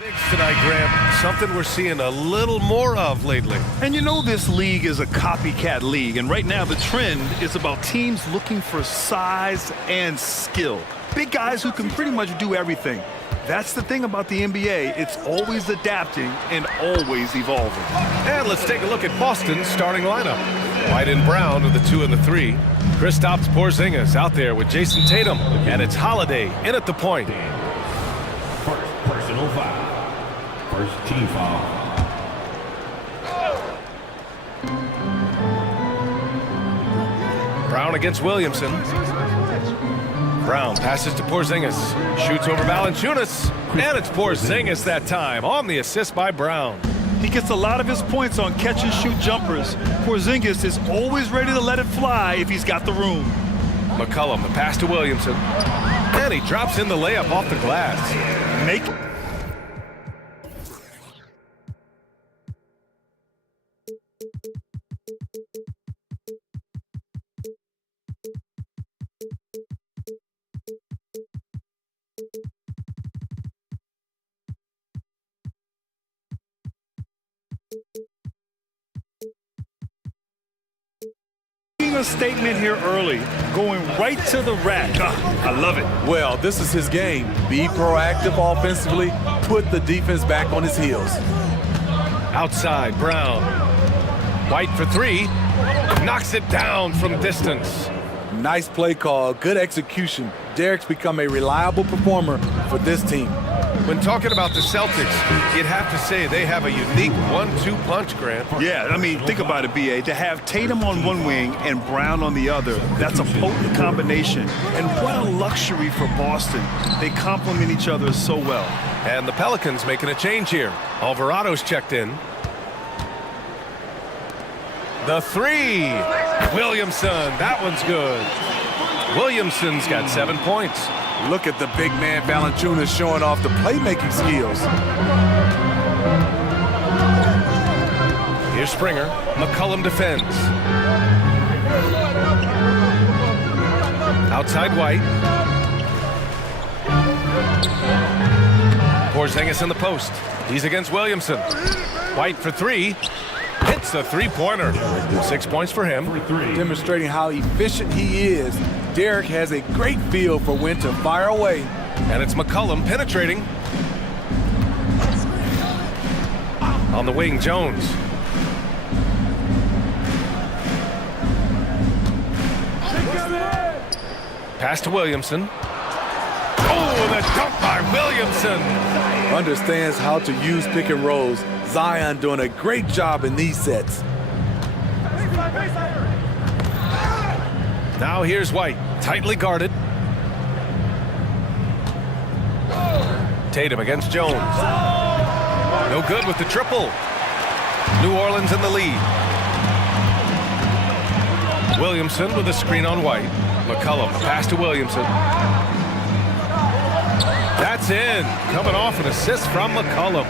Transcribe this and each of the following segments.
Tonight, Graham, something we're seeing a little more of lately. And you know this league is a copycat league, and right now the trend is about teams looking for size and skill. Big guys who can pretty much do everything. That's the thing about the NBA. It's always adapting and always evolving. And let's take a look at Boston's starting lineup. White and Brown with the 2 and the 3. Kristaps Porzingis out there with Jason Tatum. And it's Holiday in at the point. First personal foul. First team foul. Brown against Williamson. Brown passes to Porzingis. Shoots over Valanciunas. And it's Porzingis that time on the assist by Brown. He gets a lot of his points on catch-and-shoot jumpers. Porzingis is always ready to let it fly if he's got the room. McCollum, the pass to Williamson. And he drops in the layup off the glass. Make a statement here early, going right to the rack. I love it. Well, this is his game. Be proactive offensively, put the defense back on his heels. Outside, Brown. White for 3. Knocks it down from distance. Nice play call, good execution. Derek's become a reliable performer for this team. When talking about the Celtics, you'd have to say they have a unique 1-2 punch, Grant. Yeah, I mean, think about it, B.A. To have Tatum on one wing and Brown on the other, that's a potent combination. And what a luxury for Boston. They complement each other so well. And the Pelicans making a change here. Alvarado's checked in. The 3. Williamson, that one's good. Williamson's got 7 points. Look at the big man Valanciunas showing off the playmaking skills. Here's Springer. McCollum defends. Outside White. Porzingis in the post. He's against Williamson. White for 3. Hits the three-pointer. 6 points for him. Demonstrating how efficient he is. Derek has a great feel for when to fire away. And it's McCollum penetrating. On the wing, Jones. Pass to Williamson. Oh, the dunk by Williamson. Understands how to use pick and rolls. Zion doing a great job in these sets. Now here's White, tightly guarded. Tatum against Jones. No good with the triple. New Orleans in the lead. Williamson with a screen on White. McCollum, pass to Williamson. That's in. Coming off an assist from McCollum.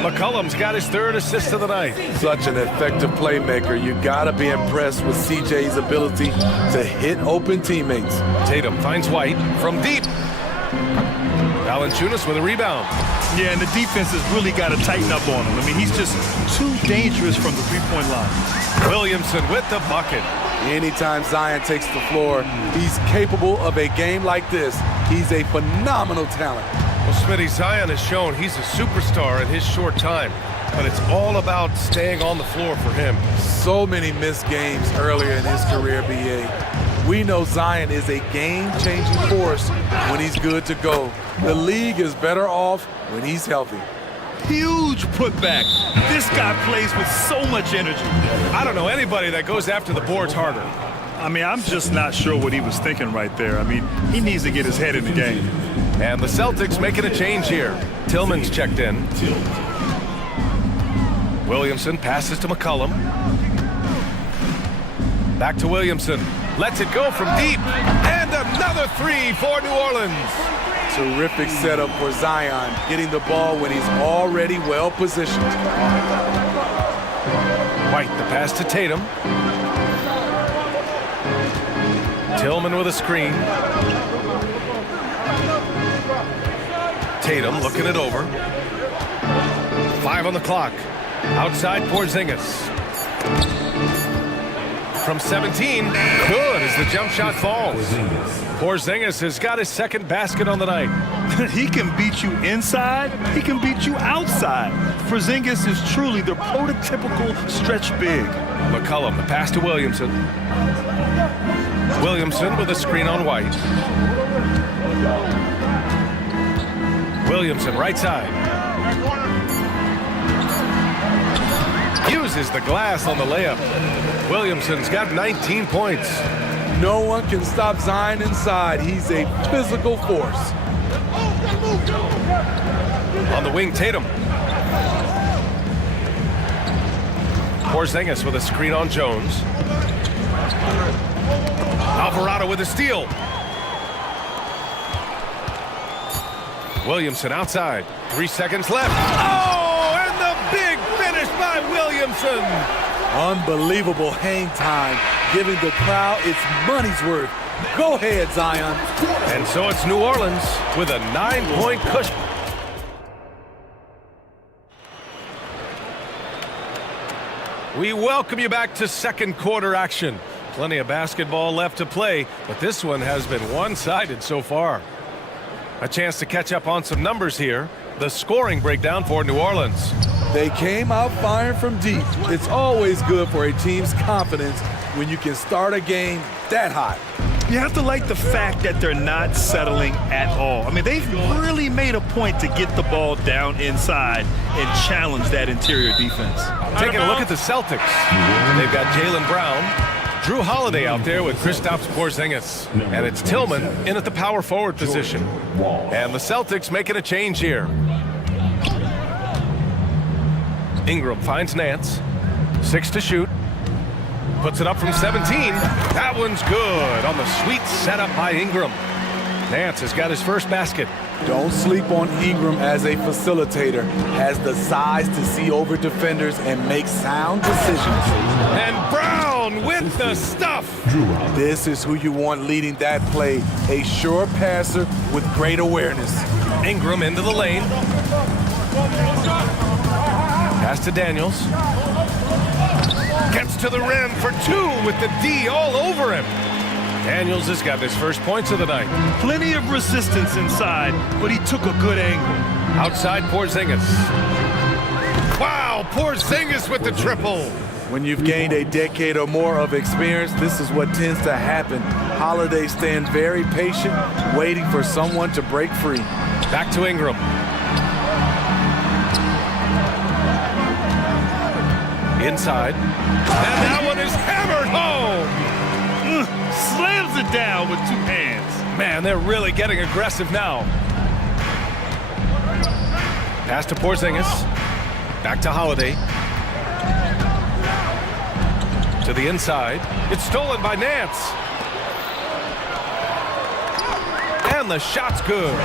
McCollum's got his 3rd assist of the night. Such an effective playmaker. You gotta be impressed with CJ's ability to hit open teammates. Tatum finds White from deep. Valanciunas with a rebound. Yeah, and the defense has really got to tighten up on him. I mean, he's just too dangerous from the three-point line. Williamson with the bucket. Anytime Zion takes the floor, he's capable of a game like this. He's a phenomenal talent. Well, Smitty, Zion has shown he's a superstar in his short time, but it's all about staying on the floor for him. So many missed games earlier in his career, B.A. We know Zion is a game-changing force when he's good to go. The league is better off when he's healthy. Huge putback. This guy plays with so much energy. I don't know anybody that goes after the boards harder. I mean, I'm just not sure what he was thinking right there. I mean, he needs to get his head in the game. And the Celtics making a change here. Tillman's checked in. Williamson passes to McCollum. Back to Williamson. Lets it go from deep. And another 3 for New Orleans. Terrific setup for Zion, getting the ball when he's already well positioned. White, the pass to Tatum. Tillman with a screen. Tatum looking it over. 5 on the clock. Outside Porzingis. From 17, good as the jump shot falls. Porzingis has got his second basket on the night. He can beat you inside, he can beat you outside. Porzingis is truly the prototypical stretch big. McCollum, the pass to Williamson. Williamson with a screen on White. Williamson, right side. Uses the glass on the layup. Williamson's got 19 points. No one can stop Zion inside. He's a physical force. On the wing, Tatum. Porzingis with a screen on Jones. Alvarado with a steal. Williamson outside. 3 seconds left. Oh, and the big finish by Williamson. Unbelievable hang time, giving the crowd its money's worth. Go ahead, Zion. And so it's New Orleans with a 9-point cushion. We welcome you back to second quarter action. Plenty of basketball left to play, but this one has been one-sided so far. A chance to catch up on some numbers here. The scoring breakdown for New Orleans. They came out firing from deep. It's always good for a team's confidence when you can start a game that hot. You have to like the fact that they're not settling at all. I mean, they've really made a point to get the ball down inside and challenge that interior defense. Taking a look at the Celtics. They've got Jaylen Brown, Drew Holiday out there with Kristaps Porzingis. And it's Tillman in at the power forward position. And the Celtics making a change here. Ingram finds Nance. 6 to shoot. Puts it up from 17. That one's good on the sweet setup by Ingram. Nance has got his first basket. Don't sleep on Ingram as a facilitator. Has the size to see over defenders and make sound decisions. And Brown with the stuff. This is who you want leading that play. A sure passer with great awareness. Ingram into the lane. Pass to Daniels. Gets to the rim for 2 with the D all over him. Daniels has got his first points of the night. Plenty of resistance inside, but he took a good angle. Outside Porzingis. Wow, Porzingis with the triple. When you've gained a decade or more of experience, this is what tends to happen. Holiday staying very patient, waiting for someone to break free. Back to Ingram. Inside. And that one is hammered home. Slams it down with 2 hands. Man, they're really getting aggressive now. Pass to Porzingis. Back to Holiday. To the inside. It's stolen by Nance. And the shot's good.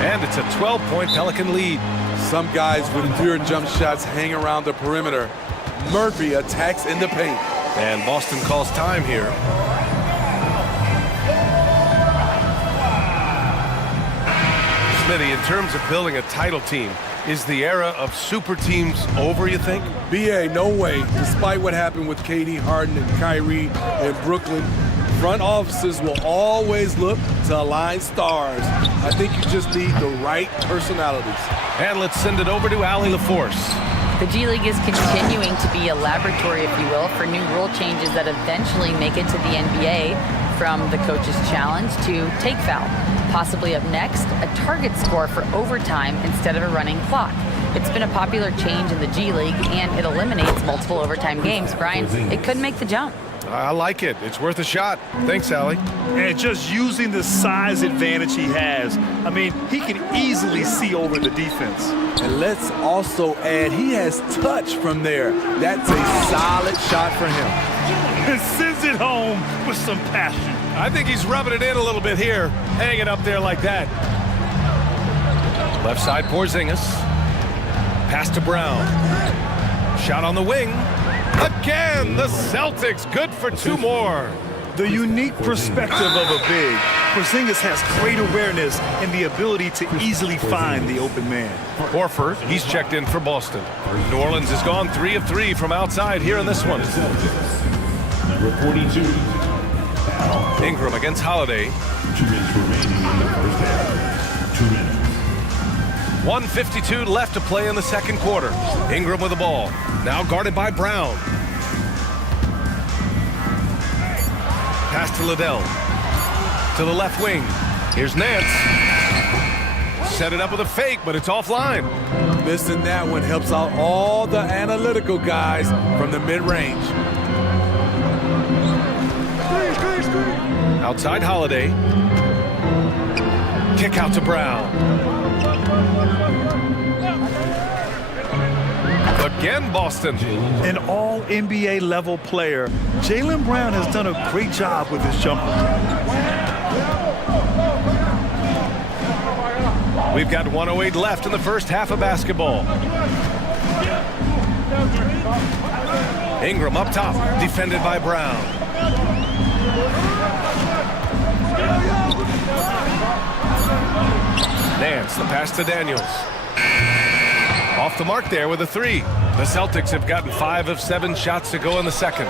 And it's a 12-point Pelican lead. Some guys with pure jump shots hang around the perimeter. Murphy attacks in the paint. And Boston calls time here. Smitty, in terms of building a title team, is the era of super teams over, you think? BA, no way. Despite what happened with KD, Harden, and Kyrie in Brooklyn, front offices will always look to align stars. I think you just need the right personalities. And let's send it over to Allie LaForce. The G League is continuing to be a laboratory, if you will, for new rule changes that eventually make it to the NBA, from the coach's challenge to take foul. Possibly up next, a target score for overtime instead of a running clock. It's been a popular change in the G League, and it eliminates multiple overtime games. Brian, it could make the jump. I like it. It's worth a shot. Thanks, Allie. And just using the size advantage he has, I mean, he can easily see over the defense. And let's also add, he has touch from there. That's a solid shot for him. And sends it home with some passion. I think he's rubbing it in a little bit here, hanging up there like that. Left side, Porzingis. Pass to Brown. Shot on the wing. Again, the Celtics good for 2 more. The unique perspective of a big. Porzingis has great awareness and the ability to easily find the open man. Horford, he's checked in for Boston. New Orleans has gone 3 of 3 from outside here in this one. Number 42. Ingram against Holiday. 2 minutes remaining in the first half. 2 minutes. 1:52 left to play in the second quarter. Ingram with the ball. Now guarded by Brown. Pass to Liddell. To the left wing. Here's Nance. Set it up with a fake, but it's offline. Missing that one helps out all the analytical guys from the mid-range. Outside Holiday. Kick out to Brown. Again, Boston. An all-NBA level player, Jaylen Brown has done a great job with his jumper. We've got 1:08 left in the first half of basketball. Ingram up top, defended by Brown. Nance, the pass to Daniels. Off the mark there with a 3. The Celtics have gotten 5 of 7 shots to go in the second.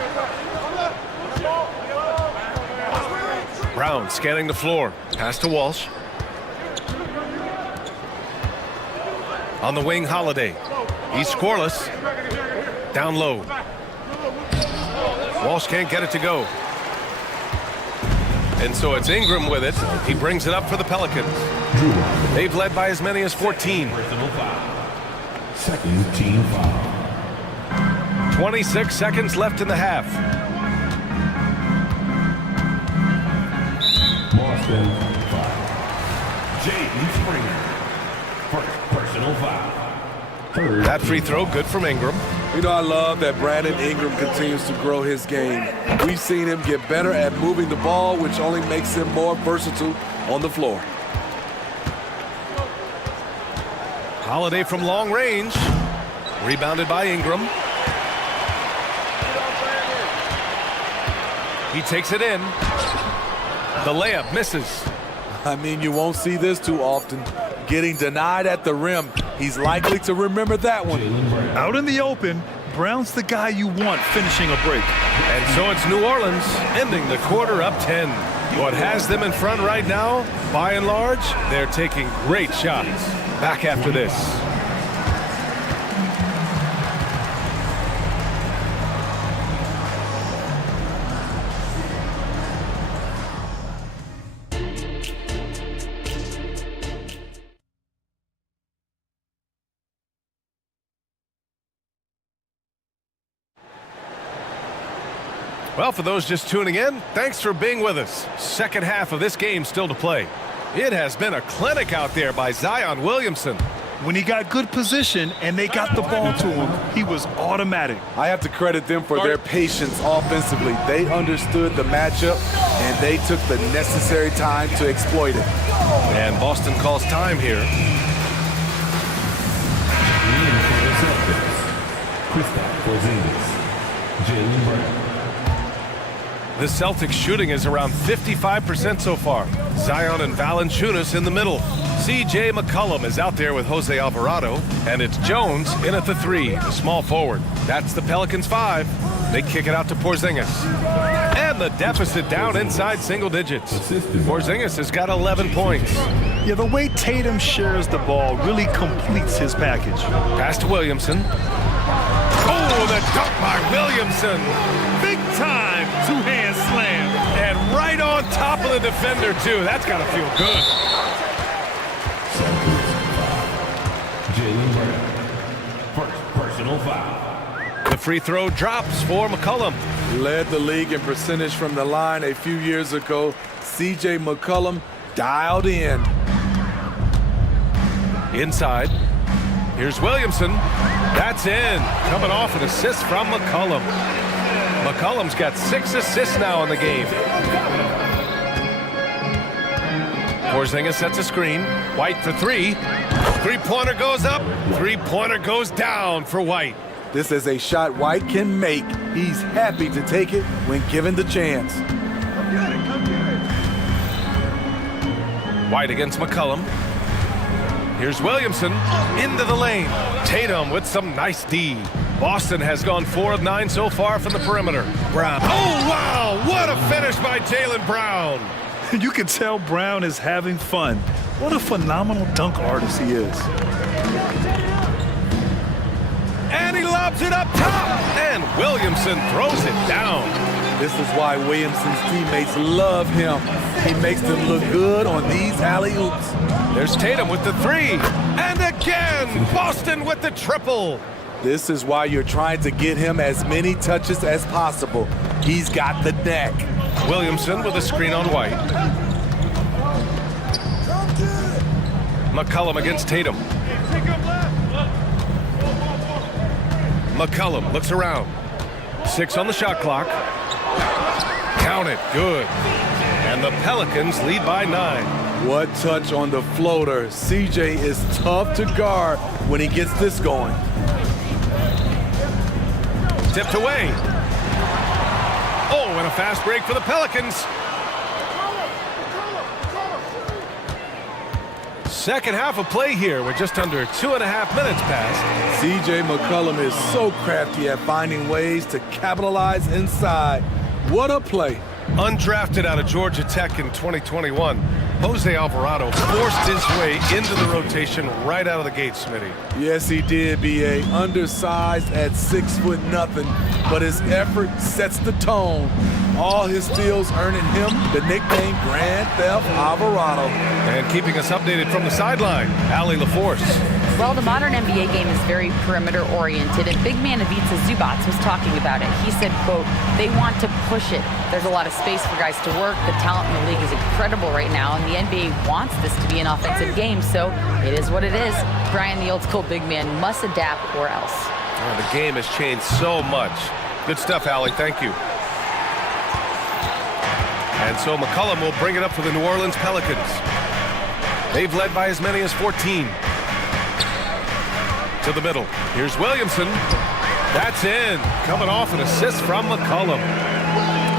Brown scanning the floor. Pass to Walsh. On the wing, Holiday. He's scoreless. Down low. Walsh can't get it to go. And so it's Ingram with it. He brings it up for the Pelicans. They've led by as many as 14. Personal foul. Second team foul. 26 seconds left in the half. Boston foul. Jaden Springer. First personal foul. Third. That free throw good from Ingram. You know, I love that Brandon Ingram continues to grow his game. We've seen him get better at moving the ball, which only makes him more versatile on the floor. Holiday from long range. Rebounded by Ingram. He takes it in. The layup misses. I mean, you won't see this too often. Getting denied at the rim. He's likely to remember that one. Out in the open, Brown's the guy you want finishing a break. And so it's New Orleans ending the quarter up 10. What has them in front right now, by and large, they're taking great shots. Back after this. Well, for those just tuning in, thanks for being with us. Second half of this game still to play. It has been a clinic out there by Zion Williamson. When he got good position and they got the ball to him, he was automatic. I have to credit them for their patience offensively. They understood the matchup, and they took the necessary time to exploit it. And Boston calls time here. Jaylen Brown. The Celtics shooting is around 55% so far. Zion and Valanciunas in the middle. C.J. McCollum is out there with Jose Alvarado. And it's Jones in at the 3, the small forward. That's the Pelicans 5. They kick it out to Porzingis. And the deficit down inside single digits. Porzingis has got 11 points. Yeah, the way Tatum shares the ball really completes his package. Pass to Williamson. Oh, the dunk by Williamson. Big time two-hand slam. And right on top of the defender, too. That's got to feel good. Jaylen Brown. First personal foul. The free throw drops for McCollum. Led the league in percentage from the line a few years ago. C.J. McCollum dialed in. Inside. Here's Williamson. That's in. Coming off an assist from McCollum. McCollum's got 6 assists now in the game. Porzingis sets a screen. White for 3. Three-pointer goes up. Three-pointer goes down for White. This is a shot White can make. He's happy to take it when given the chance. White against McCollum. Here's Williamson into the lane. Tatum with some nice D. Boston has gone 4 of 9 so far from the perimeter. Brown. Oh, wow! What a finish by Jaylen Brown. You can tell Brown is having fun. What a phenomenal dunk artist he is. And he lobs it up top. And Williamson throws it down. This is why Williamson's teammates love him. He makes them look good on these alley-oops. There's Tatum with the 3. And again, Boston with the triple. This is why you're trying to get him as many touches as possible. He's got the neck. Williamson with a screen on White. McCollum against Tatum. McCollum looks around. 6 on the shot clock. Count it, good. And the Pelicans lead by 9. What touch on the floater. CJ is tough to guard when he gets this going. Tipped away. Oh, and a fast break for the Pelicans. Second half of play here. We're just under 2.5 minutes past. CJ McCollum is so crafty at finding ways to capitalize inside. What a play. Undrafted out of Georgia Tech in 2021, Jose Alvarado forced his way into the rotation right out of the gate, Smitty. Yes, he did, B.A. Undersized at 6'0", but his effort sets the tone. All his steals earning him the nickname Grand Theft Alvarado. And keeping us updated from the sideline, Allie LaForce. Well, the modern NBA game is very perimeter-oriented, and big man Ivica Zubac was talking about it. He said, quote, they want to push it. There's a lot of space for guys to work. The talent in the league is incredible right now, and the NBA wants this to be an offensive game, so it is what it is. Brian, the old-school big man, must adapt or else. Oh, the game has changed so much. Good stuff, Allie. Thank you. And so McCollum will bring it up for the New Orleans Pelicans. They've led by as many as 14. To the middle. Here's Williamson. That's in. Coming off an assist from McCollum.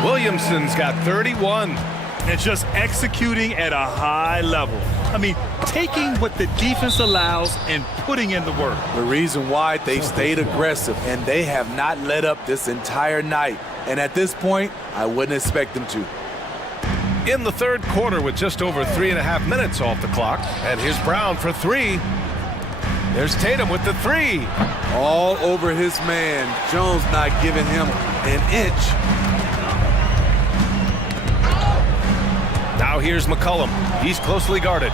Williamson's got 31. And just executing at a high level. I mean, taking what the defense allows and putting in the work. The reason why they've stayed aggressive, and they have not let up this entire night. And at this point, I wouldn't expect them to. In the third quarter with just over 3.5 minutes off the clock. And here's Brown for 3. There's Tatum with the 3. All over his man. Jones not giving him an inch. Now here's McCollum. He's closely guarded.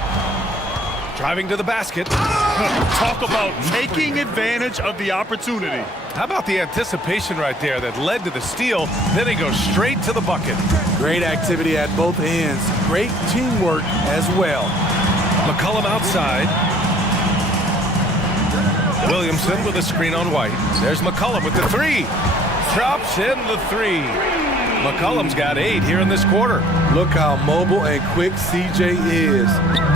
Driving to the basket. Talk about taking advantage of the opportunity. How about the anticipation right there that led to the steal? Then he goes straight to the bucket. Great activity at both ends. Great teamwork as well. McCollum outside. Williamson with a screen on White. There's McCollum with the 3. Drops in the 3. McCollum's got 8 here in this quarter. Look how mobile and quick CJ is.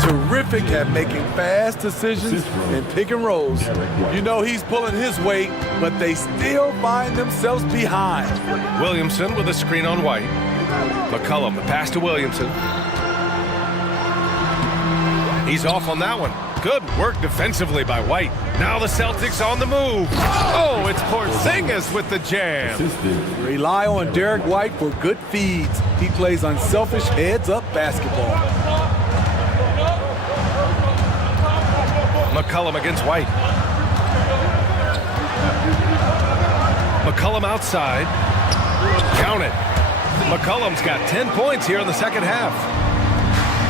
Terrific at making fast decisions and pick and rolls. You know he's pulling his weight, but they still find themselves behind. Williamson with a screen on White. McCollum, the pass to Williamson. He's off on that one. Good work defensively by White. Now the Celtics on the move. Oh, it's Porzingis with the jam. Rely on Derek White for good feeds. He plays unselfish heads-up basketball. McCollum against White. McCollum outside. Count it. McCollum's got 10 points here in the second half.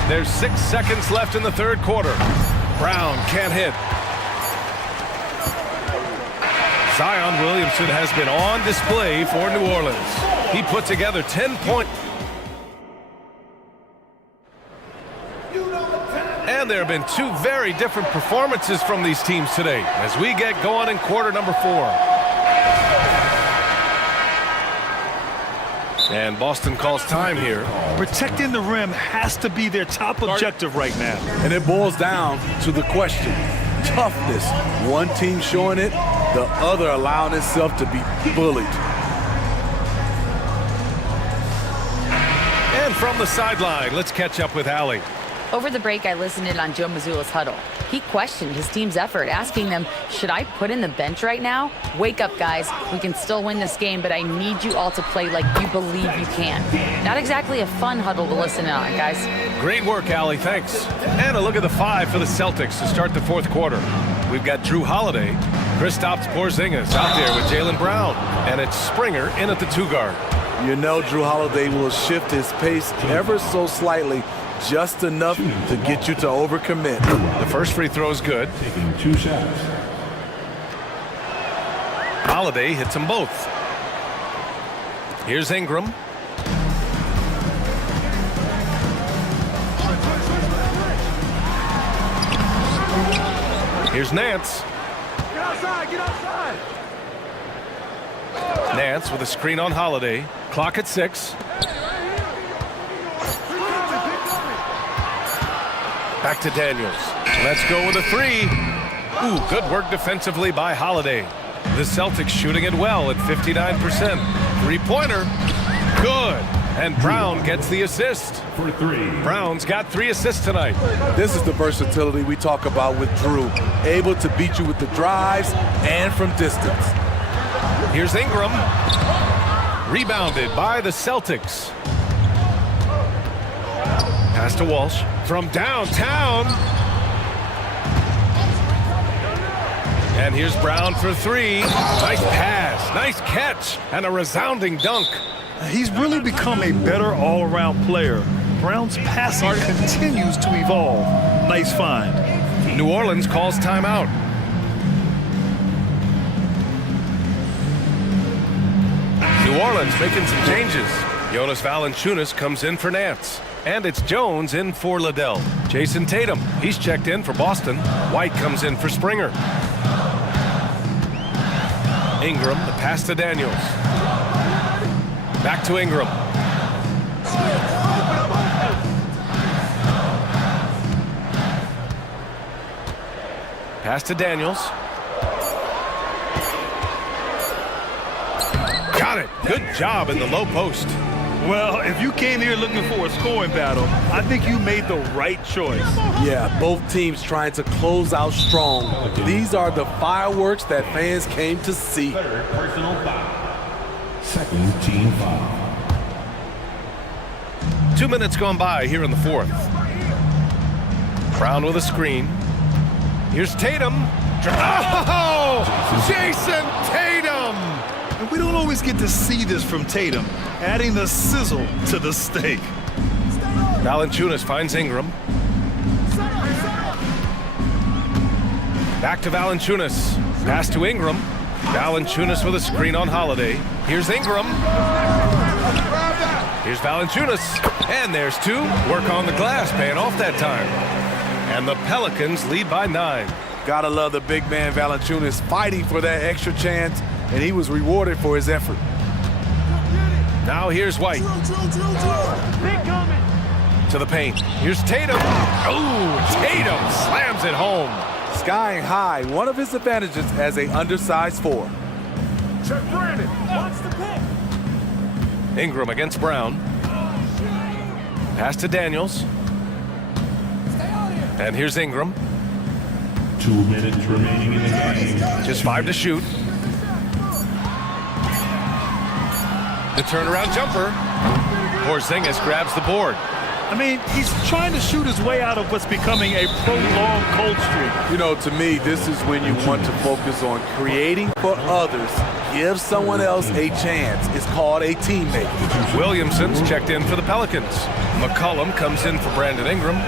There's 6 seconds left in the third quarter. Brown can't hit. Zion Williamson has been on display for New Orleans. He put together 10 points. And there have been 2 very different performances from these teams today as we get going in quarter number 4. And Boston calls time here. Protecting the rim has to be their top objective right now. And it boils down to the question. Toughness. One team showing it, the other allowing itself to be bullied. And from the sideline, let's catch up with Allie. Over the break, I listened in on Joe Mazzulla's huddle. He questioned his team's effort, asking them, should I put in the bench right now? Wake up, guys. We can still win this game, but I need you all to play like you believe you can. Not exactly a fun huddle to listen in on, guys. Great work, Allie. Thanks. And a look at the five for the Celtics to start the fourth quarter. We've got Drew Holiday, Kristaps Porzingis out there with Jaylen Brown, and it's Springer in at the two guard. You know Drew Holiday will shift his pace ever so slightly, just enough to get you to overcommit. The first free throw is good. Taking 2 shots. Holiday hits them both. Here's Ingram. Here's Nance. Get outside, get outside. Nance with a screen on Holiday. Clock at 6. Back to Daniels. Let's go with a 3. Ooh, good work defensively by Holiday. The Celtics shooting it well at 59%. Three-pointer. Good. And Brown gets the assist. For 3. Brown's got 3 assists tonight. This is the versatility we talk about with Drew. Able to beat you with the drives and from distance. Here's Ingram. Rebounded by the Celtics. Pass to Walsh from downtown. And here's Brown for 3. Nice pass, nice catch, and a resounding dunk. He's really become a better all-around player. Brown's passing continues to evolve. Nice find. New Orleans calls timeout. New Orleans making some changes. Jonas Valanciunas comes in for Nance. And it's Jones in for Liddell. Jason Tatum, he's checked in for Boston. White comes in for Springer. Ingram, the pass to Daniels. Back to Ingram. Pass to Daniels. Got it. Good job in the low post. Well, if you came here looking for a scoring battle, I think you made the right choice. Yeah, both teams trying to close out strong. These are the fireworks that fans came to see. Third personal foul. Second team foul. 2 minutes gone by here in the fourth. Brown with a screen. Here's Tatum. Oh! Jason Tatum! And we don't always get to see this from Tatum, adding the sizzle to the steak. Valanciunas finds Ingram. Back to Valanciunas. Pass to Ingram. Valanciunas with a screen on Holiday. Here's Ingram. Here's Valanciunas. And there's 2. Work on the glass, paying off that time. And the Pelicans lead by 9. Gotta love the big man Valanciunas fighting for that extra chance, and he was rewarded for his effort. Now here's White. To the paint. Here's Tatum. Oh, Tatum slams it home. Skying high, one of his advantages as an undersized 4. Ingram against Brown. Pass to Daniels. And here's Ingram. 2 minutes remaining in the game. Just 5 to shoot. The turnaround jumper. Porzingis grabs the board. I mean, he's trying to shoot his way out of what's becoming a prolonged cold streak. You know, to me, this is when you want to focus on creating for others. Give someone else a chance. It's called a teammate. Williamson's checked in for the Pelicans. McCollum comes in for Brandon Ingram.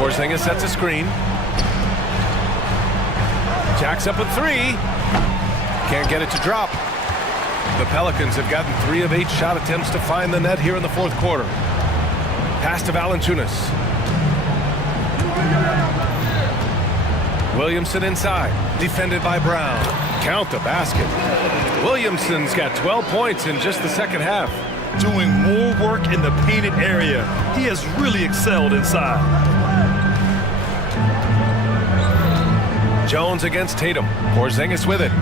Porzingis sets a screen. Jacks up a 3. Can't get it to drop. The Pelicans have gotten 3 of 8 shot attempts to find the net here in the fourth quarter. Pass to Valanciunas. Williamson inside, defended by Brown. Count the basket. Williamson's got 12 points in just the second half. Doing more work in the painted area. He has really excelled inside. Jones against Tatum. Porzingis with it.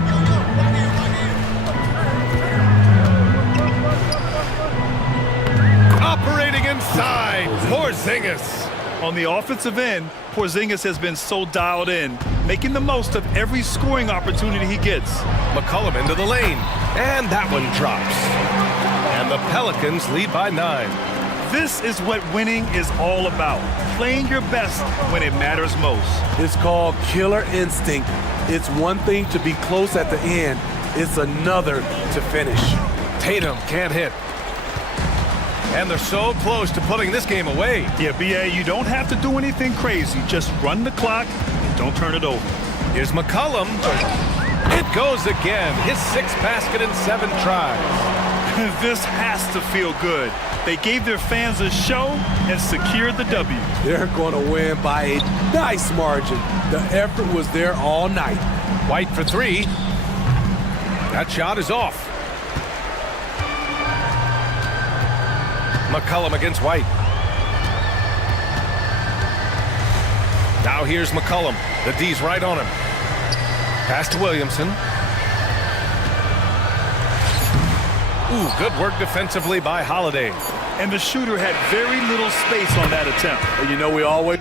Operating in side, Porzingis. On the offensive end, Porzingis has been so dialed in, making the most of every scoring opportunity he gets. McCollum into the lane, and that one drops. And the Pelicans lead by 9. This is what winning is all about, playing your best when it matters most. It's called killer instinct. It's one thing to be close at the end. It's another to finish. Tatum can't hit. And they're so close to putting this game away. Yeah, B.A., you don't have to do anything crazy. Just run the clock and don't turn it over. Here's McCollum. It goes again. His 6th basket in 7 tries. This has to feel good. They gave their fans a show and secured the W. They're going to win by a nice margin. The effort was there all night. White for 3. That shot is off. McCollum against White. Now here's McCollum. The D's right on him. Pass to Williamson. Ooh, good work defensively by Holiday. And the shooter had very little space on that attempt. And you know we always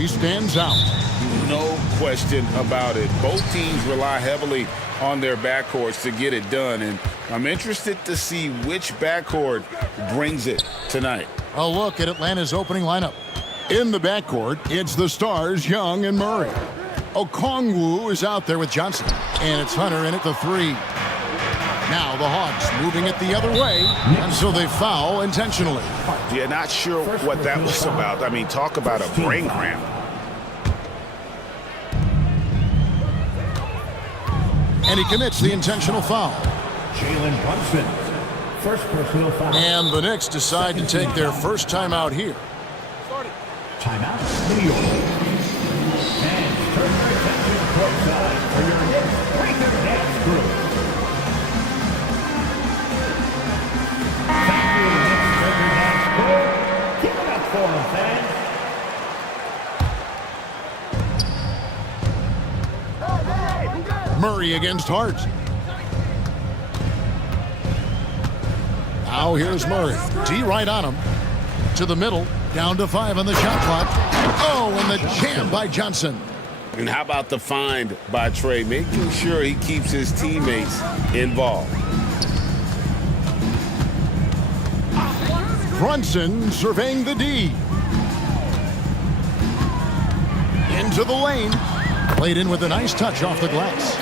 he stands out. No question about it. Both teams rely heavily on their backcourts to get it done, and I'm interested to see which backcourt brings it tonight. A look at Atlanta's opening lineup. In the backcourt, it's the stars, Young and Murray. Okongwu is out there with Johnson, and it's Hunter in at the 3. Now the Hawks moving it the other way, and so they foul intentionally. Yeah, not sure what that was about. I mean, talk about a brain cramp. And he commits the intentional foul. Jalen Brunson, first personal foul. And the Knicks decide to take their first timeout here. Timeout, New York. And turn your attention courtside for your Knicks Breaker Dance Group. Thank you, Knicks Breaker Dance Group. Give it up for them, fans. Murray against Hart. Now here's Murray. D right on him. To the middle. Down to 5 on the shot clock. Oh, and the jam by Johnson. And how about the find by Trey, making sure he keeps his teammates involved. Brunson surveying the D. Into the lane. Played in with a nice touch off the glass.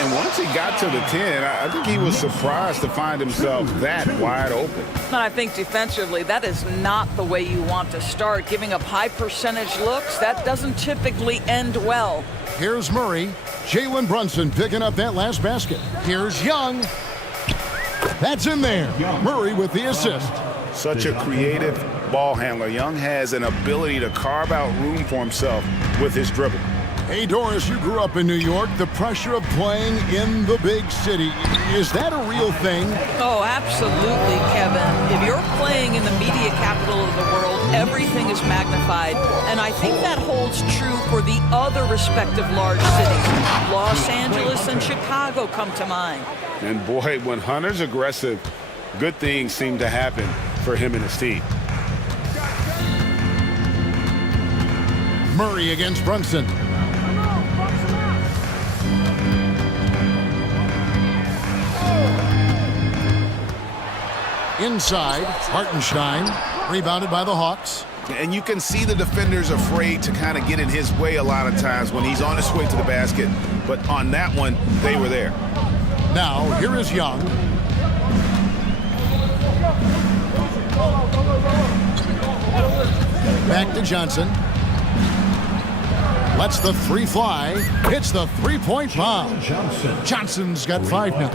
And once he got to the 10, I think he was surprised to find himself that wide open. And I think defensively, that is not the way you want to start. Giving up high percentage looks, that doesn't typically end well. Here's Murray. Jalen Brunson picking up that last basket. Here's Young. That's in there. Murray with the assist. Such a creative ball handler. Young has an ability to carve out room for himself with his dribble. Hey, Doris, you grew up in New York. The pressure of playing in the big city, is that a real thing? Oh, absolutely, Kevin. If you're playing in the media capital of the world, everything is magnified. And I think that holds true for the other respective large cities. Los Angeles and Chicago come to mind. And boy, when Hunter's aggressive, good things seem to happen for him and his team. Murray against Brunson. Inside, Hartenstein, rebounded by the Hawks. And you can see the defenders afraid to kind of get in his way a lot of times when he's on his way to the basket. But on that one, they were there. Now, here is Young. Back to Johnson. Lets the 3 fly. Hits the 3-point bomb. Johnson's got 5 now.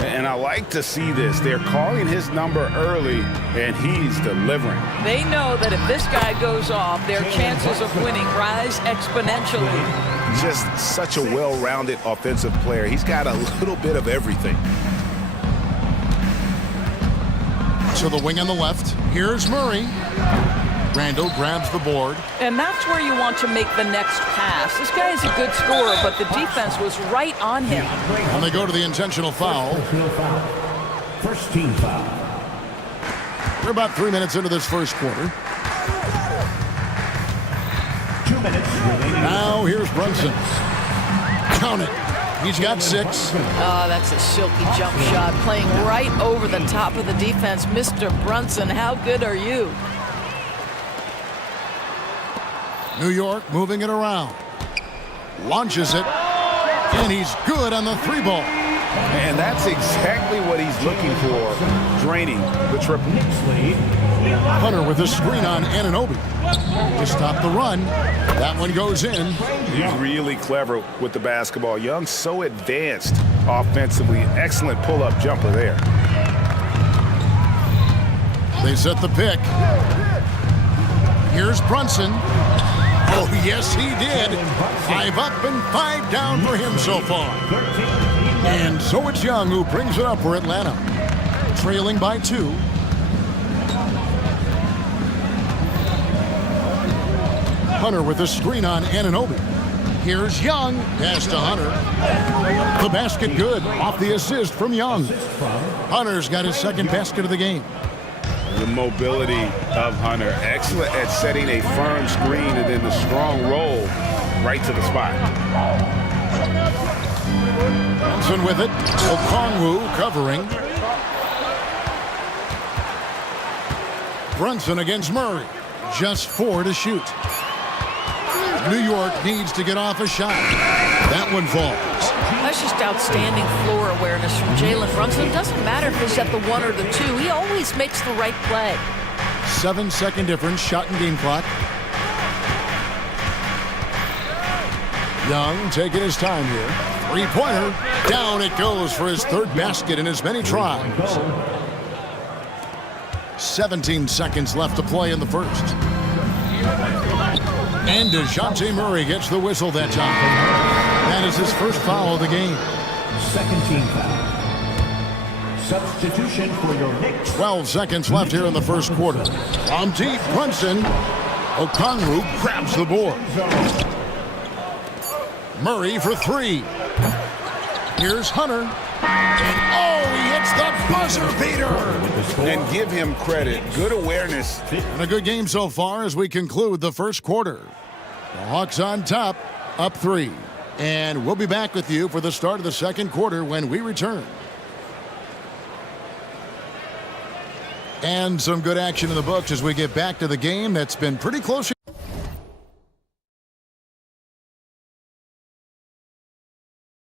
And I like to see this. They're calling his number early, and he's delivering. They know that if this guy goes off, their chances of winning rise exponentially. Just such a well-rounded offensive player. He's got a little bit of everything. To the wing on the left. Here's Murray. Randall grabs the board. And that's where you want to make the next pass. This guy is a good scorer, but the defense was right on him. And they go to the intentional foul. First team foul. We're about 3 minutes into this first quarter. 2 minutes remaining. Now here's Brunson. Count it. He's got 6. Oh, that's a silky jump shot. Playing right over the top of the defense. Mr. Brunson, how good are you? New York moving it around. Launches it. And he's good on the 3-ball. And that's exactly what he's looking for, draining the triple. Hunter with a screen on Anunoby to stop the run. That one goes in. He's really clever with the basketball. Young's so advanced offensively. Excellent pull-up jumper there. They set the pick. Here's Brunson. Oh, yes, he did. 5 up and 5 down for him so far. And so it's Young who brings it up for Atlanta. Trailing by 2. Hunter with a screen on Anunoby. Here's Young. Pass to Hunter. The basket good. Off the assist from Young. Hunter's got his second basket of the game. The mobility of Hunter. Excellent at setting a firm screen and then the strong roll right to the spot. Brunson with it. Okongwu covering. Brunson against Murray. Just 4 to shoot. New York needs to get off a shot. That one falls. That's just outstanding floor awareness from Jalen Brunson. It doesn't matter if he's at the 1 or the 2. He always makes the right play. 7-second difference, shot and game clock. Young taking his time here. Three-pointer. Down it goes for his 3rd basket in as many tries. 17 seconds left to play in the first. And DeJounte Murray gets the whistle that time. That is his first foul of the game. Second team foul. Substitution for your Knicks. 12 seconds left here in the first quarter. From deep, Brunson. Okongwu grabs the board. Murray for 3. Here's Hunter. And he hits the buzzer beater. And give him credit. Good awareness. And a good game so far as we conclude the first quarter. The Hawks on top, up 3. And we'll be back with you for the start of the second quarter when we return. And some good action in the books as we get back to the game that's been pretty close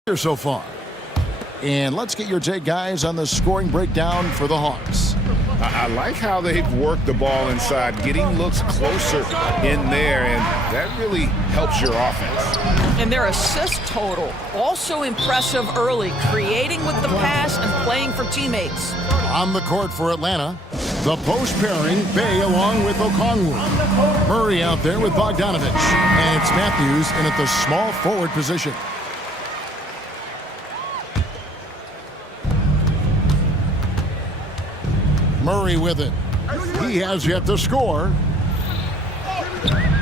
here so far. And let's get your take, guys, on the scoring breakdown for the Hawks. I like how they've worked the ball inside, getting looks closer in there, and that really helps your offense. And their assist total, also impressive early, creating with the pass and playing for teammates. On the court for Atlanta, the post pairing, Bay along with Okongwu. Murray out there with Bogdanovich. And it's Matthews in at the small forward position. Murray with it. He has yet to score.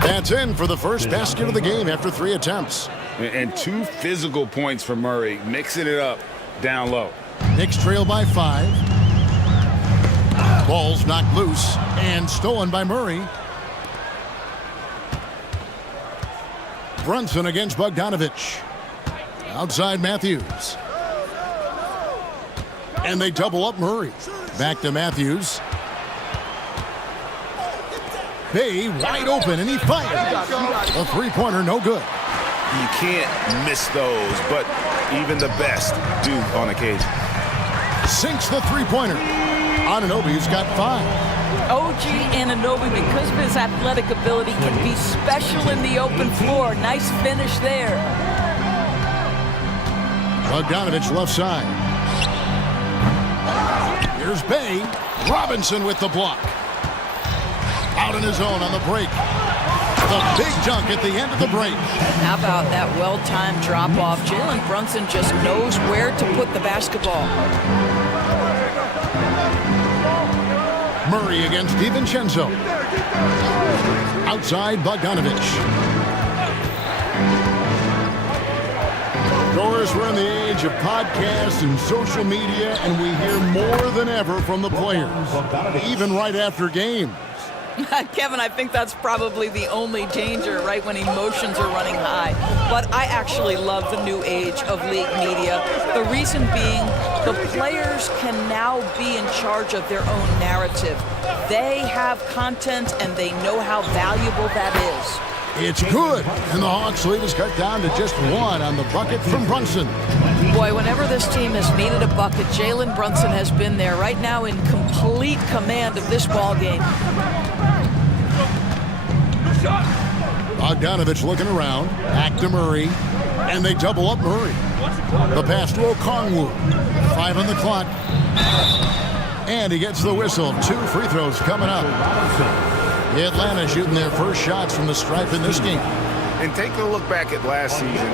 That's in for the first basket of the game after 3 attempts. And 2 physical points for Murray, mixing it up down low. Knicks trail by 5. Ball's knocked loose and stolen by Murray. Brunson against Bogdanovich. Outside Matthews. And they double up Murray. Back to Matthews. Bay wide open, and he fires. A three-pointer, no good. You can't miss those, but even the best do on occasion. Sinks the three-pointer. Anunoby's got 5. OG Anunoby, because of his athletic ability, can be special in the open floor. Nice finish there. Bogdanovich left side. Here's Bay. Robinson with the block. Out in his own on the break. The big dunk at the end of the break. How about that well-timed drop-off? Jalen Brunson just knows where to put the basketball. Murray against DiVincenzo. Outside Bogdanovich. Of course, we're in the age of podcasts and social media, and we hear more than ever from the players, even right after games. Kevin, I think that's probably the only danger, right, when emotions are running high. But I actually love the new age of league media. The reason being, the players can now be in charge of their own narrative. They have content, and they know how valuable that is. It's good, and the Hawks lead is cut down to just 1 on the bucket from Brunson. Boy, whenever this team has needed a bucket, Jalen Brunson has been there, right now in complete command of this ball game. Bogdanovich looking around, back to Murray, and they double up Murray. The pass to Okongwu, 5 on the clock, and he gets the whistle. 2 free throws coming up. Atlanta shooting their first shots from the stripe in this game. And take a look back at last season,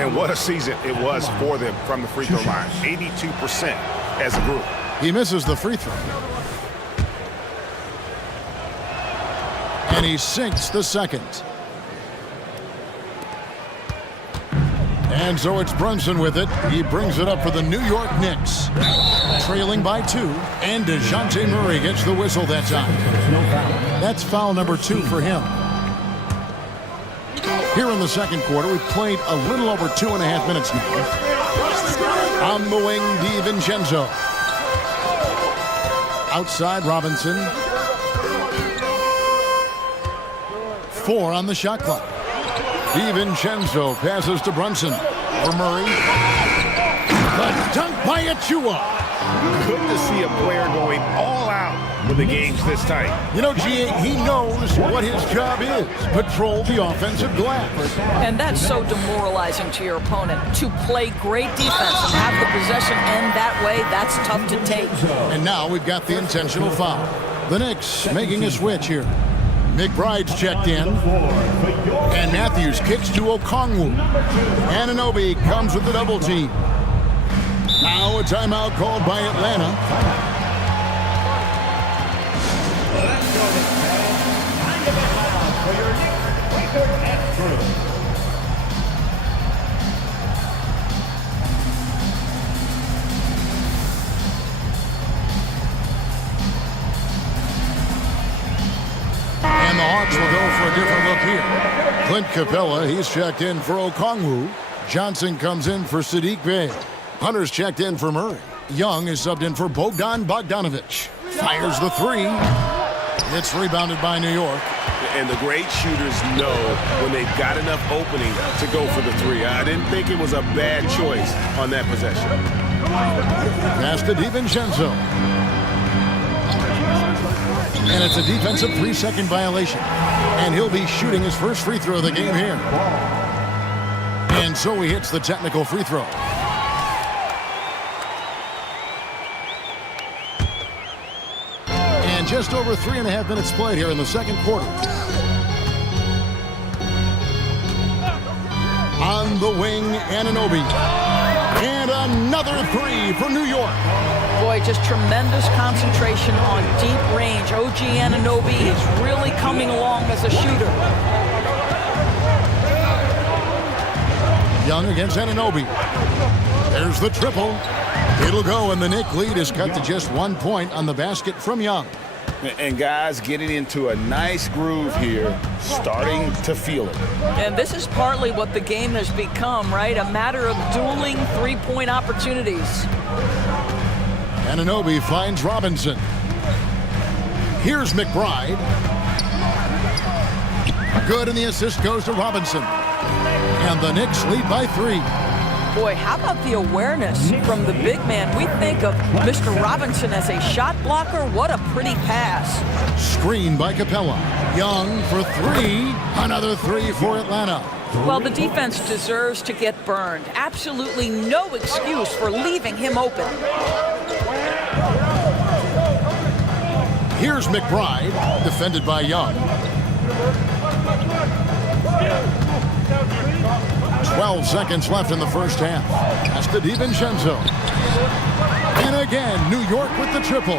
and what a season it was for them from the free throw line. 82% as a group. He misses the free throw. And he sinks the second. And so it's Brunson with it. He brings it up for the New York Knicks. Trailing by 2, and DeJounte Murray gets the whistle that time. That's foul number 2 for him. Here in the second quarter, we've played a little over 2.5 minutes now. On the wing, DiVincenzo. Outside, Robinson. 4 on the shot clock. DiVincenzo passes to Brunson. For Murray. The dunk by Achua. Good to see a player going all out when the game's this tight. You know, G.A., he knows what his job is. Patrol the offensive glass. And that's so demoralizing to your opponent. To play great defense and have the possession end that way, that's tough to take. And now we've got the intentional foul. The Knicks making a switch here. McBride's checked in. And Matthews kicks to Okongwu. Anunoby comes with the double team. Now a timeout called by Atlanta. And the Hawks will go for a different look here. Clint Capella, he's checked in for Okongwu. Johnson comes in for Sadiq Bey. Hunter's checked in for Murray. Young is subbed in for Bogdan Bogdanovic. Fires the 3. It's rebounded by New York. And the great shooters know when they've got enough opening to go for the 3. I didn't think it was a bad choice on that possession. Pass to DiVincenzo. And it's a defensive 3-second violation. And he'll be shooting his first free throw of the game here. And so he hits the technical free throw. Just over 3.5 minutes played here in the second quarter. On the wing, Anunoby. And another 3 for New York. Boy, just tremendous concentration on deep range. OG Anunoby is really coming along as a shooter. Young against Anunoby. There's the triple. It'll go, and the Knick lead is cut to just 1 point on the basket from Young. And guys getting into a nice groove here, starting to feel it. And this is partly what the game has become, right? A matter of dueling three-point opportunities. Anunoby finds Robinson. Here's McBride. Good, and the assist goes to Robinson. And the Knicks lead by 3. Boy, how about the awareness from the big man? We think of Mr. Robinson as a shot blocker. What a pretty pass. Screen by Capella. Young for 3. Another 3 for Atlanta. Well, the defense deserves to get burned. Absolutely no excuse for leaving him open. Here's McBride, defended by Young. 12 seconds left in the first half. That's to DiVincenzo. And again, New York with the triple.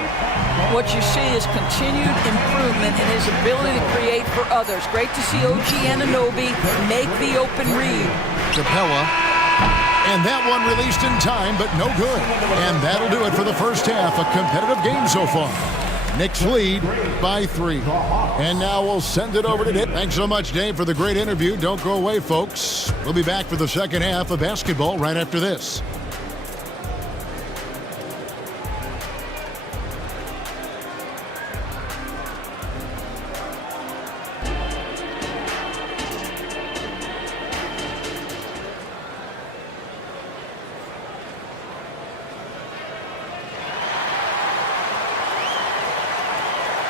What you see is continued improvement in his ability to create for others. Great to see OG Anunoby make the open read. Capella. And that one released in time, but no good. And that'll do it for the first half. A competitive game so far. Knicks lead by 3. And now we'll send it over to Dave. Thanks so much, Dave, for the great interview. Don't go away, folks. We'll be back for the second half of basketball right after this.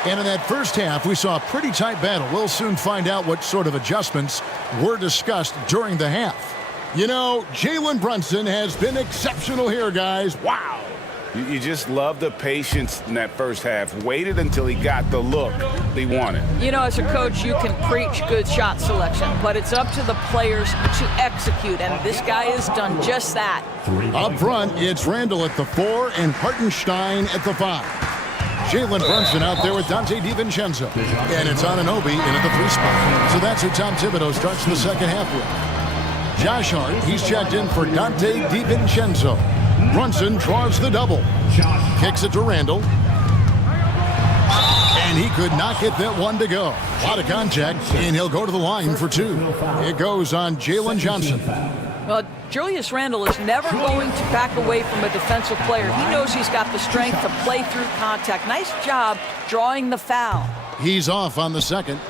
And in that first half, we saw a pretty tight battle. We'll soon find out what sort of adjustments were discussed during the half. You know, Jalen Brunson has been exceptional here, guys. Wow. You just love the patience in that first half. Waited until he got the look he wanted. You know, as a coach, you can preach good shot selection, but it's up to the players to execute, and this guy has done just that. Up front, it's Randall at the 4 and Hartenstein at the 5. Jalen Brunson out there with Dante DiVincenzo. And it's Anunoby in at the 3 spot. So that's who Tom Thibodeau starts the second half with. Josh Hart, he's checked in for Dante DiVincenzo. Brunson draws the double. Kicks it to Randall. And he could not get that one to go. A lot of contact, and he'll go to the line for two. It goes on Jalen Johnson. Well, Julius Randle is never going to back away from a defensive player. He knows he's got the strength to play through contact. Nice job drawing the foul. He's off on the second.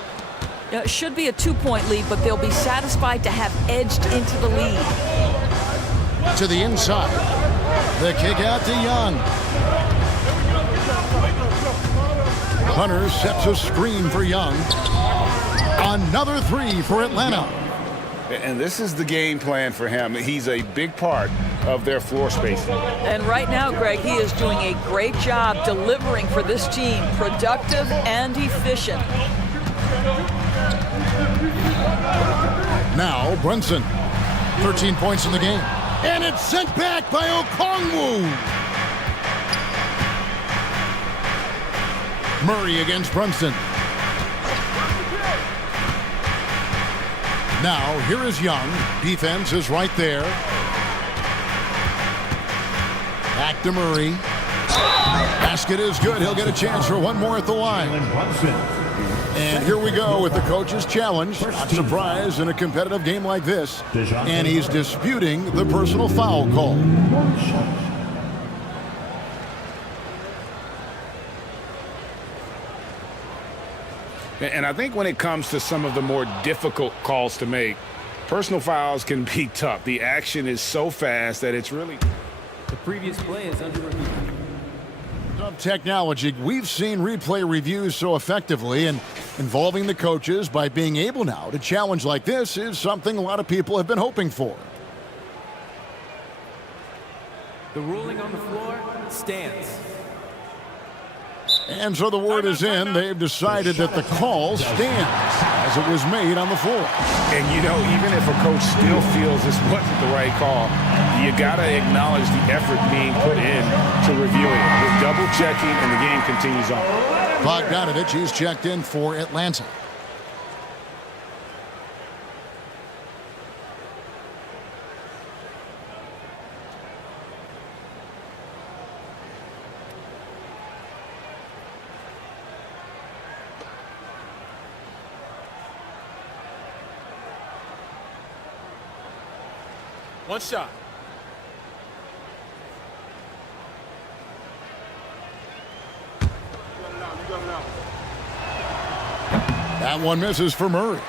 It should be a 2-point lead, but they'll be satisfied to have edged into the lead. To the inside. The kick out to Young. Hunter sets a screen for Young. Another three for Atlanta. And this is the game plan for him. He's a big part of their floor spacing. And right now, Greg, he is doing a great job delivering for this team, productive and efficient. Now Brunson, 13 points in the game. And it's sent back by Okongwu. Murray against Brunson. Now, here is Young. Defense is right there. Back to Murray. Basket is good. He'll get a chance for one more at the line. And here we go with the coach's challenge. Not surprised in a competitive game like this. And he's disputing the personal foul call. And I think when it comes to some of the more difficult calls to make, personal fouls can be tough. The action is so fast that it's really... The previous play is under review. Some technology. We've seen replay reviews so effectively, and involving the coaches by being able now to challenge like this is something a lot of people have been hoping for. The ruling on the floor stands. And so the word is in. They've decided that the call stands as it was made on the floor. And, you know, even if a coach still feels this wasn't the right call, you got to acknowledge the effort being put in to reviewing it. With double checking, and the game continues on. Bogdanovich, he's checked in for Atlanta. One shot. That one misses for Murray.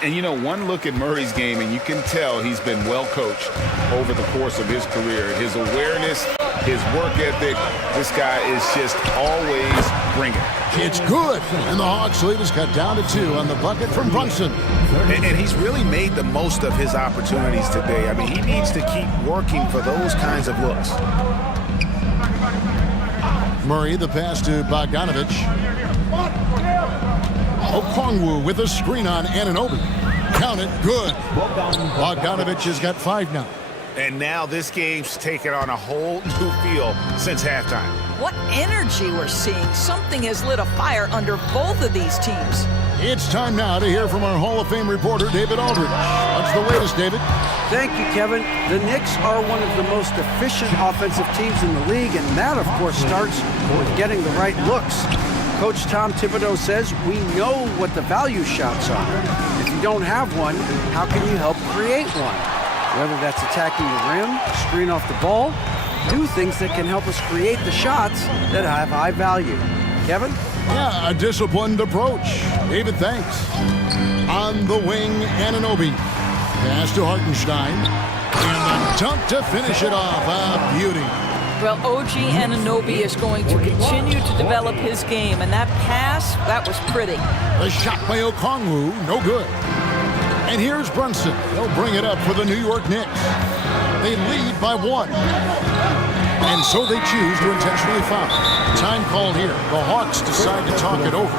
And, you know, one look at Murray's game, and you can tell he's been well coached over the course of his career. His awareness, his work ethic, this guy is just always bringing it. It's good. And the Hawks lead is cut down to 2 on the bucket from Brunson. And he's really made the most of his opportunities today. I mean, he needs to keep working for those kinds of looks. Murray, the pass to Bogdanovich. Okongwu with a screen on Anunoby. Count it, good. Bogdanovich has got 5 now. And now this game's taken on a whole new feel since halftime. What energy we're seeing. Something has lit a fire under both of these teams. It's time now to hear from our Hall of Fame reporter, David Aldridge. What's the latest, David? Thank you, Kevin. The Knicks are one of the most efficient offensive teams in the league, and that, of course, starts with getting the right looks. Coach Tom Thibodeau says we know what the value shots are. If you don't have one, how can you help create one? Whether that's attacking the rim, screen off the ball, do things that can help us create the shots that have high value. Kevin? Yeah, a disciplined approach. David, thanks. On the wing, Anunoby. Pass to Hartenstein. And a dunk to finish it off. A beauty. Well, OG Anunoby is going to continue to develop his game, and that pass, that was pretty. The shot by Okongwu, no good. And here's Brunson. They'll bring it up for the New York Knicks. They lead by 1. And so they choose to intentionally foul. Time called here. The Hawks decide to talk it over.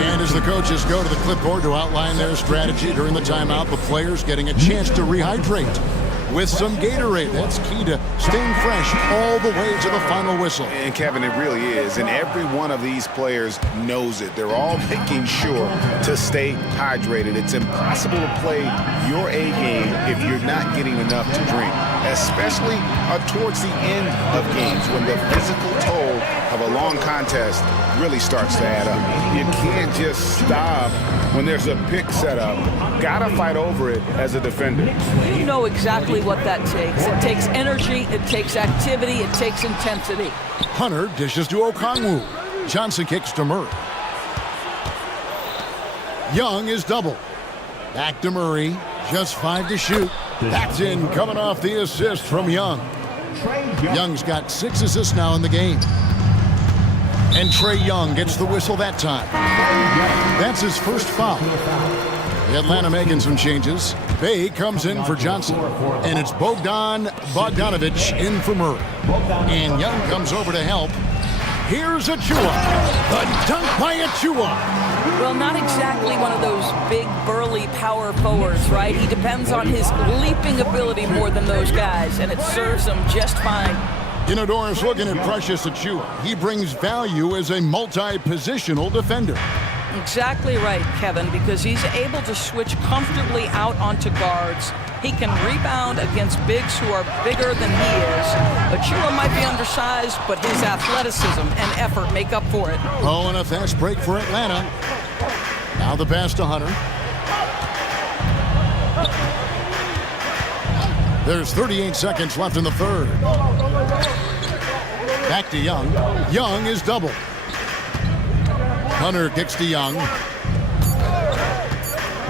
And as the coaches go to the clipboard to outline their strategy during the timeout, the players getting a chance to rehydrate. with some Gatorade. That's key to staying fresh all the way to the final whistle. And Kevin, it really is. And every one of these players knows it. They're all making sure to stay hydrated. It's impossible to play your A game if you're not getting enough to drink, especially towards the end of games when the physical toll of a long contest really starts to add up. You can't just stop when there's a pick set up. Gotta fight over it as a defender. You know exactly what that takes. It takes energy, it takes activity, it takes intensity. Hunter dishes to Okongwu. Johnson kicks to Murray. Young is double. Back to Murray. Just 5 to shoot. That's in, coming off the assist from Young. Young's got 6 assists now in the game. And Trae Young gets the whistle that time. That's his first foul. Atlanta making some changes. Bay comes in for Johnson. And it's Bogdanovich in for Murray. And Young comes over to help. Here's Achua. The dunk by Achua. Well, not exactly one of those big, burly power forwards, right? He depends on his leaping ability more than those guys, and it serves him just fine. You know, Doris, looking at Precious Achua, he brings value as a multi-positional defender. Exactly right, Kevin, because he's able to switch comfortably out onto guards. He can rebound against bigs who are bigger than he is. Achua might be undersized, but his athleticism and effort make up for it. Oh, and a fast break for Atlanta. Now the pass to Hunter. There's 38 seconds left in the third. Back to Young. Young is double. Hunter kicks to Young.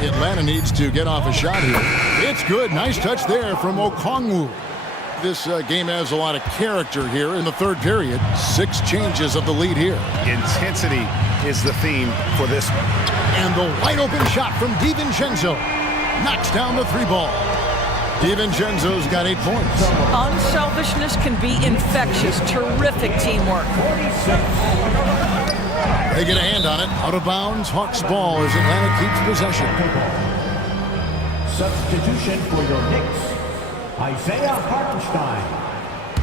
Atlanta needs to get off a shot here. It's good. Nice touch there from Okongwu. This game has a lot of character here in the third period. 6 changes of the lead here. Intensity is the theme for this one. And the wide open shot from DiVincenzo knocks down the 3-ball. DiVincenzo's got 8 points. Unselfishness can be infectious. Terrific teamwork. They get a hand on it. Out of bounds. Hawks ball as Atlanta keeps possession. Substitution for your Knicks. Isaiah Hartenstein.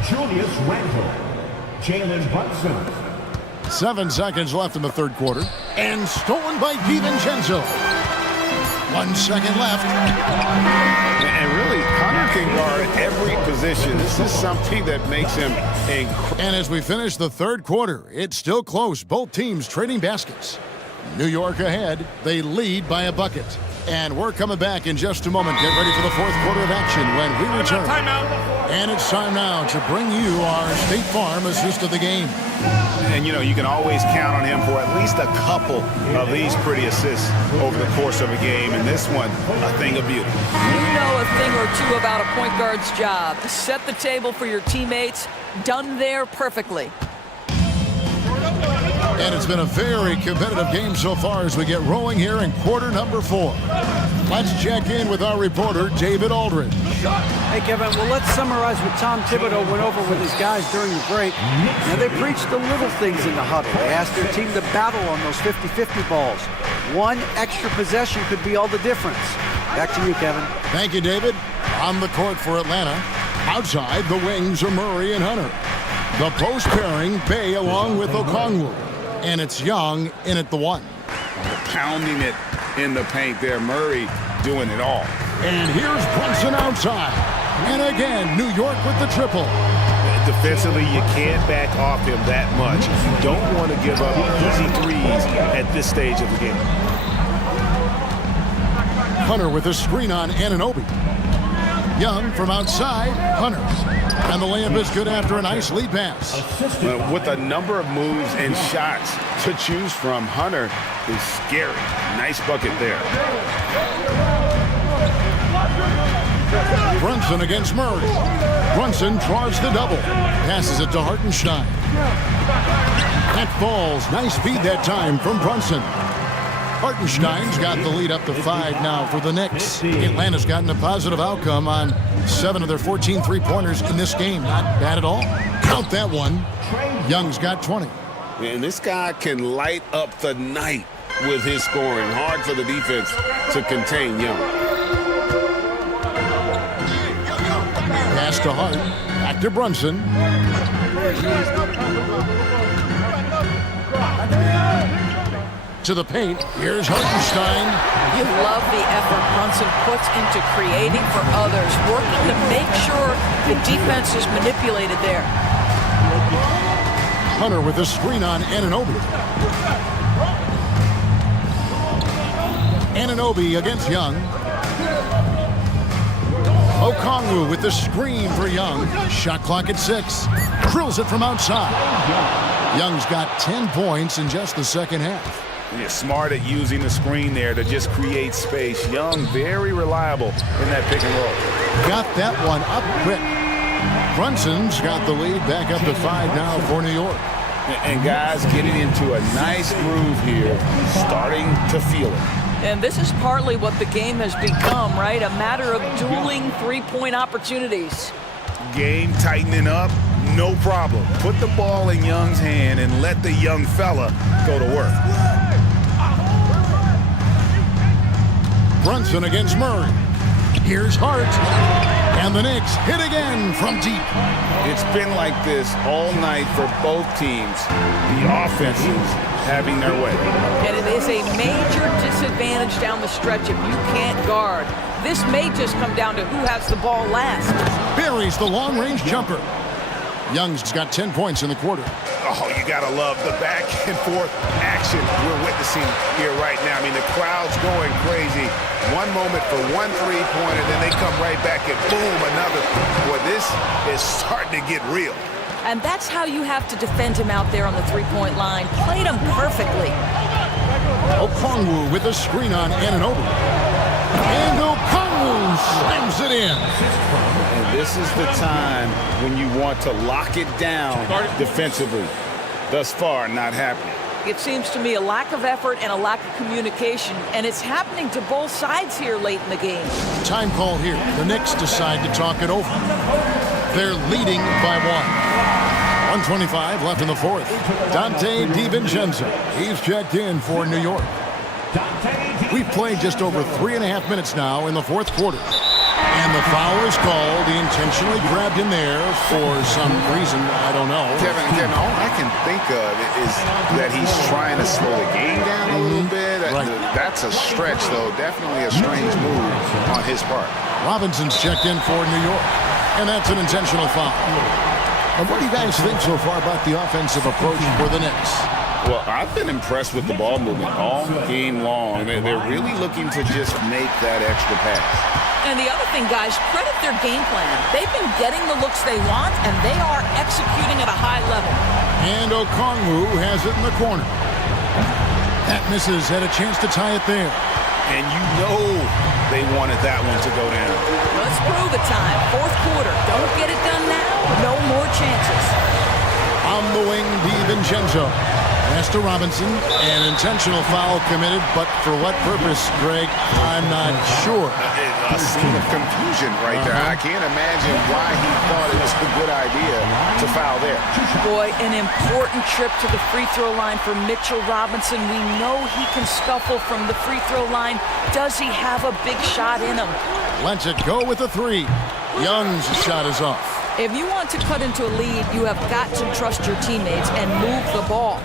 Julius Randle. Jalen Brunson. 7 seconds left in the third quarter. And stolen by DiVincenzo. 1 second left. And really, Hunter can guard every position. This is something that makes him incredible. And as we finish the third quarter, it's still close. Both teams trading baskets. New York ahead. They lead by a bucket. And we're coming back in just a moment. Get ready for the fourth quarter of action when we return. And it's time now to bring you our State Farm assist of the game. And, you know, you can always count on him for at least a couple of these pretty assists over the course of a game. And this one, a thing of beauty. You know a thing or two about a point guard's job. Set the table for your teammates. Done there perfectly. And it's been a very competitive game so far as we get rolling here in quarter number 4. Let's check in with our reporter, David Aldridge. Hey, Kevin, well, let's summarize what Tom Thibodeau went over with his guys during the break. Now, they preached the little things in the huddle. They asked their team to battle on those 50-50 balls. One extra possession could be all the difference. Back to you, Kevin. Thank you, David. On the court for Atlanta. Outside, the wings are Murray and Hunter. The post pairing, Bay along with Okongwu. And it's Young in at the 1. Pounding it in the paint there. Murray doing it all. And here's Brunson outside. And again, New York with the triple. Defensively, you can't back off him that much. You don't want to give up easy threes at this stage of the game. Hunter with a screen on Anunoby. Young from outside, Hunter. And the layup is good after a nice lead pass. With a number of moves and shots to choose from, Hunter is scary. Nice bucket there. Brunson against Murray. Brunson draws the double. Passes it to Hartenstein. That falls. Nice feed that time from Brunson. Hartenstein's got the lead up to 5 now for the Knicks. Atlanta's gotten a positive outcome on 7 of their 14 three-pointers in this game. Not bad at all. Count that one. Young's got 20. And this guy can light up the night with his scoring. Hard for the defense to contain Young. Pass to Hart. Back to Brunson. To the paint. Here's Hartenstein. You love the effort Brunson puts into creating for others, working to make sure the defense is manipulated there. Hunter with the screen on Anunoby. Anunoby against Young. Okongwu with the screen for Young. Shot clock at 6. Drills it from outside. Young's got 10 points in just the second half. You're smart at using the screen there to just create space. Young, very reliable in that pick and roll. Got that one up quick. Brunson's got the lead back up to 5 now for New York. And guys getting into a nice groove here, starting to feel it. And this is partly what the game has become, right? A matter of dueling three-point opportunities. Game tightening up, no problem. Put the ball in Young's hand and let the young fella go to work. Brunson against Murray. Here's Hart. And the Knicks hit again from deep. It's been like this all night for both teams. The offenses having their way. And it is a major disadvantage down the stretch if you can't guard. This may just come down to who has the ball last. Buries the long-range jumper. Young's got 10 points in the quarter. Oh, you gotta love the back and forth action we're witnessing here right now. I mean, the crowd's going crazy. One moment for one three-pointer, then they come right back and boom, another. Boy, this is starting to get real. And that's how you have to defend him out there on the three-point line. Played him perfectly. Okongwu with a screen on Anunoby. And Okongwu slams it in. And this is the time when you want to lock it down defensively. Thus far, not happening. It seems to me a lack of effort and a lack of communication, and it's happening to both sides here late in the game. Time call here. The Knicks decide to talk it over. They're leading by 1. 1:25 left in the fourth. Dante DiVincenzo. He's checked in for New York. We've played just over 3.5 minutes now in the fourth quarter. And the foul is called. He intentionally grabbed him there for some reason. I don't know. Kevin, all I can think of is that he's trying to slow the game down a little bit. Right. That's a stretch, though. Definitely a strange move on his part. Robinson's checked in for New York. And that's an intentional foul. And what do you guys think so far about the offensive approach for the Knicks? Well, I've been impressed with the ball movement all game long. They're really looking to just make that extra pass. And the other thing, guys, credit their game plan. They've been getting the looks they want, and they are executing at a high level. And Okongwu has it in the corner. That misses. Had a chance to tie it there. And you know they wanted that one to go down. Let's prove the time. Fourth quarter. Don't get it done now. No more chances. On the wing, DiVincenzo. Pass to Robinson. An intentional foul committed, but for what purpose, Greg? I'm not sure. A scene of confusion right there. I can't imagine why he thought it was a good idea to foul there. Boy, an important trip to the free throw line for Mitchell Robinson. We know he can scuffle from the free throw line. Does he have a big shot in him? Lets it go with a 3. Young's shot is off. If you want to cut into a lead, you have got to trust your teammates and move the ball.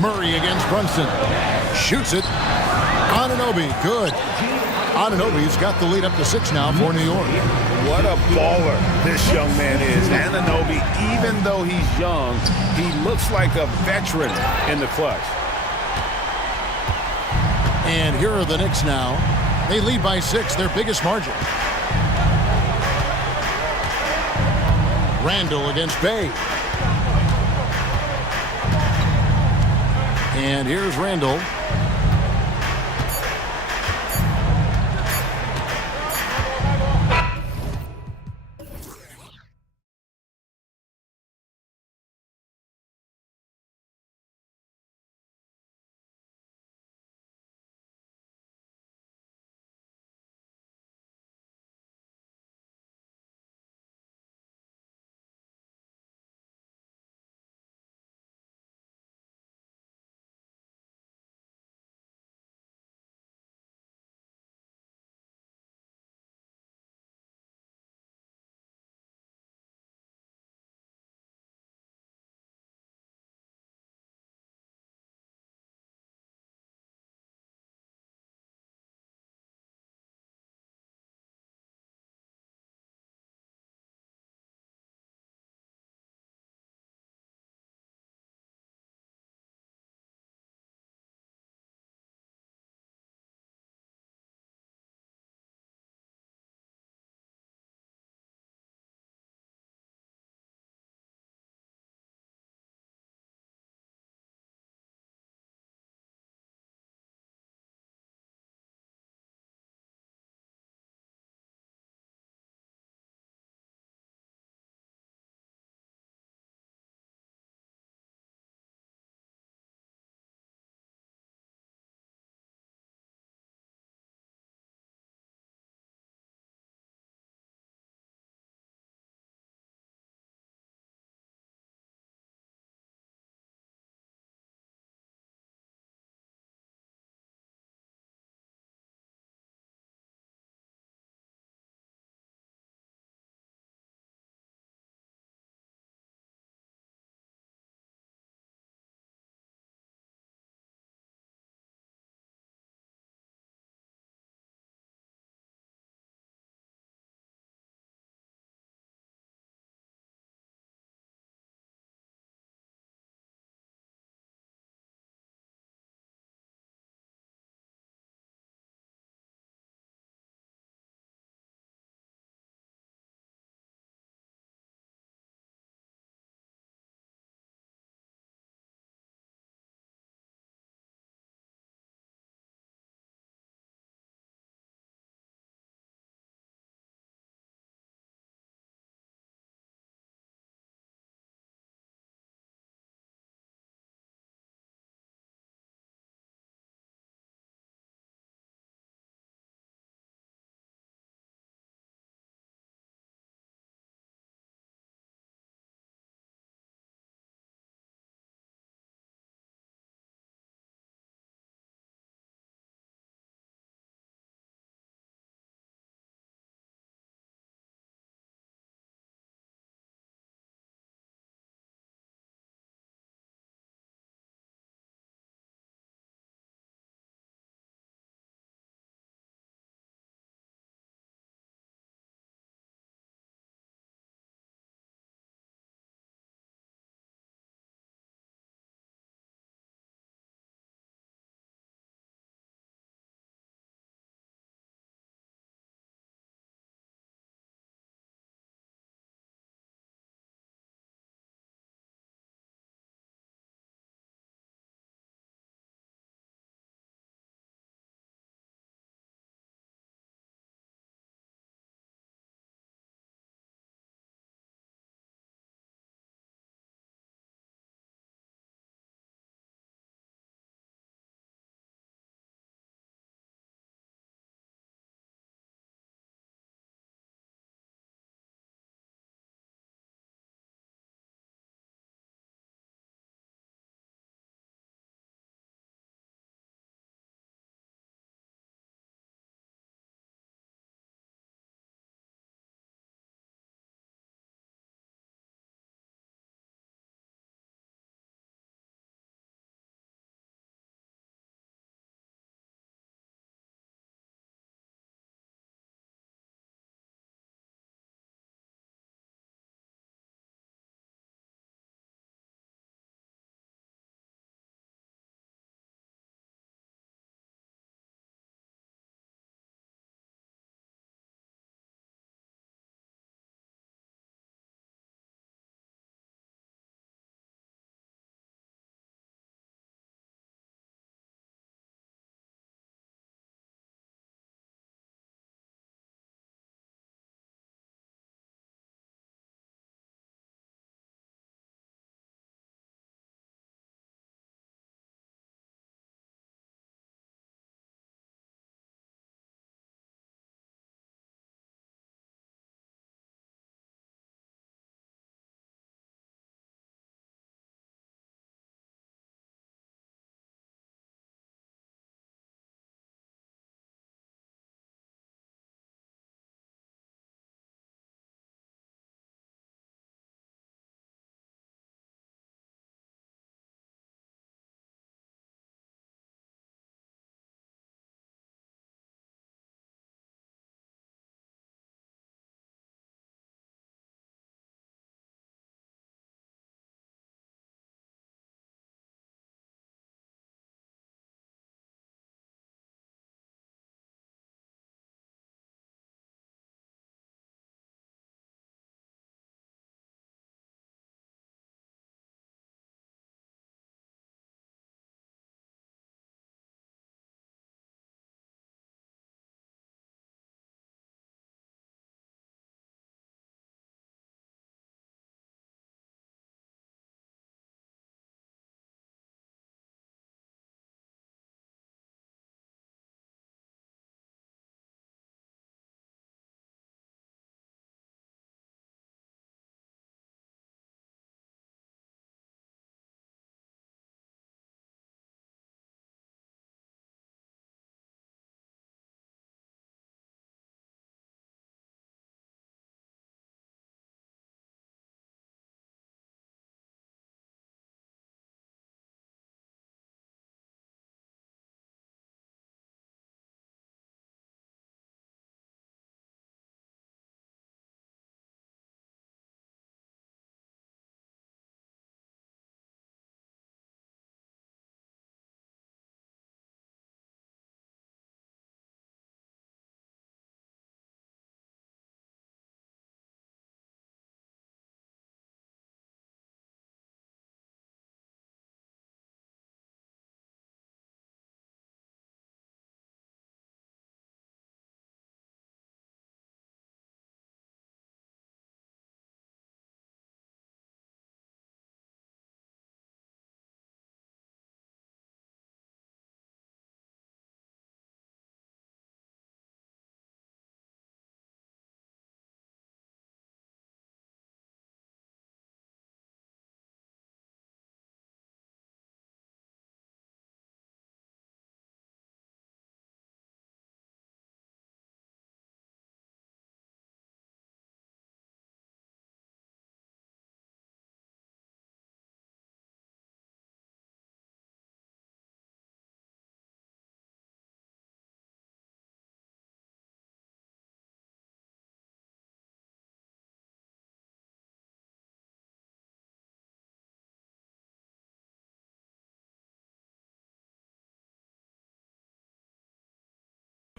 Murray against Brunson. Shoots it. Anunoby, good. Anunoby's got the lead up to 6 now for New York. What a baller this young man is. Anunoby, even though he's young, he looks like a veteran in the clutch. And here are the Knicks now. They lead by 6, their biggest margin. Randall against Bay. And here's Randall.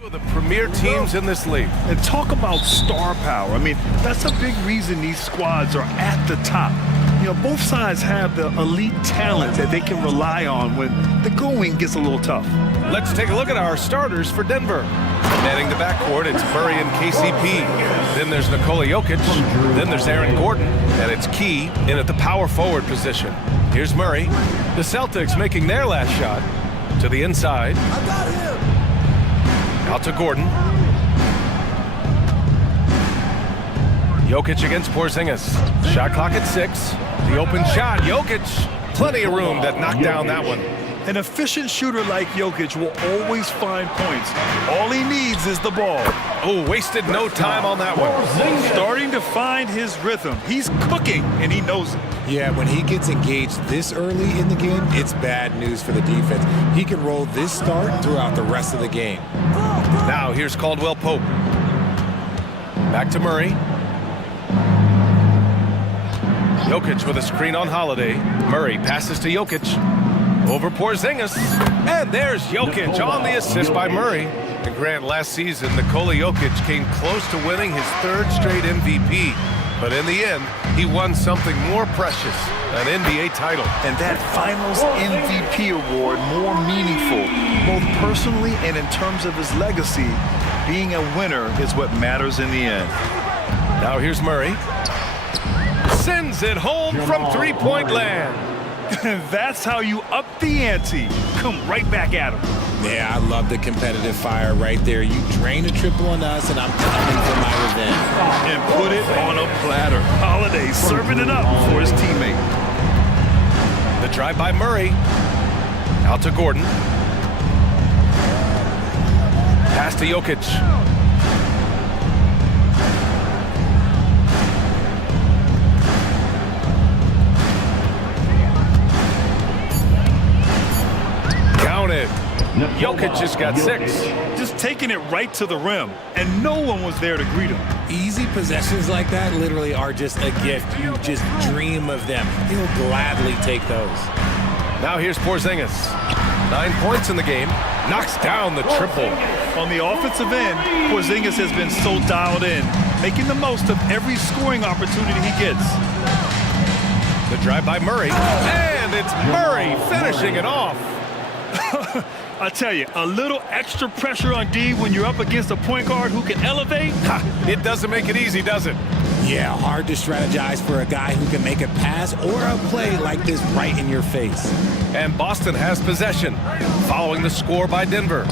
of the premier teams in this league. And talk about star power. I mean, that's a big reason these squads are at the top. You know, both sides have the elite talent that they can rely on when the going gets a little tough. Let's take a look at our starters for Denver. Manning the backcourt, it's Murray and KCP. Then there's Nikola Jokic. Then there's Aaron Gordon. And it's Key in at the power forward position. Here's Murray. The Celtics making their last shot. To the inside. Out to Gordon. Jokic against Porzingis. Shot clock at 6. The open shot. Jokic. Plenty of room to knock down that one. An efficient shooter like Jokic will always find points. All he needs is the ball. Oh, wasted no time on that one. Starting to find his rhythm. He's cooking, and he knows it. Yeah, when he gets engaged this early in the game, it's bad news for the defense. He can roll this start throughout the rest of the game. Now here's Caldwell Pope. Back to Murray. Jokic with a screen on Holiday. Murray passes to Jokic. Over Porzingis. And there's Jokic on the assist by Murray. And Grant, last season, Nikola Jokic came close to winning his 3rd straight MVP. But in the end, he won something more precious, an NBA title. And that Finals MVP award more meaningful, both personally and in terms of his legacy. Being a winner is what matters in the end. Now here's Murray. Sends it home from three-point land. That's how you up the ante. Come right back at him. Yeah, I love the competitive fire right there. You drain a triple on us, and I'm coming for my revenge. And put it on a platter. Holiday serving it up for his teammate. The drive by Murray. Out to Gordon. Pass to Jokic. Counted. Jokic just got 6. Just taking it right to the rim, and no one was there to greet him. Easy possessions like that literally are just a gift. You just dream of them. He'll gladly take those. Now here's Porzingis. 9 points in the game. Knocks down the triple. On the offensive end, Porzingis has been so dialed in, making the most of every scoring opportunity he gets. The drive by Murray. And it's Murray finishing it off. I tell you, a little extra pressure on D when you're up against a point guard who can elevate. It doesn't make it easy, does it? Yeah, hard to strategize for a guy who can make a pass or a play like this right in your face. And Boston has possession, following the score by Denver.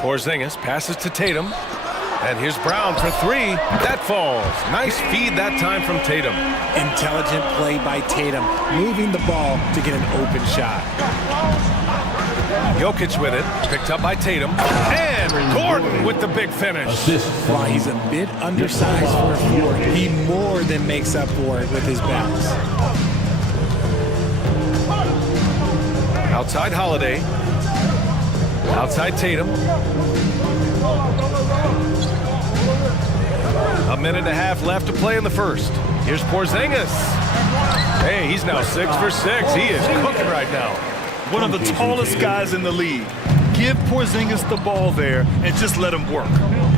Porzingis passes to Tatum. And here's Brown for 3. That falls. Nice feed that time from Tatum. Intelligent play by Tatum, moving the ball to get an open shot. Jokic with it, picked up by Tatum. And Gordon with the big finish. While he's a bit undersized for a forward, he more than makes up for it with his bounce. Outside Holiday. Outside Tatum. A minute and a half left to play in the first. Here's Porzingis. Hey, he's now 6 for 6. He is cooking right now. One of the tallest guys in the league. Give Porzingis the ball there and just let him work.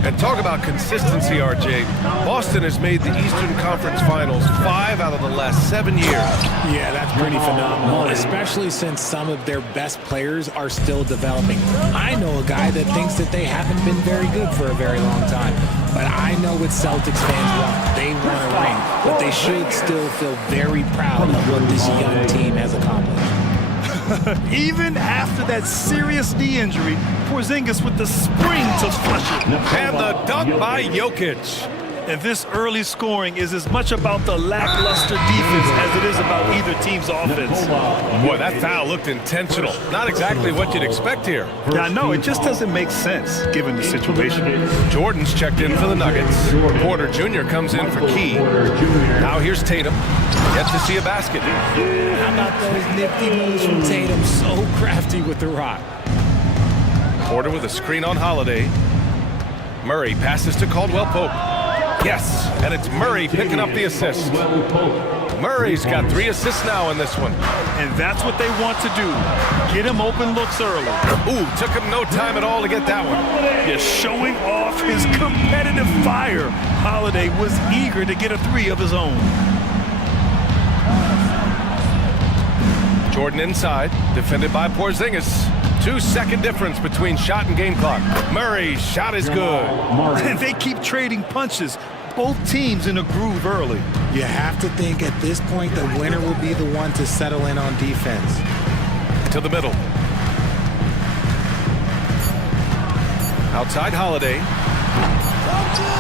And talk about consistency, RJ. Boston has made the Eastern Conference Finals 5 out of the last 7 years. Yeah, that's pretty phenomenal, especially since some of their best players are still developing. I know a guy that thinks that they haven't been very good for a very long time. But I know what Celtics fans want. They want a ring, but they should still feel very proud of what this young team has accomplished. Even after that serious knee injury, Porzingis with the spring to flush it. And the dunk by Jokic. And this early scoring is as much about the lackluster defense as it is about either team's offense. Boy, that foul looked intentional. Not exactly what you'd expect here. Yeah, I know. It just doesn't make sense given the situation. Jordan's checked in for the Nuggets. Porter Jr. comes in for Key. Now here's Tatum. Yet to see a basket. How about those nifty moves from Tatum? So crafty with the rock. Porter with a screen on Holiday. Murray passes to Caldwell Pope. Yes, and it's Murray picking up the assist. Murray's got 3 assists now in this one. And that's what they want to do. Get him open looks early. Ooh, took him no time at all to get that one. Just showing off his competitive fire. Holiday was eager to get a 3 of his own. Jordan inside, defended by Porzingis. 2-second difference between shot and game clock. Murray's shot is good. And they keep trading punches. Both teams in a groove early. You have to think at this point the winner will be the one to settle in on defense. To the middle. Outside Holiday.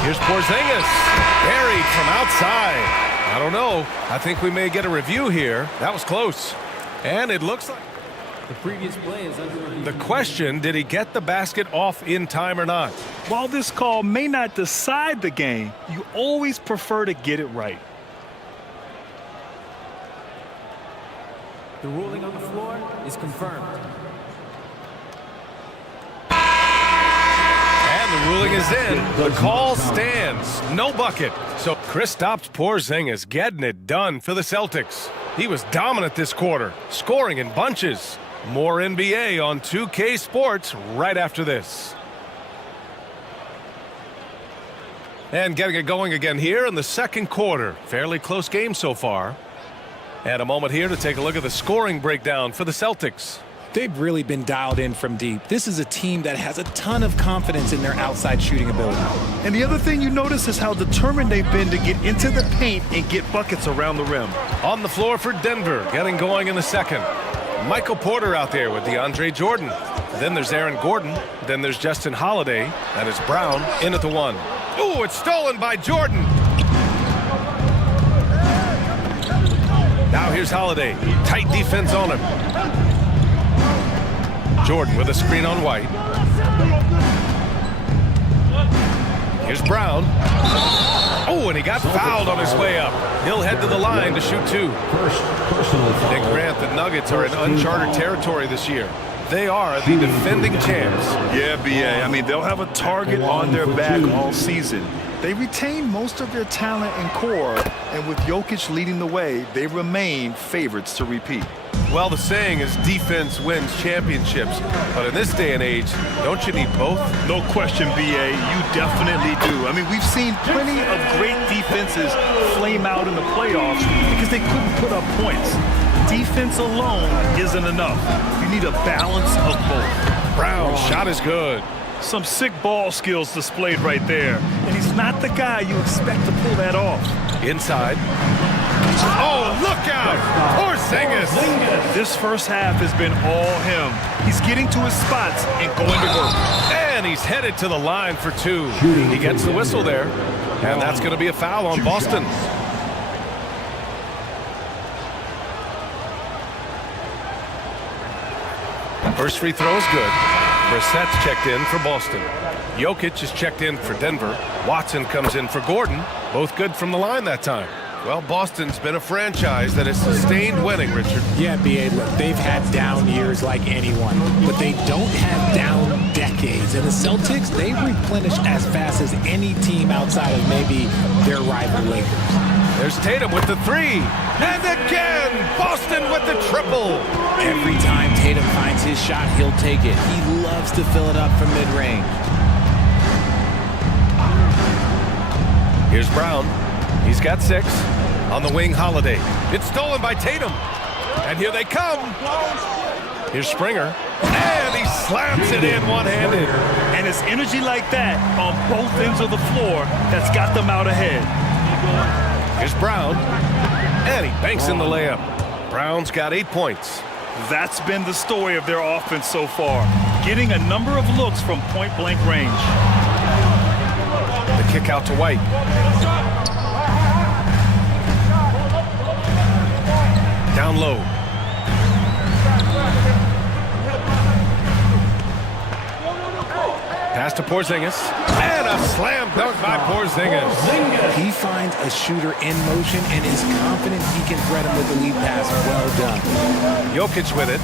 Here's Porzingis. Buried from outside. I don't know. I think we may get a review here. That was close. And it looks like The previous play is under review. the question, did he get the basket off in time or not? While this call may not decide the game, you always prefer to get it right. The ruling on the floor is confirmed. And the ruling is in. The call stands. No bucket. So Kristaps Porzingis getting it done for the Celtics. He was dominant this quarter, scoring in bunches. More NBA on 2K Sports right after this. And getting it going again here in the second quarter. Fairly close game so far. And a moment here to take a look at the scoring breakdown for the Celtics. They've really been dialed in from deep. This is a team that has a ton of confidence in their outside shooting ability. And the other thing you notice is how determined they've been to get into the paint and get buckets around the rim. On the floor for Denver, getting going in the second. Michael Porter out there with DeAndre Jordan. Then there's Aaron Gordon. Then there's Justin Holiday. And it's Brown in at the 1. Ooh, it's stolen by Jordan. Now here's Holiday. Tight defense on him. Jordan with a screen on White. Here's Brown. Oh, and he got fouled on his way up. He'll head to the line to shoot 2. And Grant, the Nuggets are in uncharted territory this year. They are the defending champs. Yeah, BA. I mean, they'll have a target on their back all season. They retain most of their talent and core, and with Jokic leading the way, they remain favorites to repeat. Well, the saying is defense wins championships, but in this day and age, don't you need both? No question, BA. You definitely do. I mean, we've seen plenty of great defenses flame out in the playoffs because they couldn't put up points. Defense alone isn't enough. You need a balance of both. Brown's shot is good. Some sick ball skills displayed right there. And he's not the guy you expect to pull that off. Inside. Oh, look out! Porzingis! This first half has been all him. He's getting to his spots and going to work. And he's headed to the line for 2. He gets the whistle there. And that's going to be a foul on Boston. First free throw is good. Brissett's checked in for Boston. Jokic is checked in for Denver. Watson comes in for Gordon. Both good from the line that time. Well, Boston's been a franchise that has sustained winning, Richard. Yeah, BA, look, they've had down years like anyone, but they don't have down decades. And the Celtics, they replenish as fast as any team outside of maybe their rival Lakers. There's Tatum with the 3. And again, Boston with the triple. Every time Tatum finds his shot, he'll take it. He loves to fill it up from mid-range. Here's Brown. He's got 6. On the wing, Holiday. It's stolen by Tatum. And here they come. Here's Springer. And he slams it in one-handed. And it's energy like that on both ends of the floor that's got them out ahead. Here's Brown. And he banks in the layup. Brown's got 8 points. That's been the story of their offense so far. Getting a number of looks from point-blank range. The kick out to White. Down low. Pass to Porzingis. And a slam dunk by Porzingis. He finds a shooter in motion and is confident he can thread him with the lead pass. Well done. Jokic with it.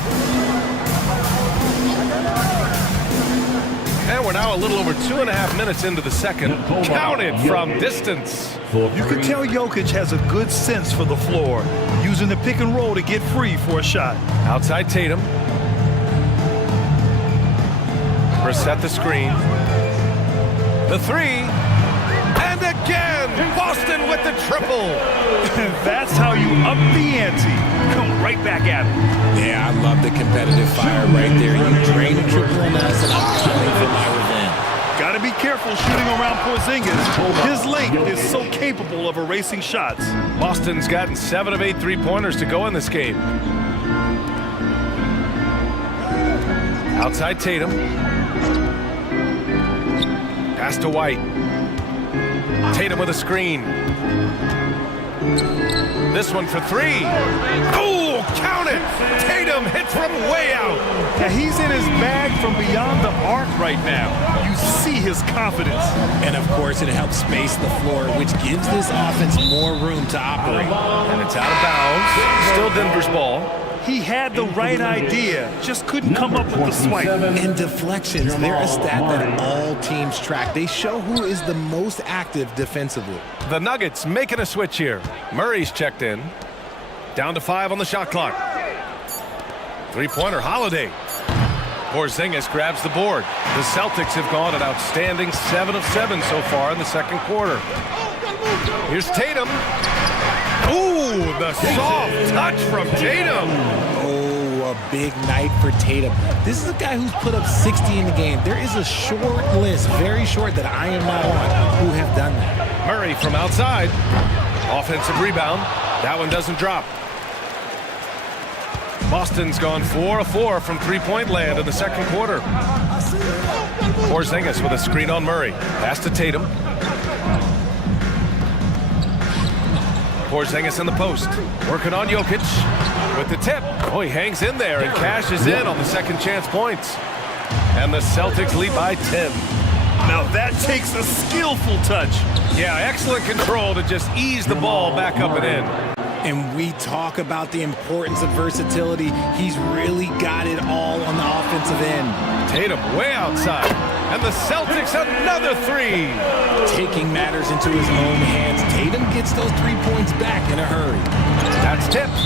And we're now a little over 2.5 minutes into the second. Counted from distance. You can tell Jokic has a good sense for the floor, using the pick and roll to get free for a shot. Outside Tatum. Reset the screen. The three. And again, Boston with the triple. That's how you up the ante. Come right back at it. Yeah, I love the competitive fire right there. You drain a triple on us, and I'm coming for my revenge. Got to be careful shooting around Porzingis. His length is so capable of erasing shots. Boston's gotten 7 of 8 three-pointers to go in this game. Outside Tatum. Pass to White. Tatum with a screen. This one for three. Oh, count it! Tatum hits from way out. Yeah, he's in his bag from beyond the arc right now. You see his confidence. And of course, it helps space the floor, which gives this offense more room to operate. And it's out of bounds. Still Denver's ball. He had the right idea, just couldn't come up with the swipe. And deflections, they're a stat that all teams track. They show who is the most active defensively. The Nuggets making a switch here. Murray's checked in. Down to 5 on the shot clock. Three-pointer, Holiday. Porzingis grabs the board. The Celtics have gone an outstanding 7 of 7 so far in the second quarter. Here's Tatum. Ooh, the soft touch from Tatum. Oh, a big night for Tatum. This is a guy who's put up 60 in the game. There is a short list, very short, that I am not on, who have done that. Murray from outside. Offensive rebound. That one doesn't drop. Boston's gone 4 of 4 from three-point land in the second quarter. Porzingis with a screen on Murray. Pass to Tatum. Porzingis in the post. Working on Jokic with the tip. Oh, he hangs in there and cashes in on the second chance points. And the Celtics lead by 10. Now that takes a skillful touch. Yeah, excellent control to just ease the ball back up and in. And we talk about the importance of versatility. He's really got it all on the offensive end. Tatum way outside. And the Celtics another three. Taking matters into his own hands. Tatum gets those 3 points back in a hurry. That's tipped.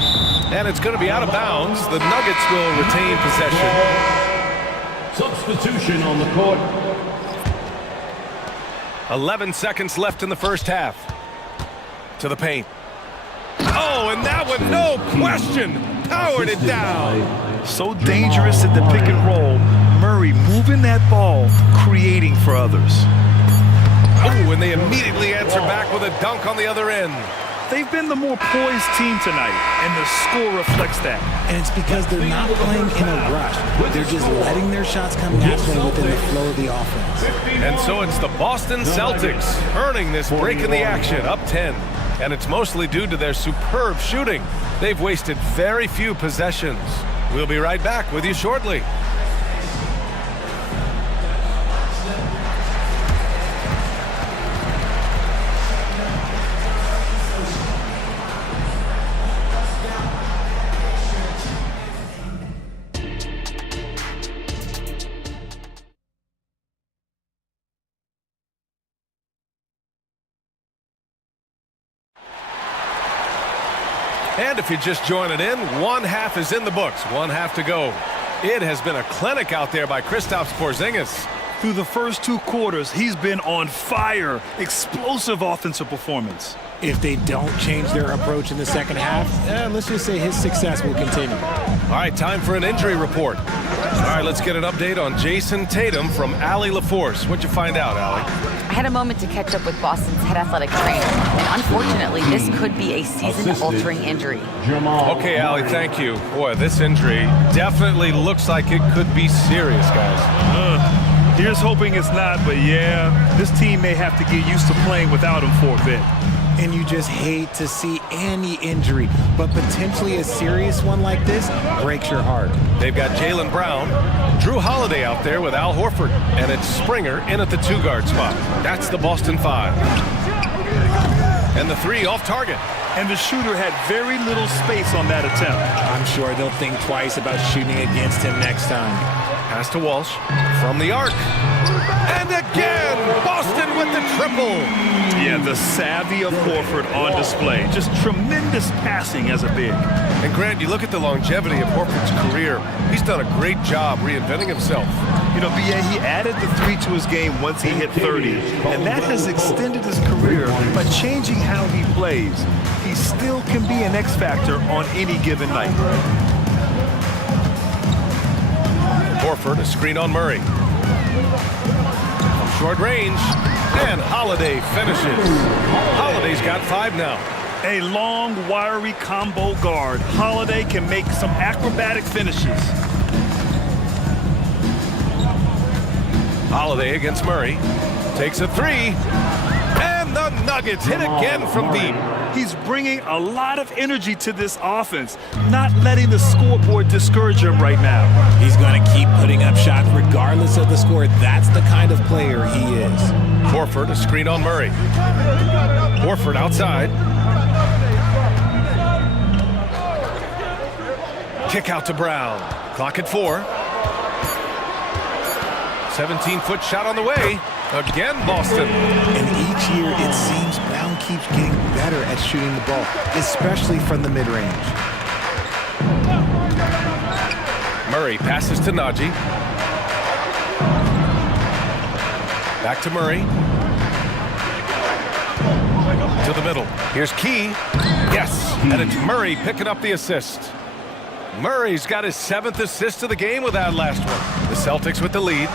And it's going to be out of bounds. The Nuggets will retain possession. Substitution on the court. 11 seconds left in the first half. To the paint. Oh, and that one, no question, powered it down. So dangerous at the pick and roll. Murray moving that ball, creating for others. Oh, and they immediately answer back with a dunk on the other end. They've been the more poised team tonight, and the score reflects that. And it's because they're not playing in a rush. They're just letting their shots come naturally within the flow of the offense. And so it's the Boston Celtics earning this break in the action, up 10. And it's mostly due to their superb shooting. They've wasted very few possessions. We'll be right back with you shortly. And if you're just joining in, one half is in the books, one half to go. It has been a clinic out there by Kristaps Porzingis. Through the first 2 quarters, he's been on fire. Explosive offensive performance. If they don't change their approach in the second half, let's just say his success will continue. All right, time for an injury report. All right, let's get an update on Jason Tatum from Allie LaForce. What'd you find out, Allie? I had a moment to catch up with Boston's head athletic trainer, and unfortunately, this could be a season-altering injury. Okay, Allie, thank you. Boy, this injury definitely looks like it could be serious, guys. Here's hoping it's not, but yeah, this team may have to get used to playing without him for a bit. And you just hate to see any injury, but potentially a serious one like this breaks your heart. They've got Jaylen Brown, Drew Holiday out there with Al Horford, and it's Springer in at the 2-guard spot. That's the Boston 5. And the 3 off target. And the shooter had very little space on that attempt. I'm sure they'll think twice about shooting against him next time. Pass to Walsh from the arc. And again, Boston with the triple. Yeah, the savvy of Horford on display. Just tremendous passing as a big. And Grant, you look at the longevity of Horford's career. He's done a great job reinventing himself. You know, B.A., he added the 3 to his game once he hit 30, and that has extended his career by changing how he plays. He still can be an X factor on any given night. Horford, a screen on Murray. From short range, and Holiday finishes. Holiday's got 5 now. A long, wiry combo guard. Holiday can make some acrobatic finishes. Holiday against Murray. Takes a 3. And the Nuggets hit again from deep. He's bringing a lot of energy to this offense, not letting the scoreboard discourage him right now. He's going to keep putting up shots regardless of the score. That's the kind of player he is. Horford, a screen on Murray. Horford outside. Kick out to Brown. Clock at 4. 17-foot shot on the way. Again, Boston. And each year, it seems Brown keeps getting better at shooting the ball, especially from the mid-range. Murray passes to Najee. Back to Murray. To the middle. Here's Key. Yes, and it's Murray picking up the assist. Murray's got his 7th assist of the game with that last one. The Celtics with the lead.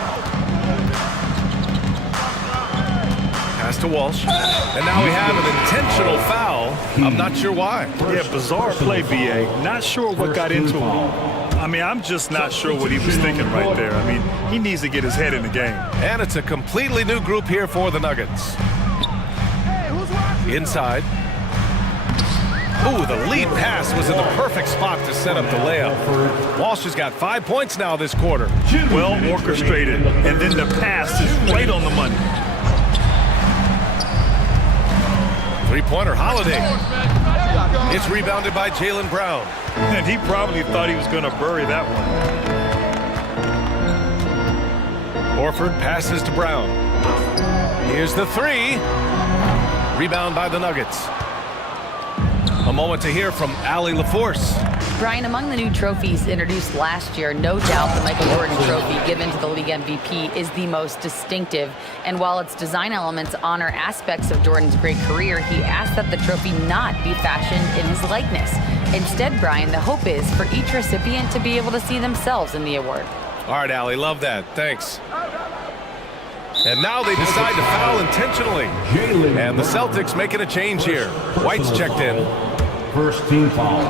Pass to Walsh. And now we have an intentional foul. I'm not sure why. Yeah, bizarre play, B.A. Not sure what got into him. I mean, I'm just not sure what he was thinking right there. I mean, he needs to get his head in the game. And it's a completely new group here for the Nuggets. Inside. Ooh, the lead pass was in the perfect spot to set up the layup. Walsh has got 5 points now this quarter. Well orchestrated, and then the pass is right on the money. Three-pointer, Holiday. It's rebounded by Jaylen Brown. And he probably thought he was going to bury that one. Horford passes to Brown. Here's the 3. Rebound by the Nuggets. A moment to hear from Allie LaForce. Brian, among the new trophies introduced last year, no doubt the Michael Jordan Trophy given to the league MVP is the most distinctive. And while its design elements honor aspects of Jordan's great career, he asked that the trophy not be fashioned in his likeness. Instead, Brian, the hope is for each recipient to be able to see themselves in the award. All right, Allie, love that. Thanks. And now they decide to foul intentionally. And the Celtics making a change here. White's checked in. First team foul.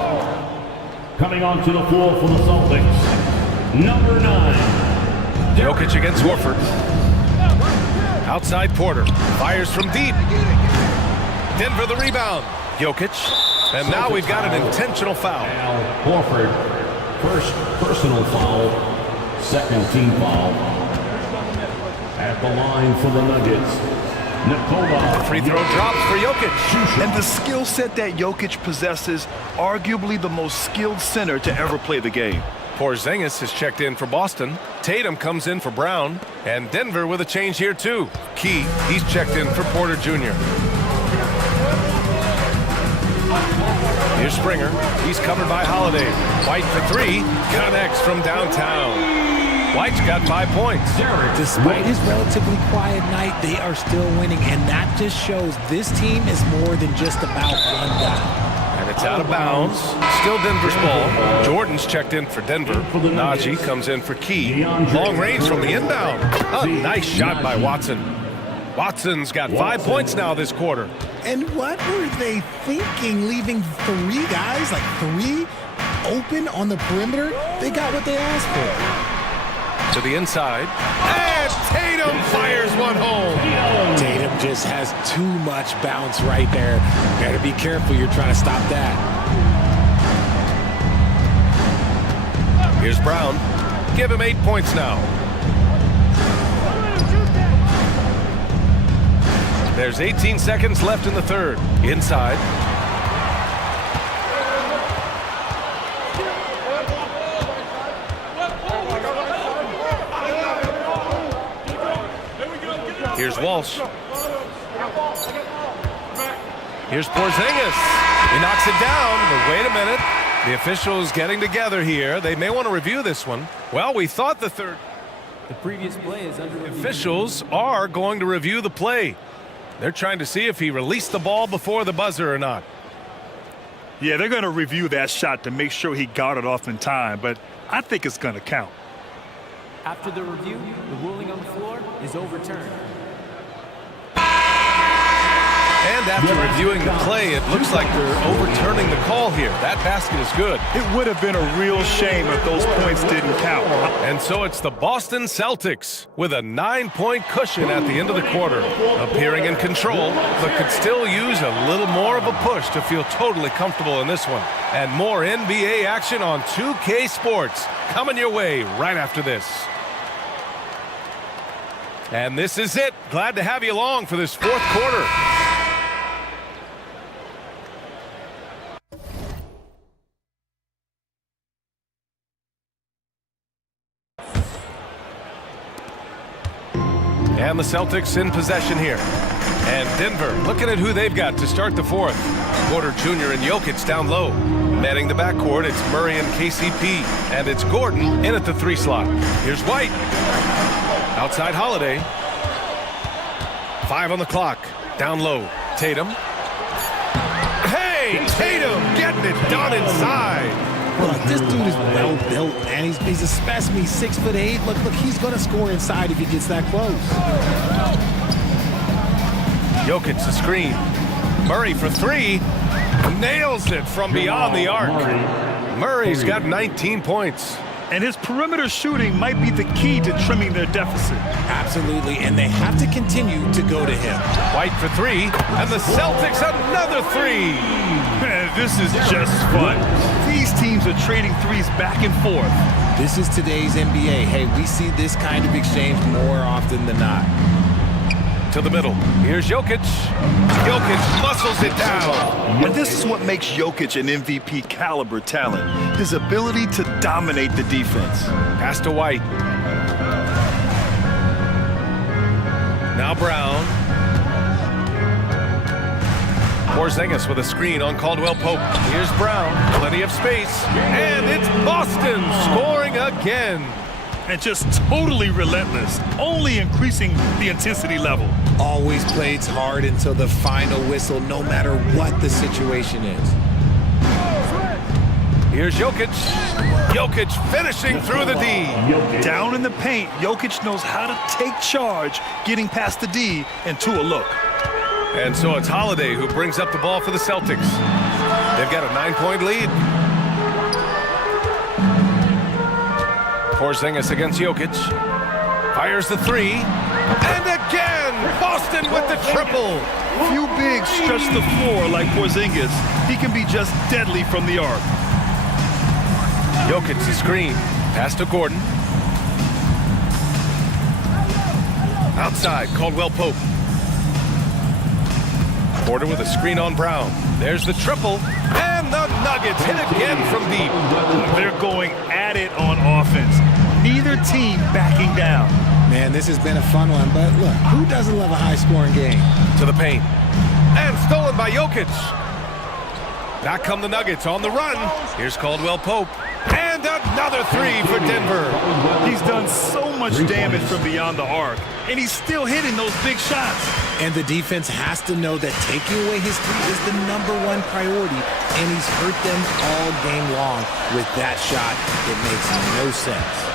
Coming onto the floor for the Celtics, number 9. Jokic against Horford. Outside Porter. Fires from deep. Denver the rebound. Jokic. And now we've got an intentional foul. Horford, first personal foul, second team foul. At the line for the Nuggets, the free throw drops for Jokic. And the skill set that Jokic possesses, arguably the most skilled center to ever play the game. Porzingis has checked in for Boston. Tatum comes in for Brown. And Denver with a change here too. Key, he's checked in for Porter Jr. Here's Springer. He's covered by Holiday. White for 3. Connects from downtown. White's got 5 points. Despite his relatively quiet night, they are still winning, and that just shows this team is more than just about one guy. And it's out of bounds. Still Denver's ball. Jordan's checked in for Denver. Najee comes in for Key. Long range from the inbound. A nice shot by Watson. Watson's got 5 points now this quarter. And what were they thinking, leaving 3 guys, like 3, open on the perimeter? They got what they asked for. To the inside, and Tatum fires one home. Tatum just has too much bounce right there. Better be careful, you're trying to stop that. Here's Brown. Give him 8 points now. There's 18 seconds left in the third. Inside. Walsh. Here's Porzingis. He knocks it down, but wait a minute. The officials getting together here. They may want to review this one. Well, we thought the previous play is under review. Officials are going to review the play. They're trying to see if he released the ball before the buzzer or not. Yeah, they're going to review that shot to make sure he got it off in time, but I think it's going to count. After the review, the ruling on the floor is overturned. And after reviewing the play, it looks like they're overturning the call here. That basket is good. It would have been a real shame if those points didn't count. And so it's the Boston Celtics with a 9-point cushion at the end of the quarter, appearing in control, but could still use a little more of a push to feel totally comfortable in this one. And more NBA action on 2K Sports coming your way right after this. And this is it. Glad to have you along for this fourth quarter. And the Celtics in possession here. And Denver looking at who they've got to start the fourth. Porter Jr. and Jokic down low. Manning the backcourt, it's Murray and KCP. And it's Gordon in at the 3 slot. Here's White. Outside Holiday. 5 on the clock. Down low. Tatum. Hey, Tatum getting it done inside. Look, this dude is well built, man. He's a specimen. He's 6'8". Look, he's gonna score inside if he gets that close. Jokic the screen. Murray for 3. Nails it from beyond the arc. Murray's got 19 points. And his perimeter shooting might be the key to trimming their deficit. Absolutely, and they have to continue to go to him. White for 3, and the Celtics another 3. Man, this is just fun. These teams are trading threes back and forth. This is today's NBA. Hey, we see this kind of exchange more often than not. To the middle. Here's Jokic. Jokic muscles it down. And this is what makes Jokic an MVP caliber talent. His ability to dominate the defense. Pass to White. Now Brown. Porzingis with a screen on Caldwell Pope. Here's Brown. Plenty of space. And it's Boston scoring again. And just totally relentless, only increasing the intensity level. Always plays hard until the final whistle, no matter what the situation is. Here's Jokic. Jokic finishing through the D. Down in the paint, Jokic knows how to take charge, getting past the D and to a look. And so it's Holiday who brings up the ball for the Celtics. They've got a 9-point lead. Porzingis against Jokic. Fires the 3. And again, Boston with the triple. Few bigs stretch the floor like Porzingis. He can be just deadly from the arc. Jokic the screen. Pass to Gordon. Outside, Caldwell Pope. Porter with a screen on Brown. There's the triple. And the Nuggets hit again from deep. They're going at it on offense. Neither team backing down. Man, this has been a fun one, but look, who doesn't love a high-scoring game? To the paint. And stolen by Jokic. Back come the Nuggets on the run. Here's Caldwell Pope. And another 3 for Denver. He's done so much damage from beyond the arc, and he's still hitting those big shots. And the defense has to know that taking away his 3 is the #1 priority, and he's hurt them all game long with that shot. It makes no sense.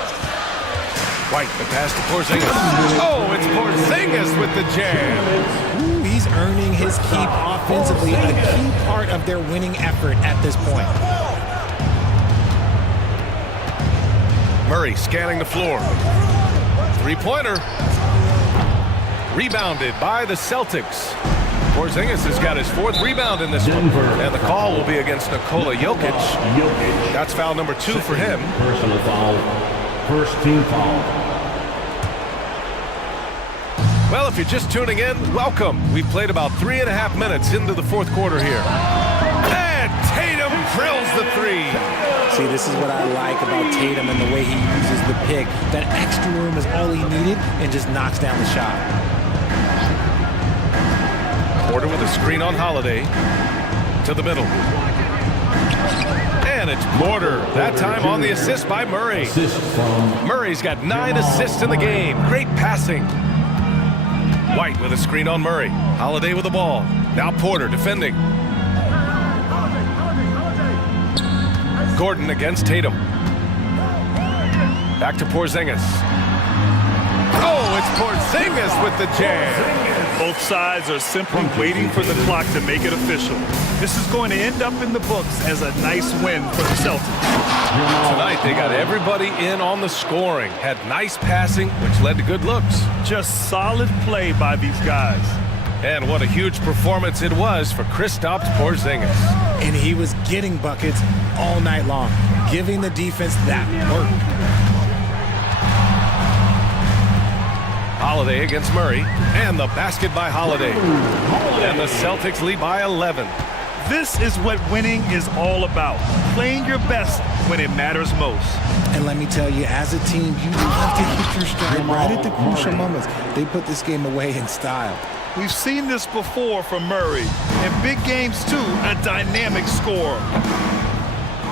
White, the pass to Porzingis. Oh, it's Porzingis with the jam. Ooh, he's earning his keep offensively, a key part of their winning effort at this point. Murray scanning the floor. 3-pointer. Rebounded by the Celtics. Porzingis has got his 4th rebound in this one. And the call will be against Nikola Jokic. That's foul number 2 for him. Personal foul. First team foul. Well, if you're just tuning in, welcome. We've played about 3.5 minutes into the fourth quarter here. And Tatum drills the 3. See, this is what I like about Tatum and the way he uses the pick. That extra room is all he needed and just knocks down the shot. screen on Holiday. To the middle. And it's Porter. That time on the assist by Murray. Murray's got 9 assists in the game. Great passing. White with a screen on Murray. Holiday with the ball. Now Porter defending. Gordon against Tatum. Back to Porzingis. Oh, it's Porzingis with the jam. Both sides are simply waiting for the clock to make it official. This is going to end up in the books as a nice win for the Celtics. Tonight, they got everybody in on the scoring. Had nice passing, which led to good looks. Just solid play by these guys. And what a huge performance it was for Kristaps Porzingis. And he was getting buckets all night long, giving the defense that work. Holiday against Murray, and the basket by Holiday. And the Celtics lead by 11. This is what winning is all about. Playing your best when it matters most. And let me tell you, as a team, you have to hit your stride right at the crucial moments. They put this game away in style. We've seen this before from Murray. In big games, too, a dynamic scorer.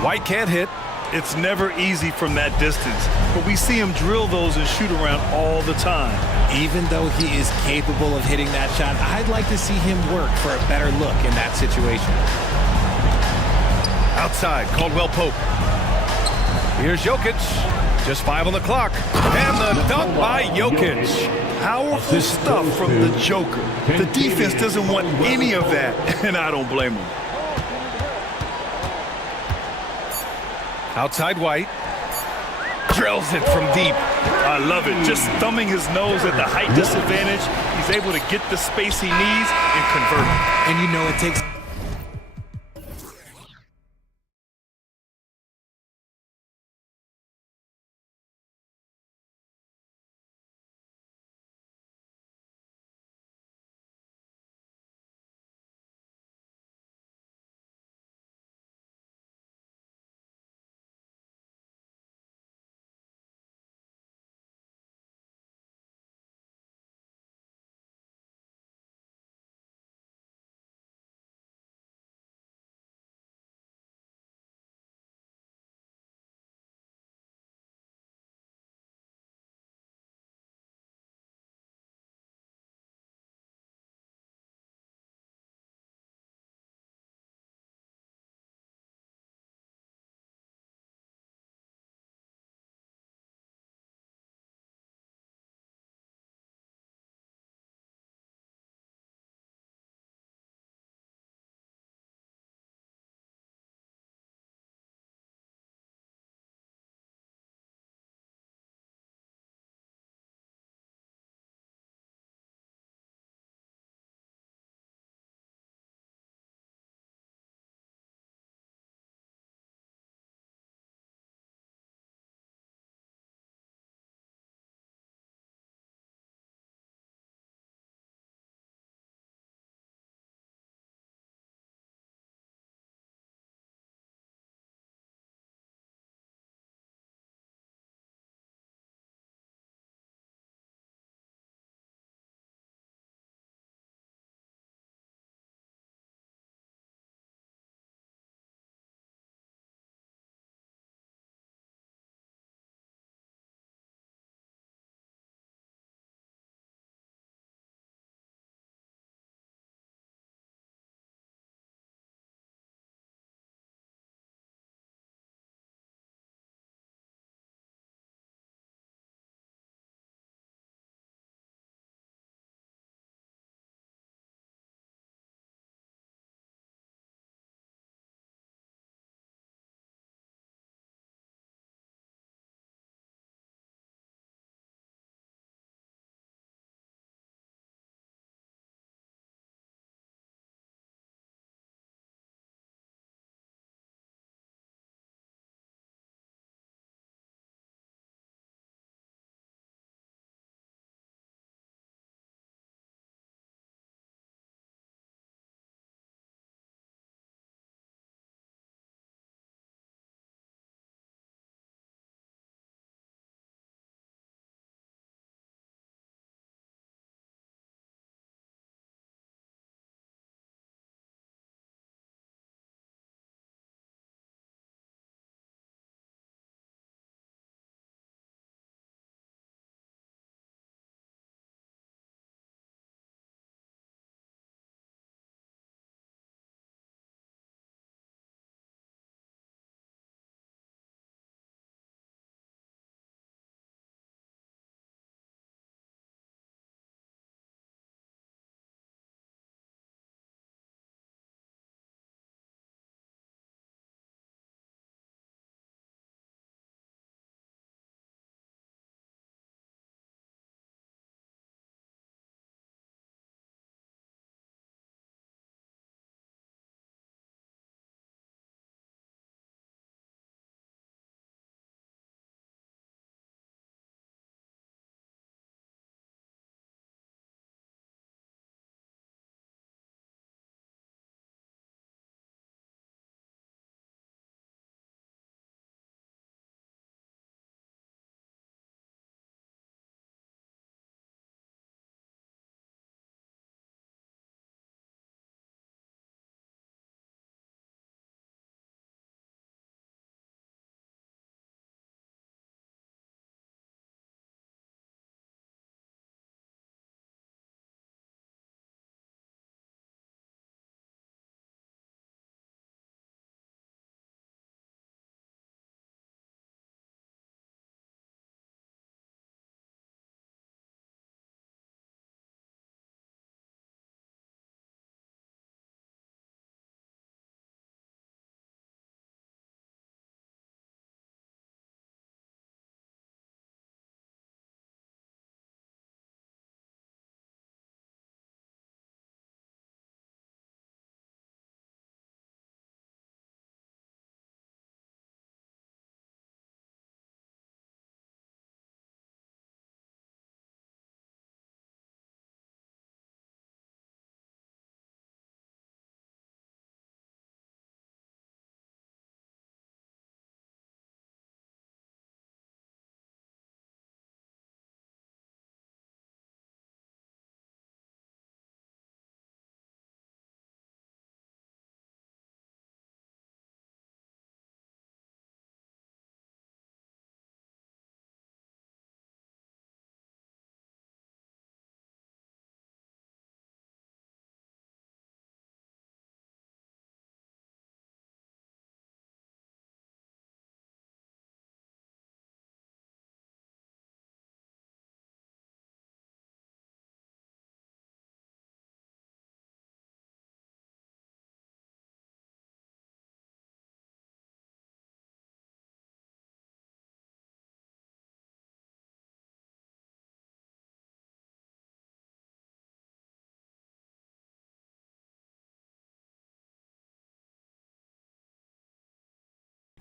White can't hit. It's never easy from that distance, but we see him drill those and shoot around all the time. Even though he is capable of hitting that shot, I'd like to see him work for a better look in that situation. Outside, Caldwell Pope. Here's Jokic. Just 5 on the clock. And the dunk by Jokic. Powerful stuff from the Joker. The defense doesn't want any of that, and I don't blame him. Outside White. Drills it from deep. I love it. Just thumbing his nose at the height disadvantage. He's able to get the space he needs and convert it. And you know it takes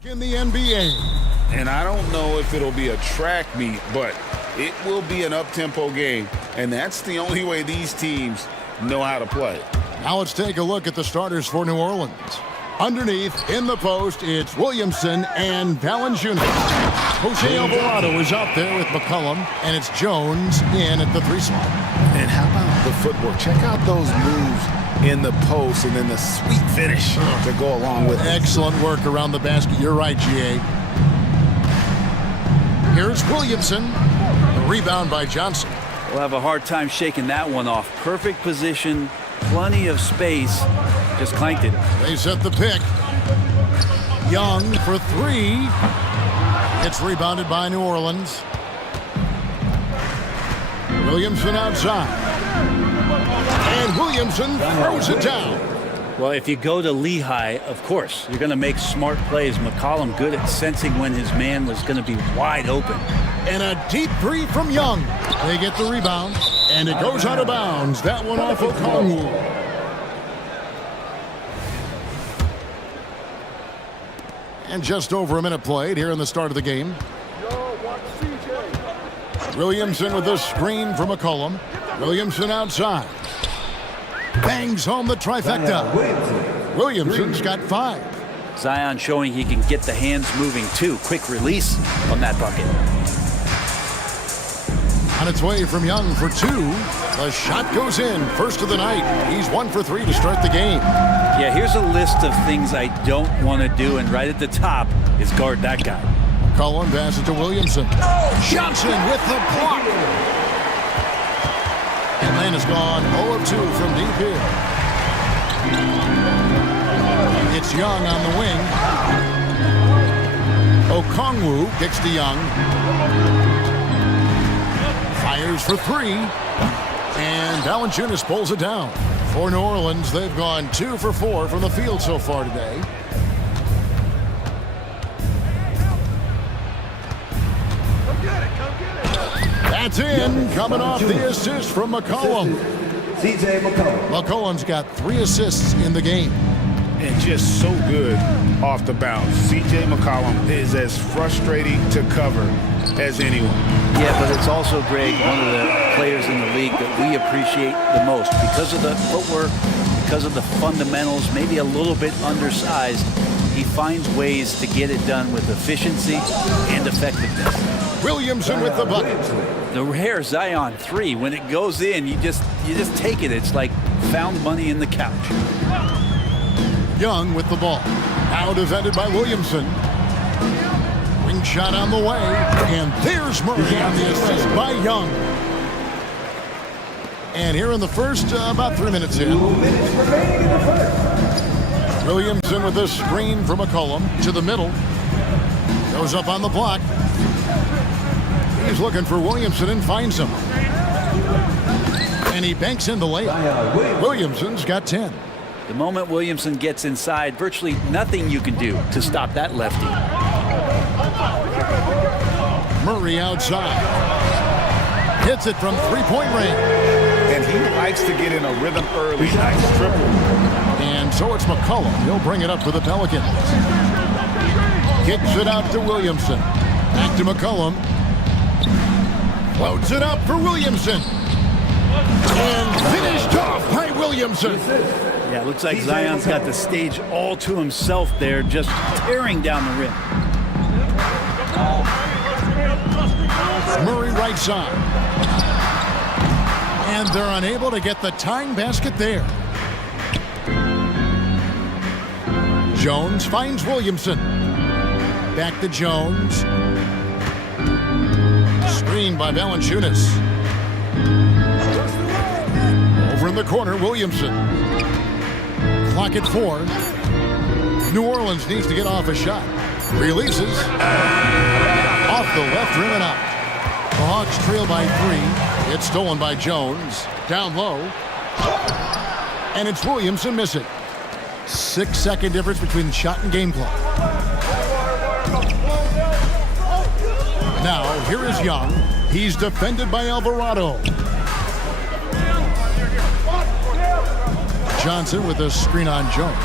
In the NBA. And I don't know if it'll be a track meet, but it will be an up-tempo game. And that's the only way these teams know how to play. Now let's take a look at the starters for New Orleans. Underneath, in the post, it's Williamson and Valanciunas. Jose Alvarado is out there with McCollum, and it's Jones in at the 3 spot. And how about the footwork? Check out those moves in the post and then the sweet finish to go along with it. Excellent work around the basket. You're right, G.A. Here's Williamson. The rebound by Johnson. We'll have a hard time shaking that one off. Perfect position, plenty of space. Just clanked it. They set the pick. Young for 3. It's rebounded by New Orleans. Williamson outside. And Williamson throws it down. Well, if you go to Lehigh, of course, you're going to make smart plays. McCollum good at sensing when his man was going to be wide open. And a deep 3 from Young. They get the rebound, and it goes out of bounds. That one off of Kongwu. And just over a minute played here in the start of the game. Williamson with the screen from McCollum. Williamson outside. Bangs home the trifecta. Williamson's got 5. Zion showing he can get the hands moving too. Quick release on that bucket. On its way from Young for 2. The shot goes in. First of the night. He's 1 for 3 to start the game. Yeah, here's a list of things I don't want to do, and right at the top is guard that guy. Cullen passes to Williamson. Johnson with the block. Atlanta's gone 0 of 2 from deep here. It's Young on the wing. Okongwu kicks to Young. Fires for 3. And Valanciunas pulls it down. For New Orleans, they've gone 2 for 4 from the field so far today. That's in, coming off the assist from McCollum. McCollum's got 3 assists in the game. And just so good off the bounce. C.J. McCollum is as frustrating to cover as anyone. Yeah, but it's also, Greg, one of the players in the league that we appreciate the most because of the footwork, because of the fundamentals, maybe a little bit undersized. He finds ways to get it done with efficiency and effectiveness. Williamson with the bucket. The rare Zion 3, when it goes in, you just take it. It's like found money in the couch. Young with the ball. Now defended by Williamson. Ring shot on the way. And there's Murray on the assist by Young. And here in the first, about 3 minutes in. Williamson with the screen from McCollum to the middle. Goes up on the block. He's looking for Williamson and finds him. And he banks in the layup. Williamson's got 10. The moment Williamson gets inside, virtually nothing you can do to stop that lefty. Murray outside. Hits it from 3-point range. And he likes to get in a rhythm early. Nice triple. And so it's McCollum. He'll bring it up for the Pelicans. Kicks it out to Williamson. Back to McCollum. Floats it up for Williamson. And finished off by Williamson. Yeah, it looks like Zion's got the stage all to himself there, just tearing down the rim. Murray right side. And they're unable to get the tying basket there. Jones finds Williamson. Back to Jones. Screened by Valanciunas. Over in the corner, Williamson. Clock at 4. New Orleans needs to get off a shot. Releases. Off the left rim and out. The Hawks trail by 3. It's stolen by Jones. Down low. And it's Williamson missing. 6-second difference between shot and game clock. Now, here is Young. He's defended by Alvarado. Johnson with a screen on Jones.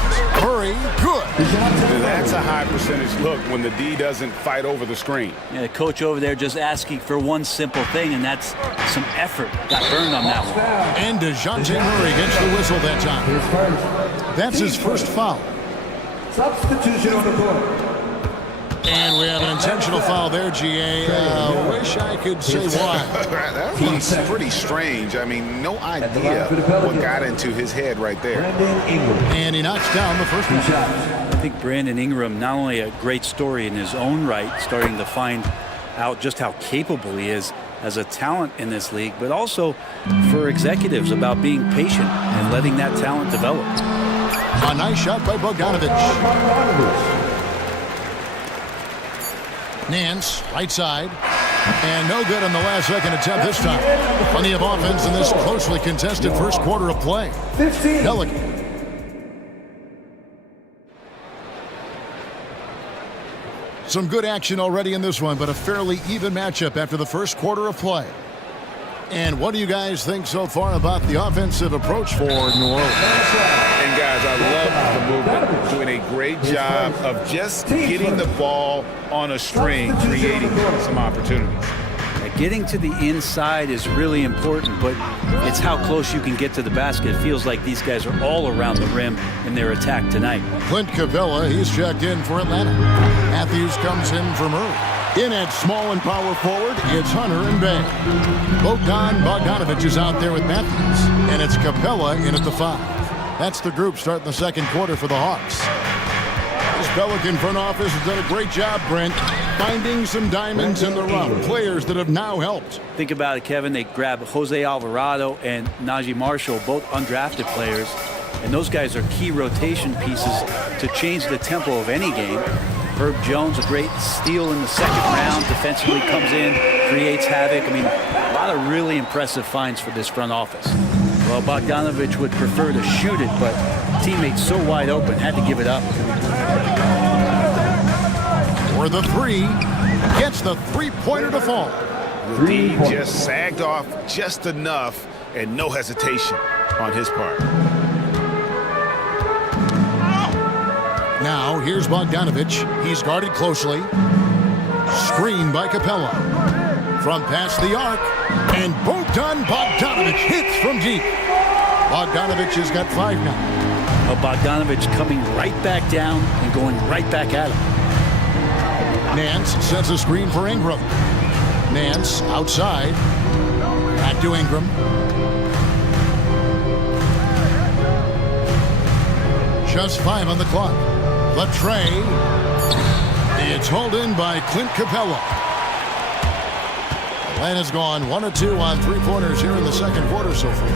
Murray, good. That's a high percentage look when the D doesn't fight over the screen. Yeah, the coach over there just asking for one simple thing, and that's some effort. Got burned on that one. And DeJounte Murray gets the whistle that time. That's his first foul. Substitution on the court. And we have an intentional foul there, GA. Wish I could say why. That was pretty strange. I mean, no idea what got into his head right there. And he knocks down the first one. I think Brandon Ingram, not only a great story in his own right, starting to find out just how capable he is as a talent in this league, but also for executives about being patient and letting that talent develop. A nice shot by Bogdanovich. Nance, right side, and no good on the last second attempt this time. Plenty of offense in this closely contested first quarter of play. Pelicans. Some good action already in this one, but a fairly even matchup after the first quarter of play. And what do you guys think so far about the offensive approach for New Orleans? And guys, I love the movement. Doing a great job of just getting the ball on a string, creating some opportunities. Getting to the inside is really important, but it's how close you can get to the basket. It feels like these guys are all around the rim in their attack tonight. Clint Capella, he's checked in for Atlanta. Matthews comes in for Murray. In at small and power forward, it's Hunter and Bay. Bogdanovich is out there with Matthews, and it's Capella in at the 5. That's the group starting the second quarter for the Hawks. This Pelican front office has done a great job, Brent, finding some diamonds in the rough, players that have now helped. Think about it, Kevin. They grabbed Jose Alvarado and Najee Marshall, both undrafted players, and those guys are key rotation pieces to change the tempo of any game. Herb Jones, a great steal in the second round, defensively comes in, creates havoc. I mean, a lot of really impressive finds for this front office. Well, Bogdanovich would prefer to shoot it, but teammates so wide open, had to give it up. For the 3, gets the three-pointer to fall. The D just sagged off just enough, and no hesitation on his part. Now, here's Bogdanovich. He's guarded closely. Screened by Capella. From past the arc. And Bogdanovich hits from deep. Bogdanovich has got 5 now. Well, Bogdanovich coming right back down and going right back at him. Nance sets a screen for Ingram. Nance outside. Back to Ingram. Just 5 on the clock. The tray. It's hauled in by Clint Capella. Atlanta's gone 1 of 2 on 3-pointers here in the second quarter so far.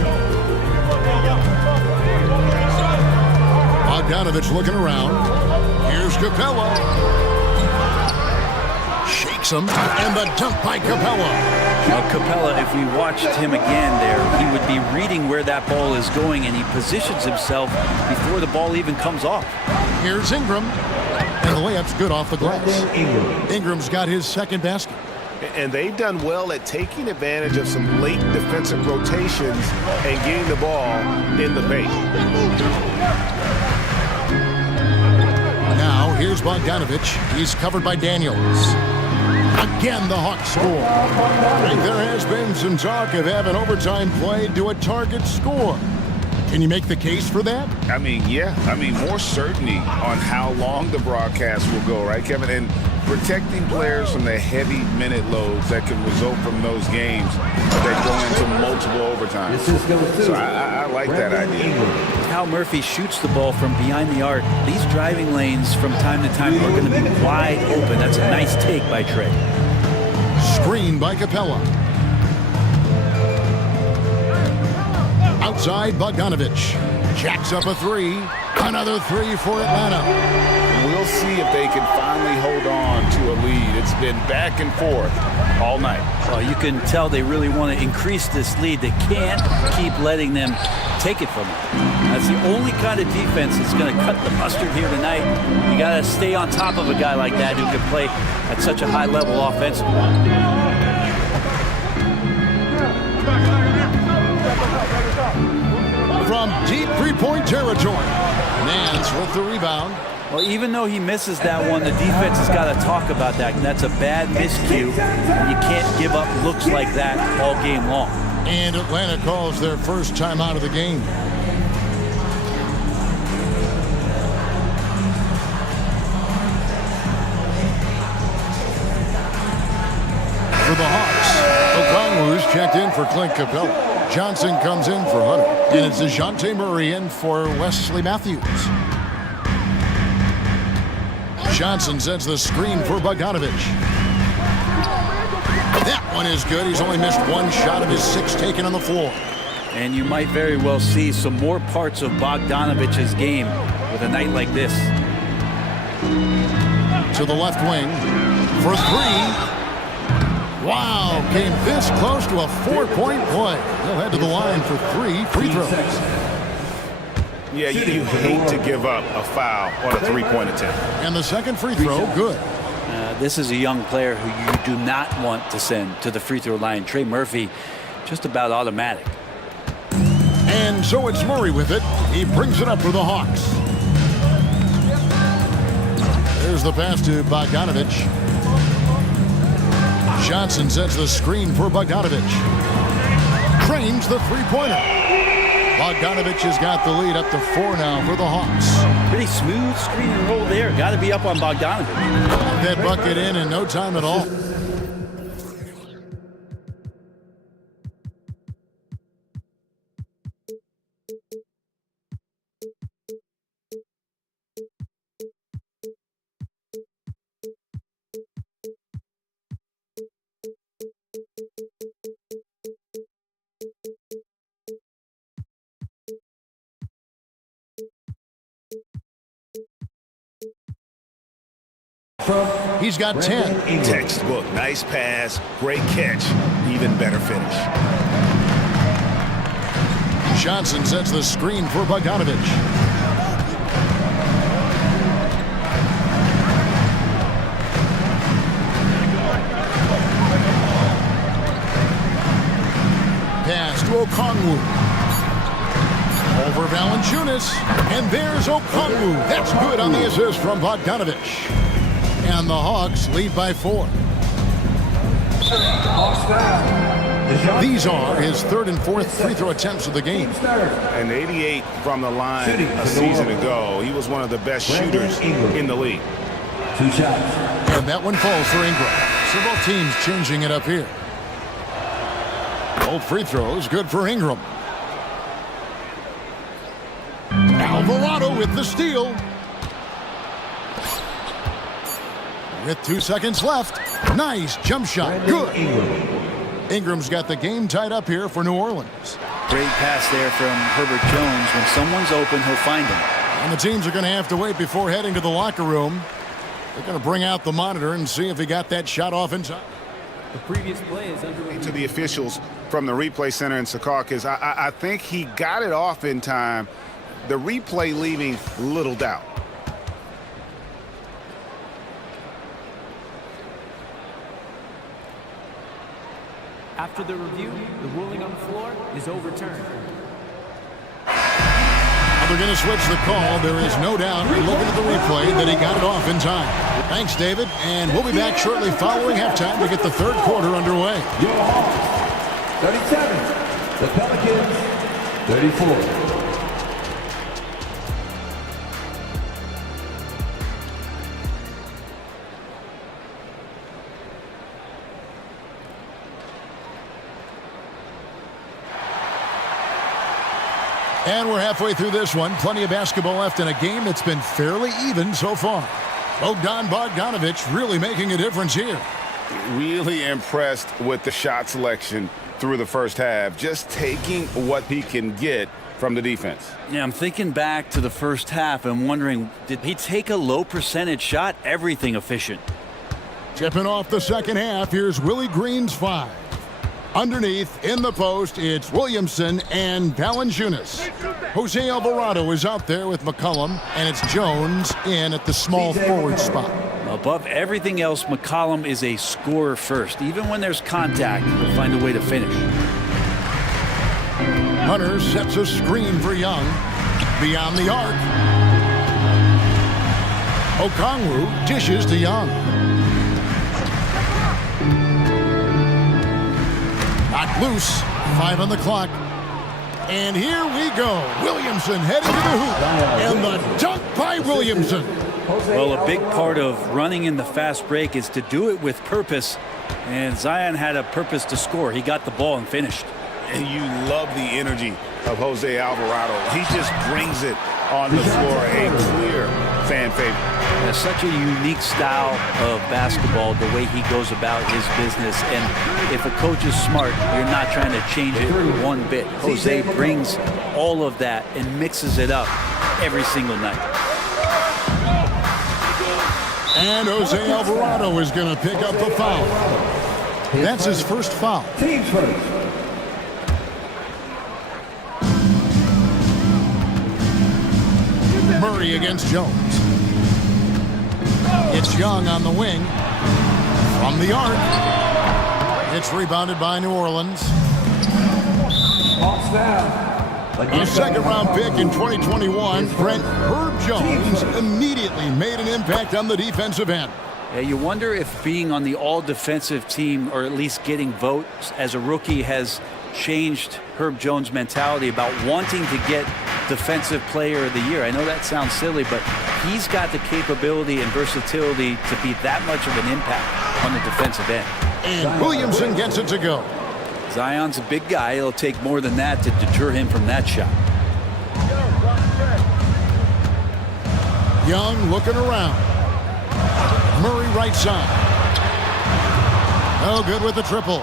Bogdanovich looking around. Here's Capella. Shakes him, and the dunk by Capella. Now, Capella, if we watched him again there, he would be reading where that ball is going, and he positions himself before the ball even comes off. Here's Ingram, and the layup's good off the glass. Ingram's got his second basket. And they've done well at taking advantage of some late defensive rotations and getting the ball in the paint. Now, here's Bogdanovich. He's covered by Daniels. Again, the Hawks score. I think there has been some talk of having overtime played to a target score. Can you make the case for that? I mean, yeah. I mean, more certainty on how long the broadcast will go, right, Kevin? And protecting players from the heavy minute loads that can result from those games that go into multiple overtimes. So I like that idea. How Murphy shoots the ball from behind the arc. These driving lanes from time to time are going to be wide open. That's a nice take by Trey. Screen by Capella. Outside, Bogdanovich. Jacks up a 3. Another 3 for Atlanta. We'll see if they can finally hold on to a lead. It's been back and forth all night. Well, you can tell they really want to increase this lead. They can't keep letting them take it from them. That's the only kind of defense that's going to cut the mustard here tonight. You got to stay on top of a guy like that who can play at such a high level offensively. From from deep three-point territory. Nance with the rebound. Well, even though he misses that one, the defense has got to talk about that. And that's a bad miscue. You can't give up looks like that all game long. And Atlanta calls their first time out of the game. For the Hawks, Okongwu's checked in for Clint Capella. Johnson comes in for Hunter. And it's DeJounte Murray in for Wesley Matthews. Johnson sends the screen for Bogdanovich. That one is good. He's only missed one shot of his 6 taken on the floor. And you might very well see some more parts of Bogdanovich's game with a night like this. To the left wing for 3. Wow, came this close to a 4-point play. He'll head to the line for 3 free throws. Yeah, you hate to give up a foul on a 3-point attempt. And the second free throw, good. This is a young player who you do not want to send to the free throw line. Trey Murphy, just about automatic. And so it's Murray with it. He brings it up for the Hawks. There's the pass to Bogdanovich. Johnson sets the screen for Bogdanovich. Trains the three-pointer. Bogdanovich has got the lead up to 4 now for the Hawks. Pretty smooth screen and roll there. Got to be up on Bogdanovich. That bucket in no time at all. He's got 10. Textbook. Nice pass. Great catch. Even better finish. Johnson sets the screen for Bogdanovich. Pass to Okongwu. Over Valanciunas. And there's Okongwu. That's good on the assist from Bogdanovich. And the Hawks lead by 4. These are his 3rd and 4th free throw attempts of the game. And 88 from the line a season ago. He was one of the best shooters in the league. 2 shots. And that one falls for Ingram. So both teams changing it up here. Both free throws good for Ingram. Alvarado with the steal. With 2 seconds left. Nice jump shot. Good. Ingram's got the game tied up here for New Orleans. Great pass there from Herbert Jones. When someone's open, he'll find him. And the teams are going to have to wait before heading to the locker room. They're going to bring out the monitor and see if he got that shot off in time. The previous play is underway. To the officials from the replay center in Secaucus, I think he got it off in time. The replay leaving little doubt. After the review, the ruling on the floor is overturned. They're going to switch the call. There is no doubt, looking at the replay, that he got it off in time. Thanks, David. And we'll be back shortly following halftime to get the 3rd quarter underway. Your Hawks, 37. The Pelicans, 34. And we're halfway through this one. Plenty of basketball left in a game that's been fairly even so far. Bogdanovich really making a difference here. Really impressed with the shot selection through the first half. Just taking what he can get from the defense. Yeah, I'm thinking back to the first half and wondering, did he take a low percentage shot? Everything efficient. Tipping off the second half, here's Willie Green's 5. Underneath, in the post, it's Williamson and Valanciunas. Jose Alvarado is out there with McCollum, and it's Jones in at the small forward spot. Above everything else, McCollum is a scorer first. Even when there's contact, he'll find a way to finish. Hunter sets a screen for Young. Beyond the arc. Okongwu dishes to Young. Knocked loose. 5 on the clock. And here we go. Williamson heading to the hoop. And the dunk by Williamson. Well, a big part of running in the fast break is to do it with purpose. And Zion had a purpose to score. He got the ball and finished. And you love the energy of Jose Alvarado. He just brings it on the floor. A clear fan favorite. That's such a unique style of basketball, the way he goes about his business. And if a coach is smart, you're not trying to change it one bit. Jose brings all of that and mixes it up every single night. And Jose Alvarado is going to pick up the foul. That's his first foul. Teams first. Murray against Jones. It's Young on the wing. From the arc. It's rebounded by New Orleans. Hawks down. A second-round pick in 2021, Brent Herb Jones immediately made an impact on the defensive end. Yeah, you wonder if being on the all-defensive team, or at least getting votes as a rookie, has changed Herb Jones' mentality about wanting to get Defensive Player of the Year. I know that sounds silly, but he's got the capability and versatility to be that much of an impact on the defensive end. And Williamson gets it to go. Zion's a big guy. It'll take more than that to deter him from that shot. Young looking around. Murray right side. No good with the triple.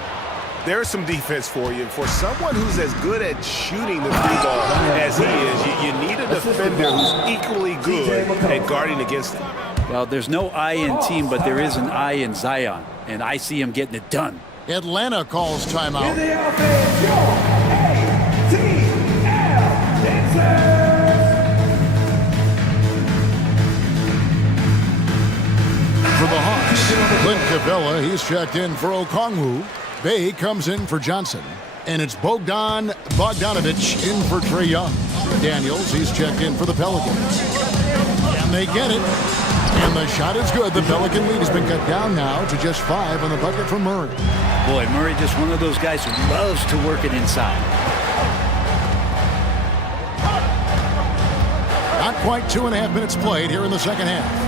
There's some defense for you. For someone who's as good at shooting the free ball as he is, you need a defender who's equally good at guarding against him. Well, there's no I in team, but there is an I in Zion, and I see him getting it done. Atlanta calls timeout. In the offense, your ATL Dancers. For the Hawks, Clint Capella, he's checked in for Okongwu. Bay comes in for Johnson. And it's Bogdan Bogdanovic in for Trae Young. Daniels, he's checked in for the Pelicans. And they get it. And the shot is good. The Pelican lead has been cut down now to just 5 on the bucket from Murray. Boy, Murray just one of those guys who loves to work it inside. Not quite 2.5 minutes played here in the second half.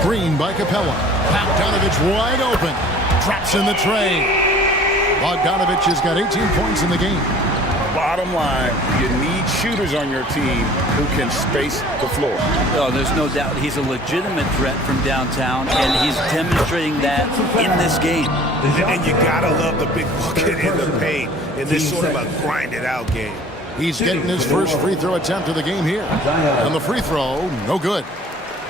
Screen by Capella. Bogdanovic wide open. Drops in the tray. Bogdanovic has got 18 points in the game. Bottom line, you need shooters on your team who can space the floor. Oh, there's no doubt he's a legitimate threat from downtown, and he's demonstrating that in this game. And you gotta love the big bucket in the paint in this sort of a grind-it-out game. He's getting his first free throw attempt of the game here. And the free throw, no good.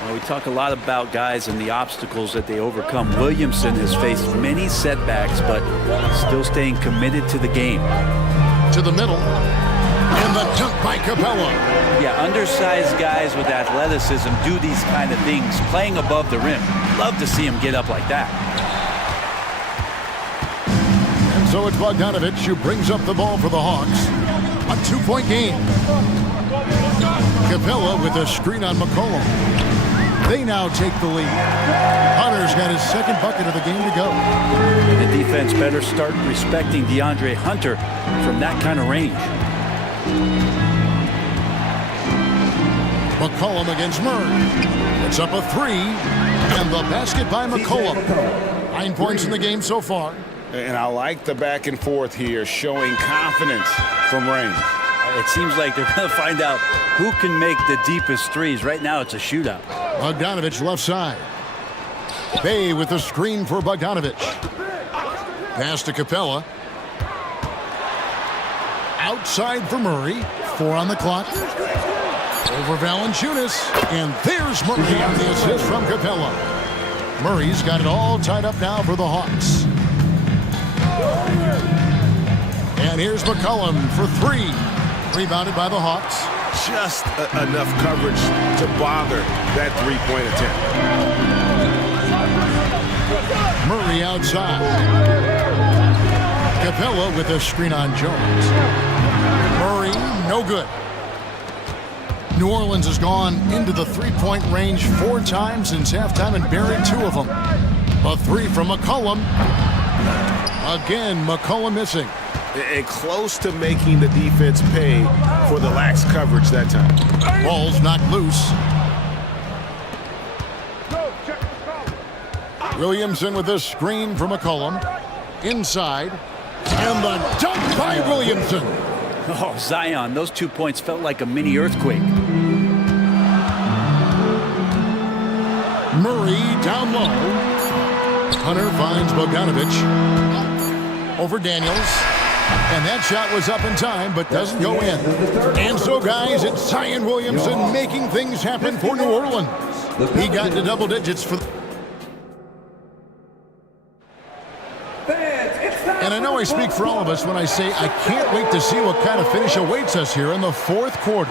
Well, we talk a lot about guys and the obstacles that they overcome. Williamson has faced many setbacks, but still staying committed to the game. To the middle. And the dunk by Capella. Yeah, undersized guys with athleticism do these kind of things, playing above the rim. Love to see him get up like that. And so it's Bogdanovic who brings up the ball for the Hawks. A 2-point game. Capella with a screen on McCollum. They now take the lead. Hunter's got his second bucket of the game to go. The defense better start respecting DeAndre Hunter from that kind of range. McCollum against Murray. It's up a 3. And the basket by McCollum. 9 points in the game so far. And I like the back and forth here, showing confidence from range. It seems like they're going to find out who can make the deepest threes. Right now, it's a shootout. Bogdanovic left side. Bay with the screen for Bogdanovic. Pass to Capella. Outside for Murray. 4 on the clock. Over Valanciunas. And there's Murray on the assist from Capella. Murray's got it all tied up now for the Hawks. And here's McCollum for 3. Rebounded by the Hawks. Just enough coverage to bother that three-point attempt. Murray outside. Capella with a screen on Jones. Murray, no good. New Orleans has gone into the three-point range 4 times since halftime and buried 2 of them. A 3 from McCollum. Again, McCollum missing. And close to making the defense pay for the lax coverage that time. Ball's knocked loose. Williamson with a screen from McCollum. Inside. And the dunk by Williamson. Oh, Zion, those 2 points felt like a mini earthquake. Murray down low. Hunter finds Bogdanovich. Over Daniels. And that shot was up in time, but doesn't go in. And so, guys, it's Zion Williamson making things happen for New Orleans. He got to double digits for... And I know I speak for all of us when I say I can't wait to see what kind of finish awaits us here in the 4th quarter.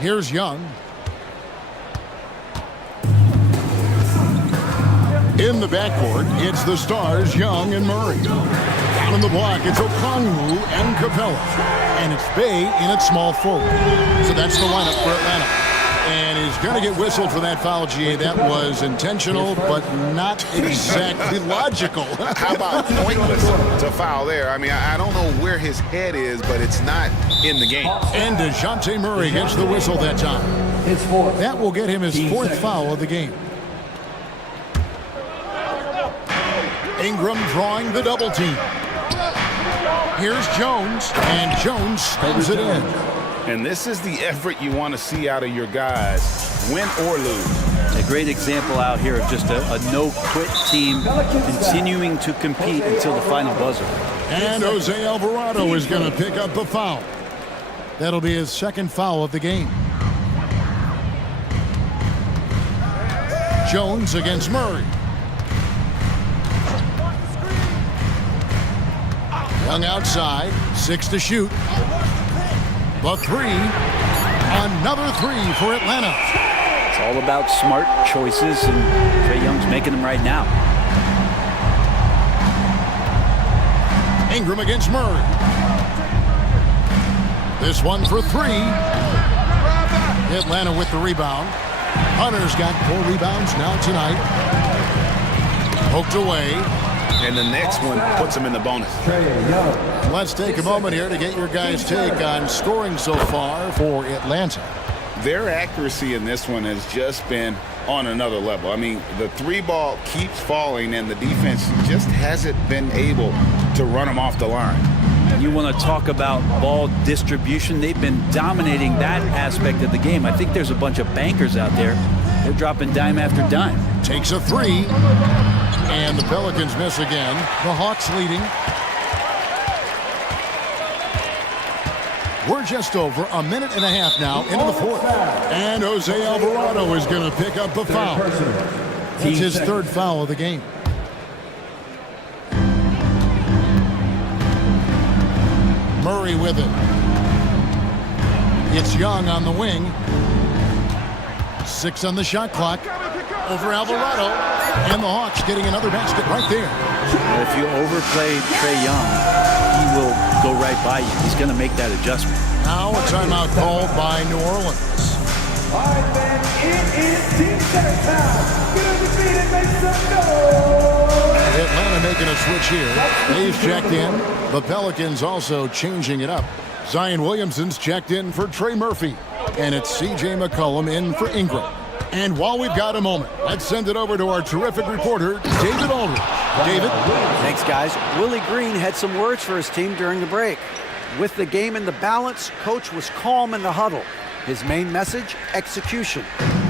Here's Young. In the backcourt, it's the stars, Young and Murray. Down in the block, it's Okongwu and Capella. And it's Bay in its small forward. So that's the lineup for Atlanta. And he's going to get whistled for that foul, GA. That was intentional, but not exactly logical. How about pointless to foul there? I mean, I don't know where his head is, but it's not in the game. And DeJounte Murray gets the whistle that time. That will get him his 4th foul of the game. Ingram drawing the double team. Here's Jones, and Jones spins it in. And this is the effort you want to see out of your guys, win or lose. A great example out here of just a no-quit team continuing to compete until the final buzzer. And Jose Alvarado is going to pick up the foul. That'll be his 2nd foul of the game. Jones against Murray. Young outside, 6 to shoot. The 3, another 3 for Atlanta. It's all about smart choices, and Trae Young's making them right now. Ingram against Murray. This one for 3. Atlanta with the rebound. Hunter's got 4 rebounds now tonight. Poked away. And the next one puts him in the bonus. Let's take a moment here to get your guys' take on scoring so far for Atlanta. Their accuracy in this one has just been on another level. I mean, the 3 ball keeps falling, and the defense just hasn't been able to run them off the line. You want to talk about ball distribution? They've been dominating that aspect of the game. I think there's a bunch of bankers out there. They're dropping dime after dime. Takes a 3. And the Pelicans miss again. The Hawks leading. We're just over a minute and a half now into the 4th. And Jose Alvarado is going to pick up the foul. That's his 3rd foul of the game. Murray with it. It's Young on the wing. 6 on the shot clock. Over Alvarado. And the Hawks getting another basket right there. Well, if you overplay Trae Young, he will go right by you. He's going to make that adjustment. Now a timeout called by New Orleans. All right, then, it is team center time. Get on your feet and make some noise. Atlanta making a switch here. They've checked in. The Pelicans also changing it up. Zion Williamson's checked in for Trey Murphy. And it's C.J. McCollum in for Ingram. And while we've got a moment, let's send it over to our terrific reporter, David Aldridge. David? Thanks, guys. Willie Green had some words for his team during the break. With the game in the balance, Coach was calm in the huddle. His main message, execution.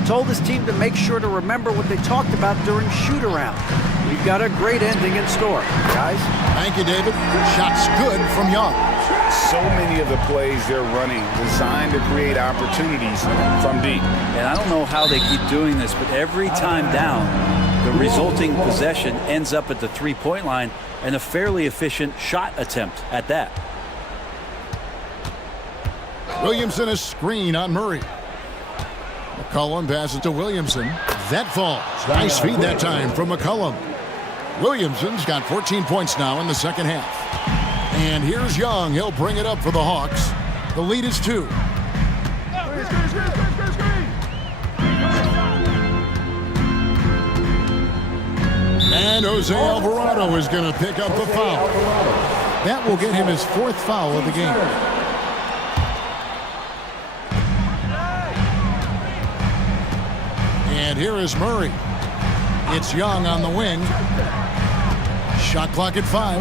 Told his team to make sure to remember what they talked about during shoot-around. We've got a great ending in store, guys. Thank you, David. Shots good from Young. So many of the plays they're running designed to create opportunities from deep. And I don't know how they keep doing this, but every time down, the resulting possession ends up at the 3-point line and a fairly efficient shot attempt at that. Williamson a screen on Murray. McCollum passes to Williamson. That falls. Nice feed that time from McCollum. Williamson's got 14 points now in the second half. And here's Young. He'll bring it up for the Hawks. The lead is 2. And Jose Alvarado is going to pick up the foul. That will get him his 4th foul of the game. And here is Murray. It's Young on the wing. Shot clock at 5.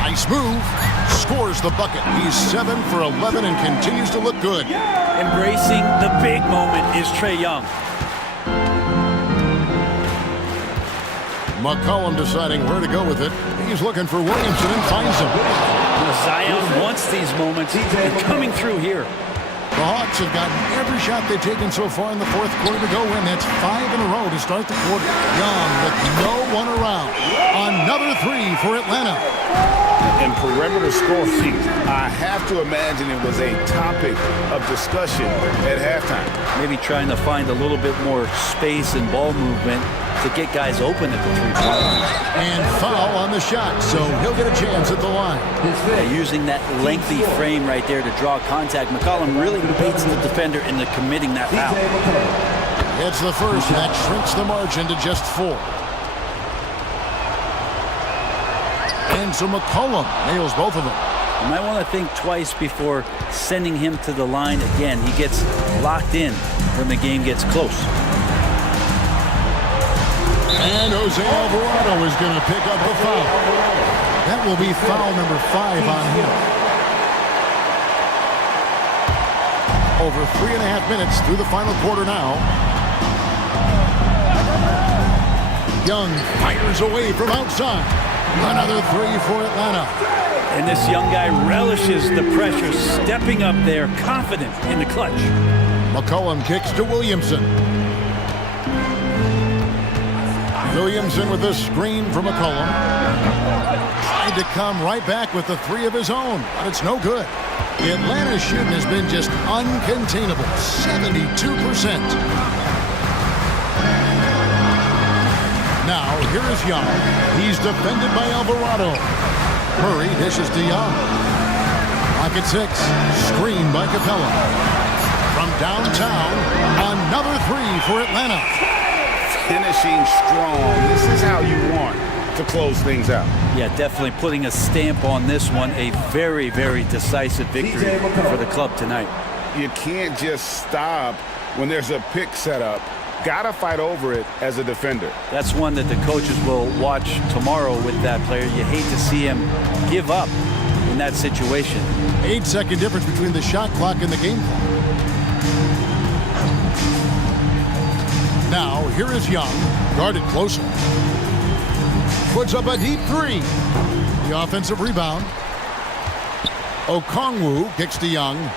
Nice move. Scores the bucket. He's 7 for 11 and continues to look good. Embracing the big moment is Trae Young. McCollum deciding where to go with it. He's looking for Williamson and finds him. Zion wants these moments. He's coming through here. The Hawks have gotten every shot they've taken so far in the 4th quarter to go in. That's 5 in a row to start the quarter. Young with no one around. Another 3 for Atlanta. And perimeter scoring, I have to imagine it was a topic of discussion at halftime. Maybe trying to find a little bit more space and ball movement to get guys open at the three-point line. And foul on the shot, so he'll get a chance at the line. Yeah, using that lengthy frame right there to draw contact, McCollum really baits the defender into committing that foul. It's the first, and that shrinks the margin to just 4. And so McCollum nails both of them. You might want to think twice before sending him to the line again. He gets locked in when the game gets close. And Jose Alvarado is going to pick up the foul. That will be foul number 5 on him. Over 3.5 minutes through the final quarter now. Young fires away from outside. Another 3 for Atlanta. And this young guy relishes the pressure, stepping up there, confident in the clutch. McCollum kicks to Williamson. Williamson with a screen from McCollum. Tried to come right back with the 3 of his own, but it's no good. Atlanta's shooting has been just uncontainable, 72%. Now, here is Young. He's defended by Alvarado. Murray dishes to Young. Pocket 6, screened by Capella. From downtown, another 3 for Atlanta. Finishing strong. This is how you want to close things out. Yeah, definitely putting a stamp on this one. A very, very decisive victory for the club tonight. You can't just stop when there's a pick set up. Gotta fight over it as a defender. That's one that the coaches will watch tomorrow with that player. You hate to see him give up in that situation. 8-second difference between the shot clock and the game clock. Now, here is Young, guarded closer. Puts up a deep 3. The offensive rebound. Okongwu kicks to Young.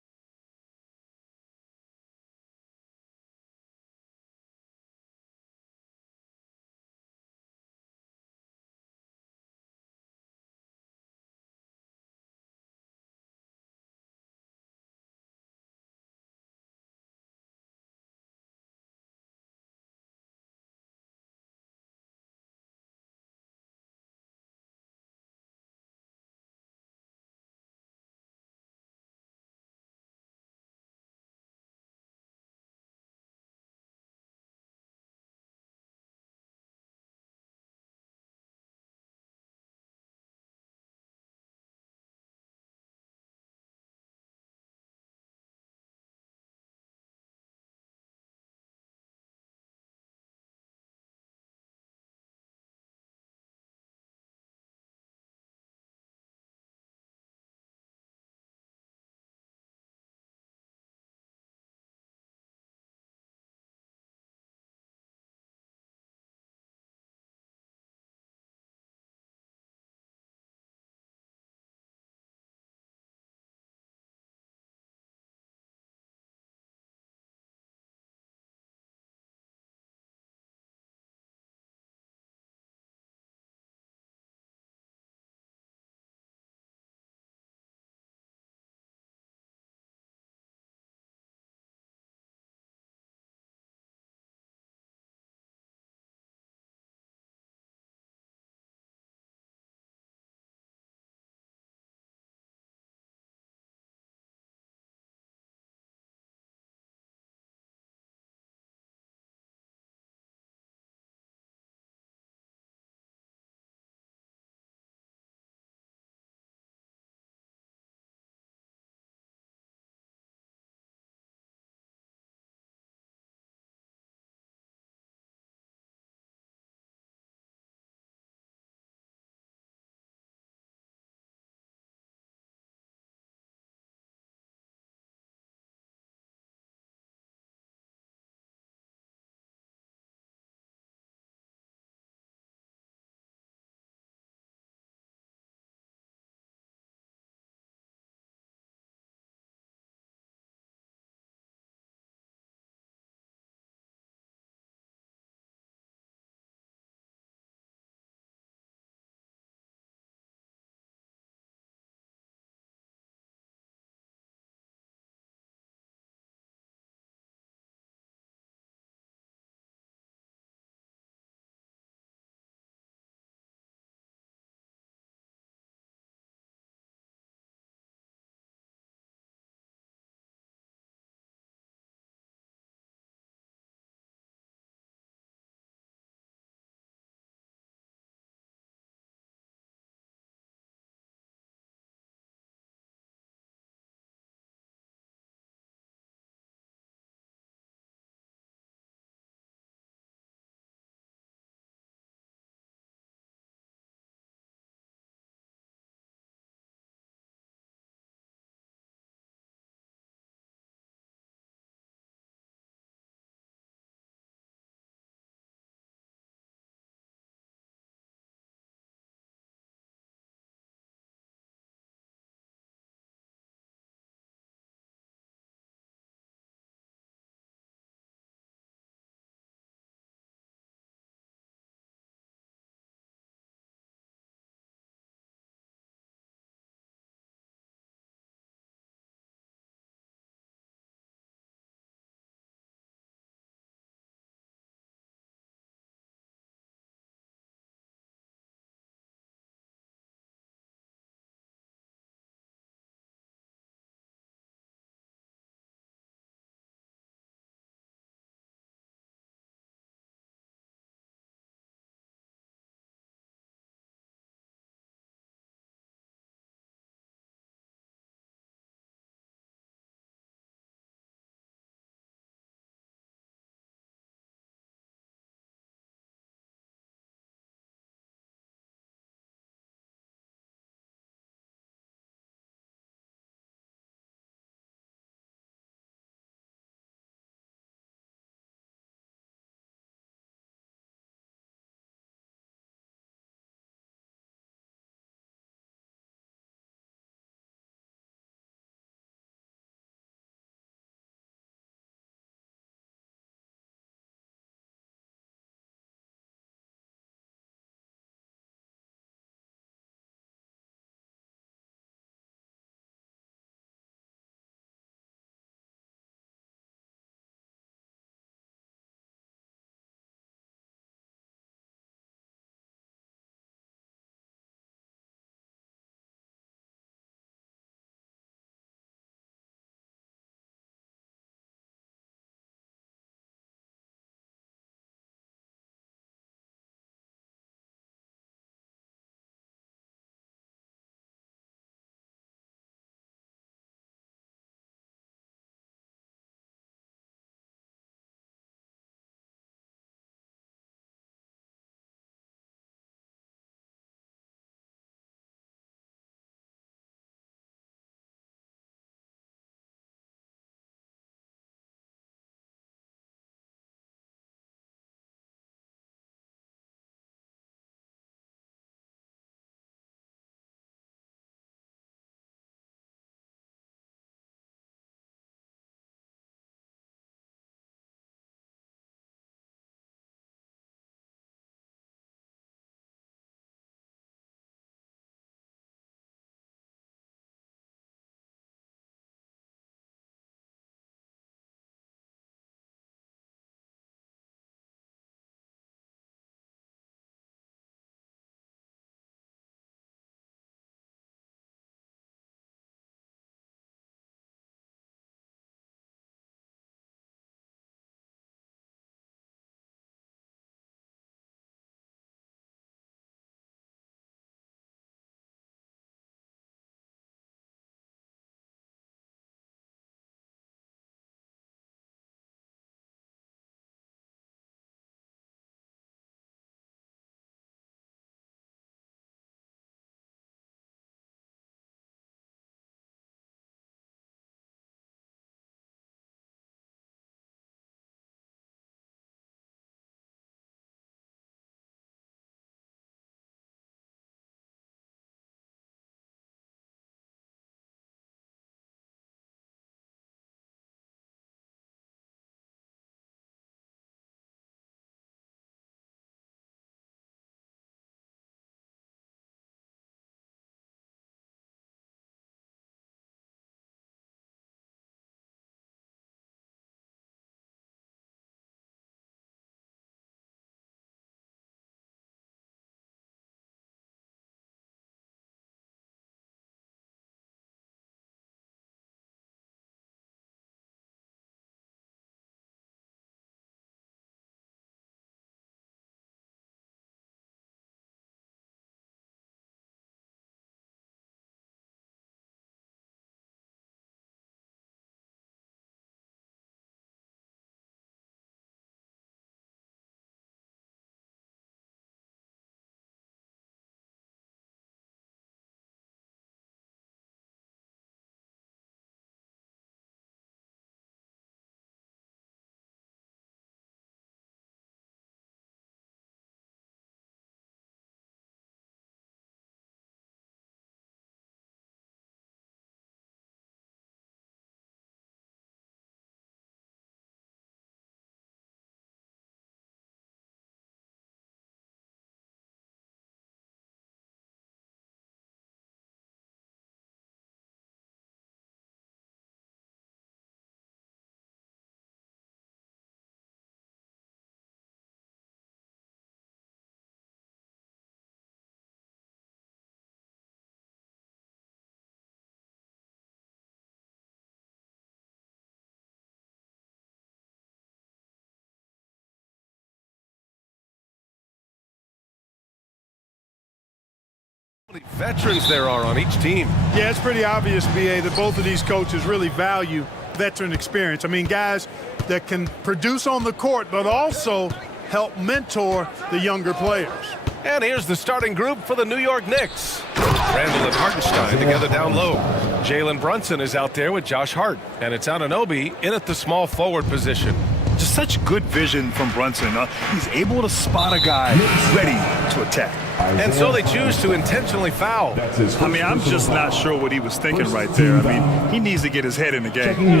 Veterans there are on each team. Yeah, it's pretty obvious, BA, that both of these coaches really value veteran experience. I mean, guys that can produce on the court, but also help mentor the younger players. And here's the starting group for the New York Knicks. Randall and Hartenstein together down low. Jalen Brunson is out there with Josh Hart. And it's Anunoby in at the small forward position. Just such good vision from Brunson. He's able to spot a guy ready to attack. And so they choose to intentionally foul. I mean, I'm just not sure what he was thinking right there. I mean, he needs to get his head in the game.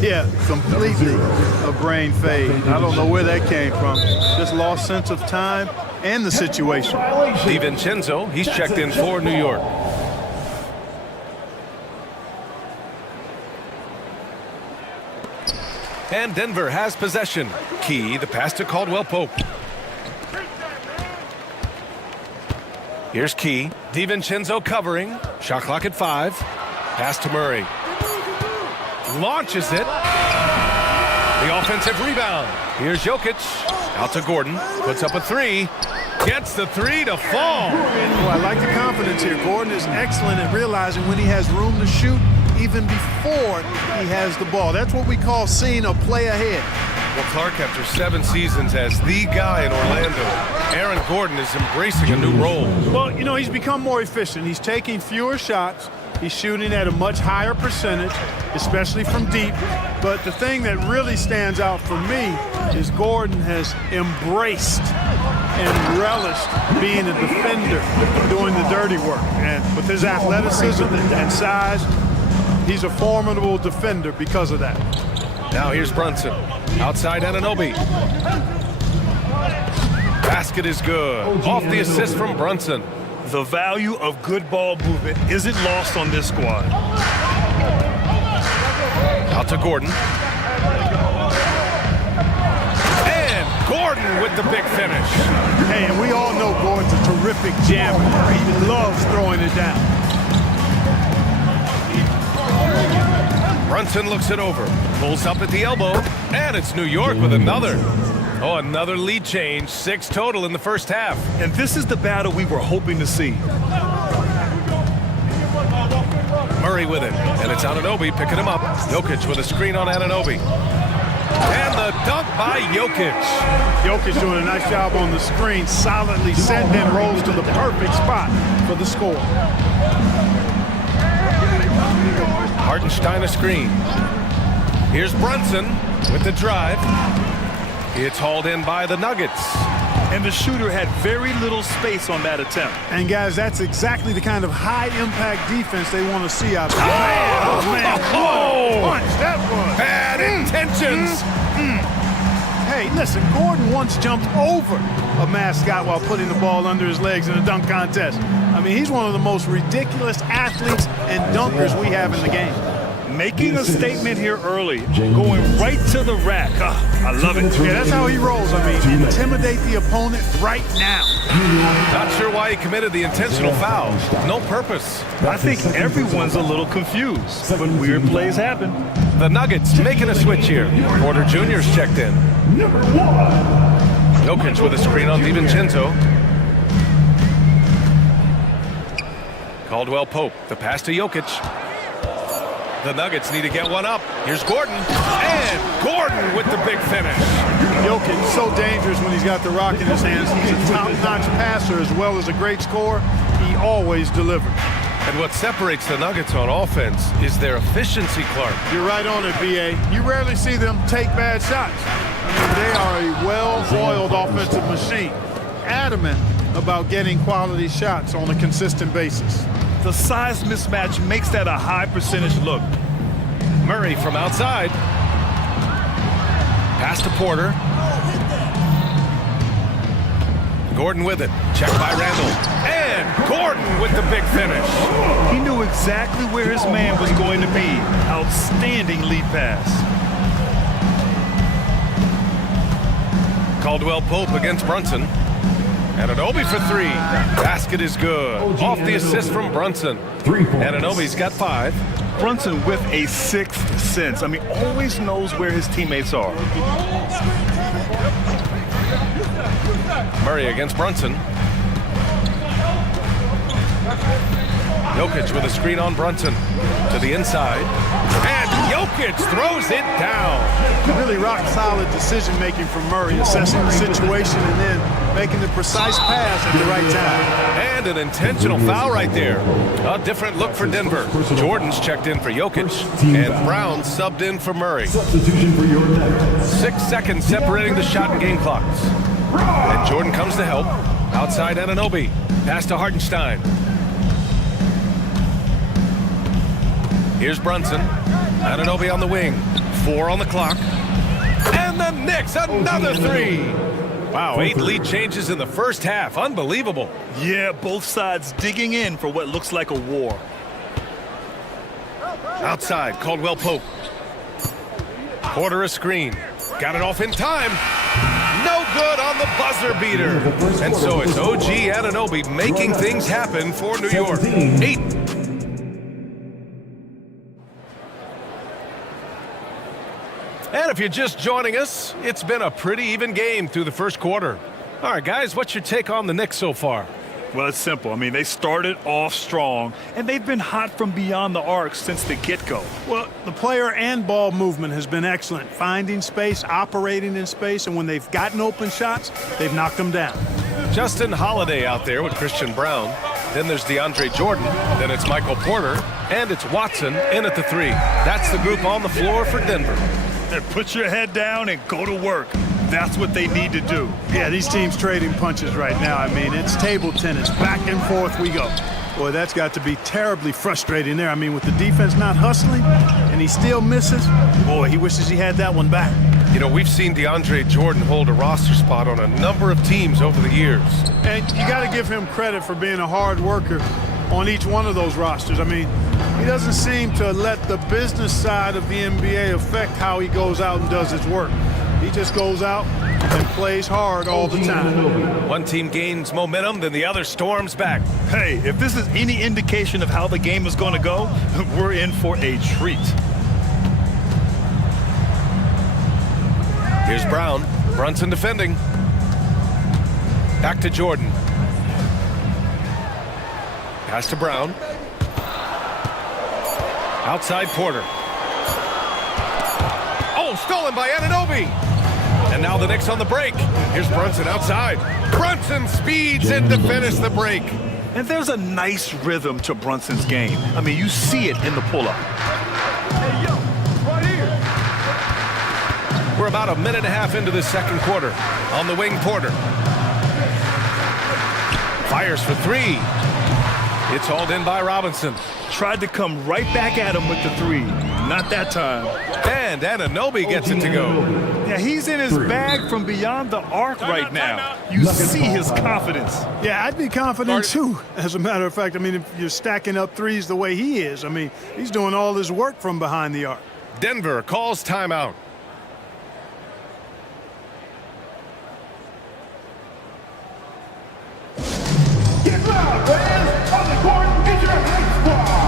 Yeah, completely a brain fade. I don't know where that came from. Just lost sense of time and the situation. DiVincenzo, he's checked in for New York. And Denver has possession. Key, the pass to Caldwell Pope. Here's Key. DiVincenzo covering. Shot clock at 5. Pass to Murray. Launches it. The offensive rebound. Here's Jokic. Out to Gordon. Puts up a 3. Gets the 3 to fall. Well, I like the confidence here. Gordon is excellent at realizing when he has room to shoot even before he has the ball. That's what we call seeing a play ahead. Well, Clark, after 7 seasons as the guy in Orlando, Aaron Gordon is embracing a new role. Well, you know, he's become more efficient. He's taking fewer shots. He's shooting at a much higher percentage, especially from deep. But the thing that really stands out for me is Gordon has embraced and relished being a defender, doing the dirty work. And with his athleticism and size, he's a formidable defender because of that. Now here's Brunson. Outside Anunoby. Basket is good. Off the assist from Brunson. The value of good ball movement isn't lost on this squad. Out to Gordon. And Gordon with the big finish. Hey, and we all know Gordon's a terrific jammer. He loves throwing it down. Brunson looks it over. Pulls up at the elbow. And it's New York with another. Oh, another lead change. 6 total in the first half. And this is the battle we were hoping to see. Murray with it. And it's Anunoby picking him up. Jokic with a screen on Anunoby. And the dunk by Jokic. Jokic doing a nice job on the screen, solidly sending rolls to the perfect spot for the score. Hartenstein a screen. Here's Brunson with the drive. It's hauled in by the Nuggets. And the shooter had very little space on that attempt. And guys, that's exactly the kind of high-impact defense they want to see out there. Oh, punch that was. Bad intentions. Hey, listen, Gordon once jumped over a mascot while putting the ball under his legs in a dunk contest. I mean, he's one of the most ridiculous athletes and dunkers we have in the game. Making a statement here early, going right to the rack. I love it. Yeah, that's how he rolls. I mean, intimidate the opponent right now. Not sure why he committed the intentional foul. No purpose. I think everyone's a little confused, but weird plays happen. The Nuggets making a switch here. Porter Jr.'s checked in. Jokic with a screen on DiVincenzo. Caldwell Pope, the pass to Jokic. The Nuggets need to get one up. Here's Gordon. And Gordon with the big finish. Jokic so dangerous when he's got the rock in his hands. He's a top-notch passer as well as a great scorer. He always delivers. And what separates the Nuggets on offense is their efficiency, Clark. You're right on it, B.A. You rarely see them take bad shots. I mean, they are a well-oiled offensive machine. Adamant about getting quality shots on a consistent basis. The size mismatch makes that a high percentage look. Murray from outside. Pass to Porter. Gordon with it. Check by Randall. And Gordon with the big finish. He knew exactly where his man was going to be. Outstanding lead pass. Caldwell Pope against Brunson. Anunoby for 3. Basket is good. Off the assist from Brunson. Anunoby's got 5. Brunson with a 6th sense. I mean, always knows where his teammates are. Murray against Brunson. Jokic with a screen on Brunson to the inside. And Jokic throws it down. Really rock-solid decision-making from Murray, assessing the situation and then making the precise pass at the right time. And an intentional foul right there. A different look for Denver. Jordan's checked in for Jokic, and Brown subbed in for Murray. Substitution for your Nuggets. 6 seconds separating the shot and game clocks. And Jordan comes to help. Outside Anunoby. Pass to Hartenstein. Here's Brunson. Anunoby on the wing. 4 on the clock. And the Knicks, another 3. Wow, 8 lead changes in the first half. Unbelievable. Yeah, both sides digging in for what looks like a war. Outside, Caldwell Pope. Porter a screen. Got it off in time. No good on the buzzer beater. And so it's OG Anunoby making things happen for New York. 8. And if you're just joining us, it's been a pretty even game through the first quarter. All right, guys, what's your take on the Knicks so far? Well, it's simple. I mean, they started off strong, and they've been hot from beyond the arc since the get-go. Well, the player and ball movement has been excellent, finding space, operating in space, and when they've gotten open shots, they've knocked them down. Justin Holiday out there with Christian Brown. Then there's DeAndre Jordan. Then it's Michael Porter. And it's Watson in at the 3. That's the group on the floor for Denver. And put your head down and go to work. That's what they need to do. Yeah, these teams trading punches right now. I mean, it's table tennis. Back and forth we go. Boy, that's got to be terribly frustrating there. I mean, with the defense not hustling and he still misses, boy, he wishes he had that one back. You know, we've seen DeAndre Jordan hold a roster spot on a number of teams over the years. And you got to give him credit for being a hard worker on each one of those rosters. I mean, he doesn't seem to let the business side of the NBA affect how he goes out and does his work. He just goes out and plays hard all the time. One team gains momentum, then the other storms back. Hey, if this is any indication of how the game is going to go, we're in for a treat. Here's Brown. Brunson defending. Back to Jordan. Pass to Brown. Outside Porter. Oh, stolen by Anunoby. And now the Knicks on the break. Here's Brunson outside. Brunson speeds in to finish the break. And there's a nice rhythm to Brunson's game. I mean, you see it in the pull-up. Hey, yo, right here. We're about a minute and a half into the second quarter. On the wing, Porter. Fires for 3. It's hauled in by Robinson. Tried to come right back at him with the 3. Not that time. And Anunoby gets it to go. Yeah, he's in his bag from beyond the arc right now. You see his confidence. Yeah, I'd be confident too, as a matter of fact. I mean, if you're stacking up threes the way he is, I mean, he's doing all his work from behind the arc. Denver calls timeout. Get loud, fans! On the court, get your hands squad!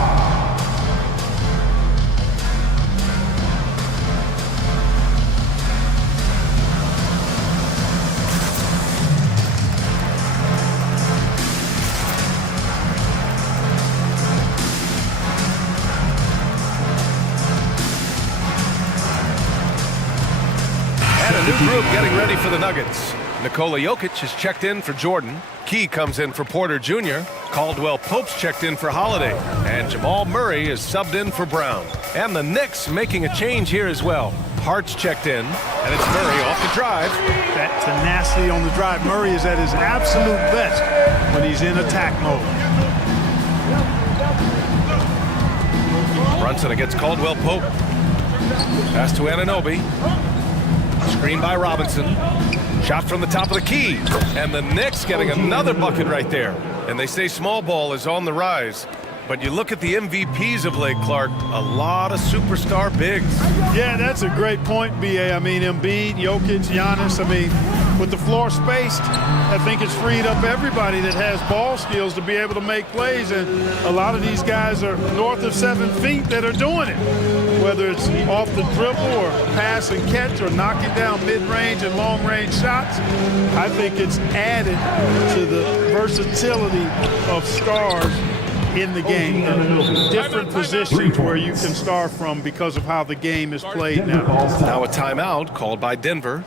And a new group getting ready for the Nuggets. Nikola Jokic has checked in for Jordan. Key comes in for Porter Jr. Caldwell Pope's checked in for Holiday. And Jamal Murray is subbed in for Brown. And the Knicks making a change here as well. Hart's checked in, and it's Murray off the drive. That tenacity on the drive. Murray is at his absolute best when he's in attack mode. Brunson against Caldwell Pope. Pass to Anunoby. Screen by Robinson. Shot from the top of the key. And the Knicks getting another bucket right there. And they say small ball is on the rise. But you look at the MVPs of late, Clark, a lot of superstar bigs. Yeah, that's a great point, B.A. I mean, Embiid, Jokic, Giannis. I mean, with the floor spaced, I think it's freed up everybody that has ball skills to be able to make plays. And a lot of these guys are north of 7 feet that are doing it. Whether it's off the dribble or pass and catch or knocking down mid-range and long-range shots, I think it's added to the versatility of stars in the game, the different positions where you can start from because of how the game is played now. Now a timeout called by Denver.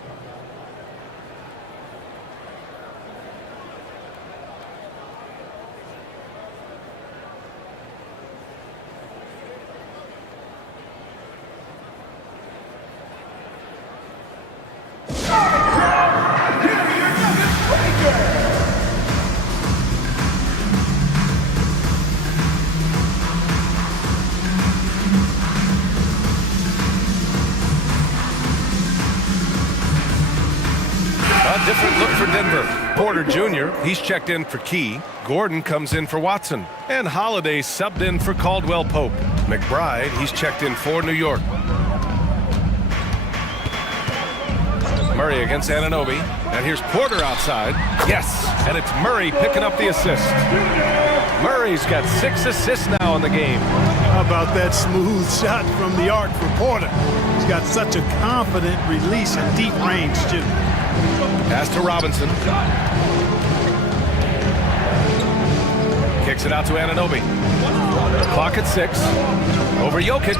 A different look for Denver. Porter Jr., he's checked in for Key. Gordon comes in for Watson. And Holiday subbed in for Caldwell Pope. McBride, he's checked in for New York. Murray against Anunoby. And here's Porter outside. Yes, and it's Murray picking up the assist. Murray's got 6 assists now in the game. How about that smooth shot from the arc for Porter? He's got such a confident release and deep range, too. Pass to Robinson. Kicks it out to Anunoby. Clock at 6. Over Jokic.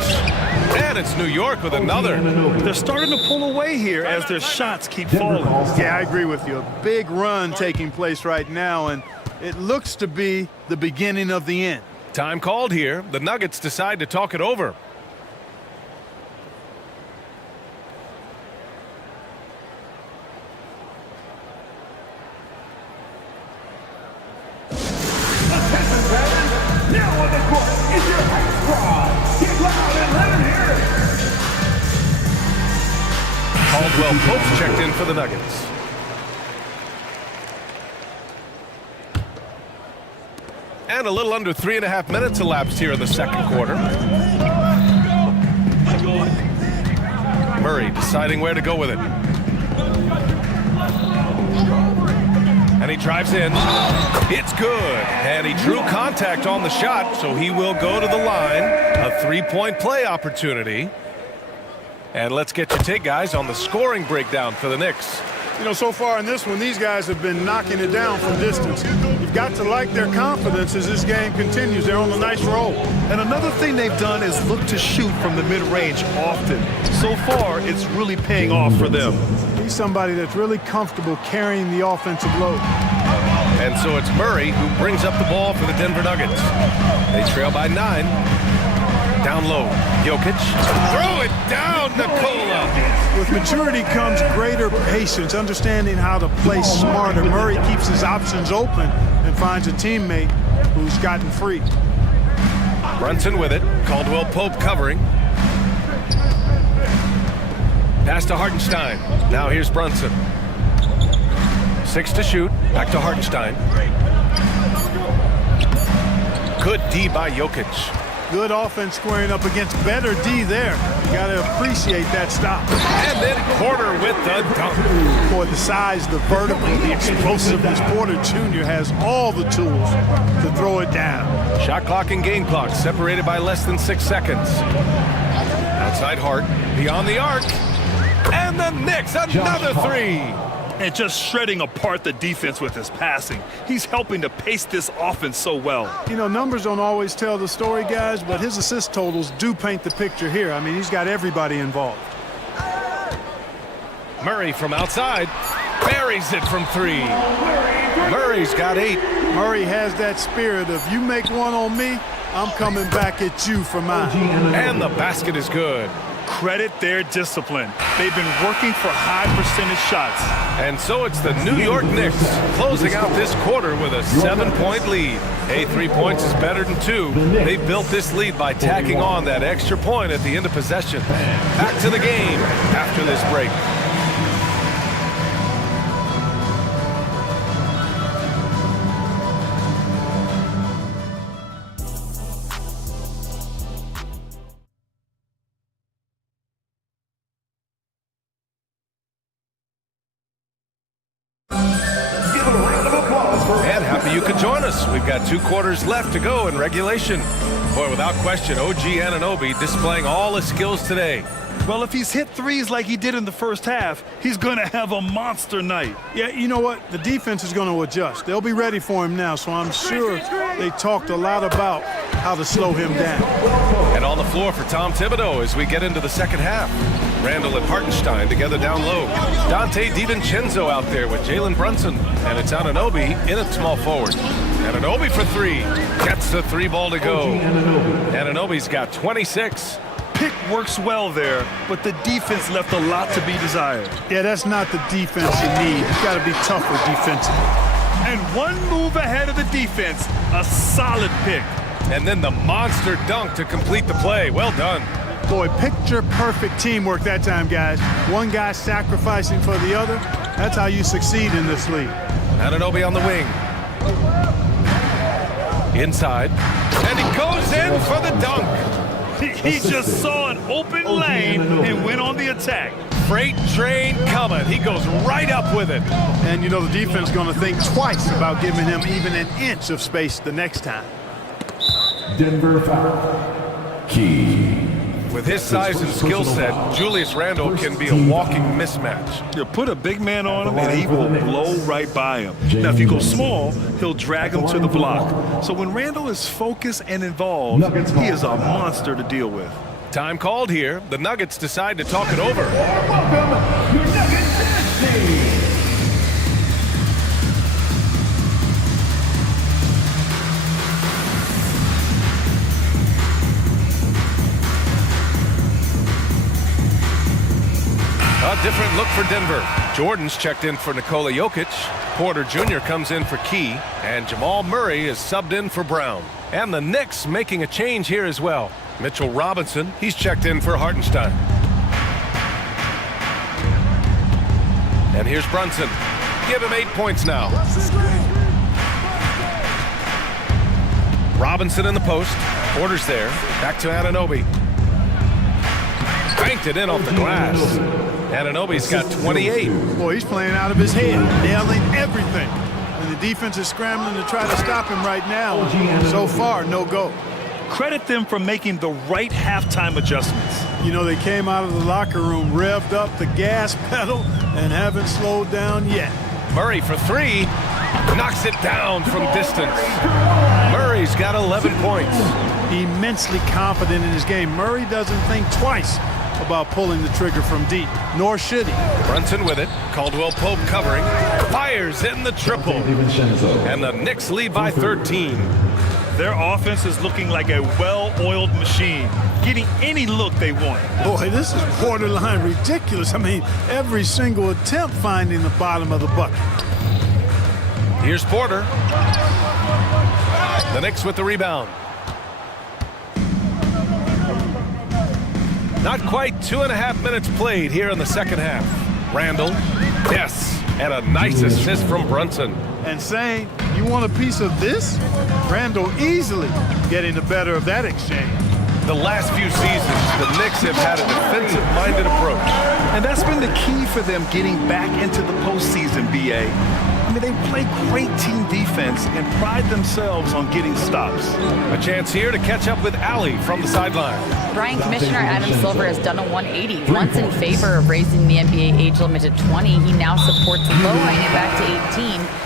And it's New York with another. They're starting to pull away here as their shots keep falling. Yeah, I agree with you. A big run taking place right now, and it looks to be the beginning of the end. Time called here. The Nuggets decide to talk it over. Now on the court is your hype squad. Get loud and let them hear it. Caldwell Pope's checked in for the Nuggets. And a little under 3.5 minutes elapsed here in the second quarter. Murray deciding where to go with it. And he drives in. It's good. And he drew contact on the shot, so he will go to the line. A three-point play opportunity. And let's get your take, guys, on the scoring breakdown for the Knicks. You know, so far in this one, these guys have been knocking it down from distance. You've got to like their confidence as this game continues. They're on a nice roll. And another thing they've done is look to shoot from the mid-range often. So far, it's really paying off for them. He's somebody that's really comfortable carrying the offensive load. And so it's Murray who brings up the ball for the Denver Nuggets. They trail by 9. Down low. Jokic. Throw it down, Nikola. With maturity comes greater patience, understanding how to play smarter. Murray keeps his options open and finds a teammate who's gotten free. Brunson with it. Caldwell Pope covering. Pass to Hartenstein. Now here's Brunson. 6 to shoot. Back to Hartenstein. Good D by Jokic. Good offense squaring up against better D there. You got to appreciate that stop. And then Porter with the dunk. Boy, the size, the vertical, the explosiveness. Porter Jr. has all the tools to throw it down. Shot clock and game clock separated by less than 6 seconds. Outside Hart. Beyond the arc. And the Knicks, another three. And just shredding apart the defense with his passing. He's helping to pace this offense so well. You know, numbers don't always tell the story, guys, but his assist totals do paint the picture here. I mean, he's got everybody involved. Murray from outside. Buries it from 3. Murray's got 8. Murray has that spirit of, you make one on me, I'm coming back at you for mine. And the basket is good. Credit their discipline. They've been working for high percentage shots. And so it's the New York Knicks closing out this quarter with a 7-point lead. Hey, 3 points is better than 2. They built this lead by tacking on that extra point at the end of possession. Back to the game after this break. And happy you could join us. We've got 2 quarters left to go in regulation. Boy, without question, OG Anunoby displaying all his skills today. Well, if he's hit threes like he did in the first half, he's going to have a monster night. Yeah, you know what? The defense is going to adjust. They'll be ready for him now, so I'm sure they talked a lot about how to slow him down. And on the floor for Tom Thibodeau as we get into the second half. Randall and Hartenstein together down low. Dante DiVincenzo out there with Jalen Brunson. And it's Anunoby in at small forward. Anunoby for three. Gets the three ball to go. Anunoby's got 26. Pick works well there, but the defense left a lot to be desired. Yeah, that's not the defense you need. You've got to be tougher defensively. And one move ahead of the defense, a solid pick. And then the monster dunk to complete the play. Well done. Boy, picture-perfect teamwork that time, guys. One guy sacrificing for the other. That's how you succeed in this league. Anunoby on the wing. Inside. And he goes in for the dunk. He just saw an open lane and went on the attack. Freight train coming. He goes right up with it. And, you know, the defense is going to think twice about giving him even an inch of space the next time. Denver foul. Key. With his size and skill set, Julius Randle can be a walking mismatch. You put a big man on him and he will blow right by him. Now, if you go small, he'll drag him to the block. So when Randle is focused and involved, he is a monster to deal with. Time called here. The Nuggets decide to talk it over. Welcome, your Nuggets team. A different look for Denver. Jordan's checked in for Nikola Jokic. Porter Jr. comes in for Key. And Jamal Murray is subbed in for Brown. And the Knicks making a change here as well. Mitchell Robinson, he's checked in for Hartenstein. And here's Brunson. Give him 8 points now. Robinson in the post. Porter's there. Back to Anunoby. Banked it in off the glass. Anunoby's got 28. Boy, he's playing out of his head, nailing everything. And the defense is scrambling to try to stop him right now. So far, no go. Credit them for making the right halftime adjustments. You know, they came out of the locker room, revved up the gas pedal, and haven't slowed down yet. Murray for three. Knocks it down from distance. Murray's got 11 points. Immensely confident in his game. Murray doesn't think twice about pulling the trigger from deep, nor should he. Brunson with it. Caldwell Pope covering. Fires in the triple. And the Knicks lead by 13. Their offense is looking like a well-oiled machine, getting any look they want. Boy, this is borderline ridiculous. I mean, every single attempt finding the bottom of the bucket. Here's Porter. The Knicks with the rebound. Not quite 2.5 minutes played here in the second half. Randall, yes, and a nice assist from Brunson. And saying, you want a piece of this? Randall easily getting the better of that exchange. The last few seasons, the Knicks have had a defensive-minded approach. And that's been the key for them getting back into the postseason, B.A. I mean, they play great team defense and pride themselves on getting stops. A chance here to catch up with Allie from the sideline. Brian Commissioner Adam Silver has done a 180. Once in favor of raising the NBA age limit to 20, he now supports lowering it back to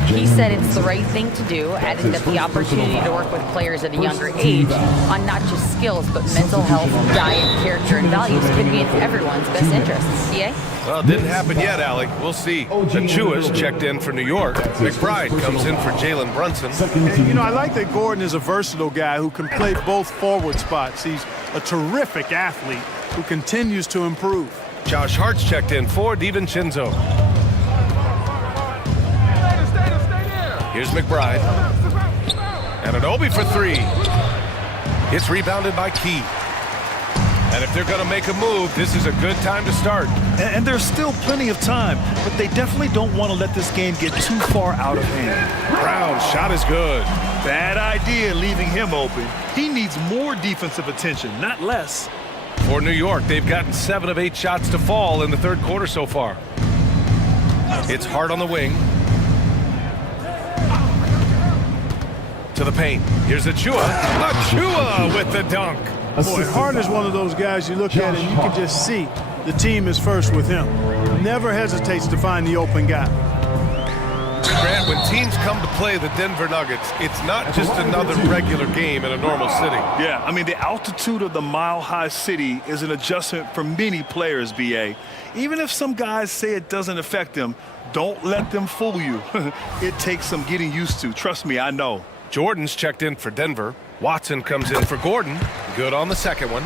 18. He said it's the right thing to do, adding that the opportunity to work with players at a younger age on not just skills, but mental health, diet, character, and values could be in everyone's best interest. EA? Well, it didn't happen yet, Alec. We'll see. Achua's checked in for New York. McBride comes in for Jalen Brunson. And, you know, I like that Gordon is a versatile guy who can play both forward spots. He's a terrific athlete who continues to improve. Josh Hart's checked in for DiVincenzo. Here's McBride. Anunoby for three. It's rebounded by Key. And if they're going to make a move, this is a good time to start. And there's still plenty of time, but they definitely don't want to let this game get too far out of hand. Brown's shot is good. Bad idea leaving him open. He needs more defensive attention, not less. For New York, they've gotten 7 of 8 shots to fall in the third quarter so far. It's Hart on the wing. To the paint. Here's Achua. Achua with the dunk. Boy, Harden's one of those guys you look at and you can just see the team is first with him. Never hesitates to find the open guy. Grant, when teams come to play the Denver Nuggets, it's not just another regular game in a normal city. Yeah, I mean, the altitude of the mile-high city is an adjustment for many players, BA. Even if some guys say it doesn't affect them, don't let them fool you. It takes some getting used to. Trust me, I know. Jordan's checked in for Denver. Watson comes in for Gordon. Good on the second one.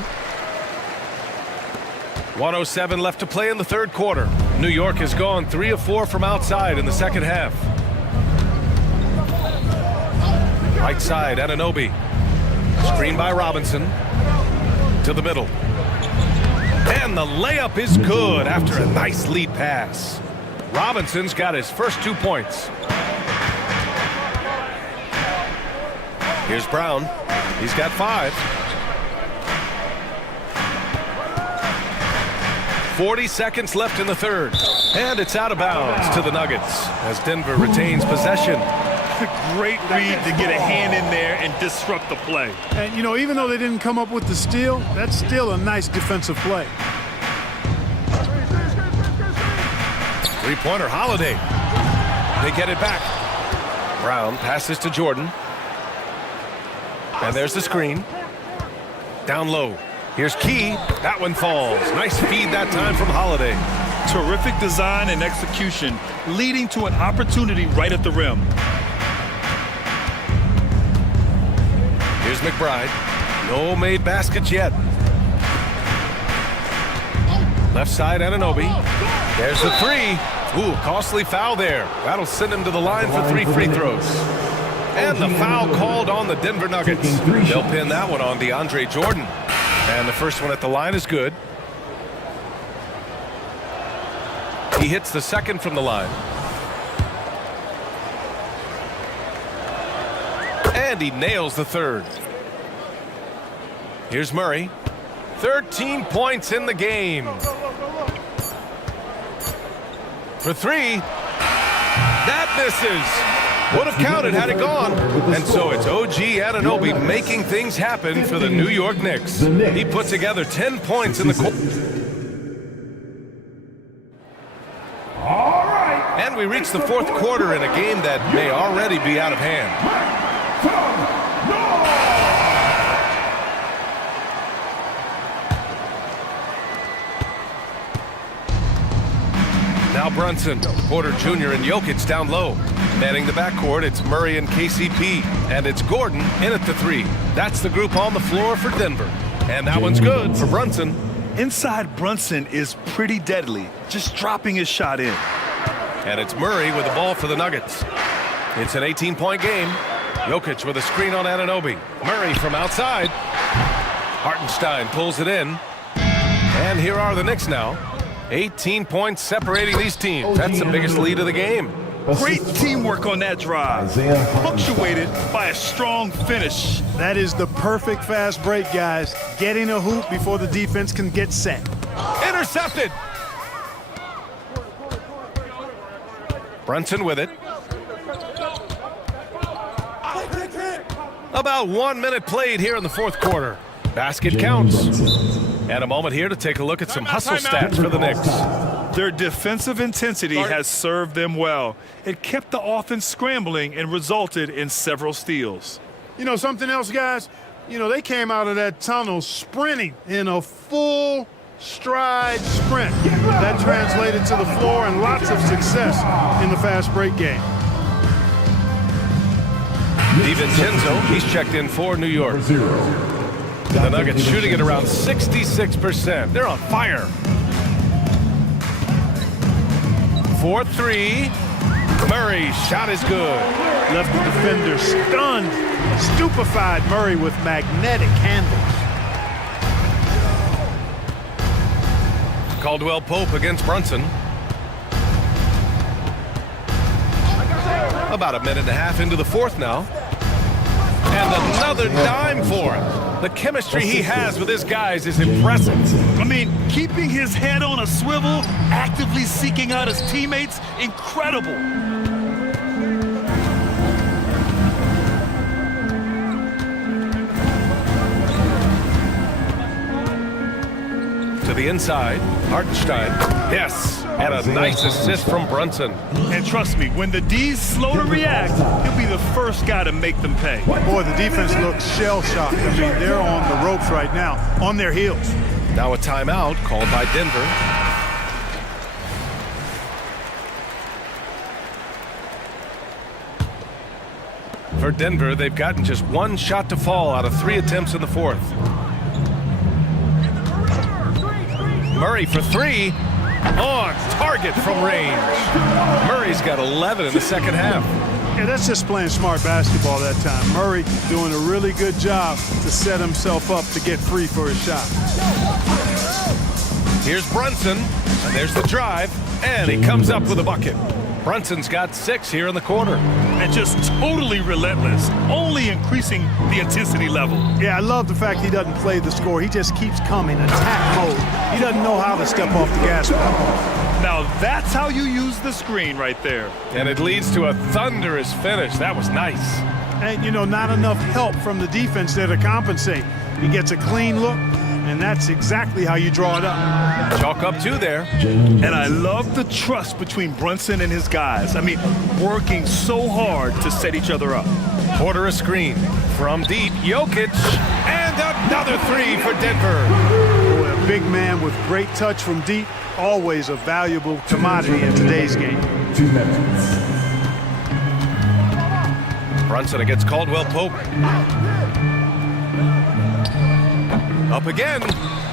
1:07 left to play in the third quarter. New York has gone 3 of 4 from outside in the second half. Right side, Anunoby. Screen by Robinson. To the middle. And the layup is good after a nice lead pass. Robinson's got his first 2 points. Here's Brown. He's got 5. 40 seconds left in the third. And it's out of bounds to the Nuggets as Denver retains possession. Great read to get a hand in there and disrupt the play. And, you know, even though they didn't come up with the steal, that's still a nice defensive play. Three-pointer, Holiday. They get it back. Brown passes to Jordan. And there's the screen. Down low. Here's Key. That one falls. Nice feed that time from Holiday. Terrific design and execution, leading to an opportunity right at the rim. Here's McBride. No made baskets yet. Left side, Anunoby. There's the 3. Ooh, costly foul there. That'll send him to the line for 3 free throws. And the foul called on the Denver Nuggets. They'll pin that one on DeAndre Jordan. And the first one at the line is good. He hits the second from the line. And he nails the third. Here's Murray. 13 points in the game. For 3. That misses. Would have counted had it gone. And so it's OG Anunoby making things happen for the New York Knicks. He put together 10 points in the quarter. And we reach the fourth quarter in a game that may already be out of hand. Now Brunson, Porter Jr. and Jokic down low. Manning the backcourt, it's Murray and KCP. And it's Gordon in at the 3. That's the group on the floor for Denver. And that one's good for Brunson. Inside Brunson is pretty deadly, just dropping his shot in. And it's Murray with the ball for the Nuggets. It's an 18-point game. Jokic with a screen on Anunoby. Murray from outside. Hartenstein pulls it in. And here are the Knicks now. 18 points separating these teams. That's the biggest lead of the game. Great teamwork on that drive, punctuated by a strong finish. That is the perfect fast break, guys. Getting a hoop before the defense can get set. Intercepted. Brunson with it. About 1 minute played here in the fourth quarter. Basket counts. And a moment here to take a look at some hustle stats for the Knicks. Their defensive intensity has served them well. It kept the offense scrambling and resulted in several steals. You know something else, guys? You know, they came out of that tunnel sprinting in a full stride sprint. That translated to the floor and lots of success in the fast break game. DiVincenzo, he's checked in for New York. The Nuggets shooting at around 66%. They're on fire. 4-3. Murray's shot is good. Left the defender stunned, stupefied Murray with magnetic handles. Caldwell Pope against Brunson. About a minute and a half into the fourth now. And another dime for him. The chemistry he has with his guys is impressive. I mean, keeping his head on a swivel, actively seeking out his teammates, incredible. the inside. Hartenstein. Yes. And a nice assist from Brunson. And trust me, when the D's slow to react, he'll be the first guy to make them pay. Boy, the defense looks shell-shocked. I mean, they're on the ropes right now, on their heels. Now a timeout called by Denver. For Denver, they've gotten just one shot to fall out of 3 attempts in the fourth. Murray for 3. On target from range. Murray's got 11 in the second half. Yeah, that's just playing smart basketball that time. Murray doing a really good job to set himself up to get free for his shot. Here's Brunson, and there's the drive, and he comes up with a bucket. Brunson's got 6 here in the quarter. And just totally relentless, only increasing the intensity level. Yeah, I love the fact he doesn't play the score. He just keeps coming, attack mode. He doesn't know how to step off the gas pedal. Now that's how you use the screen right there. And it leads to a thunderous finish. That was nice. And, you know, not enough help from the defense there to compensate. He gets a clean look, and that's exactly how you draw it up. Chalk up 2 there. And I love the trust between Brunson and his guys. I mean, working so hard to set each other up. Porter a screen. From deep, Jokic. And another 3 for Denver. Boy, a big man with great touch from deep. Always a valuable commodity in today's game. 2 minutes. Brunson against Caldwell-Pope. Up again.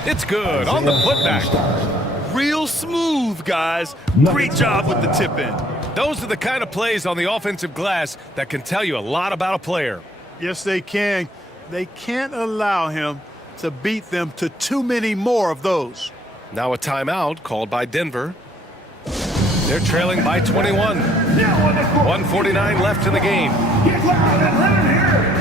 It's good on the putback. Real smooth, guys. Great job with the tip in. Those are the kind of plays on the offensive glass that can tell you a lot about a player. Yes, they can. They can't allow him to beat them to too many more of those. Now a timeout called by Denver. They're trailing by 21. 1:49 left in the game. Get loud and let him hear it.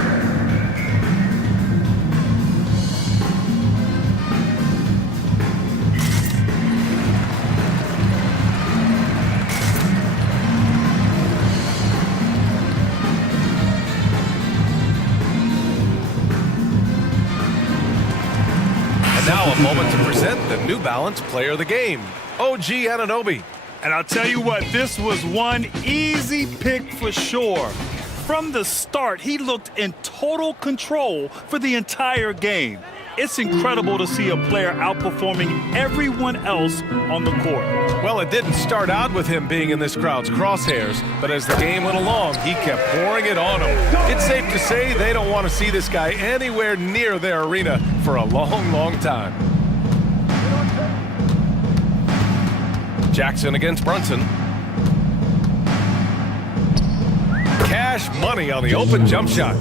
Now a moment to present the New Balance Player of the Game, OG Anunoby. And I'll tell you what, this was one easy pick for sure. From the start, he looked in total control for the entire game. It's incredible to see a player outperforming everyone else on the court. Well, it didn't start out with him being in this crowd's crosshairs, but as the game went along, he kept pouring it on him. It's safe to say they don't want to see this guy anywhere near their arena for a long, long time. Jackson against Brunson. Cash money on the open jump shot.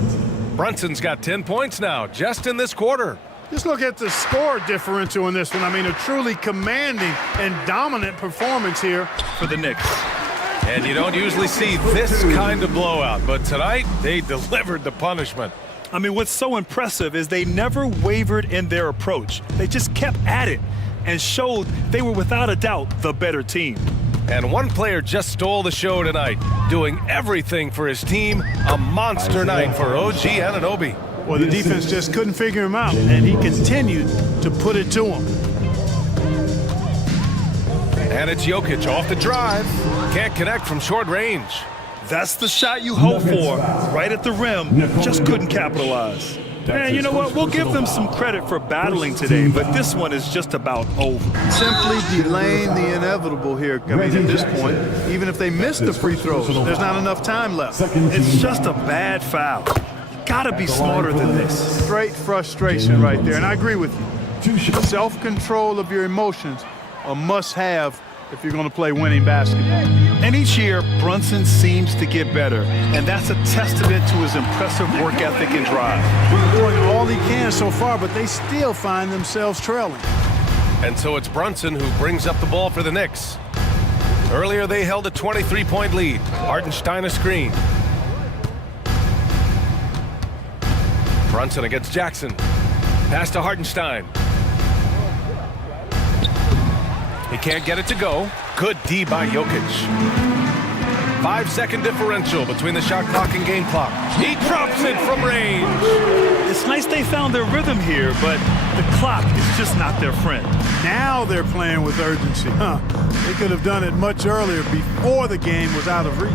Brunson's got 10 points now, just in this quarter. Just look at the score differential in this one. I mean, a truly commanding and dominant performance here for the Knicks. And you don't usually see this kind of blowout, but tonight they delivered the punishment. I mean, what's so impressive is they never wavered in their approach. They just kept at it and showed they were without a doubt the better team. And one player just stole the show tonight, doing everything for his team. A monster night for OG Anunoby. Well, the defense just couldn't figure him out, and he continued to put it to him. And it's Jokic off the drive. Can't connect from short range. That's the shot you hope for. Right at the rim, just couldn't capitalize. And you know what? We'll give them some credit for battling today, but this one is just about over. Simply delaying the inevitable here. I mean, at this point, even if they miss the free throws, there's not enough time left. It's just a bad foul. Gotta be smarter than this. Straight frustration right there, and I agree with you. Self-control of your emotions a must-have if you're going to play winning basketball. And each year, Brunson seems to get better, and that's a testament to his impressive work ethic and drive. Doing all he can so far, but they still find themselves trailing. And so it's Brunson who brings up the ball for the Knicks. Earlier, they held a 23-point lead. Hartenstein a screen. Brunson against Jackson. Pass to Hartenstein. He can't get it to go. Good D by Jokic. 5-second differential between the shot clock and game clock. He drops it from range. It's nice they found their rhythm here, but the clock is just not their friend. Now they're playing with urgency, huh? They could have done it much earlier before the game was out of reach.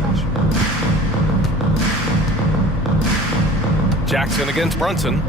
Jackson against Brunson.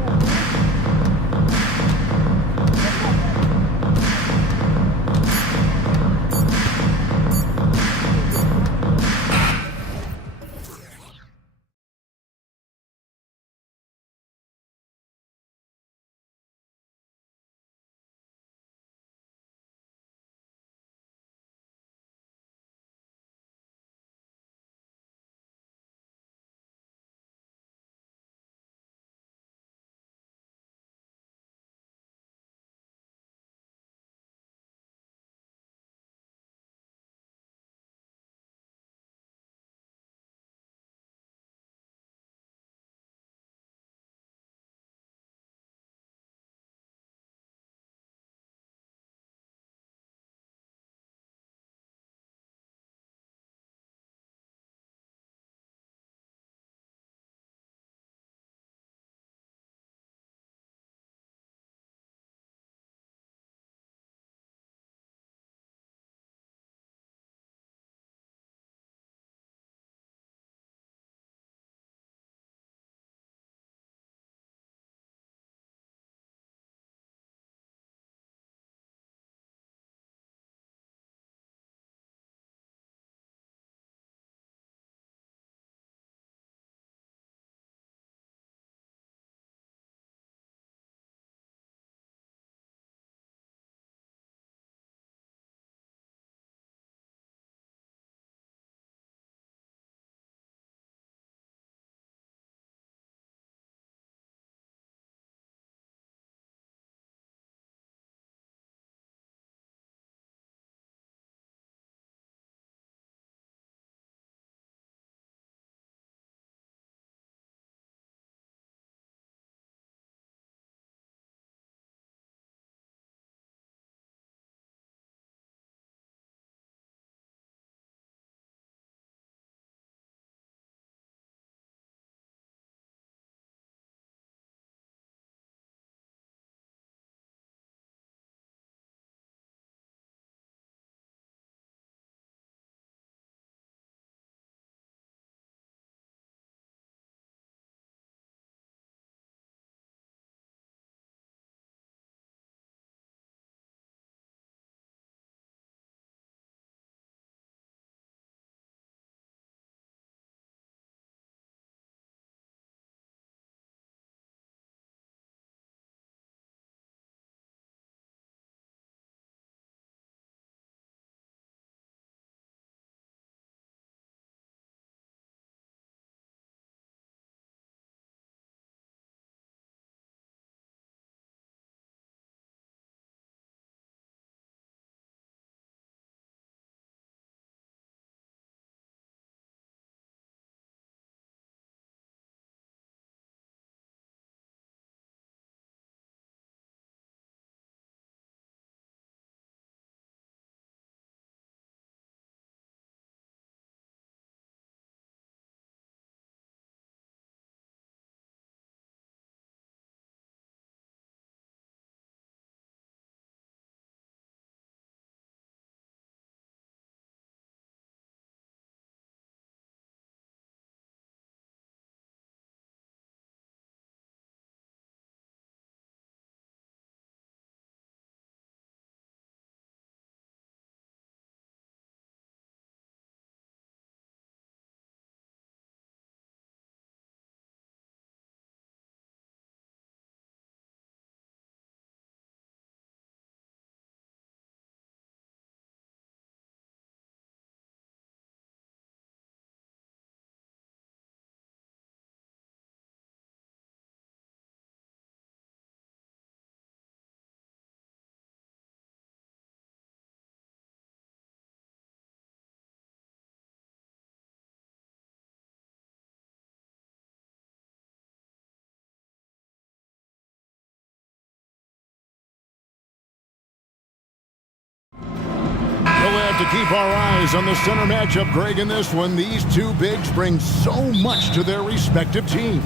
have to keep our eyes on the center matchup, Greg, in this one. These two bigs bring so much to their respective teams.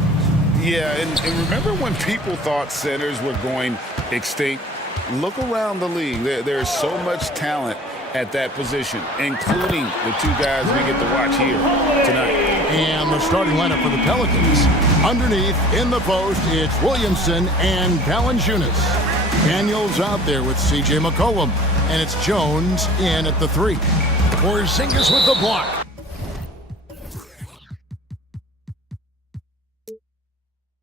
Yeah, and remember when people thought centers were going extinct? Look around the league. There's so much talent at that position, including the two guys we get to watch here tonight. And the starting lineup for the Pelicans. Underneath, in the post, it's Williamson and Valanciunas. Daniels out there with C.J. McCollum. And it's Jones in at the 3. Porzingis with the block.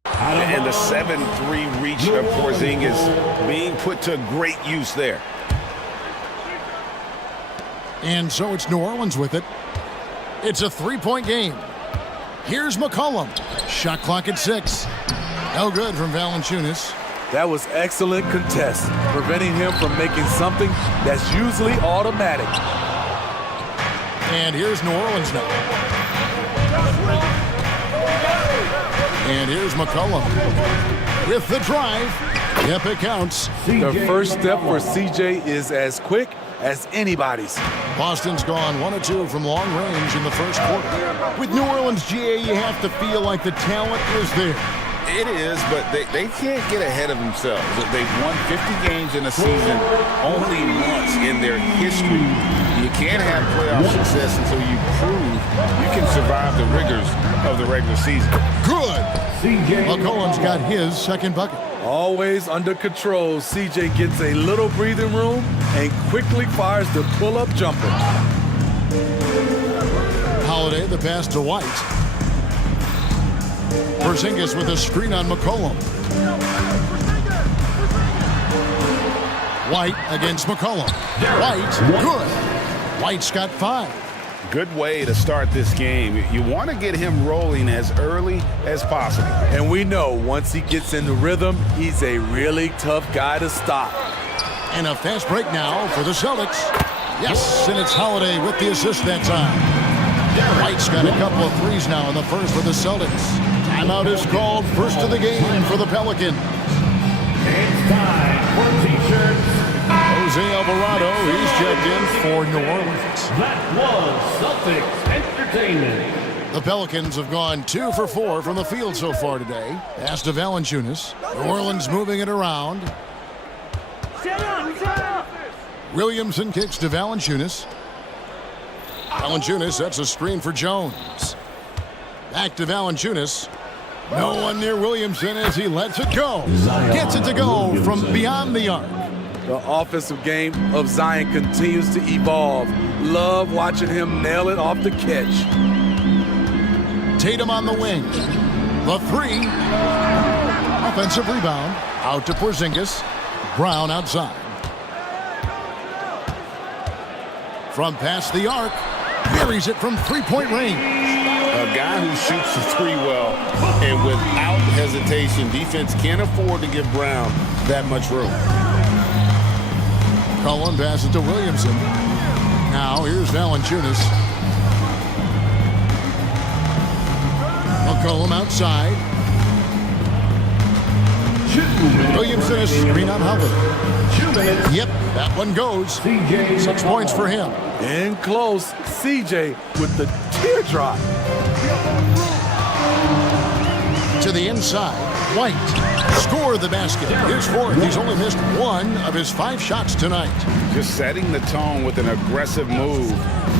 And the 7-3 reach of Porzingis being put to great use there. And so it's New Orleans with it. It's a 3-point game. Here's McCollum. Shot clock at 6. No good from Valanciunas. That was excellent contest, preventing him from making something that's usually automatic. And here's New Orleans now. And here's McCollum with the drive. Yep, it counts. The first step for CJ is as quick as anybody's. Boston's gone 1 of 2 from long range in the first quarter. With New Orleans, GA, you have to feel like the talent is there. It is, but they can't get ahead of themselves. They've won 50 games in a season only once in their history. You can't have playoff success until you prove you can survive the rigors of the regular season. Good. McCollum's got his second bucket. Always under control, CJ gets a little breathing room and quickly fires the pull-up jumper. Holiday, the pass to White. Porzingis with a screen on McCollum. White against McCollum. White, good. White's got 5. Good way to start this game. You want to get him rolling as early as possible. And we know once he gets in the rhythm, he's a really tough guy to stop. And a fast break now for the Celtics. Yes, and it's Holiday with the assist that time. White's got a couple of threes now in the first for the Celtics. Timeout is called, first of the game for the Pelicans. It's time for T-shirts. Jose Alvarado, he's checked in for New Orleans. That was Celtics Entertainment. The Pelicans have gone 2 for 4 from the field so far today. Pass to Valanciunas. New Orleans moving it around. Williamson kicks to Valanciunas. Valanciunas sets a screen for Jones. Back to Valanciunas. No one near Williamson as he lets it go. Gets it to go from beyond the arc. The offensive game of Zion continues to evolve. Love watching him nail it off the catch. Tatum on the wing. The 3. Offensive rebound. Out to Porzingis. Brown outside. From past the arc. Buries it from 3-point range. A guy who shoots the 3 well, and without hesitation, defense can't afford to give Brown that much room. Cullen passes to Williamson. Now here's Valanciunas. McCollum outside. Williamson is screen on Holiday. Yep, that one goes. 6 points for him. In close, CJ with the teardrop. To the inside, White. Score the basket. Here's 4th. He's only missed 1 of his 5 shots tonight. Just setting the tone with an aggressive move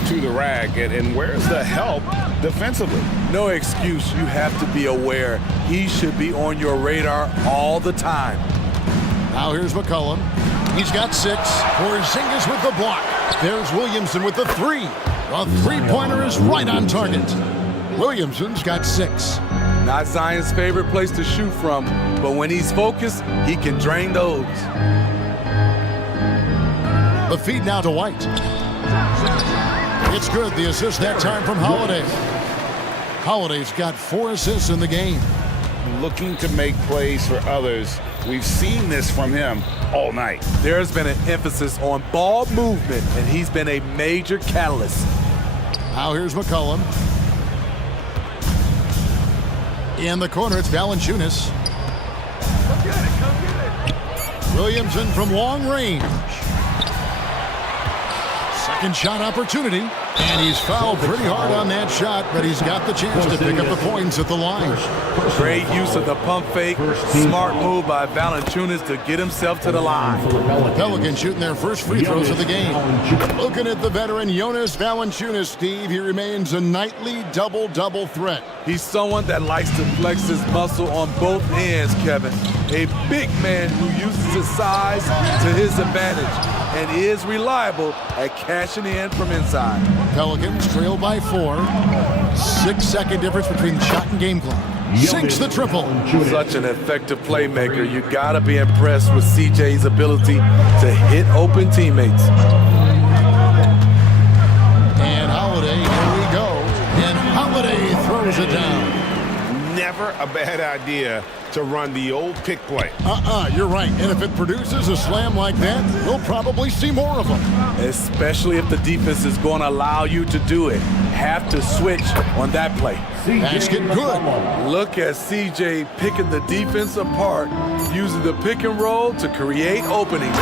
to the rack. And where's the help defensively? No excuse. You have to be aware. He should be on your radar all the time. Now here's McCollum. He's got 6. Porzingis with the block. There's Williamson with the 3. The 3-pointer is right on target. Williamson's got 6. Not Zion's favorite place to shoot from, but when he's focused, he can drain those. The feed now to White. It's good. The assist that time from Holiday. Holiday's got 4 assists in the game. Looking to make plays for others. We've seen this from him all night. There's been an emphasis on ball movement, and he's been a major catalyst. Now here's McCollum. In the corner, it's Valanciunas. Williamson from long range. second shot opportunity, and he's fouled pretty hard on that shot, but he's got the chance to pick up the points at the line. Great use of the pump fake. Smart move by Valanciunas to get himself to the line. Pelicans shooting their first free throws of the game. Looking at the veteran Jonas Valanciunas, Steve, he remains a nightly double-double threat. He's someone that likes to flex his muscle on both ends, Kevin. A big man who uses his size to his advantage and is reliable at cashing in from inside. Pelicans trail by 4. 6-second difference between shot and game clock. Sinks the triple. Such an effective playmaker. You gotta be impressed with CJ's ability to hit open teammates. And Holiday, here we go. And Holiday throws it down. Never a bad idea to run the old pick play. You're right. And if it produces a slam like that, we'll probably see more of them. Especially if the defense is going to allow you to do it. Have to switch on that play. Basket good. Look at CJ picking the defense apart, using the pick and roll to create openings.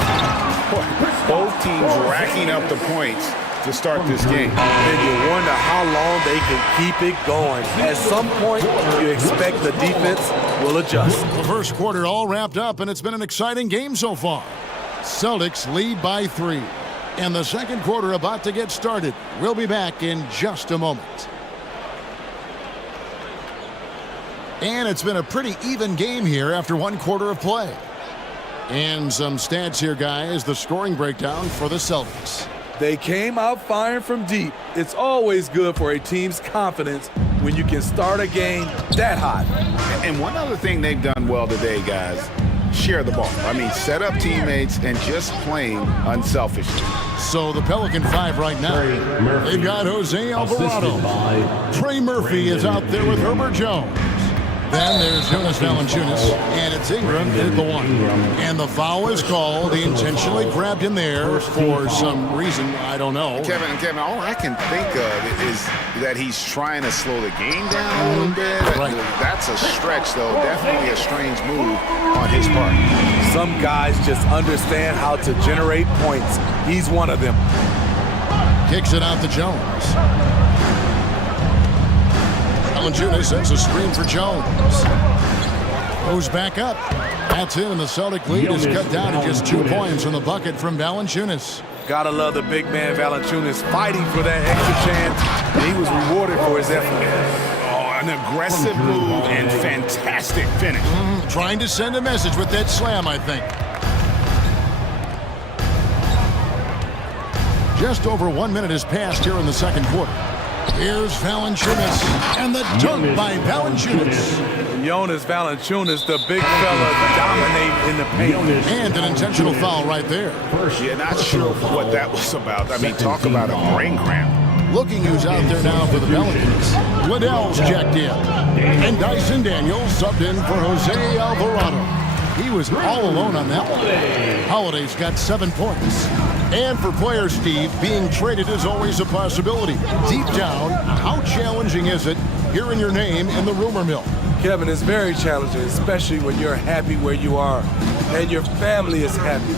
Both teams racking up the points to start this game. And you wonder how long they can keep it going. At some point, you expect the defense will adjust. The first quarter all wrapped up, and it's been an exciting game so far. Celtics lead by 3. And the second quarter about to get started. We'll be back in just a moment. And it's been a pretty even game here after one quarter of play. And some stats here, guys. The scoring breakdown for the Celtics. They came out firing from deep. It's always good for a team's confidence when you can start a game that hot. And one other thing they've done well today, guys, share the ball. I mean, set up teammates and just playing unselfishly. So the Pelican 5 right now. They've got Jose Alvarado. Trey Murphy is out there with Herbert Jones. Then there's Jonas Valanciunas, and it's Ingram at the 1. And the foul is called. He intentionally grabbed him there for some reason, I don't know. Kevin, all I can think of is that he's trying to slow the game down a little bit. Right. That's a stretch, though. Definitely a strange move on his part. Some guys just understand how to generate points. He's one of them. Kicks it out to Jones. Valanciunas sends a screen for Jones. Goes back up. That's in, and the Celtic lead is cut down to just 2 points from the bucket from Valanciunas. Gotta love the big man Valanciunas fighting for that extra chance, and he was rewarded for his effort. Oh, an aggressive move and fantastic finish. Trying to send a message with that slam, I think. Just over 1 minute has passed here in the second quarter. Here's Valanciunas, and the dunk by Valanciunas. Jonas Valanciunas, the big fella, dominate in the paint. And an intentional foul right there. Yeah, not sure what that was about. I mean, talk about a brain cramp. Looking who's out there now for the Pelicans. Liddell's checked in. And Dyson Daniels subbed in for Jose Alvarado. He was all alone on that one. Holiday's got 7 points. And for players, Steve, being traded is always a possibility. Deep down, how challenging is it hearing your name in the rumor mill? Kevin, it's very challenging, especially when you're happy where you are and your family is happy.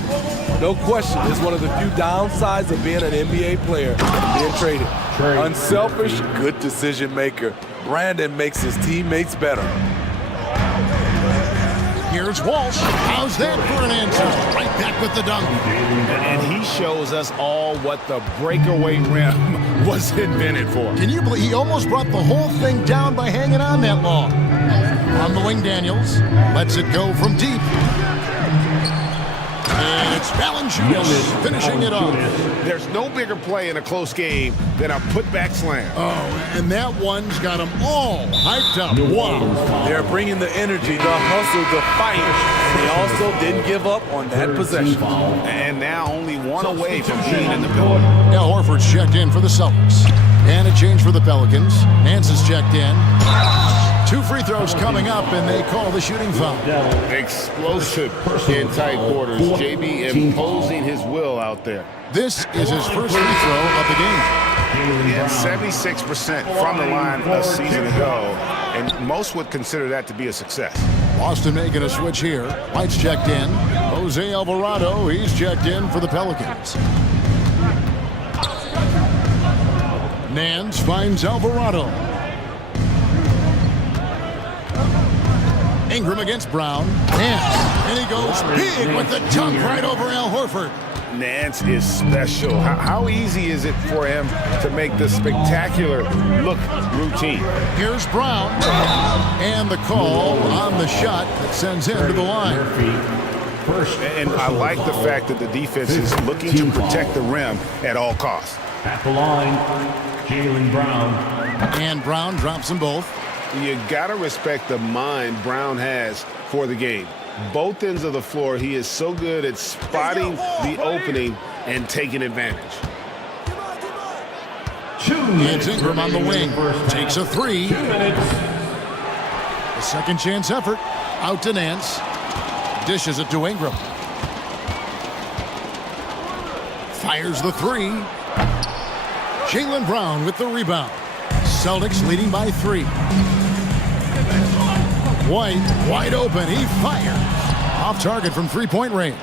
No question, it's one of the few downsides of being an NBA player, being traded. Unselfish, good decision maker. Brandon makes his teammates better. Here's Walsh. How's that for an answer? Right back with the dunk. And he shows us all what the breakaway rim was invented for. Can you believe he almost brought the whole thing down by hanging on that long? On the wing, Daniels lets it go from deep. And it's Valanciunas finishing it off. There's no bigger play in a close game than a putback slam. Oh, and that one's got them all hyped up. Wow. They're bringing the energy, the hustle, the fight, and they also didn't give up on that possession. And now only one away from being in the building. Now Horford's checked in for the Celtics. And a change for the Pelicans. Nance is checked in. 2 free throws coming up, and they call the shooting foul. Explosive in tight quarters. JB imposing his will out there. This is his first free throw of the game. He had 76% from the line a season ago, and most would consider that to be a success. Boston making a switch here. White's checked in. Jose Alvarado, he's checked in for the Pelicans. Nance finds Alvarado. Ingram against Brown. Nance, and he goes big with the dunk right over Al Horford. Nance is special. How easy is it for him to make the spectacular look routine? Here's Brown. And the call on the shot that sends him to the line. And I like the fact that the defense is looking to protect the rim at all costs. At the line, Jaylen Brown. And Brown drops them both. You got to respect the mind Brown has for the game. Both ends of the floor, he is so good at spotting the opening and taking advantage. And Ingram on the wing. Takes a three. A second chance effort. Out to Nance. Dishes it to Ingram. Fires the three. Jaylen Brown with the rebound. Celtics leading by 3. White, wide open. He fires. Off target from three-point range.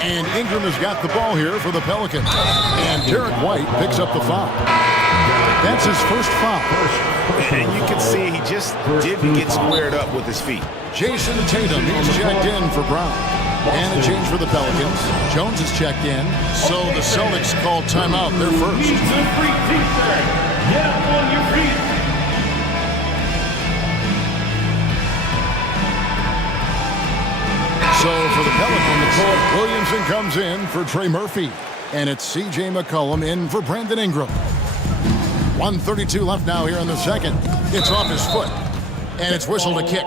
And Ingram has got the ball here for the Pelicans. And Derek White picks up the foul. That's his first foul. And you can see he just didn't get squared up with his feet. Jason Tatum, he's checked in for Brown. And a change for the Pelicans. Jones is checked in. So the Celtics call timeout. They're first. So for the Pelicans, Williamson comes in for Trey Murphy. And it's C.J. McCollum in for Brandon Ingram. 1:32 left now here in the second. It's off his foot. And it's whistled a kick.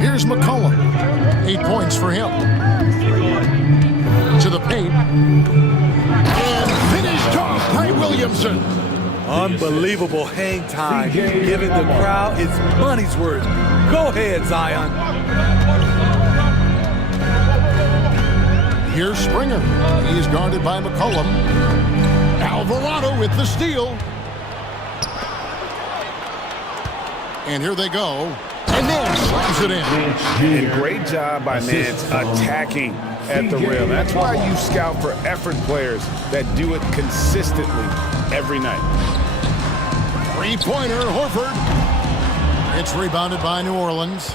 Here's McCollum. 8 points for him. To the paint. And finished off by Williamson. Unbelievable hang time, giving the crowd its money's worth. Go ahead, Zion. Here's Springer. He's guarded by McCollum. Alvarado with the steal. And here they go. And Nance slams it in. And great job by Nance attacking at the rim. That's why you scout for effort players that do it consistently every night. Three-pointer, Horford. It's rebounded by New Orleans.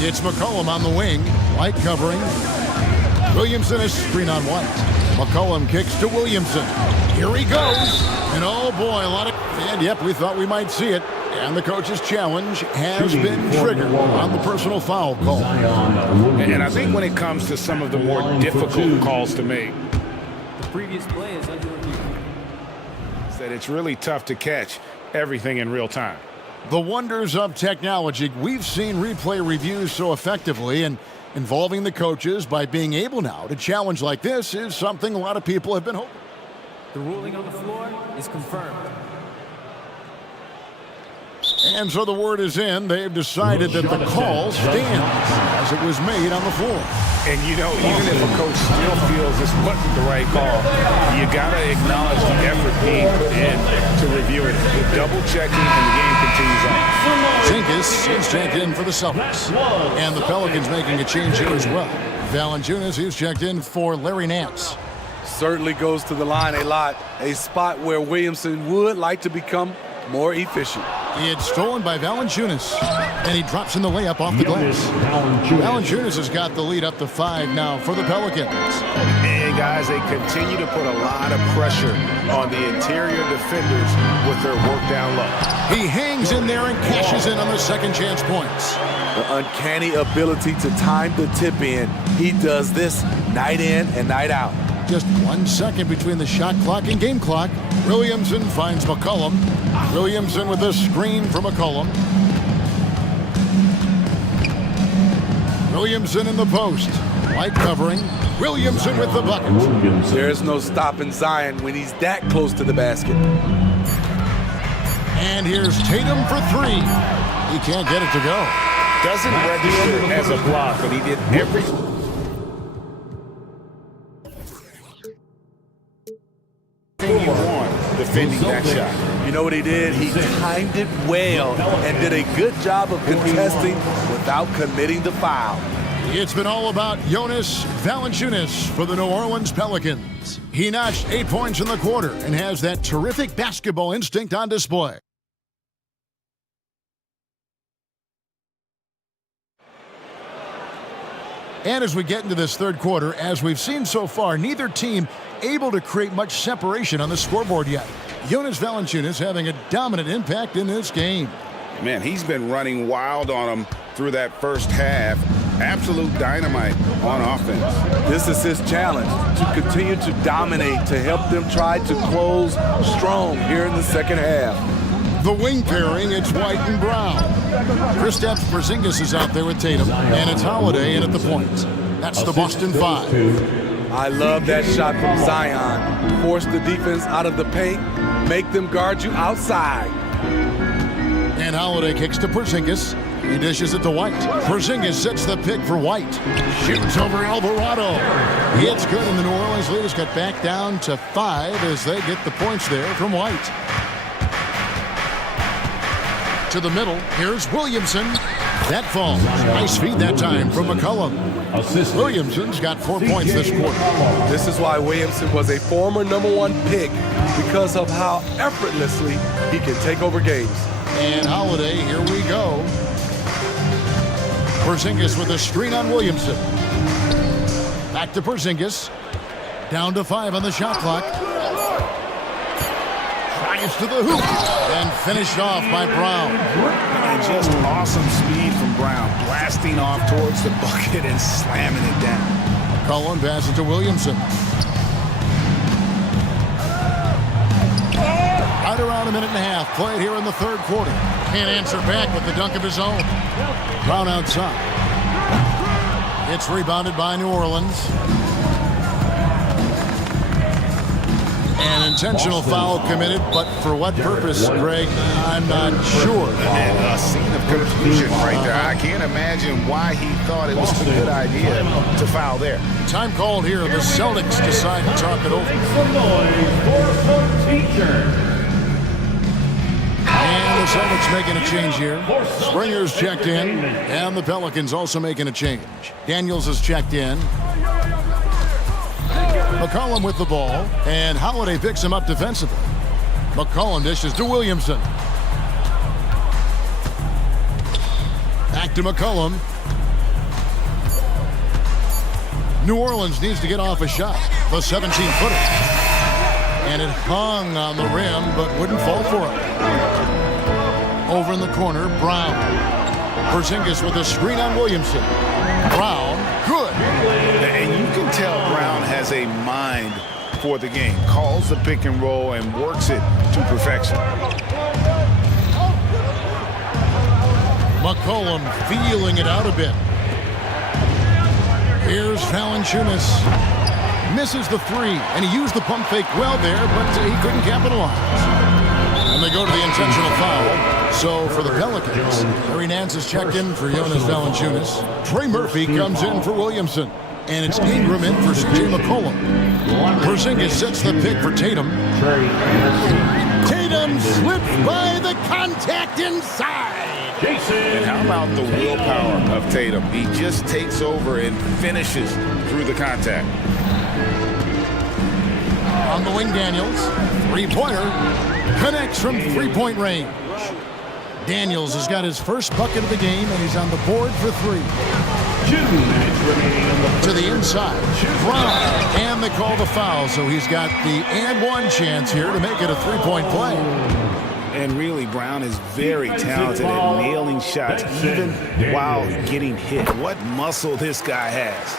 It's McCollum on the wing. White covering. Williamson is screen on White. McCollum kicks to Williamson. Here he goes. And oh boy, a lot of... And yep, we thought we might see it. And the coach's challenge has been triggered on the personal foul call. And I think when it comes to some of the more difficult calls to make, the previous play is under review. That it's really tough to catch everything in real time. The wonders of technology. We've seen replay reviews so effectively, and involving the coaches by being able now to challenge like this is something a lot of people have been hoping. The ruling on the floor is confirmed. And so the word is in. They've decided that the call stands as it was made on the floor. And you know, even if a coach still feels this wasn't the right call, you got to acknowledge the effort being put in to review it. They're double checking and the game continues on. Zinkis is checked in for the Celtics. And the Pelicans making a change here as well. Valanciunas, he's checked in for Larry Nance. Certainly goes to the line a lot. A spot where Williamson would like to become more efficient. It's stolen by Valanciunas, and he drops in the layup off the glass. Valanciunas has got the lead up to 5 now for the Pelicans. And guys, they continue to put a lot of pressure on the interior defenders with their work down low. He hangs in there and cashes in on the second chance points. The uncanny ability to time the tip in. He does this night in and night out. Just 1 second between the shot clock and game clock. Williamson finds McCollum. Williamson with a screen from McCollum. Williamson in the post. White covering. Williamson with the bucket. There's no stopping Zion when he's that close to the basket. And here's Tatum for 3. He can't get it to go. Doesn't register as a block, but he did everything you want defending that shot. You know what he did? He timed it well and did a good job of contesting without committing the foul. It's been all about Jonas Valanciunas for the New Orleans Pelicans. He notched 8 points in the quarter and has that terrific basketball instinct on display. And as we get into this third quarter, as we've seen so far, neither team able to create much separation on the scoreboard yet. Jonas Valanciunas having a dominant impact in this game. Man, he's been running wild on him through that first half. Absolute dynamite on offense. This is his challenge, to continue to dominate, to help them try to close strong here in the second half. The wing pairing, it's White and Brown. Kristaps Porzingis is out there with Tatum, and it's Holiday in at the point. That's the Boston 5. I love that shot from Zion. Force the defense out of the paint, make them guard you outside. And Holiday kicks to Porzingis. He dishes it to White. Porzingis sets the pick for White. Shoots over Alvarado. It's good, and the New Orleans leaders cut back down to 5 as they get the points there from White. To the middle, here's Williamson. That falls. Nice feed that time from McCollum. Williamson's got 4 points this quarter. This is why Williamson was a former #1 pick, because of how effortlessly he can take over games. And Holiday, here we go. Porzingis with a screen on Williamson. Back to Porzingis. Down to 5 on the shot clock. Drives to the hoop. And finished off by Brown. And just awesome speed from Brown. Blasting off towards the bucket and slamming it down. Cullen passes to Williamson. Right around a minute and a half played here in the third quarter. Can't answer back with the dunk of his own. Brown outside. It's rebounded by New Orleans. An intentional foul committed, but for what purpose, Greg, I'm not sure. And a scene of confusion right there. I can't imagine why he thought it was a good idea to foul there. Time called here. The Celtics decide to talk it over. And the Celtics making a change here. Springer's checked in, and the Pelicans also making a change. Daniels has checked in. McCollum with the ball, and Holiday picks him up defensively. McCollum dishes to Williamson. Back to McCollum. New Orleans needs to get off a shot. The 17-footer. And it hung on the rim, but wouldn't fall for it. Over in the corner, Brown. Porzingis with a screen on Williamson. Brown, good. And you can tell Brown has a mind for the game. Calls the pick and roll and works it to perfection. McCollum feeling it out a bit. Here's Valanciunas. Misses the 3, and he used the pump fake well there, but he couldn't capitalize. And they go to the intentional foul. So for the Pelicans, Larry Nance is checked in for Jonas Valanciunas. Trey Murphy comes in for Williamson. And it's Ingram in for C.J. McCollum. Porzingis sets the pick for Tatum. Tatum slips by the contact inside. And how about the willpower of Tatum? He just takes over and finishes through the contact. On the wing, Daniels. Three-pointer. Connects from three-point range. Daniels has got his first bucket of the game, and he's on the board for 3. 2 minutes remaining on the to the inside. Brown. And they call the foul, so he's got the and one chance here to make it a three-point play. And really, Brown is very talented at nailing shots, even while getting hit. What muscle this guy has.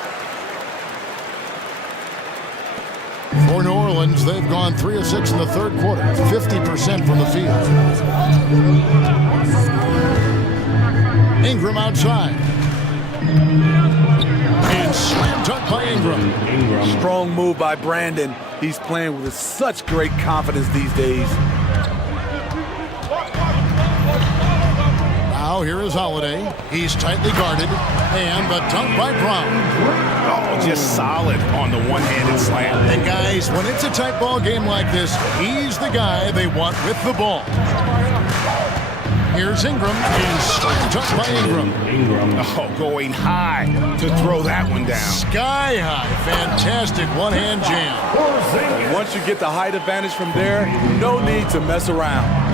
For New Orleans, they've gone 3 of 6 in the third quarter, 50% from the field. Ingram outside. And slam dunk by Ingram. Strong move by Brandon. He's playing with such great confidence these days. Now Now here is Holiday. He's tightly guarded. And the dunk by Brown. Oh, just solid on the one-handed slam. And guys, when it's a tight ball game like this, he's the guy they want with the ball. Here's Ingram, and slam dunk by Ingram. Oh, going high to throw that one down. Sky high, fantastic one-hand jam. Once you get the height advantage from there, no need to mess around.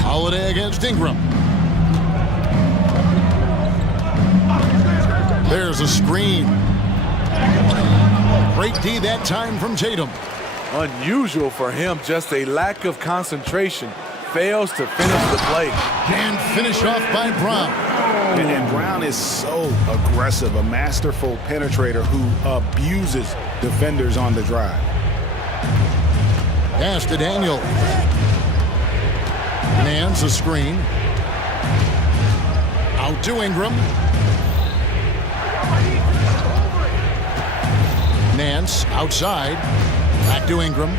Holiday against Ingram. There's a screen. Great D that time from Tatum. Unusual for him, just a lack of concentration. Fails to finish the play. And finish off by Brown. And Brown is so aggressive, a masterful penetrator who abuses defenders on the drive. Pass to Daniel. Nance a screen. Out to Ingram. Nance outside. Back to Ingram.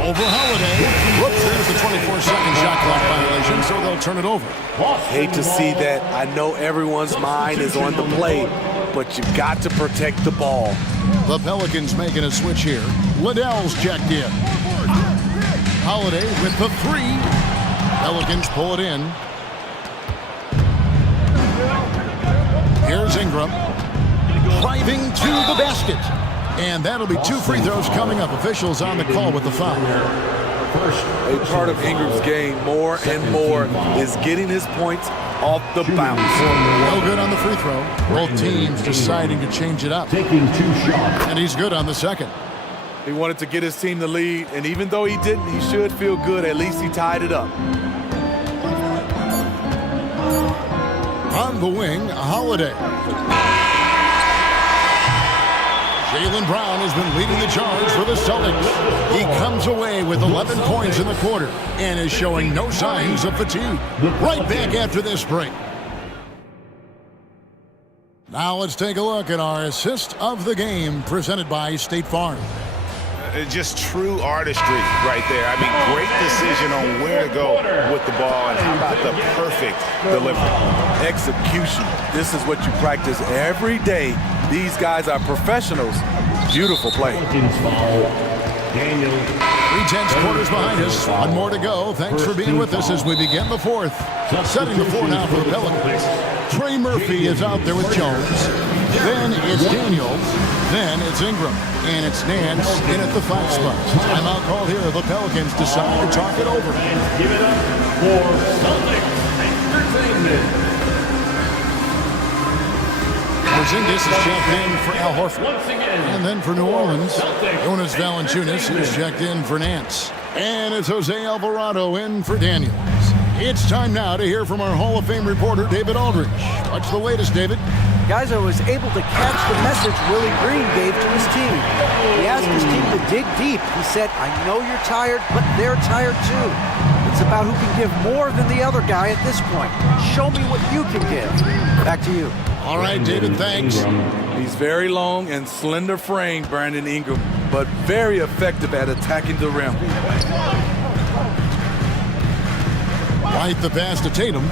Over Holiday. Whoops, there's the 24-second shot clock violation, so they'll turn it over. Hate to see that. I know everyone's mind is on the play, but you've got to protect the ball. The Pelicans making a switch here. Liddell's checked in. Holiday with the three. Pelicans pull it in. Here's Ingram. Driving to the basket. And that'll be 2 free throws coming up. Officials on the call with the foul. A part of Ingram's game more and more is getting his points off the bounce. No good on the free throw. Both teams deciding to change it up. Taking 2 shots. And he's good on the second. He wanted to get his team the lead, and even though he didn't, he should feel good. At least he tied it up. On the wing, Holiday. Jaylen Brown has been leading the charge for the Celtics. He comes away with 11 points in the quarter and is showing no signs of fatigue. Right back after this break. Now let's take a look at our assist of the game presented by State Farm. Just true artistry right there. I mean, great decision on where to go with the ball, and how about the perfect delivery. Execution. This is what you practice every day. These guys are professionals. Beautiful play. 3/10 quarters behind us. One more to go. Thanks for being with us as we begin the fourth. Setting the floor now for the Pelicans. Trey Murphy is out there with Jones. Then it's Daniel. Then it's Ingram. And it's Nance in at the 5 spot. Timeout called here. The Pelicans decide to talk it over. Give it up for Celtics Entertainment. Porzingis is checked in for Al Horford. And then for New Orleans, Jonas Valanciunas is checked in for Nance. And it's Jose Alvarado in for Daniels. It's time now to hear from our Hall of Fame reporter, David Aldridge. What's the latest, David? Guys, I was able to catch the message Willie Green gave to his team. He asked his team to dig deep. He said, I know you're tired, but they're tired too. It's about who can give more than the other guy at this point. Show me what you can give. Back to you. All right, David, thanks. He's very long and slender frame, Brandon Ingram, but very effective at attacking the rim. White the pass to Tatum.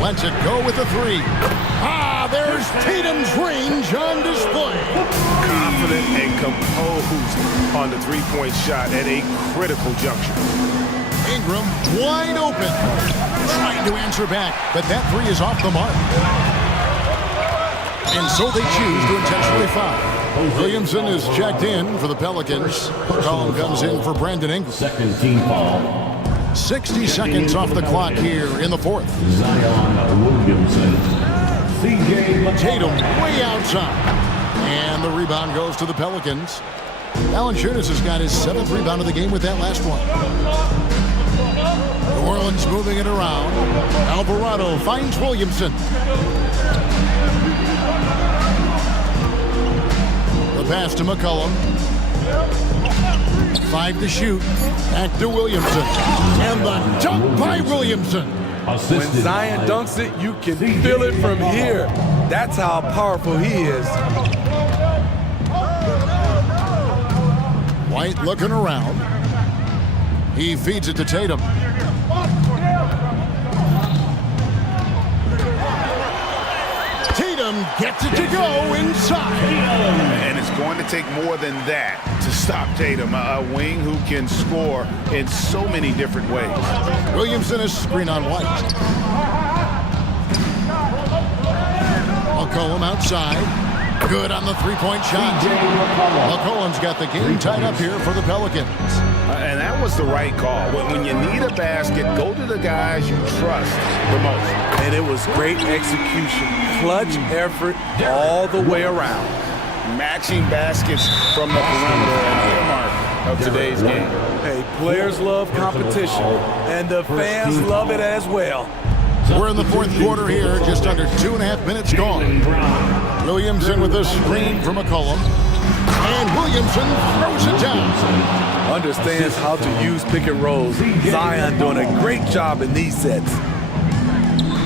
Lets it go with the 3. There's Tatum's range on display. Confident and composed on the three-point shot at a critical juncture. Ingram wide open. Trying to answer back, but that 3 is off the mark. And so they choose to intentionally foul. Williamson is checked in for the Pelicans. Call comes in for Brandon Ingram. Second team foul. 60 seconds off the clock here in the fourth. Zion Williamson. Tatum way outside. And the rebound goes to the Pelicans. Valanciunas has got his 7th rebound of the game with that last one. New Orleans moving it around. Alvarado finds Williamson. The pass to McCollum. 5 to shoot. Back to Williamson. And the dunk by Williamson. When Zion dunks it, you can feel it from here. That's how powerful he is. White looking around. He feeds it to Tatum. Tatum gets it to go inside. And it's going to take more than that to stop Tatum, a wing who can score in so many different ways. Williamson is screen on White. McCollum outside. Good on the three-point shot. McCollum's got the game tied up here for the Pelicans. And that was the right call. When you need a basket, go to the guys you trust the most. And it was great execution. Clutch effort all the way around. Matching baskets from the perimeter and earmark of today's game. Hey, players love competition, and the fans love it as well. We're in the fourth quarter here, just under 2.5 minutes gone. Williamson with a screen from McCollum. And Williamson throws it down. Understands how to use pick and rolls. Zion doing a great job in these sets.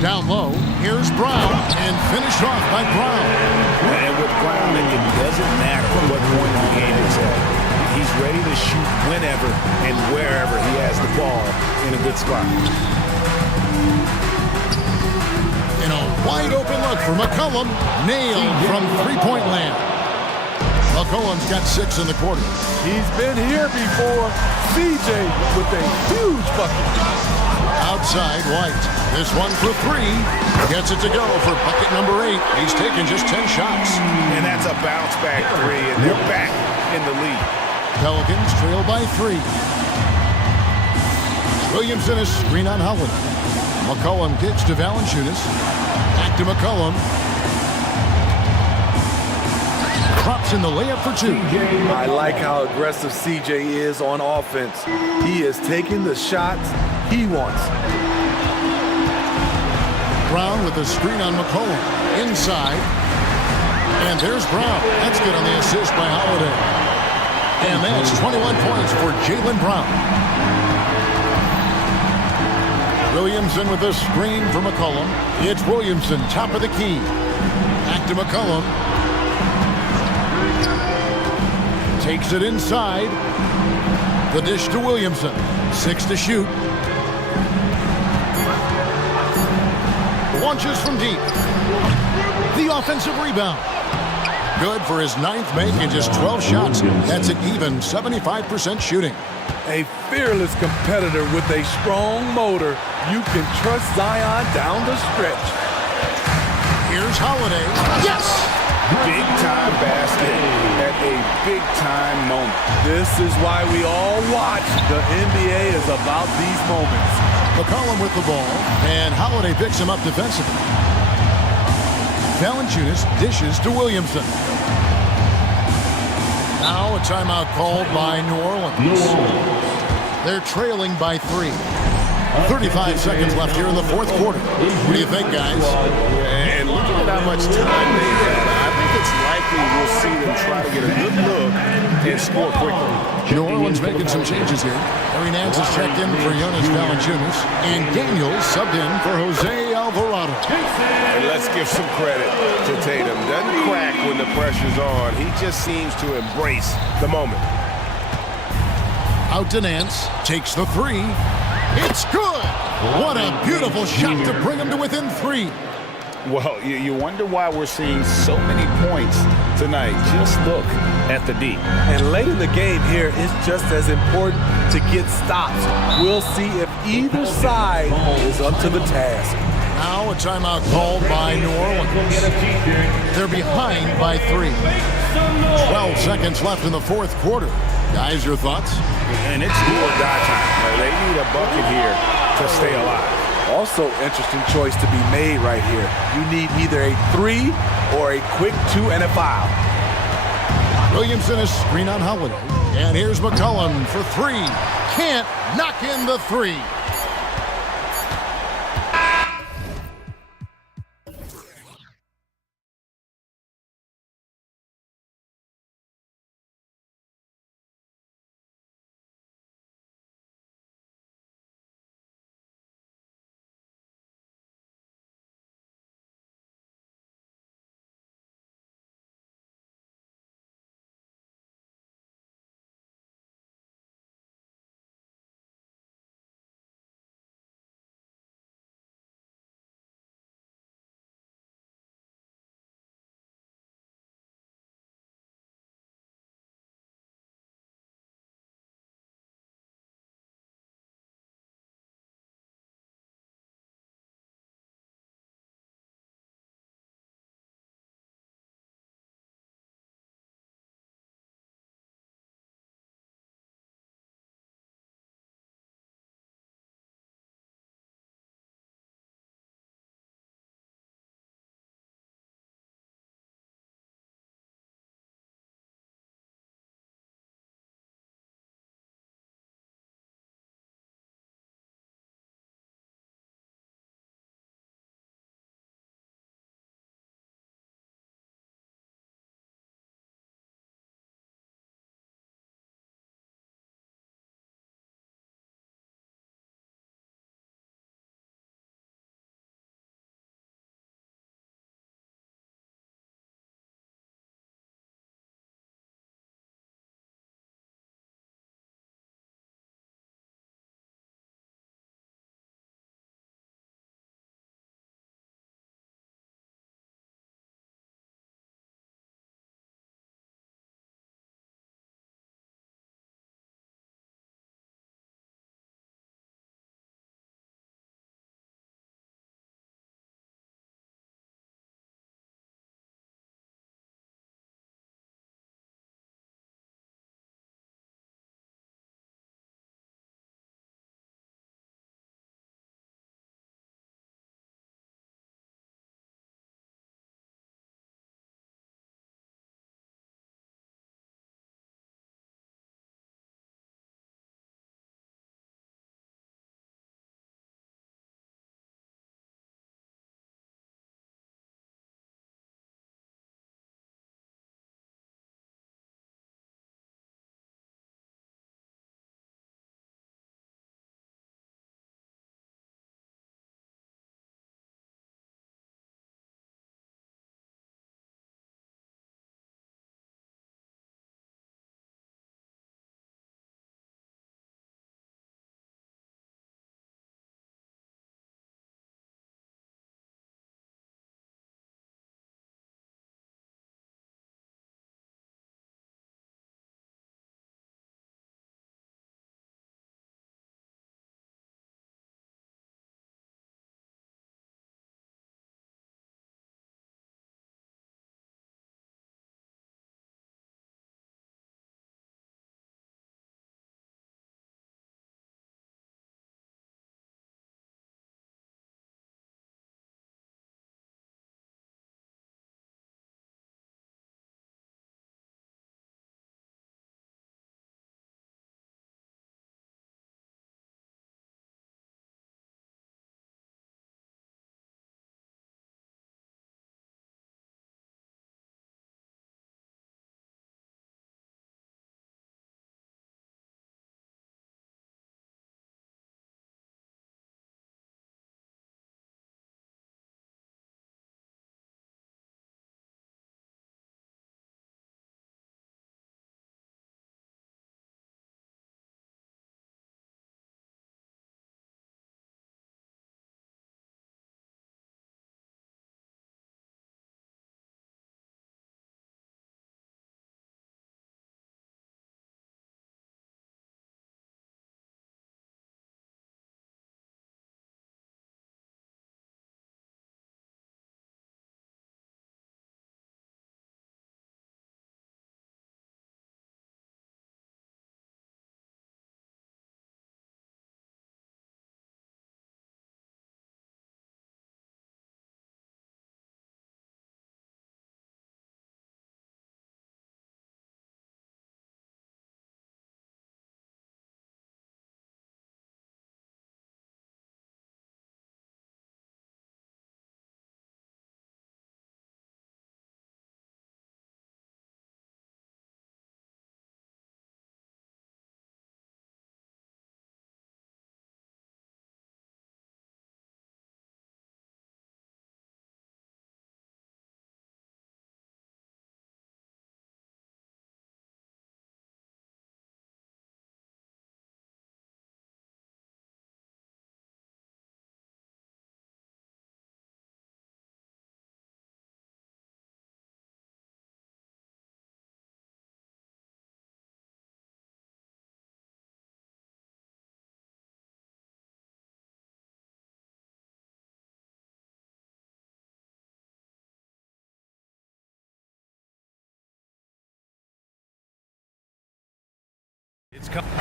Down low, here's Brown, and finished off by Brown. And with Brown, it doesn't matter what point in the game it's at. He's ready to shoot whenever and wherever he has the ball in a good spot. And a wide open look for McCollum. Nailed from three-point land. McCollum's got 6 in the quarter. He's been here before. CJ with a huge bucket. Outside, White. This one for 3. Gets it to go for bucket number 8. He's taken just 10 shots. And that's a bounce-back 3, and they're back in the lead. Pelicans trail by 3. Williamson is screen on Howland. McCollum kicks to Valanciunas. Back to McCollum. Drops in the layup for 2. I like how aggressive CJ is on offense. He is taking the shots he wants. Brown with a screen on McCollum. Inside. And there's Brown. That's good on the assist by Holiday. And that's 21 points for Jaylen Brown. Williamson with a screen for McCollum. It's Williamson, top of the key. Back to McCollum. Takes it inside. The dish to Williamson. 6 to shoot. Launches from deep. The offensive rebound. Good for his 9th make in just 12 shots. That's an even 75% shooting. A fearless competitor with a strong motor. You can trust Zion down the stretch. Here's Holiday. Yes! Big-time basket at a big-time moment. This is why we all watch. The NBA is about these moments. McCollum with the ball, and Holiday picks him up defensively. Valanciunas dishes to Williamson. Now a timeout called by New Orleans. They're trailing by 3. 35 seconds left here in the fourth quarter. What do you think, guys? And looking at how much time they have, I think it's likely we'll see them try to get a good look and score quickly. New Orleans making some changes here. Harry Nance has checked in for Jonas Valanciunas, and Daniels subbed in for Jose Alvarado. And let's give some credit to Tatum. Doesn't crack when the pressure's on. He just seems to embrace the moment. Out to Nance, takes the 3. It's good! What a beautiful shot to bring him to within 3. Well, you wonder why we're seeing so many points tonight. Just look at the D. And late in the game here, it's just as important to get stops. We'll see if either side is up to the task. Now a timeout called by New Orleans. They're behind by 3. 12 seconds left in the fourth quarter. Guys, your thoughts? And it's do or die time. They need a bucket here to stay alive. Also, interesting choice to be made right here. You need either a 3 or a quick 2 and a foul. Williamson is screen on Holiday. And here's McCollum for 3. Can't knock in the 3.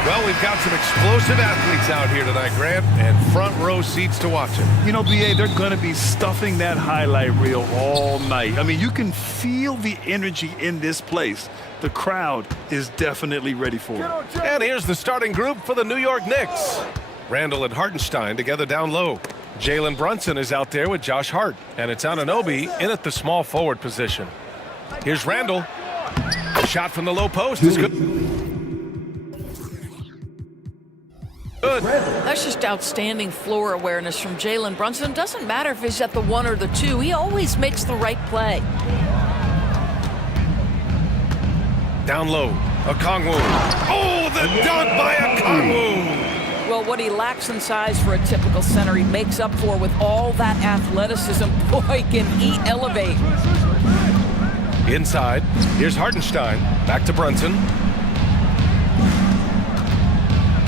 Well, we've got some explosive athletes out here tonight, Grant, and front row seats to watch it. You know, BA, they're going to be stuffing that highlight reel all night. I mean, you can feel the energy in this place. The crowd is definitely ready for it. And here's the starting group for the New York Knicks. Randall and Hartenstein together down low. Jalen Brunson is out there with Josh Hart. And it's Anunoby in at the small forward position. Here's Randall. Shot from the low post is good. Good. That's just outstanding floor awareness from Jalen Brunson. Doesn't matter if he's at the 1 or the 2. He always makes the right play. Down low, Okongwu. Oh, the dunk by Okongwu! Well, what he lacks in size for a typical center, he makes up for with all that athleticism. Boy, can he elevate. Inside, here's Hartenstein. Back to Brunson.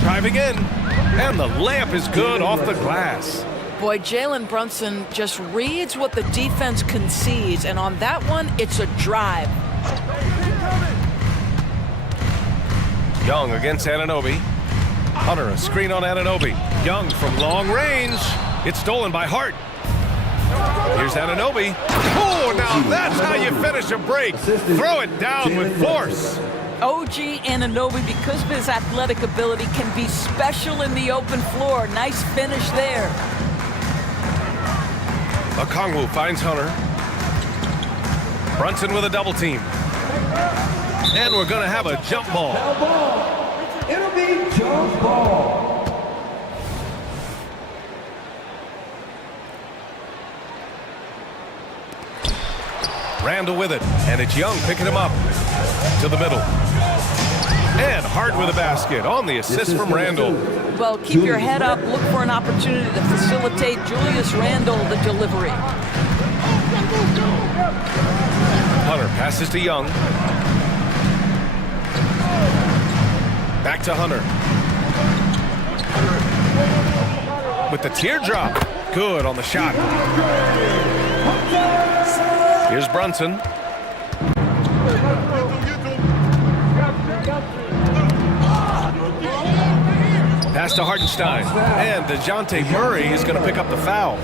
Driving in, and the layup is good off the glass. Boy, Jalen Brunson just reads what the defense concedes, and on that one, it's a drive. Young against Anunoby. Hunter, a screen on Anunoby. Young from long range. It's stolen by Hart. Here's Anunoby. Oh, now that's how you finish a break. Throw it down with force. OG Anunoby, because of his athletic ability, can be special in the open floor. Nice finish there. Okongwu finds Hunter. Brunson with a double team. And we're going to have a jump ball. It'll be jump ball. Randall with it, and it's Young picking him up to the middle. And Hart with a basket on the assist from Randall. Well, keep your head up. Look for an opportunity to facilitate Julius Randle the delivery. Hunter passes to Young. Back to Hunter. With the teardrop. Good on the shot. Here's Brunson. Pass to Hartenstein. And DeJounte Murray is going to pick up the foul.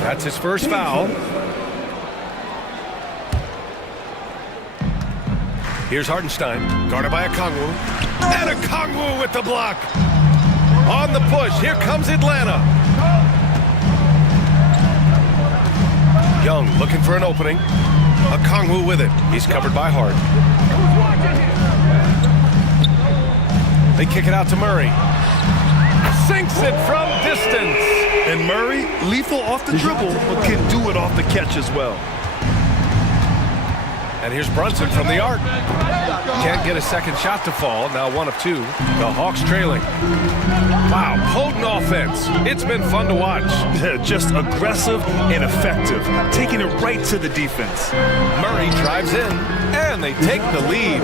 That's his first foul. Here's Hartenstein, guarded by Okongwu. And Okongwu with the block. On the push, here comes Atlanta. Young looking for an opening. Okongwu with it. He's covered by Hart. They kick it out to Murray. Sinks it from distance. And Murray, lethal off the dribble, but can do it off the catch as well. And here's Brunson from the arc. Can't get a second shot to fall. Now 1 of 2. The Hawks trailing. Wow, potent offense. It's been fun to watch. Just aggressive and effective. Taking it right to the defense. Murray drives in, and they take the lead.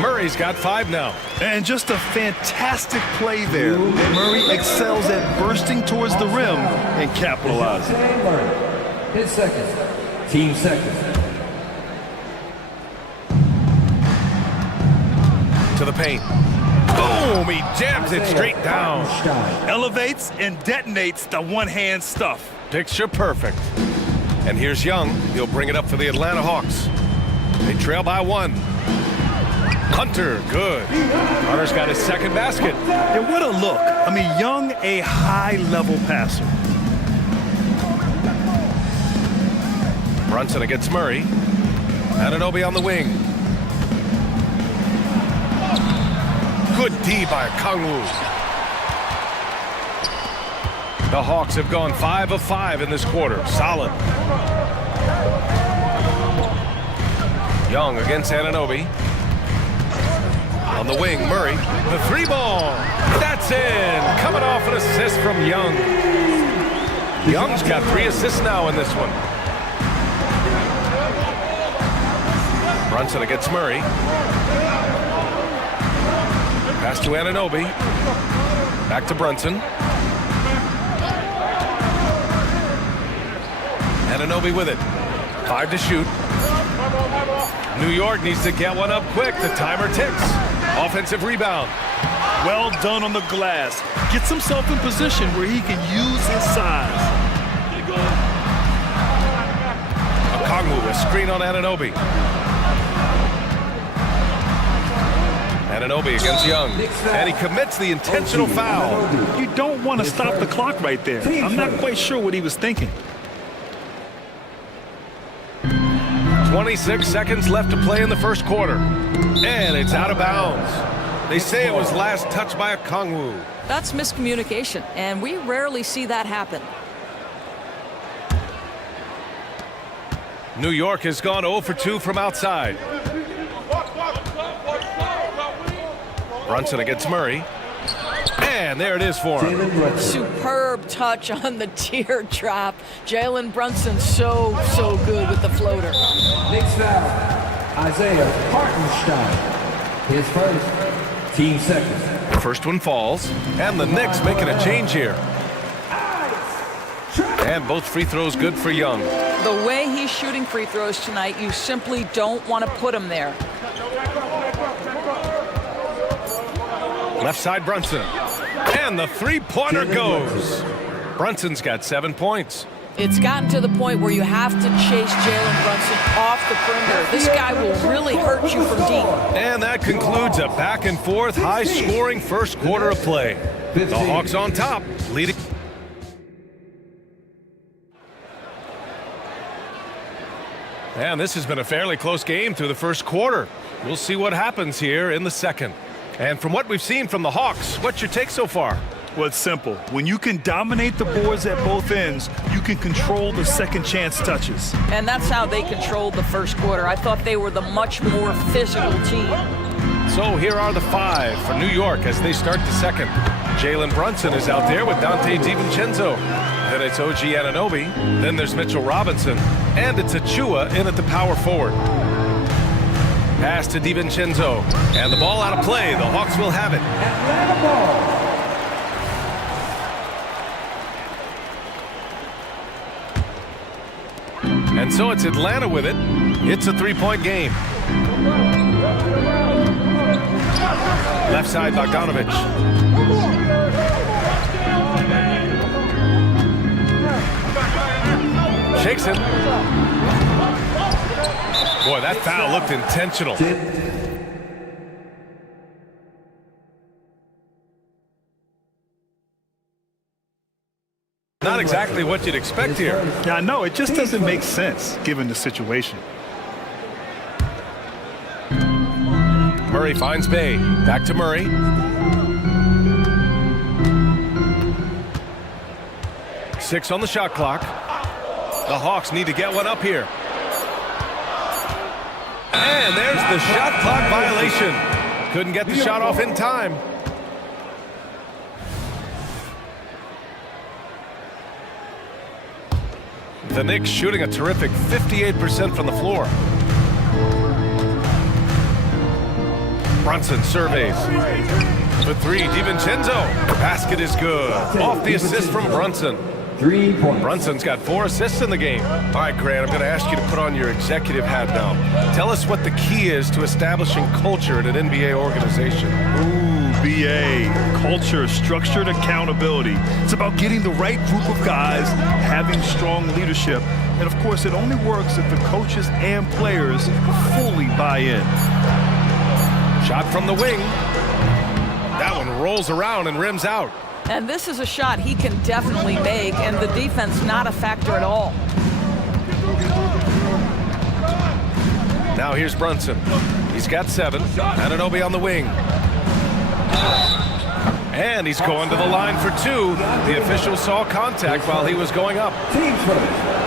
Murray's got 5 now. And just a fantastic play there. Murray excels at bursting towards the rim and capitalizing. His second. Team second. To the paint. Boom! He jams it straight down. Elevates and detonates the one-hand stuff. Picture perfect. And here's Young. He'll bring it up for the Atlanta Hawks. They trail by 1. Hunter, good. Hunter's got his second basket. And what a look. I mean, Young, a high-level passer. Brunson against Murray. Anunoby on the wing. Good D by Okongwu. The Hawks have gone 5 of 5 in this quarter. Solid. Young against Anunoby. On the wing, Murray. The 3-ball. That's in. Coming off an assist from Young. Young's got 3 assists now in this one. Brunson against Murray. Pass to Anunoby. Back to Brunson. Anunoby with it. 5 to shoot. New York needs to get one up quick. The timer ticks. Offensive rebound. Well done on the glass. Gets himself in position where he can use his size. Okongwu, a screen on Anunoby. Anunoby against Young, and he commits the intentional foul. You don't want to stop the clock right there. I'm not quite sure what he was thinking. 26 seconds left to play in the first quarter. And it's out of bounds. They say it was last touched by Okongwu. That's miscommunication, and we rarely see that happen. New York has gone 0 for 2 from outside. Brunson against Murray. And there it is for him. Superb touch on the teardrop. Jalen Brunson so good with the floater. Knicks foul. Isaiah Hartenstein. His first, team second. First one falls. And the Knicks making a change here. And both free throws good for Young. The way he's shooting free throws tonight, you simply don't want to put him there. Left side Brunson. And the three-pointer goes. Brunson's got 7 points. It's gotten to the point where you have to chase Jalen Brunson off the perimeter. This guy will really hurt you from deep. And that concludes a back-and-forth, high-scoring first quarter of play. The Hawks on top, leading. And this has been a fairly close game through the first quarter. We'll see what happens here in the second. And from what we've seen from the Hawks, what's your take so far? Well, it's simple. When you can dominate the boards at both ends, you can control the second chance touches. And that's how they controlled the first quarter. I thought they were the much more physical team. So here are the 5 for New York as they start the second. Jalen Brunson is out there with Dante DiVincenzo. Then it's OG Anunoby. Then there's Mitchell Robinson. And it's Achua in at the power forward. Pass to DiVincenzo. And the ball out of play. The Hawks will have it. Atlanta ball. And so it's Atlanta with it. It's a 3-point game. Left side Bogdanovic. Shakes him. Boy, that foul looked intentional. Not exactly what you'd expect here. Yeah, I know. It just doesn't make sense given the situation. Murray finds Bay. Back to Murray. Six on the shot clock. The Hawks need to get one up here. And there's the shot clock violation. Couldn't get the shot off in time. The Knicks shooting a terrific 58% from the floor. Brunson surveys. For 3, DiVincenzo. Basket is good. Off the assist from Brunson. 3 points. Brunson's got 4 assists in the game. All right, Grant, I'm going to ask you to put on your executive hat now. Tell us what the key is to establishing culture in an NBA organization. Ooh, BA. Culture, structured accountability. It's about getting the right group of guys, having strong leadership. And, of course, it only works if the coaches and players fully buy in. Shot from the wing. That one rolls around and rims out. And this is a shot he can definitely make, and the defense not a factor at all. Now here's Brunson. He's got 7. Anunoby on the wing. And he's going to the line for 2. The official saw contact while he was going up.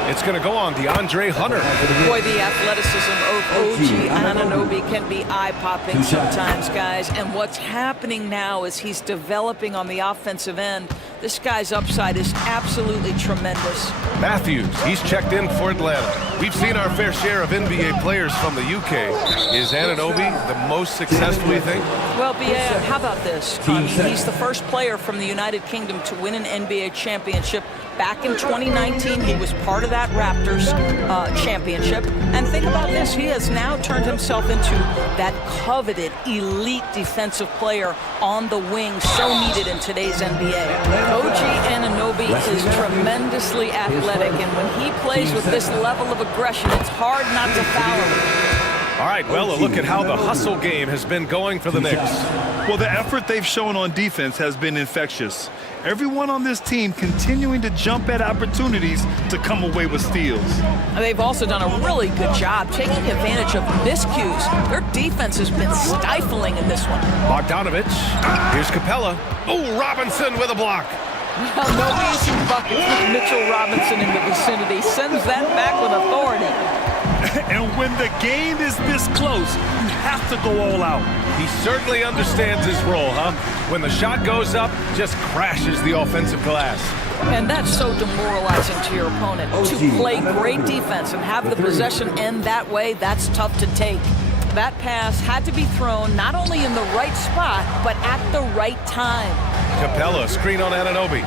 It's going to go on DeAndre Hunter. Boy, the athleticism of OG Anunoby can be eye-popping sometimes, guys. And what's happening now is he's developing on the offensive end. This guy's upside is absolutely tremendous. Matthews, he's checked in for Atlanta. We've seen our fair share of NBA players from the UK. Is Anunoby the most successful, you think? Well, how about this, Tommy? He's the first player from the United Kingdom to win an NBA championship Back in 2019, he was part of that Raptors championship. And think about this, he has now turned himself into that coveted elite defensive player on the wing, so needed in today's NBA. OG Anunoby is tremendously athletic, and when he plays with this level of aggression, it's hard not to foul him. All right, well, a look at how the hustle game has been going for the Knicks. Well, the effort they've shown on defense has been infectious. Everyone on this team continuing to jump at opportunities to come away with steals. They've also done a really good job taking advantage of miscues. Their defense has been stifling in this one. Bogdanovic, here's Capella. Oh, Robinson with a block. Well, no easy buckets with Mitchell Robinson in the vicinity. Sends that back with authority. And when the game is this close, you have to go all out. He certainly understands his role, huh? When the shot goes up, just crashes the offensive glass. And that's so demoralizing to your opponent. To play great defense and have the possession end that way, that's tough to take. That pass had to be thrown not only in the right spot, but at the right time. Capella, screen on Anunoby.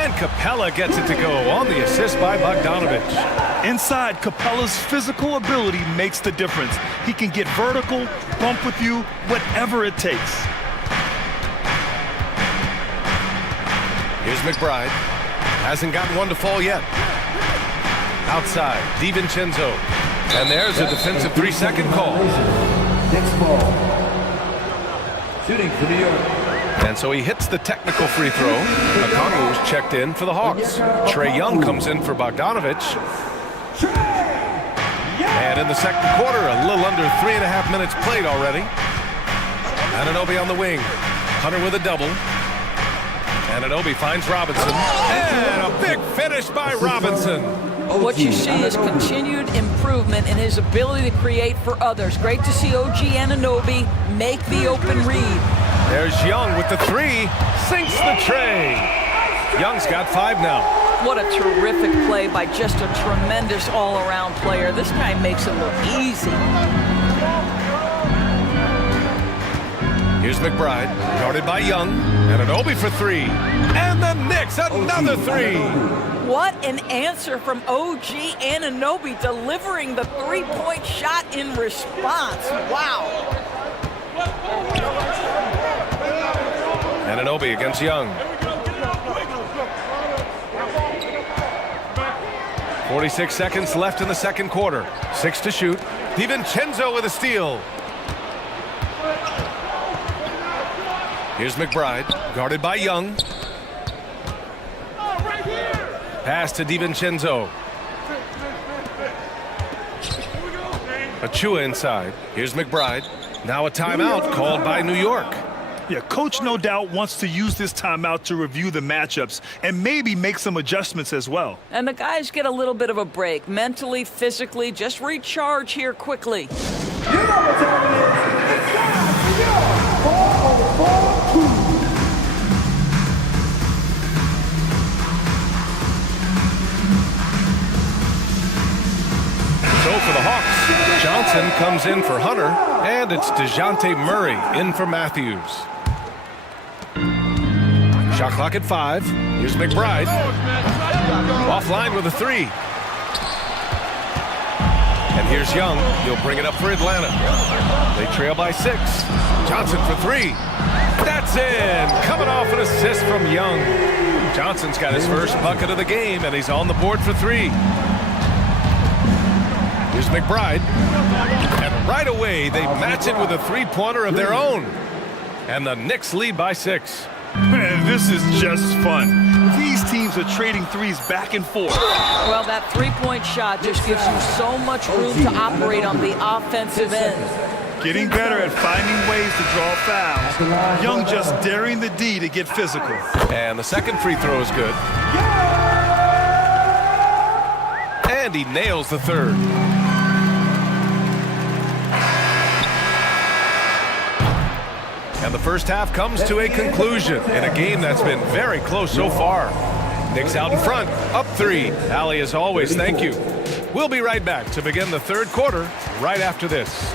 And Capella gets it to go on the assist by Bogdanovic. Inside, Capella's physical ability makes the difference. He can get vertical, bump with you, whatever it takes. Here's McBride. Hasn't gotten one to fall yet. Outside, DiVincenzo. And there's a defensive 3-second call. Next ball. Shooting for New York. And so he hits the technical free throw. Okongwu's checked in for the Hawks. Trae Young comes in for Bogdanovic. And in the second quarter, a little under 3.5 minutes played already. Anunoby on the wing. Hunter with a double. Anunoby finds Robinson. And a big finish by Robinson. What you see is continued improvement in his ability to create for others. Great to see OG Anunoby make the open read. There's Young with the three. Sinks the tray. Young's got 5 now. What a terrific play by just a tremendous all-around player. This guy makes it look easy. Here's McBride, guarded by Young. Anunoby for 3. And the Knicks, another 3. What an answer from OG Anunoby, delivering the three-point shot in response. Wow. Anunoby against Young. 46 seconds left in the second quarter. 6 to shoot. DiVincenzo with a steal. Here's McBride, guarded by Young. Pass to DiVincenzo. Achua inside. Here's McBride. Now a timeout called by New York. Yeah, coach no doubt wants to use this timeout to review the matchups and maybe make some adjustments as well. And the guys get a little bit of a break, mentally, physically, just recharge here quickly. You know what time it is. It's time for your ball crew. So for the Hawks, Johnson comes in for Hunter, and it's DeJounte Murray in for Matthews. Shot clock at 5. Here's McBride. Offline with a 3. And here's Young. He'll bring it up for Atlanta. They trail by 6. Johnson for 3. That's in. Coming off an assist from Young. Johnson's got his first bucket of the game, and he's on the board for 3. Here's McBride. And right away, they match it with a three-pointer of their own. And the Knicks lead by 6. Man, this is just fun. These teams are trading threes back and forth. Well, that three-point shot just gives you so much room to operate on the offensive end. Getting better at finding ways to draw fouls. Young just daring the D to get physical. And the second free throw is good. And he nails the third. And the first half comes to a conclusion in a game that's been very close so far. Knicks out in front, up 3. Allie, as always, thank you. We'll be right back to begin the third quarter right after this.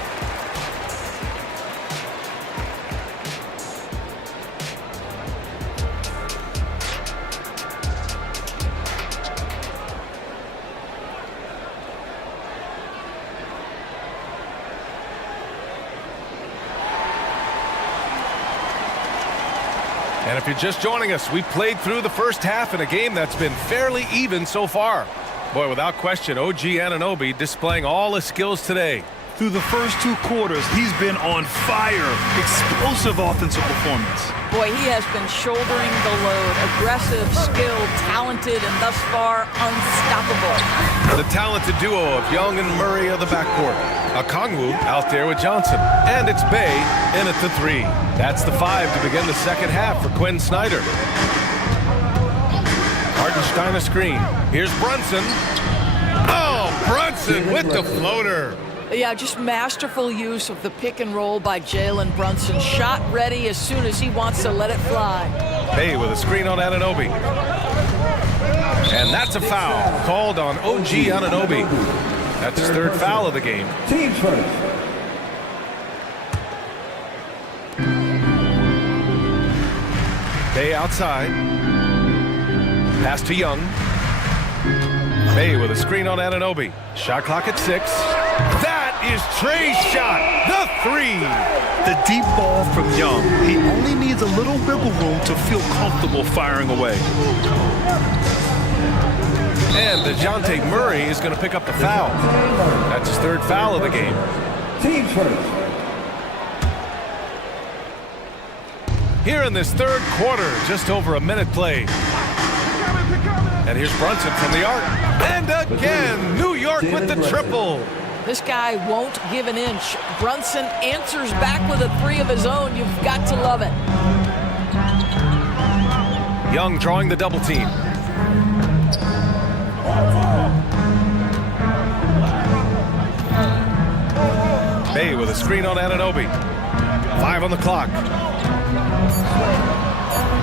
And if you're just joining us, we've played through the first half in a game that's been fairly even so far. Boy, without question, OG Anunoby displaying all his skills today. Through the first 2 quarters, he's been on fire. Explosive offensive performance. Boy, he has been shouldering the load. Aggressive, skilled, talented, and thus far, unstoppable. The talented duo of Young and Murray of the backcourt. Okongwu out there with Johnson. And it's Bay in at the 3. That's the 5 to begin the second half for Quinn Snyder. Hartenstein a screen. Here's Brunson. Oh, Brunson with the floater. Yeah, just masterful use of the pick and roll by Jalen Brunson. Shot ready as soon as he wants to let it fly. Bay with a screen on Anunoby. And that's a foul called on OG Anunoby. That's his 3rd foul of the game. Team first. Bay outside. Pass to Young. Bay with a screen on Anunoby. Shot clock at 6. That is Trey's shot. The 3. The deep ball from Young. He only needs a little wiggle room to feel comfortable firing away. And DeJounte Murray is going to pick up the foul. That's his 3rd foul of the game. Team first. Here in this 3rd quarter, just over a minute played. And here's Brunson from the arc. And again, New York with the triple. This guy won't give an inch. Brunson answers back with a 3 of his own. You've got to love it. Young drawing the double team. Bay with a screen on Anunoby. 5 on the clock.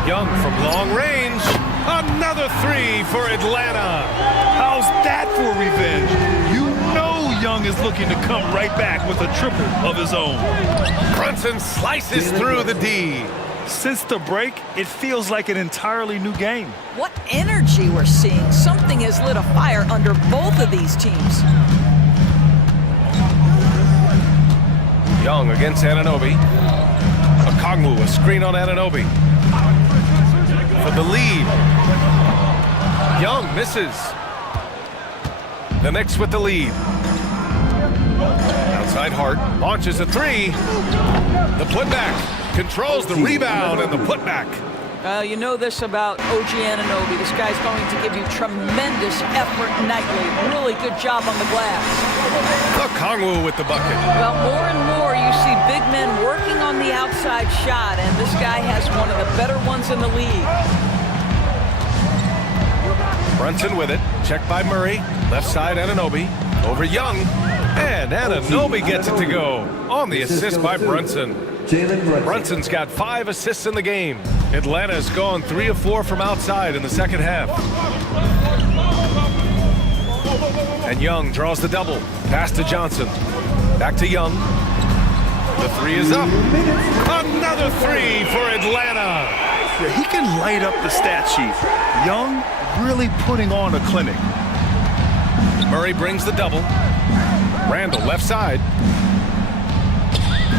Young from long range. Another 3 for Atlanta. How's that for revenge? You know Young is looking to come right back with a triple of his own. Brunson slices through the D. Since the break, it feels like an entirely new game. What energy we're seeing. Something has lit a fire under both of these teams. Young against Anunoby. Okongwu, a screen on Anunoby. For the lead. Young misses. The Knicks with the lead. Outside Hart, launches a 3. The putback, controls the rebound and the putback. You know this about OG Anunoby. This guy's going to give you tremendous effort nightly. Really good job on the glass. Okongwu with the bucket. Well, more and more you see big men working on the outside shot, and this guy has one of the better ones in the league. Brunson with it, checked by Murray. Left side Anunoby, over Young. And Anunoby gets it to go on the assist by Brunson. Brunson's got 5 assists in the game. Atlanta's gone 3 of 4 from outside in the second half. And Young draws the double. Pass to Johnson. Back to Young. The 3 is up. Another 3 for Atlanta. Yeah, he can light up the stat sheet. Young really putting on a clinic. Murray brings the double. Randall left side.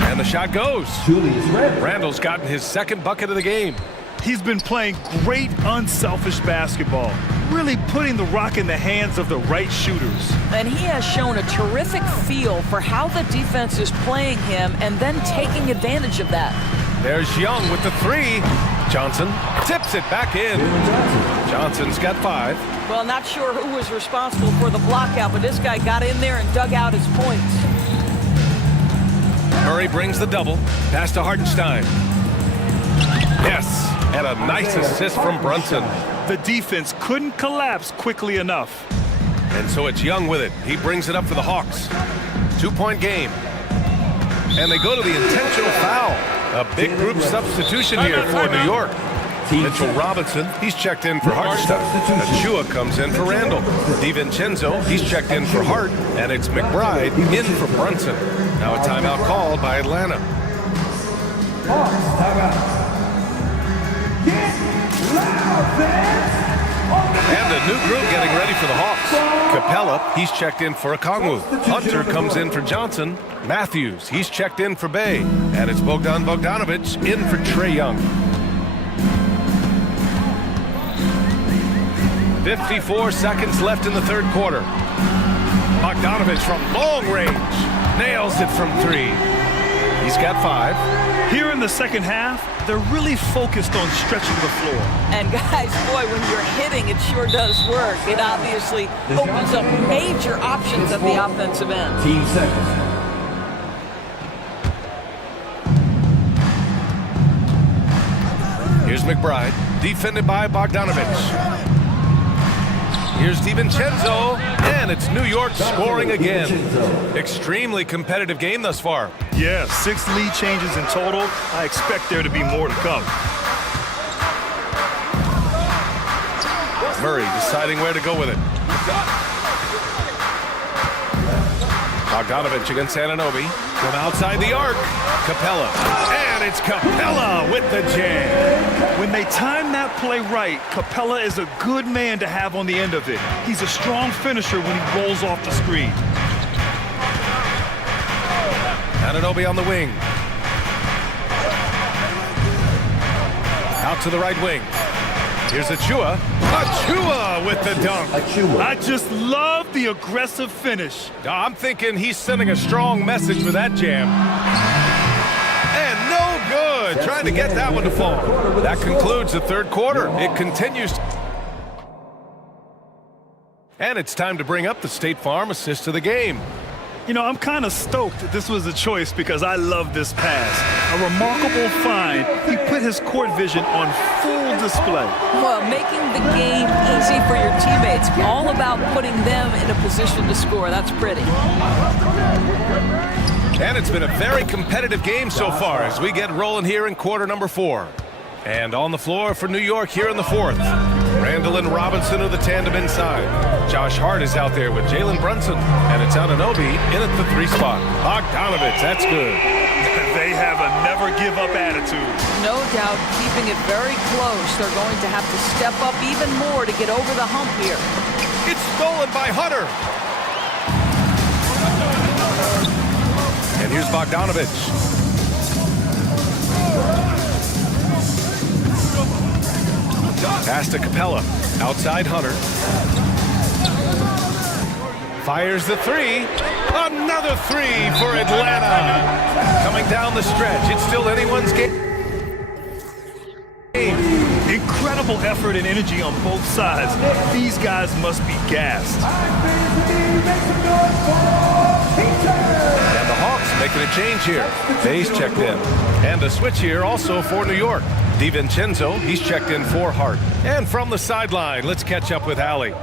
And the shot goes. Randall's gotten his 2nd bucket of the game. He's been playing great unselfish basketball, really putting the rock in the hands of the right shooters. And he has shown a terrific feel for how the defense is playing him and then taking advantage of that. There's Young with the 3. Johnson tips it back in. Johnson's got 5. Well, not sure who was responsible for the blockout, but this guy got in there and dug out his points. Murray brings the double. Pass to Hartenstein. Yes, and a nice assist from Brunson. The defense couldn't collapse quickly enough. And so it's Young with it. He brings it up for the Hawks. 2-point game. And they go to the intentional foul. A big group substitution here for New York. Mitchell Robinson, he's checked in for Hartenstein. Achua comes in for Randall. DiVincenzo, he's checked in for Hart. And it's McBride in for Brunson. Now a timeout called by Atlanta. And a new group getting ready for the Hawks. Capella, he's checked in for Okongwu. Hunter comes in for Johnson. Matthews, he's checked in for Bay. And it's Bogdan Bogdanovic in for Trae Young. 54 seconds left in the third quarter. Bogdanovich from long range. Nails it from 3. He's got 5. Here in the second half, they're really focused on stretching the floor. And guys, boy, when you're hitting, it sure does work. It obviously opens up major options at the offensive end. Team seconds. Here's McBride, defended by Bogdanovich. Here's DiVincenzo, and it's New York scoring again. Extremely competitive game thus far. Yeah, 6 lead changes in total. I expect there to be more to come. Murray deciding where to go with it. Bogdanovich against Anunoby from outside the arc. Capella, and it's Capella with the jam. When they time that play right, Capella is a good man to have on the end of it. He's a strong finisher when he rolls off the screen. Anunoby on the wing. Out to the right wing. Here's Achua. Achua with the dunk. I just love the aggressive finish. I'm thinking he's sending a strong message with that jam. And no good. Trying to get that one to fall. That concludes the third quarter. It continues. And it's time to bring up the State Farm assist of the game. You know, I'm kind of stoked that this was a choice because I love this pass. A remarkable find. He put his court vision on full display. Well, making the game easy for your teammates. All about putting them in a position to score. That's pretty. And it's been a very competitive game so far as we get rolling here in quarter number 4. And on the floor for New York here in the 4th. Randall and Robinson are the tandem inside. Josh Hart is out there with Jalen Brunson. And it's Anunoby in at the 3 spot. Bogdanovich, that's good. They have a never-give-up attitude. No doubt, keeping it very close. They're going to have to step up even more to get over the hump here. It's stolen by Hunter. And here's Bogdanovich. Pass to Capella. Outside Hunter. Fires the 3. Another 3 for Atlanta. Coming down the stretch. It's still anyone's game. Incredible effort and energy on both sides. These guys must be gassed. And the Hawks making a change here. Bayes checked in. And a switch here also for New York. DiVincenzo, he's checked in for Hart. And from the sideline, let's catch up with Allie.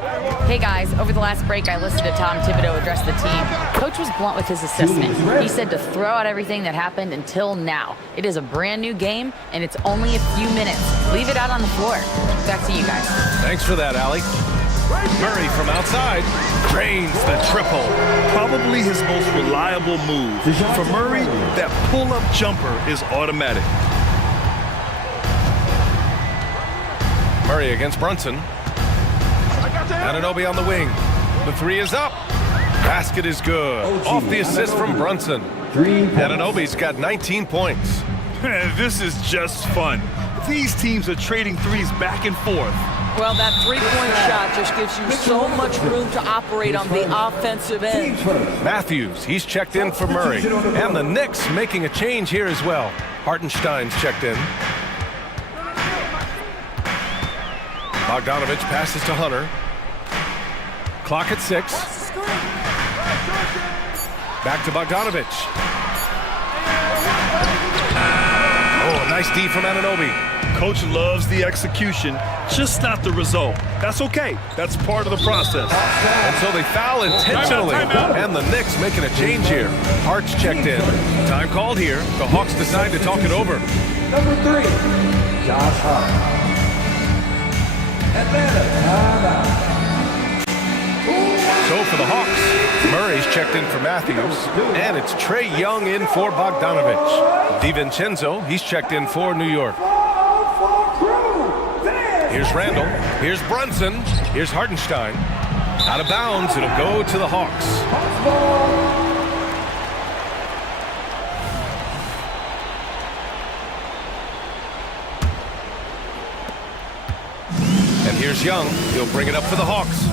Hey guys, over the last break, I listened to Tom Thibodeau address the team. Coach was blunt with his assessment. He said to throw out everything that happened until now. It is a brand new game, and it's only a few minutes. Leave it out on the floor. Back to you guys. Thanks for that, Allie. Murray from outside drains the triple. Probably his most reliable move. For Murray, that pull-up jumper is automatic. Murray against Brunson. Anunoby on the wing. The 3 is up. Basket is good. Off the assist from Brunson. Anunoby's got 19 points. This is just fun. These teams are trading threes back and forth. Well, that three-point shot just gives you so much room to operate on the offensive end. Matthews, he's checked in for Murray. And the Knicks making a change here as well. Hartenstein's checked in. Bogdanovich passes to Hunter. Clock at 6. Back to Bogdanovich. Oh, a nice D from Anunoby. Coach loves the execution, just not the result. That's okay. That's part of the process. And so they foul intentionally. And the Knicks making a change here. Hart's checked in. Time called here. The Hawks decide to talk it over. Number 3, Josh Hart. So for the Hawks, Murray's checked in for Matthews, and it's Trae Young in for Bogdanovich. DiVincenzo, he's checked in for New York. Here's Randall, here's Brunson, here's Hartenstein. Out of bounds, it'll go to the Hawks. Here's Here's Young. He'll bring it up for the Hawks.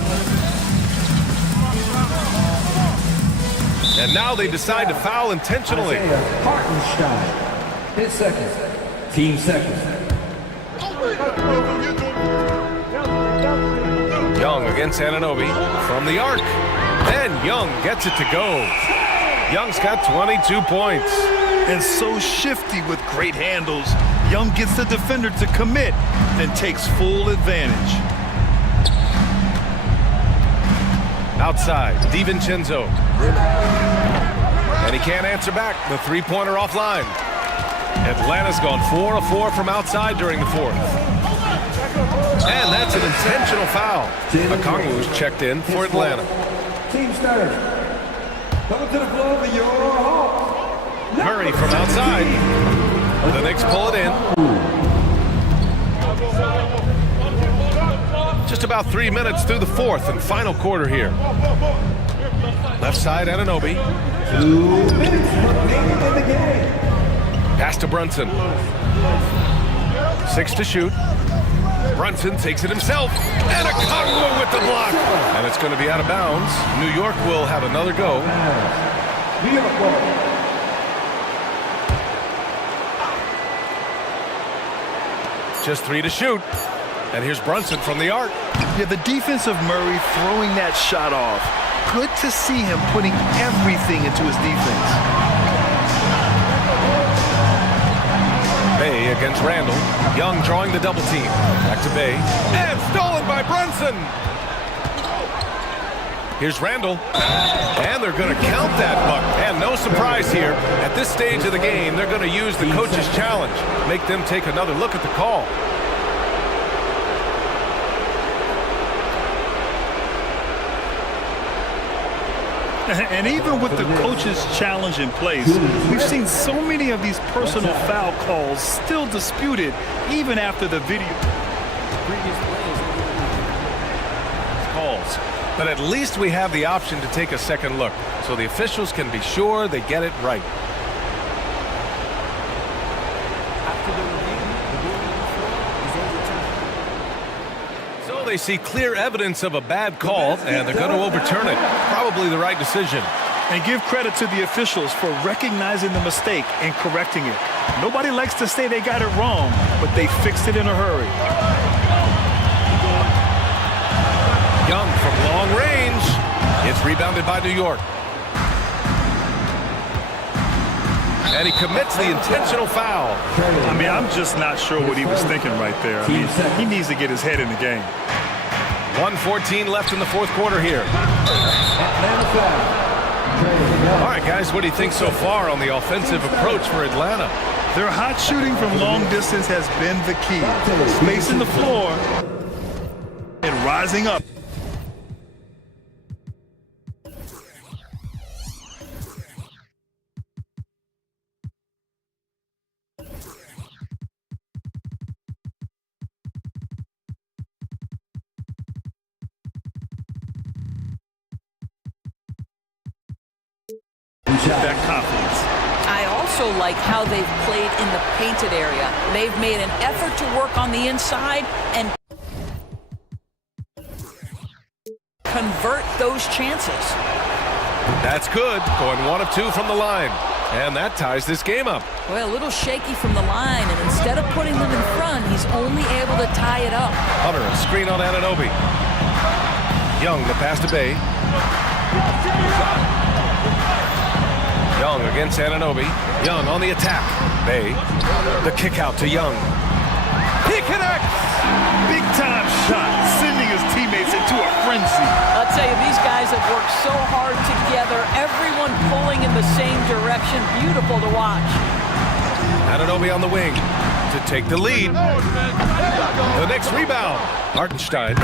And now they decide to foul intentionally. His second. Team second. Young against Anunoby from the arc. And Young gets it to go. Young's got 22 points. And so shifty with great handles. Young gets the defender to commit and takes full advantage. Outside, DiVincenzo. And he can't answer back. The three-pointer offline. Atlanta's gone 4 of 4 from outside during the fourth. And that's an intentional foul. Okongwu's checked in for Atlanta. Team starters, coming to the floor for your Hawks. Murray from outside. The Knicks pull it in. Just about 3 minutes through the fourth and final quarter here. Left side, Anunoby. 2 minutes remaining in the game. Pass to Brunson. 6 to shoot. Brunson takes it himself. And Okongwu with the block. And it's going to be out of bounds. New York will have another go. Just 3 to shoot. And here's Brunson from the arc. Yeah, the defense of Murray throwing that shot off. Good to see him putting everything into his defense. Bay against Randall. Young drawing the double team. Back to Bay. And stolen by Brunson. Here's Randall. And they're going to count that buck. And no surprise here. At this stage of the game, they're going to use the coach's challenge. Make them take another look at the call. And even with the coach's challenge in place, we've seen so many of these personal foul calls still disputed even after the video. Calls. But at least we have the option to take a second look, so the officials can be sure they get it right. So they see clear evidence of a bad call, and they're going to overturn it. Probably the right decision. And give credit to the officials for recognizing the mistake and correcting it. Nobody likes to say they got it wrong, but they fixed it in a hurry. Young from long range. It's rebounded by New York. And he commits the intentional foul. I mean, I'm just not sure what he was thinking right there. I mean, he needs to get his head in the game. 1:14 left in the fourth quarter here. All right, guys, what do you think so far on the offensive approach for Atlanta? Their hot shooting from long distance has been the key. Spacing the floor and rising up. That confidence. I also like how they've played in the painted area. They've made an effort to work on the inside and convert those chances. That's good. Going 1 of 2 from the line. And that ties this game up. Well, a little shaky from the line, and instead of putting them in front, he's only able to tie it up. Hunter, a screen on Anunoby. Young, the pass to Bay. Young against Anunoby. Young on the attack. Bay. The kick out to Young. He connects! Big time shot, sending his teammates into a frenzy. I'll tell you, these guys have worked so hard together. Everyone pulling in the same direction. Beautiful to watch. Anunoby on the wing to take the lead. The next rebound. Hartenstein.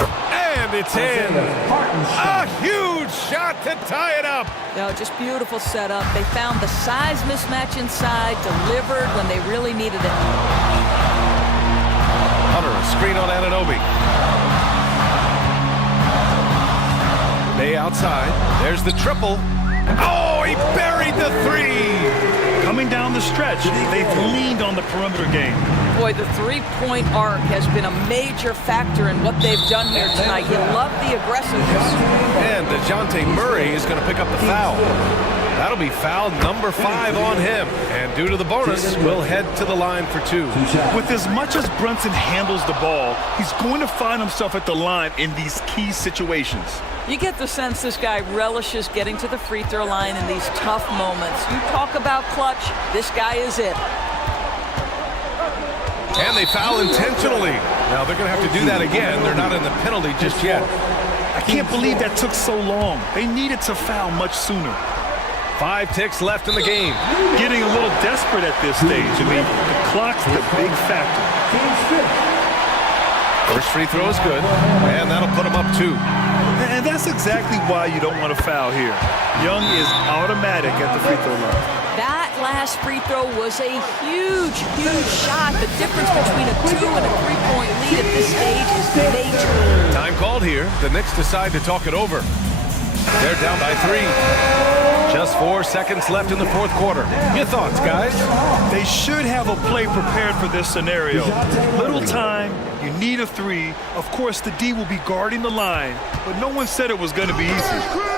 And it's in. A huge shot to tie it up. No, just beautiful setup. They found the size mismatch inside, delivered when they really needed it. Hunter, a screen on Anunoby. Bay outside. There's the triple. Oh, he buried the three. coming down the stretch, they've leaned on the perimeter game. Boy, the three-point arc has been a major factor in what they've done here tonight. You love the aggressiveness. And DeJounte Murray is going to pick up the foul. That'll be foul number 5 on him. And due to the bonus, we'll head to the line for 2. With as much as Brunson handles the ball, he's going to find himself at the line in these key situations. You get the sense this guy relishes getting to the free throw line in these tough moments. You talk about clutch, this guy is it. And they foul intentionally. Now they're going to have to do that again. They're not in the penalty just yet. I can't believe that took so long. They needed to foul much sooner. 5 ticks left in the game. Getting a little desperate at this stage. I mean, the clock's the big factor. First free throw is good, and that'll put him up 2. And that's exactly why you don't want to foul here. Young is automatic at the free throw line. That last free throw was a huge, huge shot. The difference between a 2 and a 3-point lead at this stage is major. Time called here. The Knicks decide to talk it over. They're down by 3. Just 4 seconds left in the fourth quarter. Your thoughts, guys? They should have a play prepared for this scenario. Little time, you need a 3. Of course, the D will be guarding the line, but no one said it was going to be easy.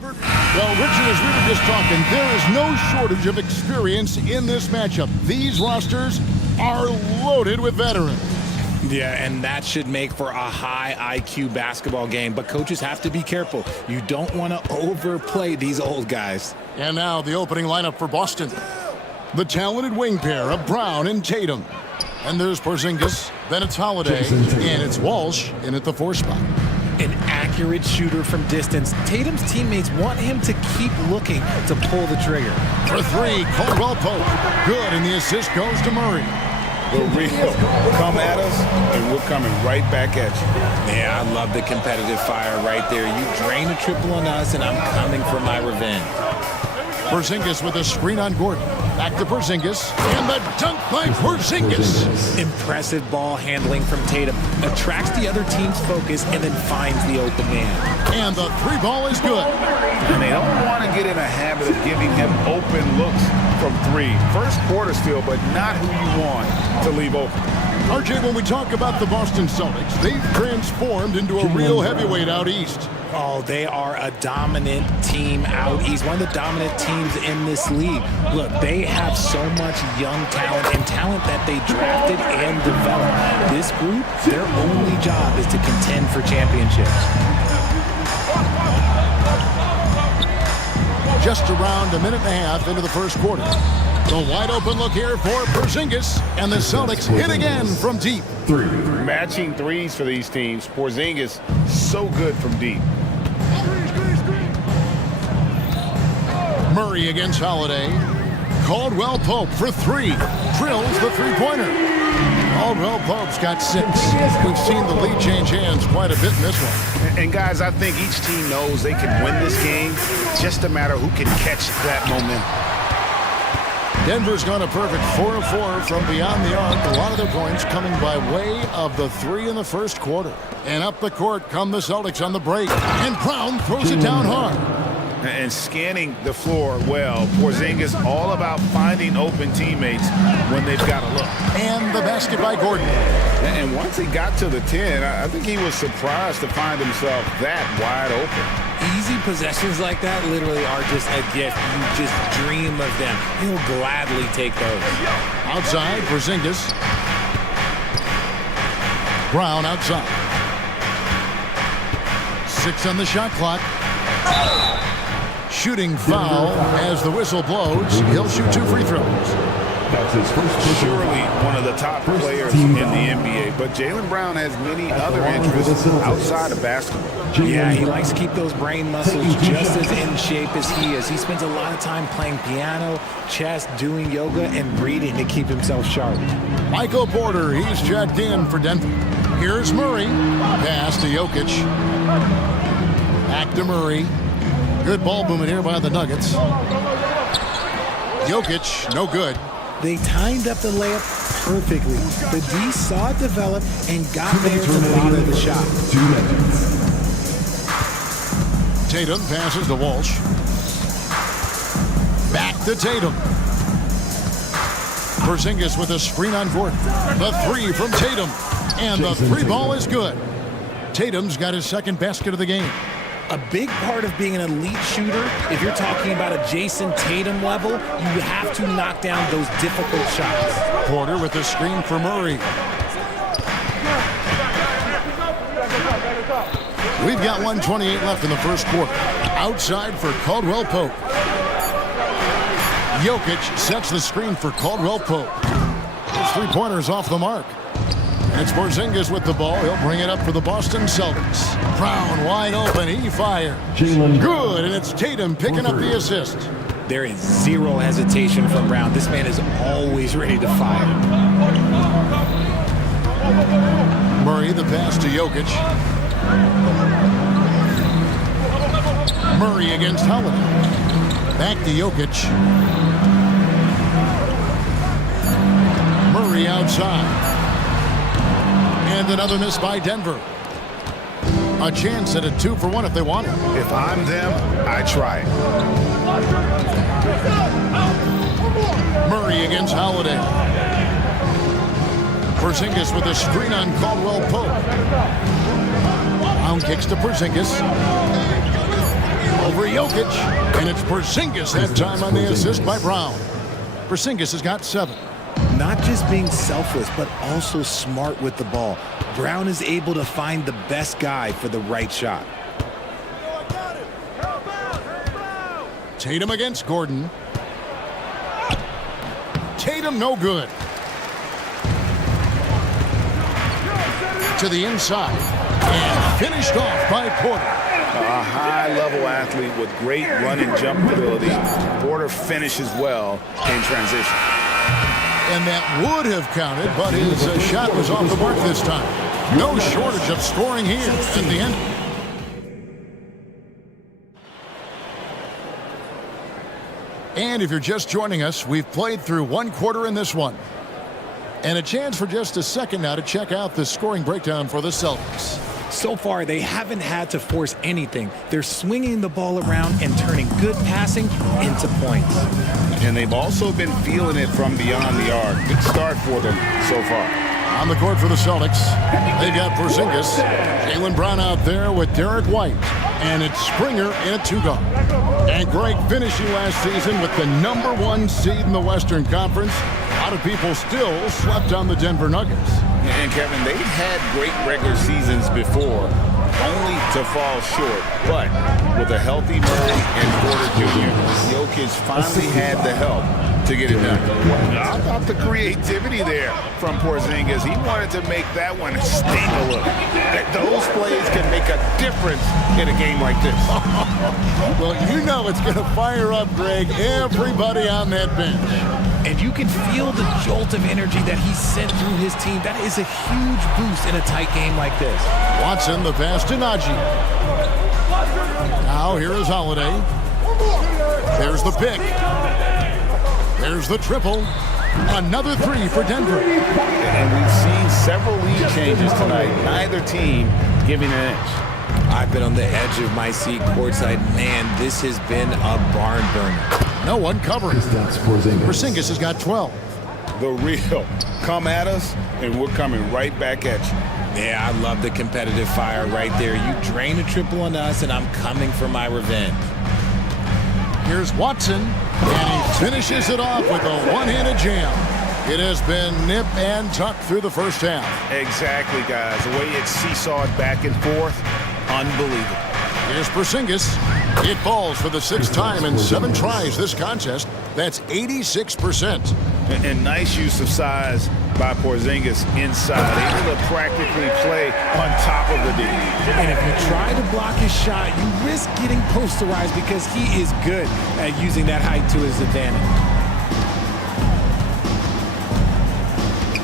Well, Richard, as we were just talking, there is no shortage of experience in this matchup. These rosters are loaded with veterans. Yeah, and that should make for a high IQ basketball game. But coaches have to be careful. You don't want to overplay these old guys. And now the opening lineup for Boston. The talented wing pair of Brown and Tatum. And there's Porzingis, then it's Holiday, and it's Walsh in at the 4 spot. An accurate shooter from distance. Tatum's teammates want him to keep looking to pull the trigger. For 3, Caldwell Pope. Good, and the assist goes to Murray. The real come at us, and we're coming right back at you. Yeah, I love the competitive fire right there. You drain a triple on us, and I'm coming for my revenge. Porzingis with a screen on Gordon. Back to Porzingis, and the dunk by Porzingis. Impressive ball handling from Tatum. Attracts the other team's focus and then finds the open man. And the 3 ball is good. And they don't want to get in a habit of giving him open looks from 3. First quarter still, but not who you want to leave open. RJ, when we talk about the Boston Celtics, they've transformed into a real heavyweight out east. Oh, they are a dominant team out east, one of the dominant teams in this league. Look, they have so much young talent and talent that they drafted and developed. This group, their only job is to contend for championships. Just around a minute and a half into the first quarter. The wide open look here for Porzingis, and the Celtics hit again from deep. 3. Matching threes for these teams. Porzingis so good from deep. Murray against Holiday. Caldwell Pope for 3. Drills the three-pointer. Caldwell Pope's got 6. We've seen the lead change hands quite a bit in this one. And guys, I think each team knows they can win this game. Just a matter who can catch that momentum. Denver's gone a perfect 4 of 4 from beyond the arc. A lot of their points coming by way of the 3 in the first quarter. And up the court come the Celtics on the break. And Brown throws it down hard. And scanning the floor well. Porzingis all about finding open teammates when they've got a look. And the basket by Gordon. And once he got to the 10, I think he was surprised to find himself that wide open. Easy possessions like that literally are just a gift. You just dream of them. He'll gladly take those. Outside, Porzingis. Brown outside. 6 on the shot clock. Shooting foul as the whistle blows. He'll shoot 2 free throws. That's his first. Surely one of the top players in the NBA, but Jaylen Brown has many other interests outside of basketball. Yeah, he likes to keep those brain muscles just as in shape as he is. He spends a lot of time playing piano, chess, doing yoga, and reading to keep himself sharp. Michael Porter, he's checked in for Denver. Here's Murray. Pass to Jokic. Back to Murray. Good ball movement here by the Nuggets. Jokic, no good. They timed up the layup perfectly. The D saw it develop and got there to bother the shot. 2 minutes. Tatum passes to Walsh. Back to Tatum. Porzingis with a screen on Gordon. The 3 from Tatum. And the 3 ball is good. Tatum's got his second basket of the game. A big part of being an elite shooter, if you're talking about a Jason Tatum level, you have to knock down those difficult shots. Porter with the screen for Murray. We've got 1:28 left in the first quarter. Outside for Caldwell Pope. Jokic sets the screen for Caldwell Pope. Those 3-pointers off the mark. And it's Porzingis with the ball. He'll bring it up for the Boston Celtics. Brown wide open. He fires. Good, and it's Tatum picking up the assist. There is zero hesitation from Brown. This man is always ready to fire. Murray, the pass to Jokic. Murray against Howard. Back to Jokic. Murray outside. And another miss by Denver. A chance at a 2-for-1 if they want it. If I'm them, I try it. Murray against Holiday. Porzingis with a screen on Caldwell Pope. Brown kicks to Porzingis. Over Jokic. And it's Porzingis that time on the assist by Brown. Porzingis has got 7. Not just being selfless, but also smart with the ball. Brown is able to find the best guy for the right shot. Tatum against Gordon. Tatum no good. To the inside. And finished off by Porter. A high-level athlete with great run and jump ability. Porter finishes well in transition. And that would have counted, but his shot was off the mark this time. No shortage of scoring here at the end. And if you're just joining us, we've played through one quarter in this one. And a chance for just a second now to check out the scoring breakdown for the Celtics. So far, they haven't had to force anything. They're swinging the ball around and turning good passing into points. And they've also been feeling it from beyond the arc. Good start for them so far. On the court for the Celtics, they've got Porzingis, Jaylen Brown out there with Derek White, and it's Springer in a two-guard. And Greg finishing last season with the #1 seed in the Western Conference. A lot of people still slept on the Denver Nuggets. And Kevin, they've had great regular seasons before, only to fall short. But with a healthy Murray and Porter Jr., Jokic finally had the help to get it done. How about the creativity there from Porzingis? He wanted to make that one sting a little. Those plays can make a difference in a game like this. Well, you know it's going to fire up, Greg, everybody on that bench. And you can feel the jolt of energy that he sent through his team. That is a huge boost in a tight game like this. Watson, the pass to Najee. Now here is Holiday. There's the pick. There's the triple. Another three for Denver. And we've seen several lead changes tonight. Neither team giving an inch. I've been on the edge of my seat courtside. Man, this has been a barn burner. No one covering. Porzingis has got 12. The real. Come at us, and we're coming right back at you. Yeah, I love the competitive fire right there. You drain a triple on us, and I'm coming for my revenge. Here's Watson, and he finishes it off with a one-handed jam. It has been nip and tuck through the first half. Exactly, guys. The way it's seesawed back and forth, unbelievable. Here's Porzingis. It falls for the 6th time in 7 tries this contest. That's 86%. And nice use of size by Porzingis inside, able to practically play on top of the D. And if you try to block his shot, you risk getting posterized because he is good at using that height to his advantage.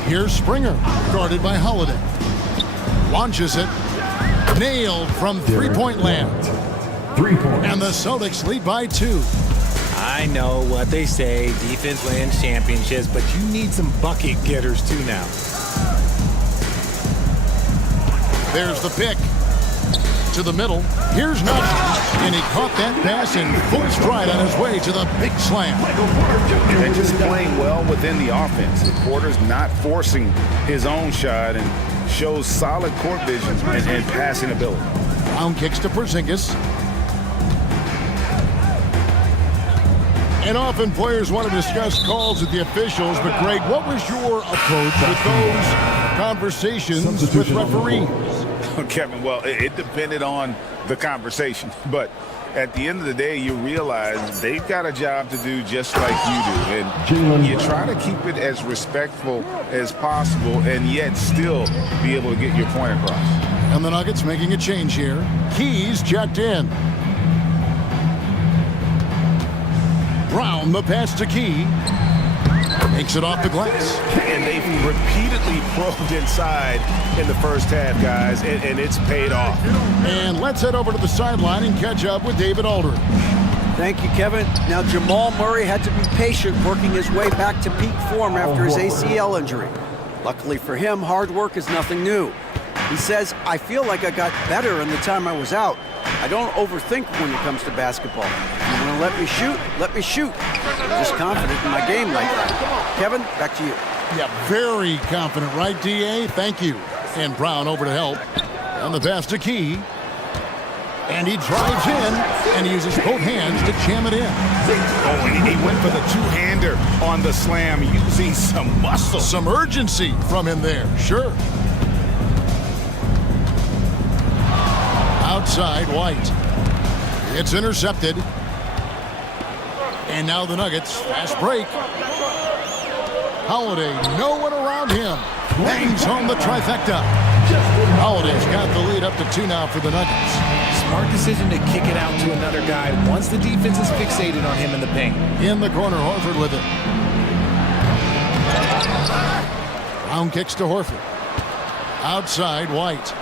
Here's Springer, guarded by Holiday. Launches it. Nailed from three-point land. 3 points. And the Celtics lead by 2. I know what they say, defense wins championships, but you need some bucket getters too now. There's the pick. To the middle. Here's Najee. And he caught that pass in full stride on his way to the big slam. And just playing well within the offense. Porter's not forcing his own shot and shows solid court vision and passing ability. Brown kicks to Porzingis. And often players want to discuss calls with the officials, but Greg, what was your approach with those conversations with referees? Kevin, well, it depended on the conversation, but at the end of the day, you realize they've got a job to do just like you do, and you try to keep it as respectful as possible and yet still be able to get your point across. And the Nuggets making a change here. Keys checked in. Brown, the pass to Key. Makes it off the glass. And they've repeatedly probed inside in the first half, guys, and it's paid off. And let's head over to the sideline and catch up with David Aldridge. Thank you, Kevin. Now, Jamal Murray had to be patient working his way back to peak form after his ACL injury. Luckily for him, hard work is nothing new. He says, I feel like I got better in the time I was out. I don't overthink when it comes to basketball. If you want to let me shoot, let me shoot. I'm just confident in my game like that. Kevin, back to you. Yeah, very confident, right, DA? Thank you. And Brown over to help. And the pass to Key. And he drives in and he uses both hands to jam it in. Oh, and he went for the two-hander on the slam, using some muscle. Some urgency from him there, sure. Outside, White. It's intercepted. And now the Nuggets, fast break. Holiday, no one around him. Bangs home the trifecta. Holiday's got the lead up to 2 now for the Nuggets. Smart decision to kick it out to another guy once the defense is fixated on him in the paint. In the corner, Horford with it. Brown kicks to Horford. Outside, White.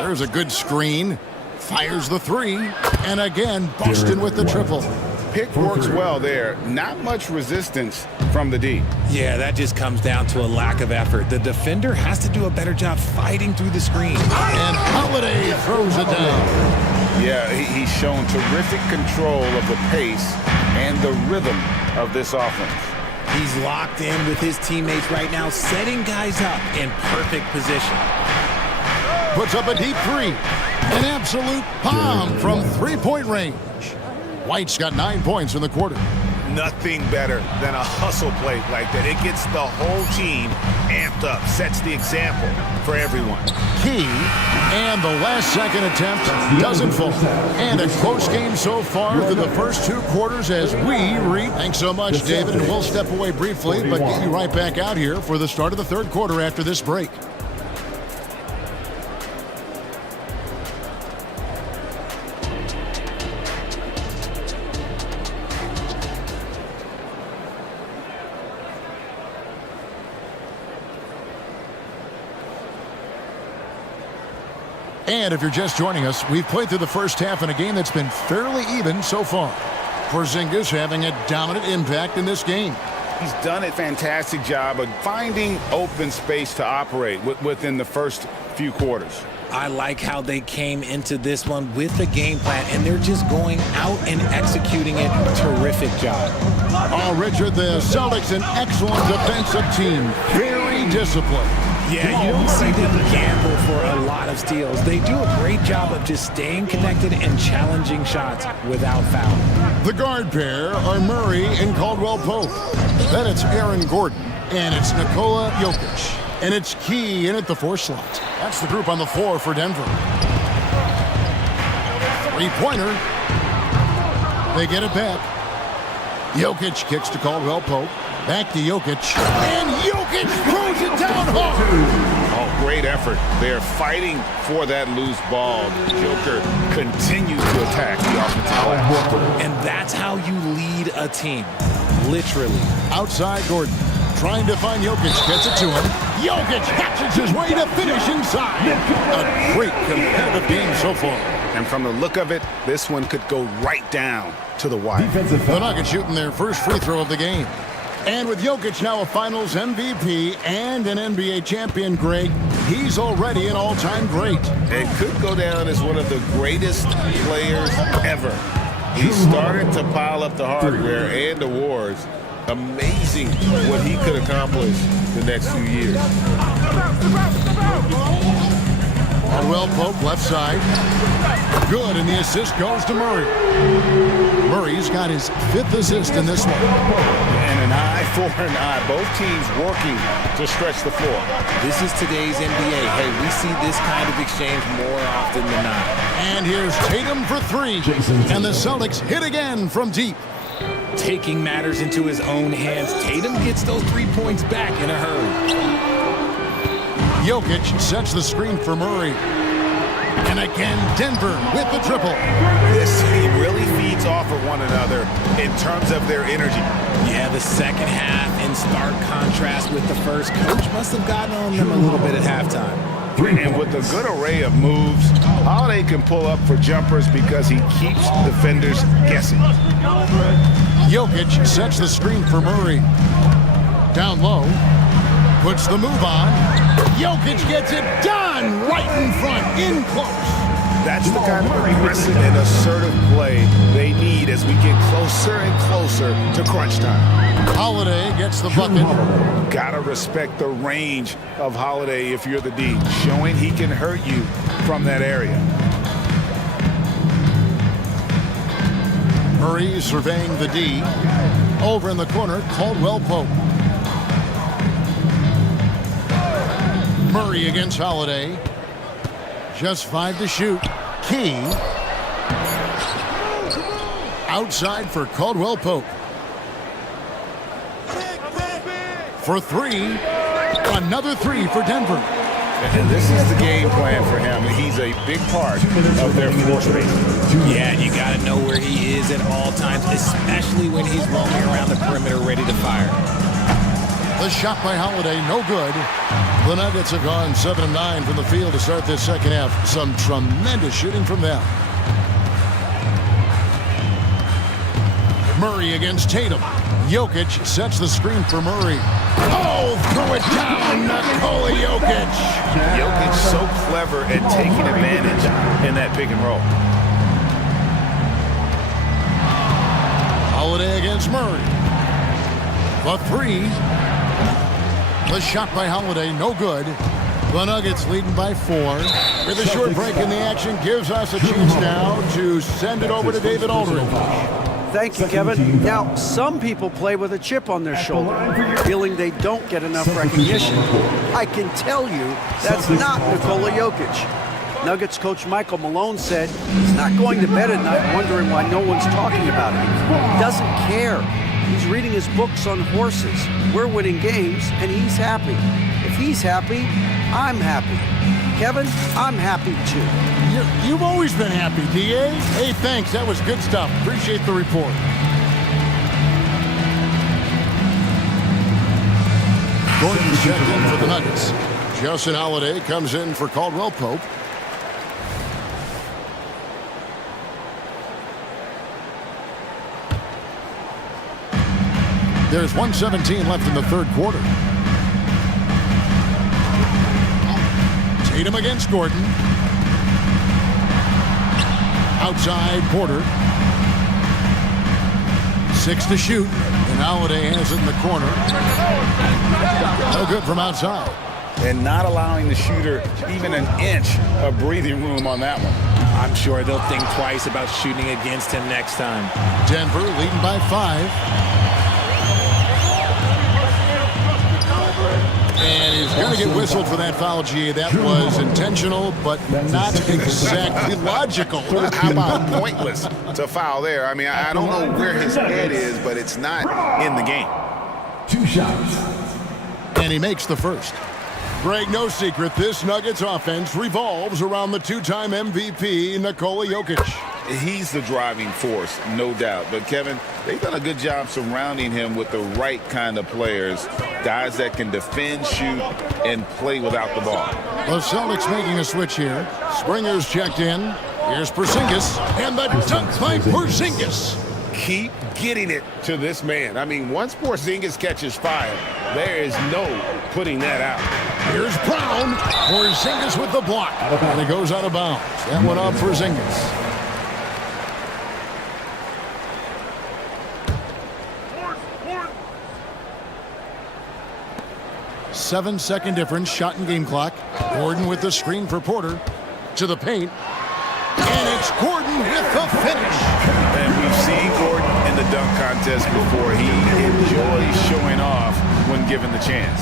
There's a good screen. Fires the 3. And again, Boston with the triple. Pick works well there. Not much resistance from the D. Yeah, that just comes down to a lack of effort. The defender has to do a better job fighting through the screen. And Holiday throws it down. Yeah, he's shown terrific control of the pace and the rhythm of this offense. He's locked in with his teammates right now, setting guys up in perfect position. Puts up a deep 3. An absolute bomb from 3-point range. White's got 9 points in the quarter. Nothing better than a hustle play like that. It gets the whole team amped up, sets the example for everyone. Key, and the last second attempt doesn't fall. And a close game so far through the first 2 quarters as we read. Thanks so much, David, and we'll step away briefly, but get you right back out here for the start of the 3rd quarter after this break. And if you're just joining us, we've played through the first half in a game that's been fairly even so far. Porzingis having a dominant impact in this game. He's done a fantastic job of finding open space to operate within the first few quarters. I like how they came into this one with a game plan, and they're just going out and executing it. Terrific job. Oh, Richard, the Celtics, an excellent defensive team. Very disciplined. Yeah, you don't see them gamble for a lot of steals. They do a great job of just staying connected and challenging shots without foul. The guard pair are Murray and Caldwell Pope. Then it's Aaron Gordon, and it's Nikola Jokic. And it's Key in at the 4 slot. That's the group on the floor for Denver. 3-pointer. They get it back. Jokic kicks to Caldwell Pope. Back to Jokic. And Jokic throws it down hard. Oh, great effort. They're fighting for that loose ball. Joker continues to attack the offensive glass. And that's how you lead a team. Literally. Outside Gordon. Trying to find Jokic. Gets it to him. Jokic hatches his way to finish inside. A great competitive game so far. And from the look of it, this one could go right down to the wire. The Nuggets shooting their first free throw of the game. And with Jokic now a Finals MVP and an NBA champion, Greg, he's already an all-time great. It could go down as one of the greatest players ever. He started to pile up the hardware and awards. Amazing what he could accomplish the next few years. Caldwell Pope left side. Good, and the assist goes to Murray. Murray's got his 5th assist in this one. And an eye for an eye. Both teams working to stretch the floor. This is today's NBA. Hey, we see this kind of exchange more often than not. And here's Tatum for 3. And the Celtics hit again from deep. Taking matters into his own hands, Tatum gets those 3 points back in a hurry. Jokic sets the screen for Murray. And again, Denver with the triple. This team really feeds off of one another in terms of their energy. Yeah, the second half in stark contrast with the first. Coach must have gotten on them a little bit at halftime. And with a good array of moves, Holiday can pull up for jumpers because he keeps defenders guessing. Jokic sets the screen for Murray. Down low. Puts the move on. Jokic gets it done right in front, in close. That's the kind of aggressive and assertive play they need as we get closer and closer to crunch time. Holiday gets the bucket. Gotta respect the range of Holiday if you're the D, showing he can hurt you from that area. Murray surveying the D. Over in the corner, Caldwell Pope. Murray against Holiday. Just 5 to shoot. Key. Outside for Caldwell Pope. For 3. Another 3 for Denver. And this is the game plan for him. He's a big part of their floor space. Yeah, you got to know where he is at all times, especially when he's roaming around the perimeter ready to fire. The shot by Holiday, no good. The Nuggets have gone 7 of 9 from the field to start this second half. Some tremendous shooting from them. Murray against Tatum. Jokic sets the screen for Murray. Oh, throw it down, Nikola Jokic. Jokic so clever at taking advantage in that pick and roll. Holiday against Murray. The 3. The shot by Holiday, no good. The Nuggets leading by 4. With a short break in the action gives us a chance now to send it over to David Aldridge. Thank you, Kevin. Now, some people play with a chip on their shoulder, feeling they don't get enough recognition. I can tell you that's not Nikola Jokic. Nuggets coach Michael Malone said he's not going to bed at night wondering why no one's talking about him. He doesn't care. He's reading his books on horses. We're winning games, and he's happy. If he's happy, I'm happy. Kevin, I'm happy too. You've always been happy, D.A. Hey, thanks. That was good stuff. Appreciate the report. Gordon checked in for the Nuggets. Justin Holiday comes in for Caldwell Pope. There's 1:17 left in the third quarter. Tatum against Gordon. Outside Porter. 6 to shoot. And Holiday has it in the corner. No good from outside. And not allowing the shooter even an inch of breathing room on that one. I'm sure they'll think twice about shooting against him next time. Denver leading by 5. And he's going to get whistled for that foul, G. That was intentional, but not exactly logical. How about pointless to foul there? I mean, I don't know where his head is, but it's not in the game. 2 shots. And he makes the first. Greg, no secret, this Nuggets offense revolves around the 2-time MVP, Nikola Jokic. He's the driving force, no doubt. But, Kevin, they've done a good job surrounding him with the right kind of players, guys that can defend, shoot, and play without the ball. The Celtics making a switch here. Springer's checked in. Here's Porzingis, and the dunk by Porzingis. Keep getting it to this man. I mean, once Porzingis catches fire, there is no putting that out. Here's Brown. Porzingis with the block. And it goes out of bounds. That one off Porzingis. 7-second difference, shot and game clock. Gordon with the screen for Porter. To the paint. And it's Gordon with the finish. And we've seen Gordon in the dunk contest before. He enjoys showing off when given the chance.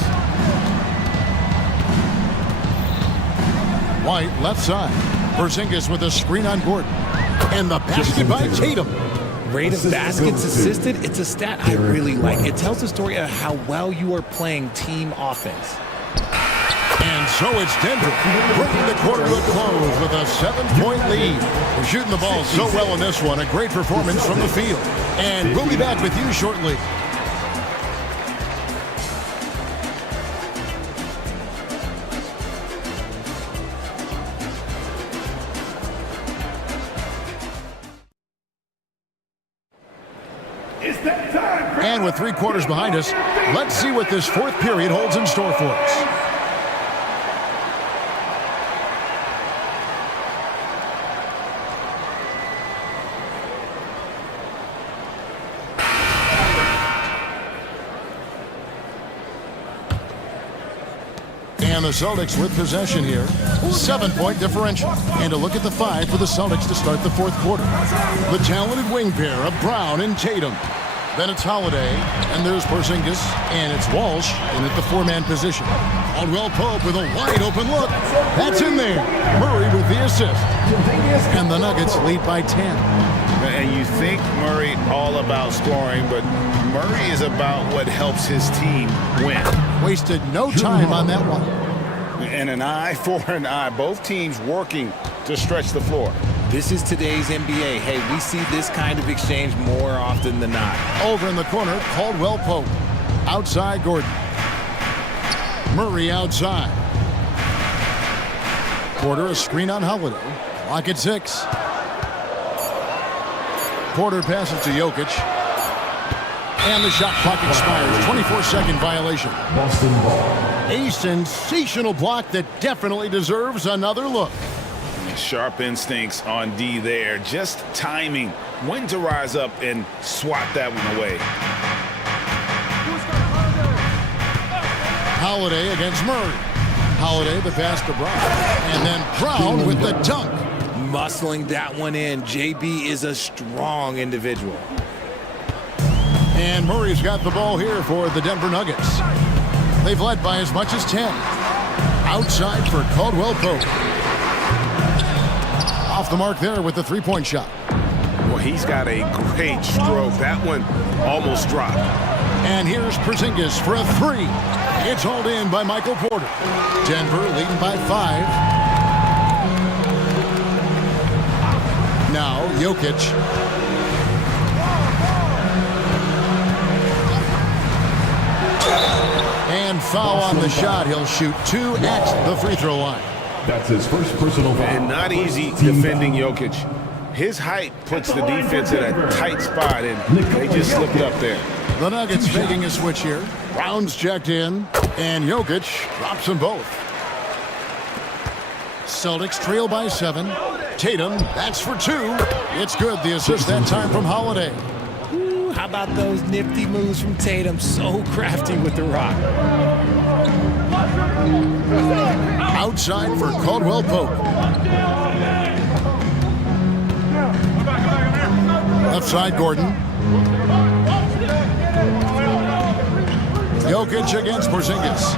White, left side. Porzingis with a screen on Gordon. And the basket by Tatum. Rate of baskets assisted, it's a stat I really like. It tells the story of how well you are playing team offense. And so it's Denver bringing the quarter to a close with a 7-point lead. They're shooting the ball so well in this one. A great performance from the field. And we'll be back with you shortly. And with 3 quarters behind us, let's see what this fourth period holds in store for us. And the Celtics with possession here. 7-point differential. And a look at the 5 for the Celtics to start the fourth quarter. The talented wing pair of Brown and Tatum. Then it's Holiday, and there's Porzingis, and it's Walsh in at the 4-man position. Caldwell Pope with a wide-open look. That's in there. Murray with the assist. And the Nuggets lead by 10. And you think Murray all about scoring, but Murray is about what helps his team win. Wasted no time on that one. And an eye for an eye. Both teams working to stretch the floor. This is today's NBA. Hey, we see this kind of exchange more often than not. Over in the corner, Caldwell Pope. Outside, Gordon. Murray outside. Porter a screen on Holiday. Clock at 6. Porter passes to Jokic. And the shot clock expires. 24-second violation. Boston ball. A sensational block that definitely deserves another look. Sharp instincts on D there. Just timing when to rise up and swat that one away. Holiday against Murray. Holiday the pass to Brown. And then Brown with the dunk. Muscling that one in. JB is a strong individual. And Murray's got the ball here for the Denver Nuggets. They've led by as much as 10. Outside for Caldwell Pope. Off the mark there with the three-point shot. Well, he's got a great stroke. That one almost dropped. And here's Porzingis for a 3. It's hauled in by Michael Porter. Denver leading by 5. Now Jokic. And foul on the shot. He'll shoot 2 at the free throw line. That's his first personal foul. And not easy defending Jokic. His height puts the defense in a tight spot, and they just slipped up there. The Nuggets making a switch here. Brown's checked in, and Jokic drops them both. Celtics trail by 7. Tatum, that's for 2. It's good. The assist that time from Holiday. Ooh, how about those nifty moves from Tatum? So crafty with the rock. Outside for Caldwell Pope. Left side, Gordon. Jokic against Porzingis.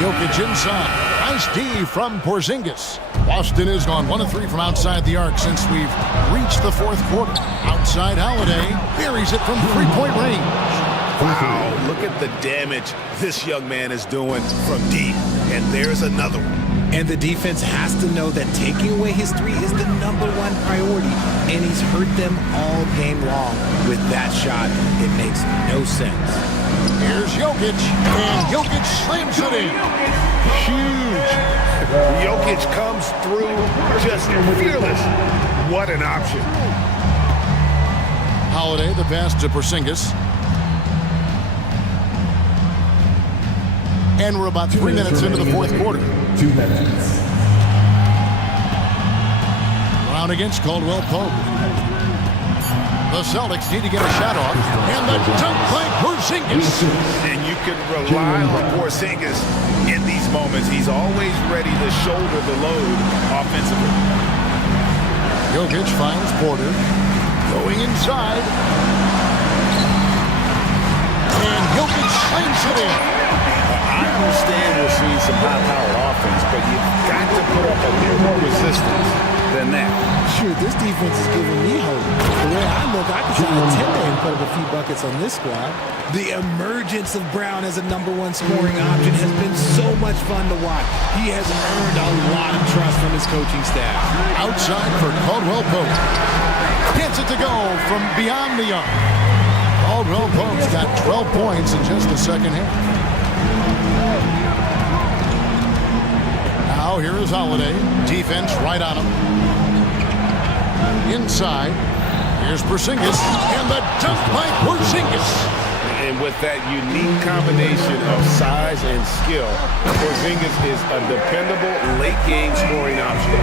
Jokic inside. Nice D from Porzingis. Boston has gone 1 of 3 from outside the arc since we've reached the fourth quarter. Outside Holiday buries it from 3-point range. Wow, look at the damage this young man is doing from deep. And there's another one. And the defense has to know that taking away his 3 is the #1 priority. And he's hurt them all game long with that shot. It makes no sense. Here's Jokic, and Jokic slams it in. Huge. Jokic comes through just fearless. What an option. Holiday, the pass to Porzingis. And we're about 3 minutes into the fourth quarter. 2 minutes. Brown against Caldwell Pope. The Celtics need to get a shot off. And the dunk by Porzingis. And you can rely on Porzingis in these moments. He's always ready to shoulder the load offensively. Jokic finds Porter. Going inside. And Jokic slams it in. I understand we're seeing some high-powered offense, but you've got to put up a little more resistance than that. Sure, this defense is giving me hope. The way I look, I can sign a 10 and put up a few buckets on this squad. The emergence of Brown as a #1 scoring option has been so much fun to watch. He has earned a lot of trust from his coaching staff. Outside for Caldwell Pope. Gets it to go from beyond the arc. Caldwell Pope's got 12 points in just the second half. Now here is Holiday. Defense right on him. Inside. Here's Porzingis. And the dunk by Porzingis. And with that unique combination of size and skill, Porzingis is a dependable late-game scoring option.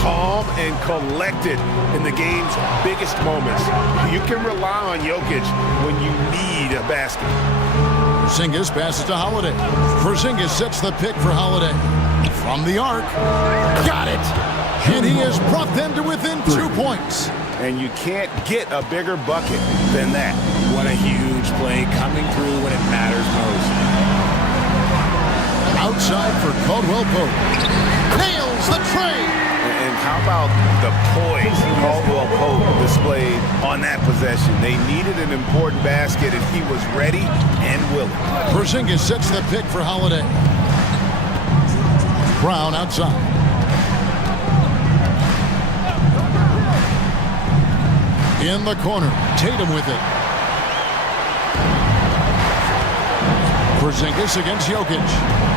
Calm and collected in the game's biggest moments. You can rely on Jokic when you need a basket. Porzingis passes to Holiday. Porzingis sets the pick for Holiday. From the arc. Got it! And he has brought them to within 2 points. And you can't get a bigger bucket than that. What a huge play coming through when it matters most. Outside for Caldwell Pope. Nails the trade. And how about the poise Caldwell Pope displayed on that possession? They needed an important basket, and he was ready and willing. Porzingis sets the pick for Holiday. Brown outside. In the corner, Tatum with it. Porzingis against Jokic.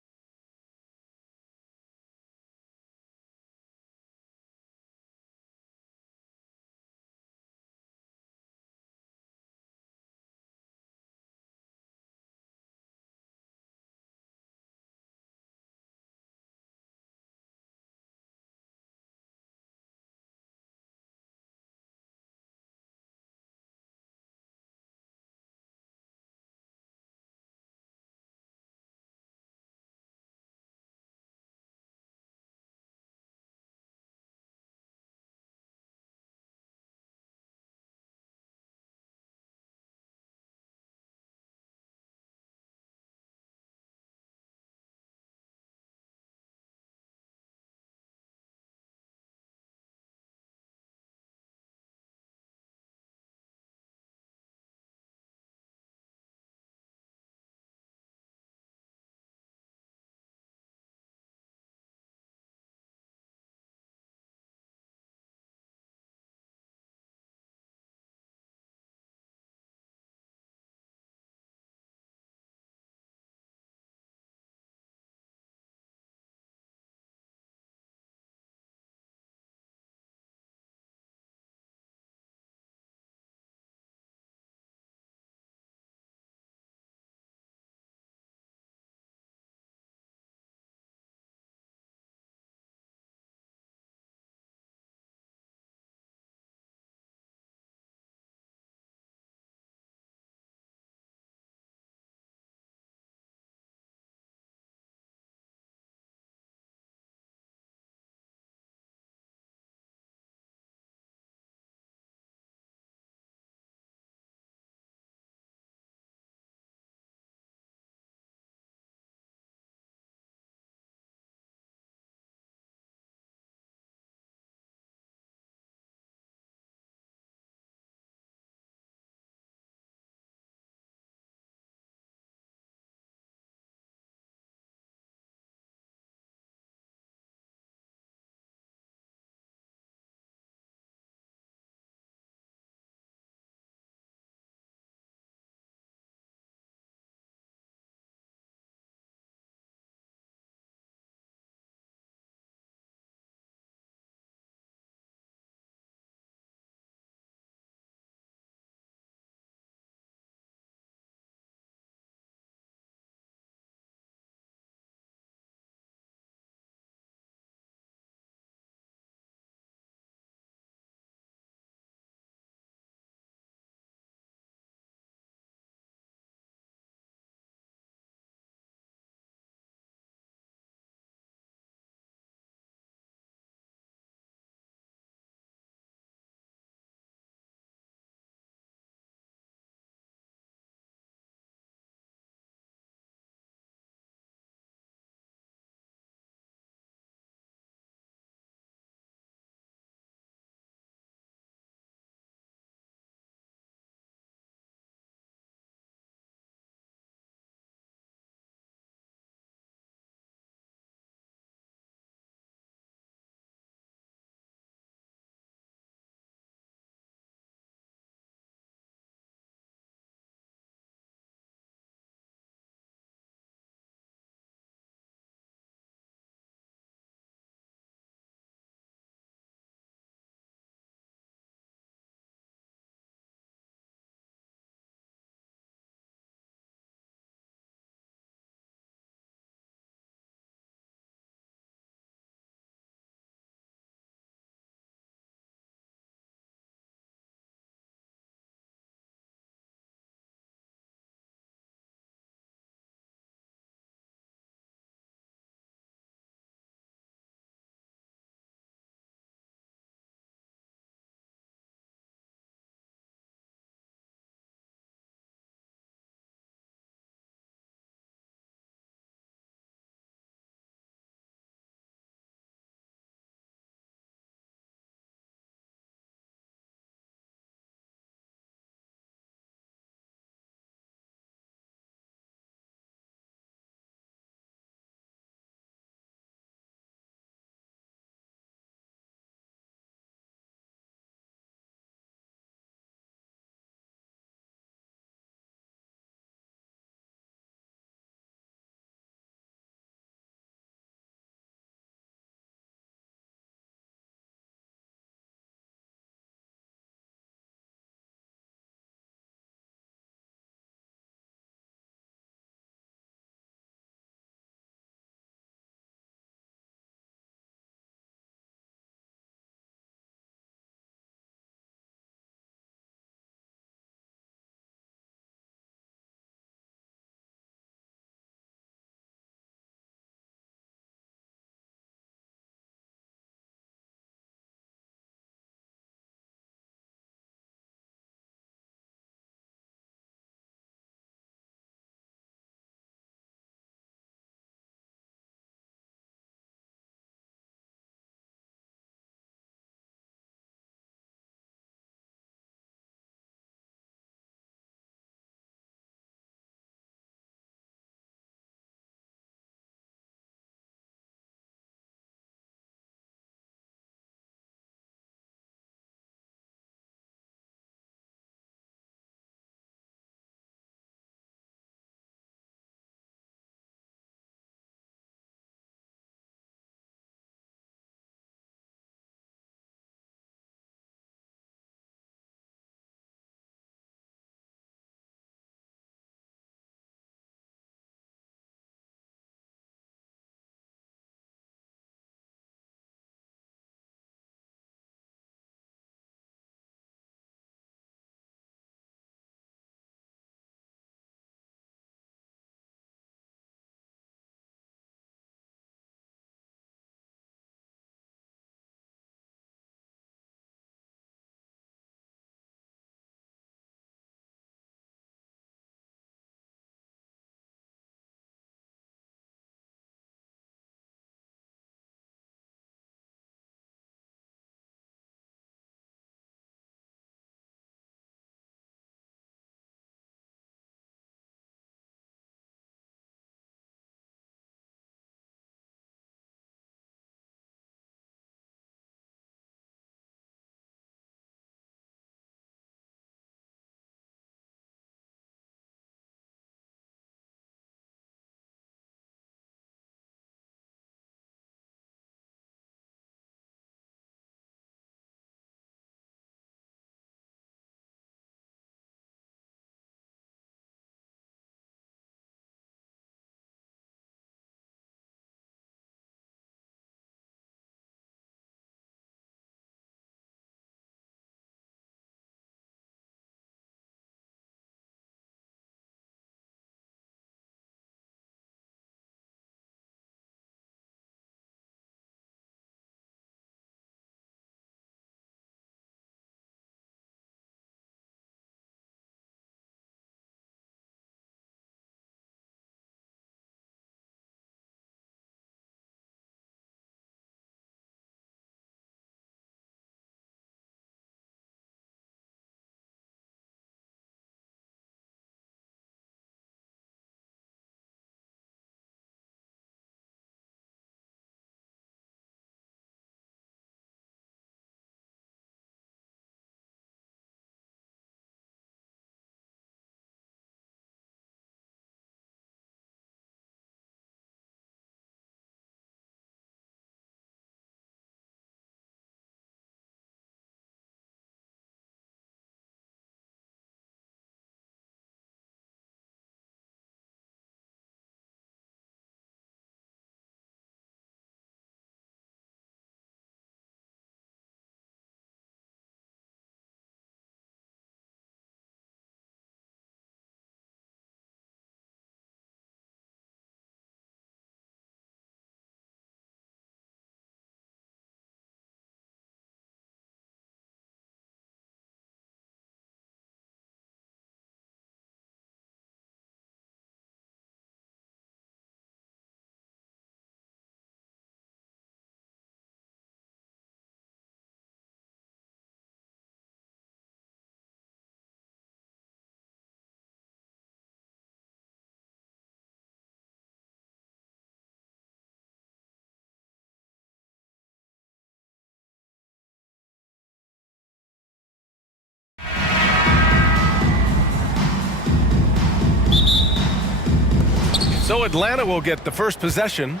So Atlanta will get the first possession.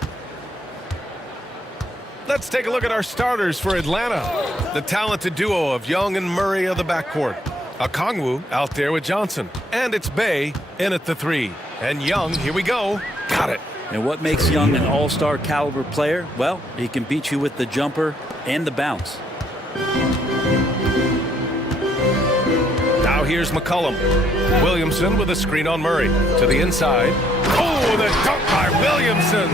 Let's take a look at our starters for Atlanta. The talented duo of Young and Murray of the backcourt. Okongwu out there with Johnson. And it's Bay in at the 3. And Young, here we go. Got it. And what makes Young an all-star caliber player? Well, he can beat you with the jumper and the bounce. Now here's McCollum. Williamson with a screen on Murray. To the inside. Oh, the dunk by Williamson.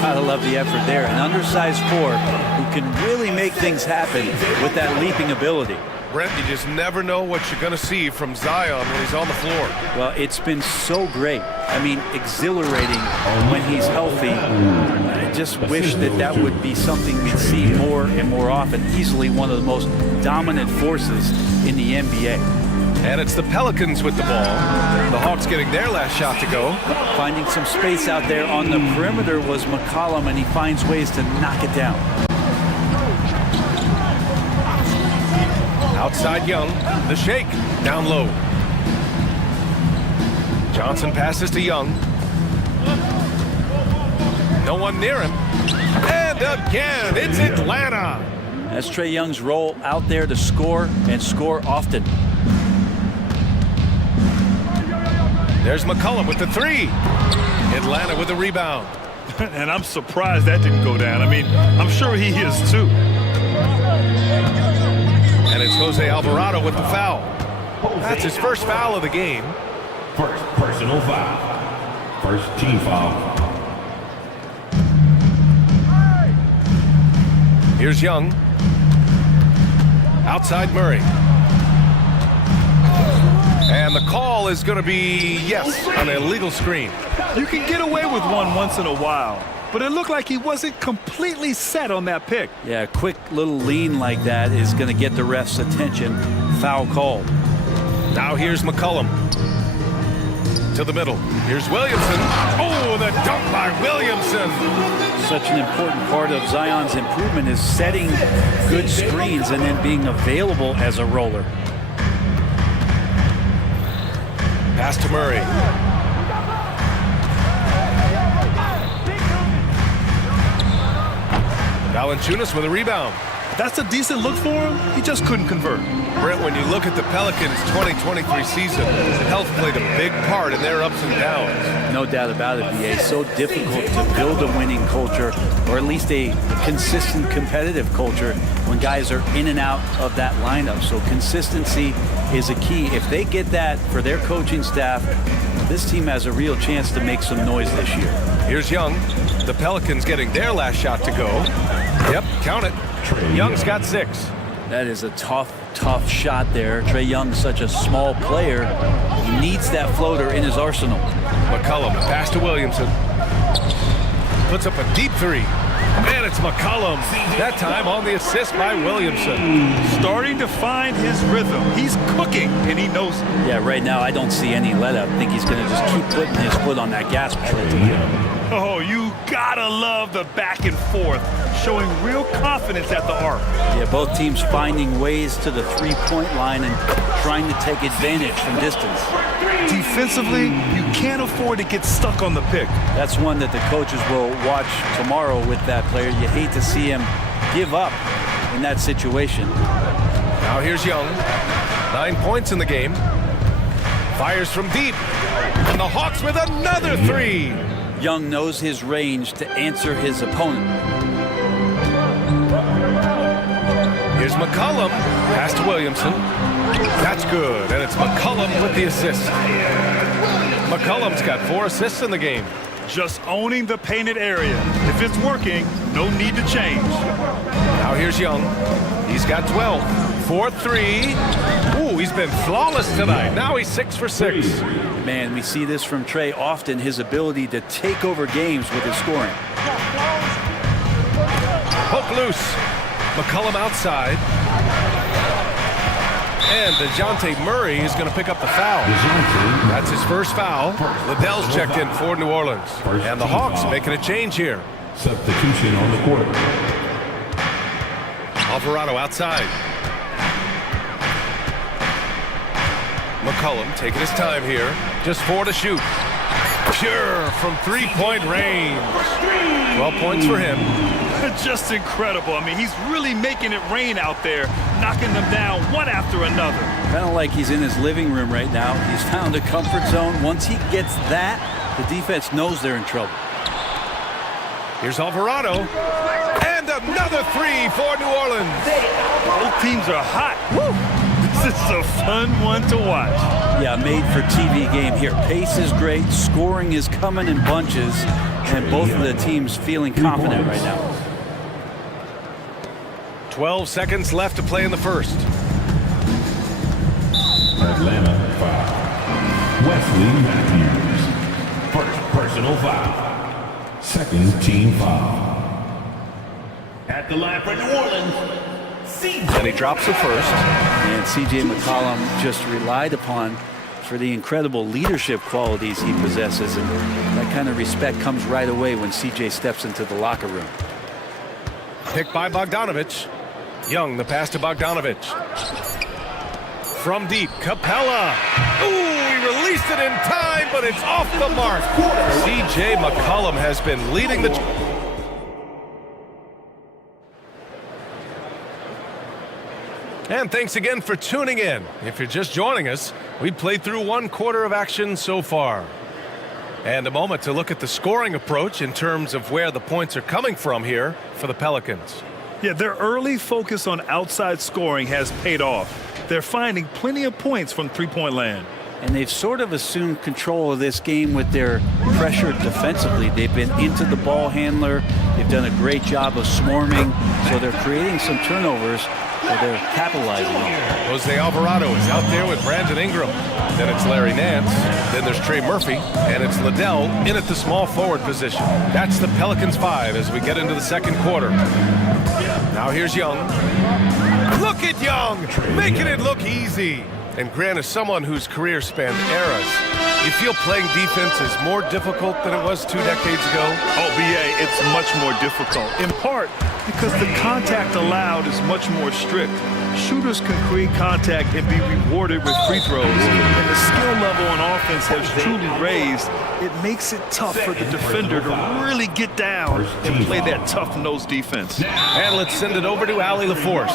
Gotta love the effort there. An undersized 4 who can really make things happen with that leaping ability. Brent, you just never know what you're going to see from Zion when he's on the floor. Well, it's been so great. I mean, exhilarating when he's healthy. I just wish that that would be something we'd see more and more often. Easily one of the most dominant forces in the NBA. And it's the Pelicans with the ball. The Hawks getting their last shot to go. Finding some space out there on the perimeter was McCollum, and he finds ways to knock it down. Outside Young, the shake, down low. Johnson passes to Young. No one near him. And again, it's Atlanta. That's Trae Young's role out there to score and score often. There's McCollum with the 3. Atlanta with the rebound. And I'm surprised that didn't go down. I mean, I'm sure he is too. And it's Jose Alvarado with the foul. That's his first foul of the game. First personal foul. First team foul. Here's Young. Outside Murray. And the call is going to be, yes, an illegal screen. You can get away with one once in a while, but it looked like he wasn't completely set on that pick. Yeah, a quick little lean like that is going to get the ref's attention. Foul called. Now here's McCollum. To the middle. Here's Williamson. Oh, the dunk by Williamson. Such an important part of Zion's improvement is setting good screens and then being available as a roller. Pass to Murray. Valanciunas with a rebound. That's a decent look for him. He just couldn't convert. Brent, when you look at the Pelicans' 2023 season, health played a big part in their ups and downs. No doubt about it, BA. So difficult to build a winning culture, or at least a consistent competitive culture, when guys are in and out of that lineup. So consistency is a key. If they get that for their coaching staff, this team has a real chance to make some noise this year. Here's Young. The Pelicans getting their last shot to go. Yep, count it. Young's got 6. That is a tough shot there. Trae Young's such a small player. He needs that floater in his arsenal. McCollum, pass to Williamson. Puts up a deep 3. And it's McCollum. That time on the assist by Williamson. Starting to find his rhythm. He's cooking, and he knows it. Yeah, right now I don't see any let up. I think he's going to just keep putting his foot on that gas pedal. Oh, you gotta love the back and forth, showing real confidence at the arc. Yeah, both teams finding ways to the three-point line and trying to take advantage from distance. Defensively, you can't afford to get stuck on the pick. That's one that the coaches will watch tomorrow with that player. You hate to see him give up in that situation. Now here's Young. 9 points in the game. Fires from deep. And the Hawks with another 3. Young knows his range to answer his opponent. Here's McCollum. Pass to Williamson. That's good, and it's McCollum with the assist. McCollum's got 4 assists in the game. Just owning the painted area. If it's working, no need to change. Now here's Young. He's got 12. 4-3. Ooh, he's been flawless tonight. Now he's 6 for 6. Man, we see this from Trae often, his ability to take over games with his scoring. Poke loose. McCollum outside. And DeJounte Murray is going to pick up the foul. That's his first foul. Liddell's checked in for New Orleans. And the Hawks making a change here. Substitution on the court. Alvarado outside. McCollum taking his time here. Just 4 to shoot. Pure from three-point range. 12 points for him. Just incredible. I mean, he's really making it rain out there, knocking them down one after another. Kind of like he's in his living room right now. He's found a comfort zone. Once he gets that, the defense knows they're in trouble. Here's Alvarado. And another three for New Orleans. Both teams are hot. Woo! This is a fun one to watch. Yeah, made for TV game here. Pace is great. Scoring is coming in bunches. And both of the teams feeling confident right now. 12 seconds left to play in the first. Atlanta foul. Wesley Matthews. First personal foul. Second team foul. At the line for New Orleans. And he drops the first. And C.J. McCollum just relied upon for the incredible leadership qualities he possesses. And that kind of respect comes right away when C.J. steps into the locker room. Picked by Bogdanovich. Young, the pass to Bogdanovich. From deep, Capella. Ooh, he released it in time, but it's off the mark. C.J. McCollum has been leading the... And thanks again for tuning in. If you're just joining us, we played through one quarter of action so far. And a moment to look at the scoring approach in terms of where the points are coming from here for the Pelicans. Yeah, their early focus on outside scoring has paid off. They're finding plenty of points from three-point land. And they've sort of assumed control of this game with their pressure defensively. They've been into the ball handler. They've done a great job of swarming. So they're creating some turnovers that they're capitalizing on. Jose Alvarado is out there with Brandon Ingram. Then it's Larry Nance. Then there's Trey Murphy. And it's Liddell in at the small forward position. That's the Pelicans 5 as we get into the second quarter. Now here's Young. Look at Young, making it look easy. And Grant is someone whose career spanned eras. You feel playing defense is more difficult than it was 2 decades ago? Oh, BA, it's much more difficult. In part because the contact allowed is much more strict. Shooters can create contact and be rewarded with free throws. And the skill level on offense has truly raised. It makes it tough for the defender to really get down and play that tough-nosed defense. And let's send it over to Allie LaForce.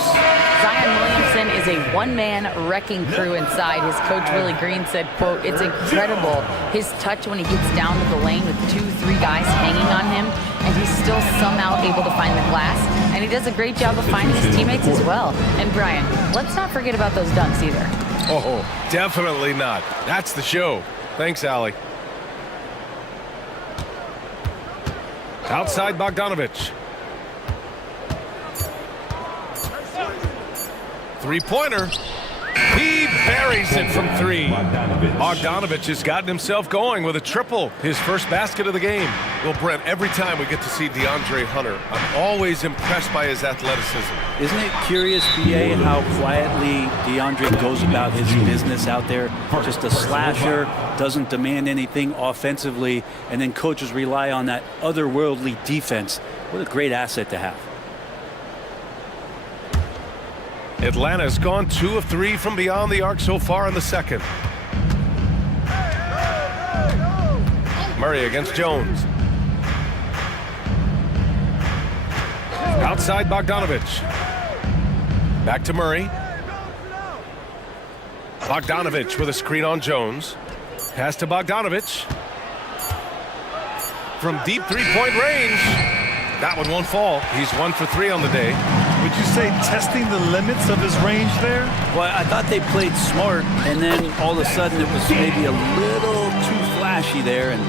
Zion Williamson is a one-man wrecking crew inside. His coach, Willie Green, said, quote, "It's incredible his touch when he gets down to the lane with 2-3 guys hanging on him, and he's still somehow able to find the glass. And he does a great job of finding his teammates as well." And Brian, let's not forget about those dunks either. Oh, definitely not. That's the show. Thanks, Allie. Outside Bogdanovich. Three-pointer. He buries it from three. Bogdanovich has gotten himself going with a triple, his first basket of the game. Well, Brent, every time we get to see DeAndre Hunter, I'm always impressed by his athleticism. Isn't it curious, BA, how quietly DeAndre goes about his business out there? Just a slasher, doesn't demand anything offensively, and then coaches rely on that otherworldly defense. What a great asset to have. Atlanta's gone 2 of 3 from beyond the arc so far in the second. Murray against Jones. Outside Bogdanovich. Back to Murray. Bogdanovich with a screen on Jones. Pass to Bogdanovich. From deep three-point range. That one won't fall. He's 1 for 3 on the day. Would you say testing the limits of his range there? Well, I thought they played smart, and then all of a sudden it was maybe a little too flashy there, and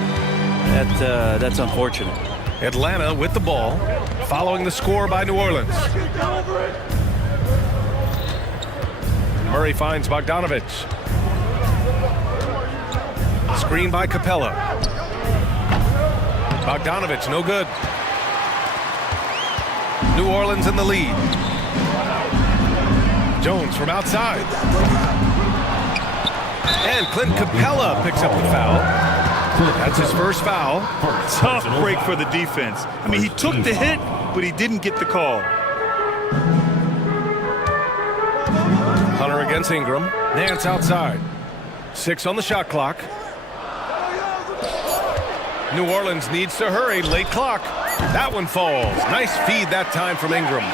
that's unfortunate. Atlanta with the ball, following the score by New Orleans. Murray finds Bogdanovich. Screen by Capella. Bogdanovich, no good. New Orleans in the lead. Jones from outside. And Clint Capella picks up the foul. That's his first foul. Tough break for the defense. I mean, he took the hit, but he didn't get the call. Hunter against Ingram. Nance outside. 6 on the shot clock. New Orleans needs to hurry. Late clock. That one falls. Nice feed that time from Ingram.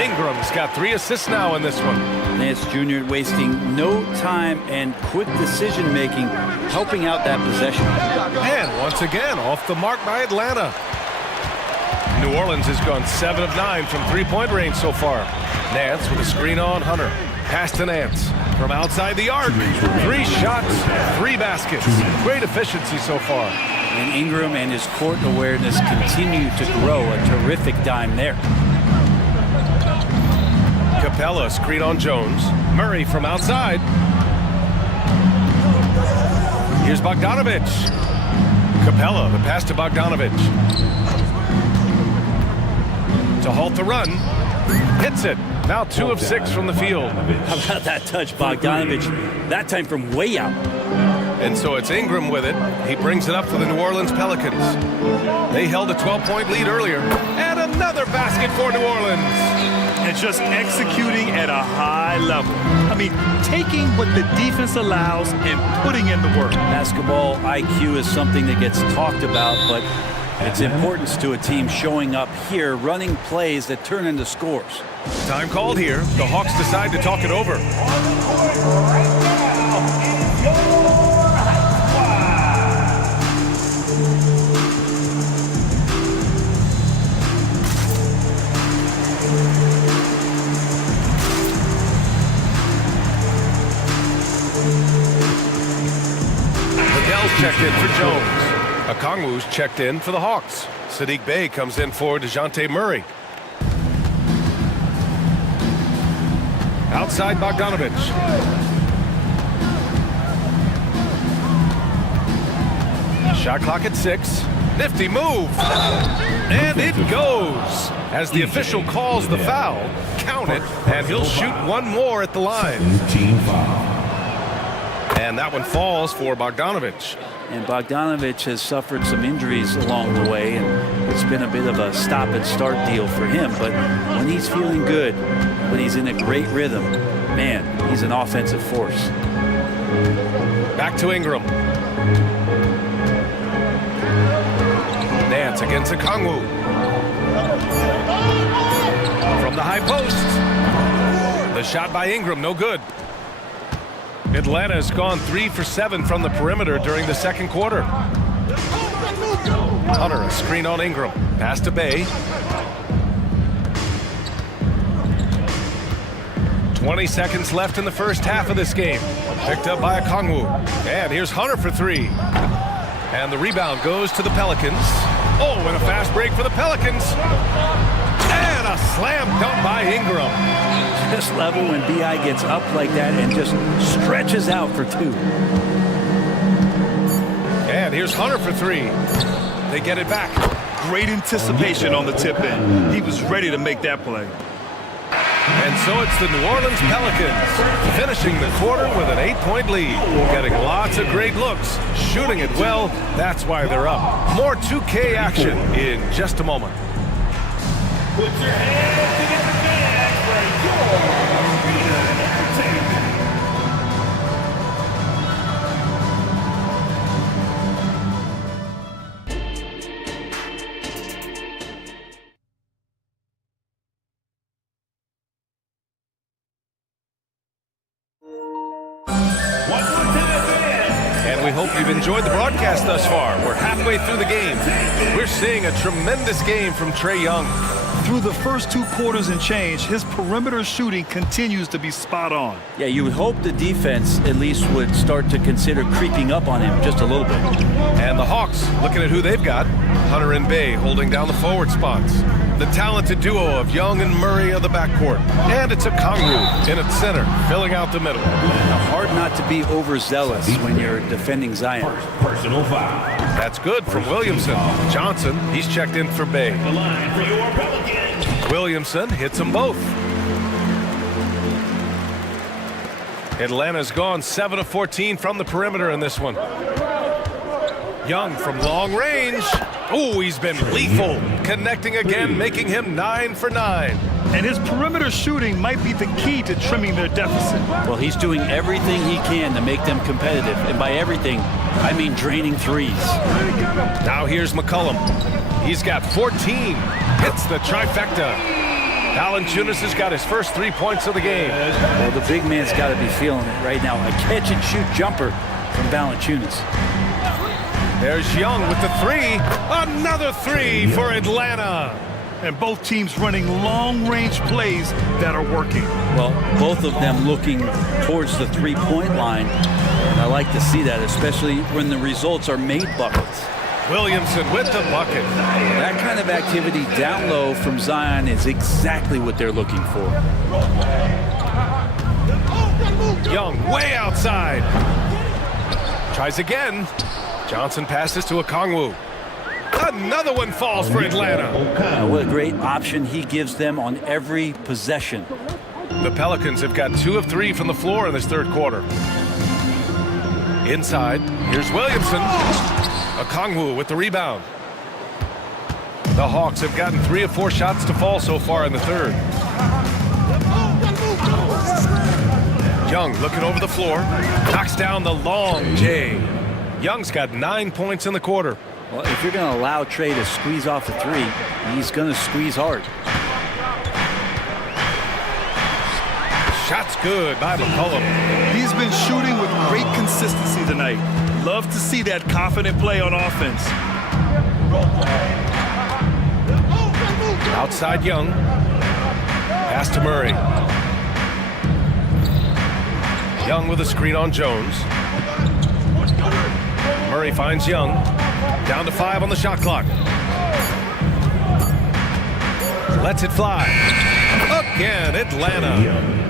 Ingram's got 3 assists now in this one. Nance Jr. wasting no time and quick decision-making, helping out that possession. And once again, off the mark by Atlanta. New Orleans has gone 7 of 9 from three-point range so far. Nance with a screen on Hunter. Pass to Nance. From outside the arc. 3 shots, 3 baskets. Great efficiency so far. And Ingram and his court awareness continue to grow. A terrific dime there. Capella, screen on Jones. Murray from outside. Here's Bogdanovic. Capella, the pass to Bogdanovic. To halt the run. Hits it. Now 2 of 6 from the field. How about that touch, Bogdanovic? That time from way out. And so it's Ingram with it. He brings it up for the New Orleans Pelicans. They held a 12-point lead earlier. And another basket for New Orleans. And just executing at a high level. I mean, taking what the defense allows and putting in the work. Basketball IQ is something that gets talked about, but its importance to a team showing up here, running plays that turn into scores. Time called here. The Hawks decide to talk it over. Checked in for Jones. Okongwu's checked in for the Hawks. Sadiq Bey comes in for DeJounte Murray. Outside Bogdanovic. Shot clock at 6. Nifty move. And it goes. As the official calls the foul, count it, and he'll shoot one more at the line. Team foul. And that one falls for Bogdanovic. And Bogdanovic has suffered some injuries along the way, and it's been a bit of a stop-and-start deal for him. But when he's feeling good, when he's in a great rhythm, man, he's an offensive force. Back to Ingram. Nance against Okongwu. From the high post. The shot by Ingram, no good. Atlanta has gone 3 for 7 from the perimeter during the second quarter. Hunter, a screen on Ingram. Pass to Bey. 20 seconds left in the first half of this game. Picked up by Okongwu. And here's Hunter for 3. And the rebound goes to the Pelicans. Oh, and a fast break for the Pelicans. And a slam dunk by Ingram. This level when B.I. gets up like that and just stretches out for 2. And here's Hunter for 3. They get it back. Great anticipation on the tip in. He was ready to make that play. And so it's the New Orleans Pelicans finishing the quarter with an 8-point lead. Getting lots of great looks, shooting it well. That's why they're up. More 2K action in just a moment. Put your hands together. And we hope you've enjoyed the broadcast thus far. We're halfway through the game. We're seeing a tremendous game from Trae Young. Through the first 2 quarters and change, his perimeter shooting continues to be spot on. Yeah, you would hope the defense at least would start to consider creeping up on him just a little bit. And the Hawks, looking at who they've got. Hunter and Bey holding down the forward spots. The talented duo of Young and Murray of the backcourt. And it's Okongwu in its center, filling out the middle. Now, hard not to be overzealous when you're defending Zion. Personal foul. That's good from Williamson. Johnson, he's checked in for Bey. The line for your Pelicans. Williamson hits them both. Atlanta's gone 7 of 14 from the perimeter in this one. Young from long range. Oh, he's been lethal. Connecting again, making him 9 for 9. And his perimeter shooting might be the key to trimming their deficit. Well, he's doing everything he can to make them competitive. And by everything, I mean draining threes. Now here's McCollum. He's got 14. Hits the trifecta. Valanciunas has got his first 3 points of the game. Well, the big man's got to be feeling it right now. A catch-and-shoot jumper from Valanciunas. There's Young with the three. Another three for Atlanta. And both teams running long-range plays that are working. Well, both of them looking towards the three-point line. And I like to see that, especially when the results are made buckets. Williamson with the bucket. That kind of activity down low from Zion is exactly what they're looking for. Young way outside. Tries again. Johnson passes to Okongwu. Another one falls for Atlanta. What a great option he gives them on every possession. The Pelicans have got 2 of 3 from the floor in this third quarter. Inside, here's Williamson. Okongwu with the rebound. The Hawks have gotten 3 of 4 shots to fall so far in the third. Young looking over the floor. Knocks down the long J. Young's got 9 points in the quarter. Well, if you're going to allow Trey to squeeze off the three, he's going to squeeze hard. Shot's good by McCollum. He's been shooting with great consistency tonight. Love to see that confident play on offense. Outside Young. Pass to Murray. Young with a screen on Jones. Murray finds Young. Down to 5 on the shot clock. Lets it fly. Again, Atlanta.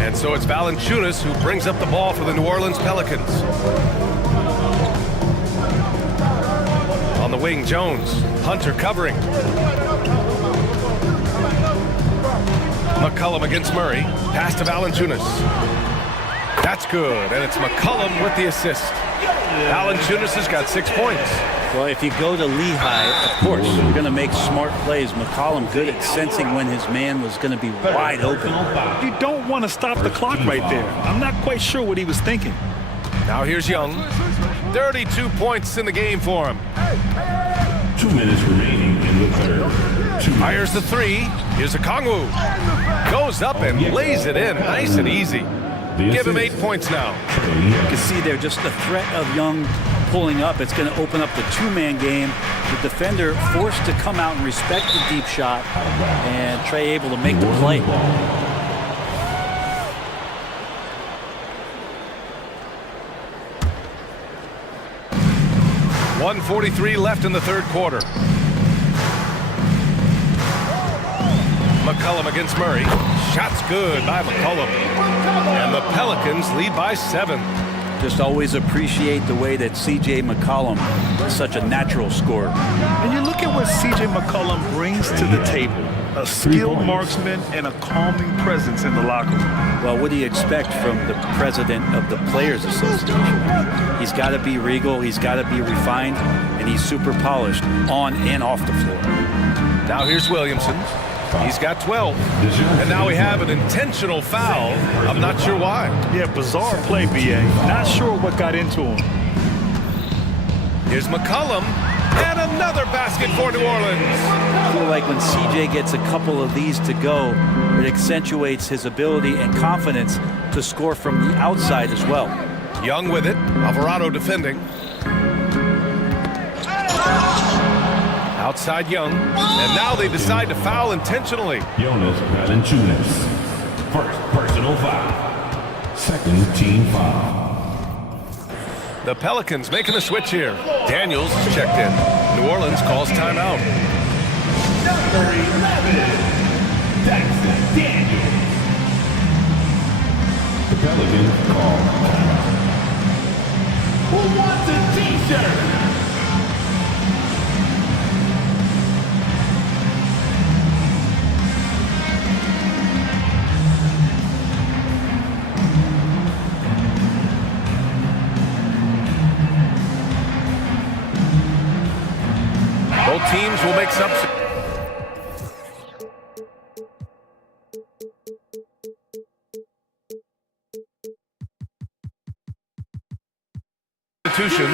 And so it's Valanciunas who brings up the ball for the New Orleans Pelicans. On the wing, Jones. Hunter covering. McCollum against Murray. Pass to Valanciunas. That's good, and it's McCollum with the assist. Valanciunas has got 6 points. Well, if you go to Lehigh, of course, you're going to make smart plays. McCollum good at sensing when his man was going to be wide open. You don't want to stop the clock right there. I'm not quite sure what he was thinking. Now here's Young. 32 points in the game for him. 2 minutes remaining in the third. Fires the three. Here's Okongwu. Goes up and lays it in. Nice and easy. Give him 8 points now. You can see there just the threat of Young pulling up. It's going to open up the two-man game. The defender forced to come out and respect the deep shot, and Trey able to make the play. 1:43 left in the third quarter. McCollum against Murray. Shot's good by McCollum. And the Pelicans lead by 7. Just always appreciate the way that C.J. McCollum is such a natural scorer. And you look at what C.J. McCollum brings to the table. A skilled marksman and a calming presence in the locker room. Well, what do you expect from the president of the Players Association? He's got to be regal, he's got to be refined, and he's super polished on and off the floor. Now here's Williamson. He's got 12. And now we have an intentional foul. I'm not sure why. Yeah, bizarre play, B.A. Not sure what got into him. Here's McCollum. And another basket for New Orleans. I feel like when C.J. gets a couple of these to go, it accentuates his ability and confidence to score from the outside as well. Young with it. Alvarado defending. Outside Young. And now they decide to foul intentionally. Jonas Valanciunas. First personal foul. Second team foul. The Pelicans making a switch here. Daniels is checked in. New Orleans calls timeout. Number 11, Dyson Daniels. The Pelicans call timeout. Who wants a t-shirt? Both teams will make substitutions.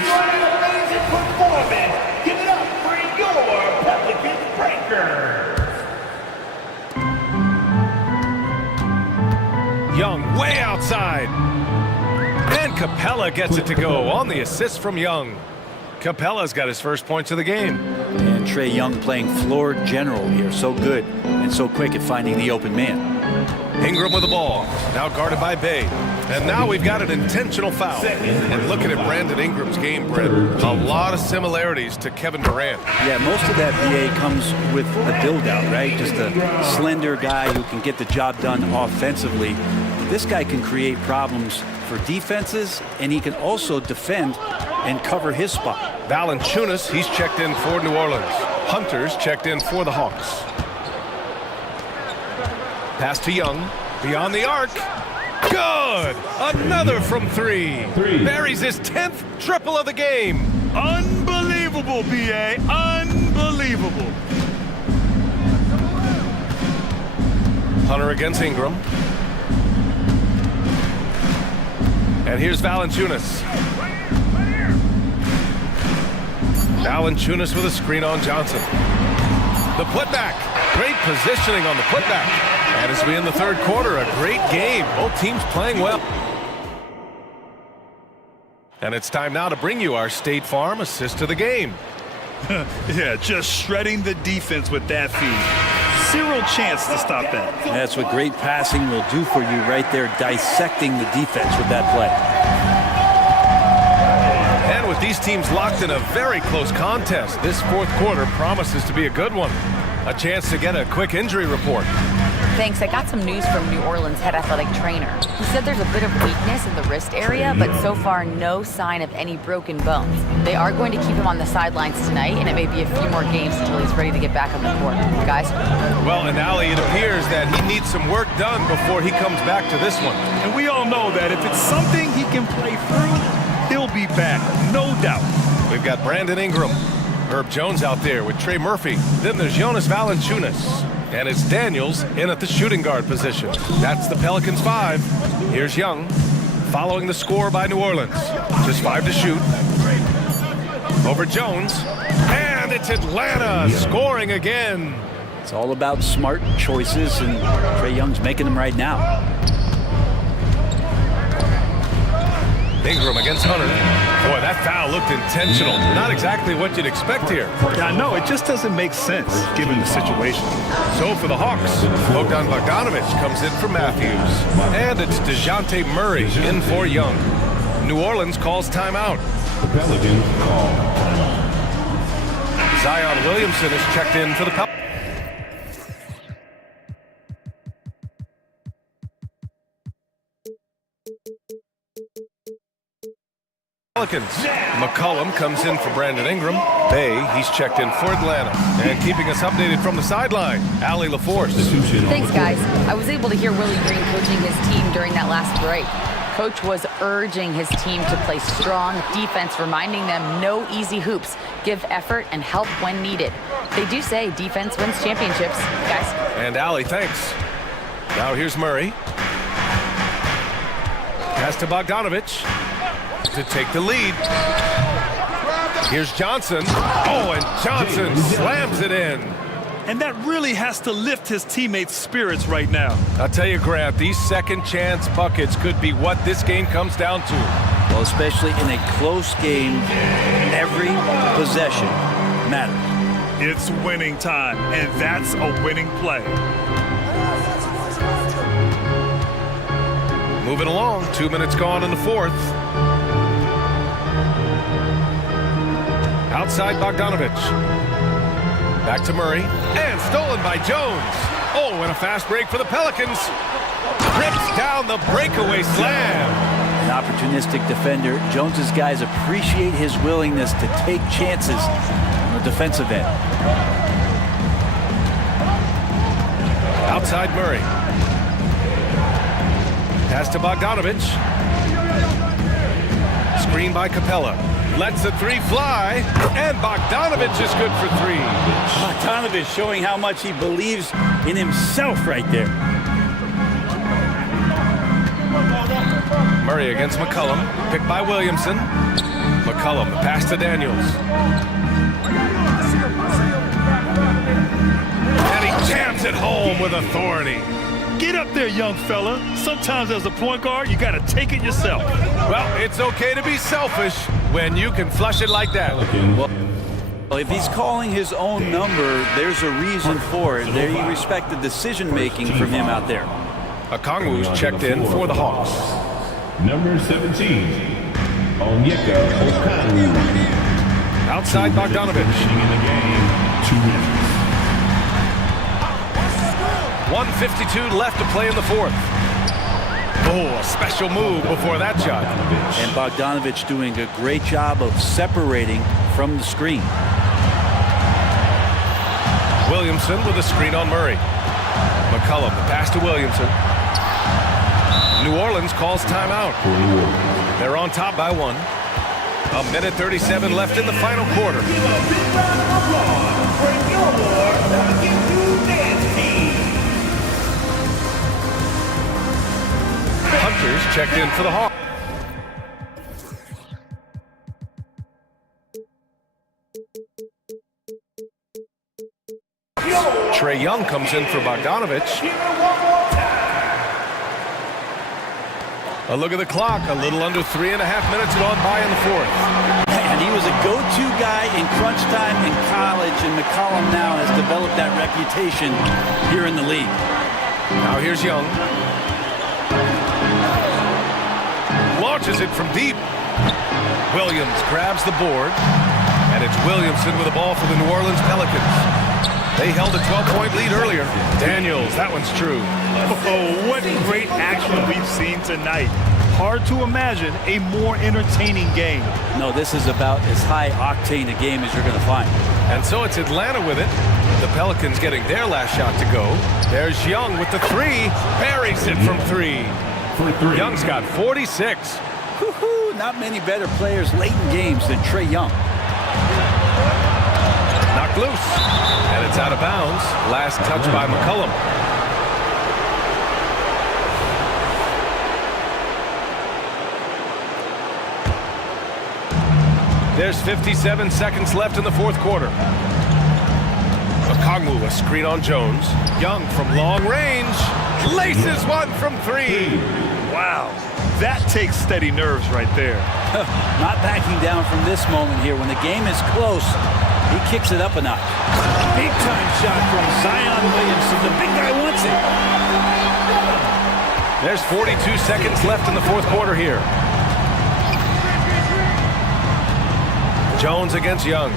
Amazing performance. Give it up for your Pelicans breakers. Young way outside. And Capella gets it to go on the assist from Young. Capella's got his first points of the game. And Trae Young playing floor general here. So good and so quick at finding the open man. Ingram with the ball. Now guarded by Bay. And now we've got an intentional foul. And looking at Brandon Ingram's game, Brett, a lot of similarities to Kevin Durant. Yeah, most of that BA comes with the build-out, right? Just a slender guy who can get the job done offensively. This guy can create problems for defenses, and he can also defend and cover his spot. Valanciunas, he's checked in for New Orleans. Hunter's checked in for the Hawks. Pass to Young, beyond the arc. Good! Another from three. Buries his 10th triple of the game. Unbelievable, BA. Unbelievable. Hunter against Ingram. And here's Valanciunas. Valanciunas with a screen on Johnson. The putback. Great positioning on the putback. And as we end the third quarter, a great game. Both teams playing well. And it's time now to bring you our State Farm assist of the game. Yeah, just shredding the defense with that feed. Zero chance to stop that. That's what great passing will do for you right there, dissecting the defense with that play. And with these teams locked in a very close contest, this fourth quarter promises to be a good one. A chance to get a quick injury report. Thanks. I got some news from New Orleans head athletic trainer. He said there's a bit of weakness in the wrist area, but so far no sign of any broken bones. They are going to keep him on the sidelines tonight, and it may be a few more games until he's ready to get back on the court. Guys? Well, and Allie, it appears that he needs some work done before he comes back to this one. And we all know that if it's something he can play through, he'll be back, no doubt. We've got Brandon Ingram, Herb Jones out there with Trey Murphy. Then there's Jonas Valanciunas. And it's Daniels in at the shooting guard position. That's the Pelicans 5. Here's Young, following the score by New Orleans. Just 5 to shoot. Over Jones. And it's Atlanta scoring again. It's all about smart choices, and Trae Young's making them right now. Ingram against Hunter. Boy, that foul looked intentional. Not exactly what you'd expect here. Yeah, I know. It just doesn't make sense given the situation. So for the Hawks, Bogdan Bogdanović comes in for Matthews. And it's DeJounte Murray in for Young. New Orleans calls timeout. The Pelicans call timeout. Zion Williamson is checked in for the Pelicans. McCollum comes in for Brandon Ingram. Bay, he's checked in for Atlanta. And keeping us updated from the sideline, Allie LaForce. Thanks, guys. I was able to hear Willie Green coaching his team during that last break. Coach was urging his team to play strong defense, reminding them no easy hoops, give effort and help when needed. They do say defense wins championships, guys. And Allie, thanks. Now here's Murray. Pass to Bogdanović to take the lead. Here's Johnson. Oh, and Johnson slams it in. And that really has to lift his teammates' spirits right now. I'll tell you, Grant, these second chance buckets could be what this game comes down to. Well, especially in a close game, every possession matters. It's winning time, and that's a winning play. Moving along, 2 minutes gone in the fourth. Outside Bogdanović. Back to Murray. And stolen by Jones. Oh, and a fast break for the Pelicans. Rips down the breakaway slam. An opportunistic defender. Jones's guys appreciate his willingness to take chances on the defensive end. Outside Murray. Pass to Bogdanović. Screen by Capella. Lets the three fly, and Bogdanovich is good for three. Bogdanovich showing how much he believes in himself right there. Murray against McCollum, picked by Williamson. McCollum, the pass to Daniels. And he jams it home with authority. Get up there, young fella. Sometimes as a point guard, you got to take it yourself. Well, it's okay to be selfish when you can flush it like that. Well, if he's calling his own number, there's a reason for it. There you respect the decision-making from him out there. Okongwu's checked in for the Hawks. Number 17, Onyeka Okongwu. Outside Bogdanovich. In the game, 2 minutes. 1:52 left to play in the fourth. Oh, a special move before that shot. And Bogdanovich doing a great job of separating from the screen. Williamson with a screen on Murray. McCollum, the pass to Williamson. New Orleans calls timeout. They're on top by 1. 1:37 left in the final quarter. Hunters checked in for the Hawks. Trae Young comes in for Bogdanovich. A look at the clock. A little under 3.5 minutes gone by in the fourth. And he was a go-to guy in crunch time in college, and McCollum now has developed that reputation here in the league. Now here's Young. Launches it from deep. Williams grabs the board, and it's Williamson with the ball for the New Orleans Pelicans. They held a 12-point lead earlier. Daniels, that one's true. Oh, what great action we've seen tonight. Hard to imagine a more entertaining game. No, this is about as high-octane a game as you're going to find. And so it's Atlanta with it. The Pelicans getting their last shot to go. There's Young with the three. Buries it from three. Young's got 46. Woo-hoo, not many better players late in games than Trae Young. Knocked loose. And it's out of bounds. Last touch by McCollum. There's 57 seconds left in the fourth quarter. Okongwu, a screen on Jones. Young from long range. Laces one from three. Wow, that takes steady nerves right there. Not backing down from this moment here. When the game is close, he kicks it up a notch. Big time shot from Zion Williamson. The big guy wants it. There's 42 seconds left in the fourth quarter here. Jones against Young.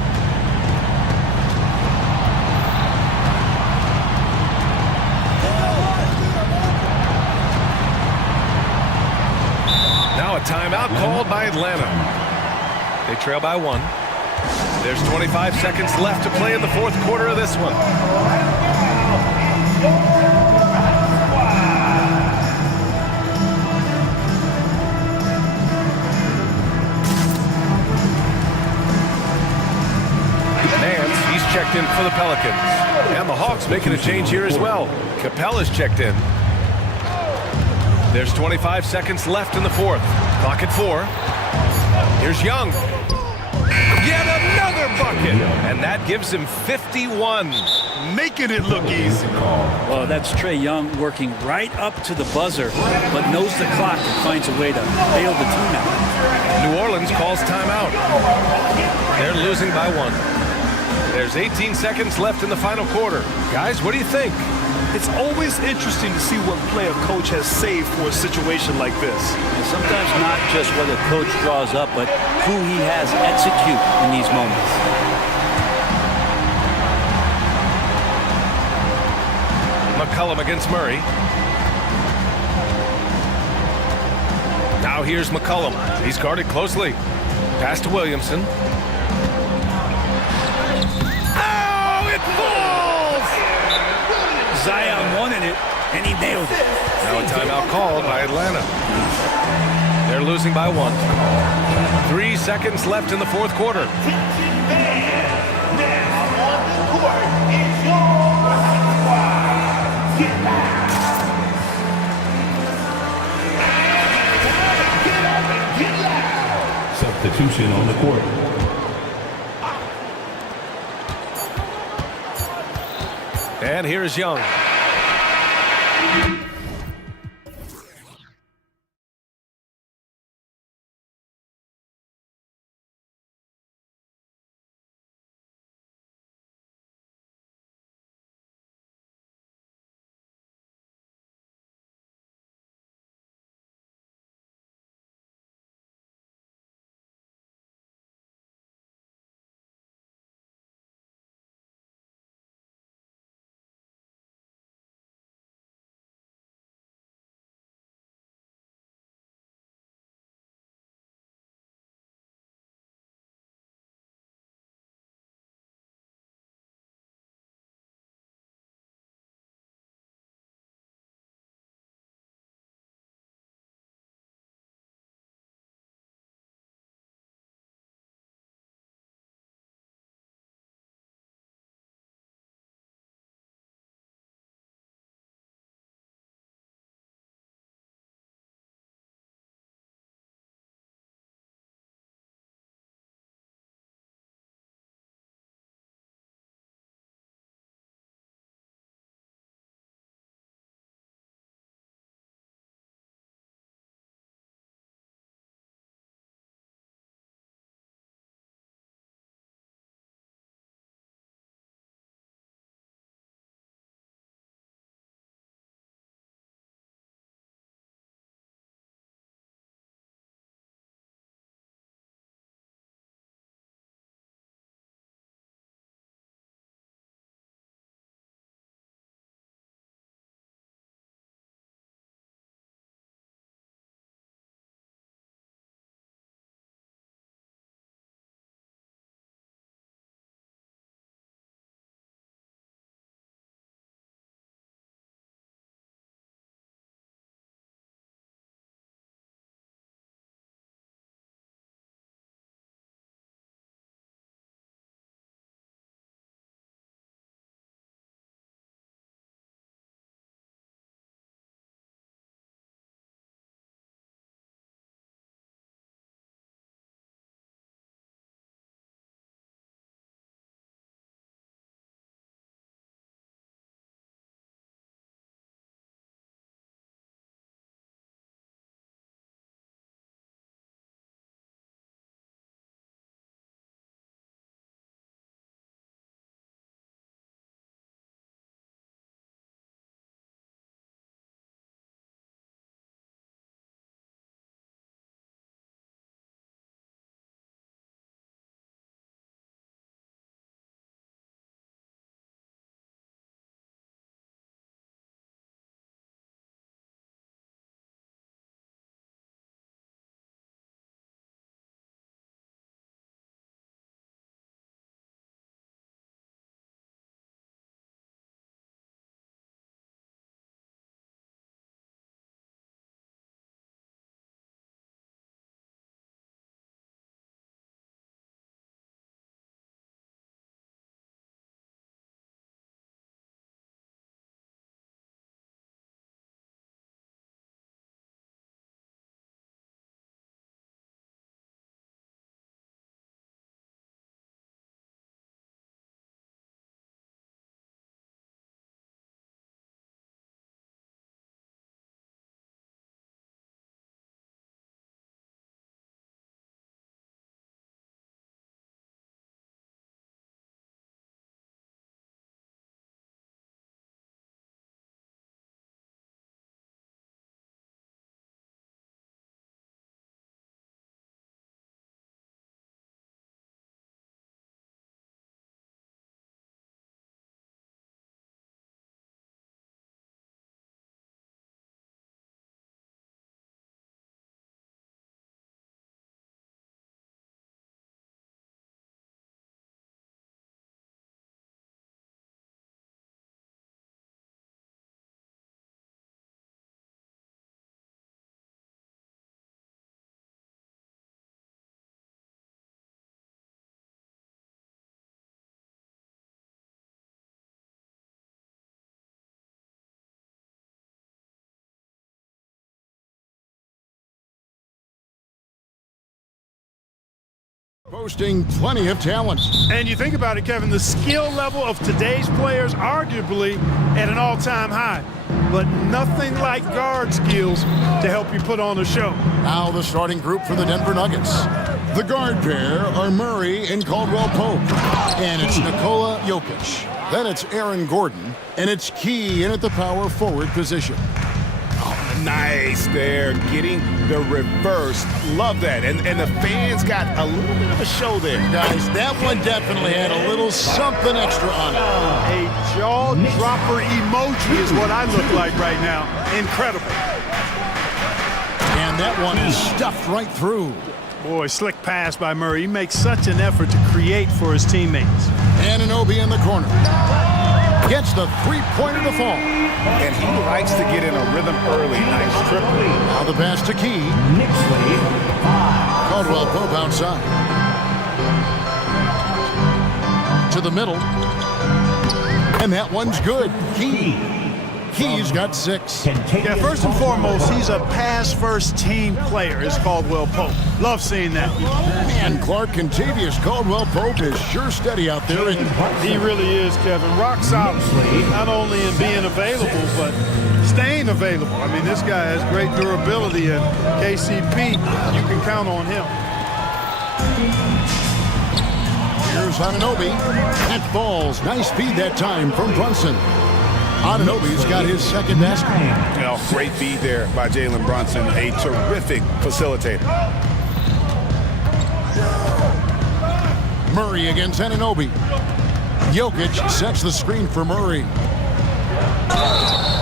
Now a timeout called by Atlanta. They trail by 1. There's 25 seconds left to play in the fourth quarter of this one. Checked in for the Pelicans. And the Hawks making a change here as well. Capella's checked in. There's 25 seconds left in the fourth. Clock at 4. Here's Young. Yet another bucket. And that gives him 51. Making it look easy. Well, that's Trae Young working right up to the buzzer, but knows the clock and finds a way to bail the team out. New Orleans calls timeout. They're losing by 1. There's 18 seconds left in the final quarter. Guys, what do you think? It's always interesting to see what play a coach has saved for a situation like this. And sometimes not just what a coach draws up, but who he has execute in these moments. McCollum against Murray. Now here's McCollum. He's guarded closely. Pass to Williamson. Zion wanted it, and he nailed it. Now a timeout called by Atlanta. They're losing by 1. 3 seconds left in the fourth quarter. Substitution on the court. And here's Young. Boasting plenty of talent. And you think about it, Kevin, the skill level of today's players arguably at an all-time high. But nothing like guard skills to help you put on a show. Now the starting group for the Denver Nuggets. The guard pair are Murray and Caldwell Pope. And it's Nikola Jokic. Then it's Aaron Gordon. And it's Key in at the power forward position. Nice there, getting the reverse. Love that. And the fans got a little bit of a show there. Guys, that one definitely had a little something extra on it. A jaw-dropper emoji is what I look like right now. Incredible. And that one is stuffed right through. Boy, slick pass by Murray. He makes such an effort to create for his teammates. Anunoby in the corner. Gets the three-pointer to fall. And he likes to get in a rhythm early. Nice triple. Now the pass to Key. Caldwell Pope outside. To the middle. And that one's good. Key's got 6. Yeah, first and foremost, he's a pass-first team player, is Caldwell Pope. Love seeing that. Man, Clark, Contavious Caldwell Pope is sure steady out there. He really is, Kevin. Rock solid, not only in being available, but staying available. I mean, this guy has great durability, and KCP, you can count on him. Here's Anunoby. That falls. Nice feed that time from Brunson. Anunoby's got his second basket. You know, great feed there by Jalen Brunson, a terrific facilitator. Murray against Anunoby. Jokic sets the screen for Murray.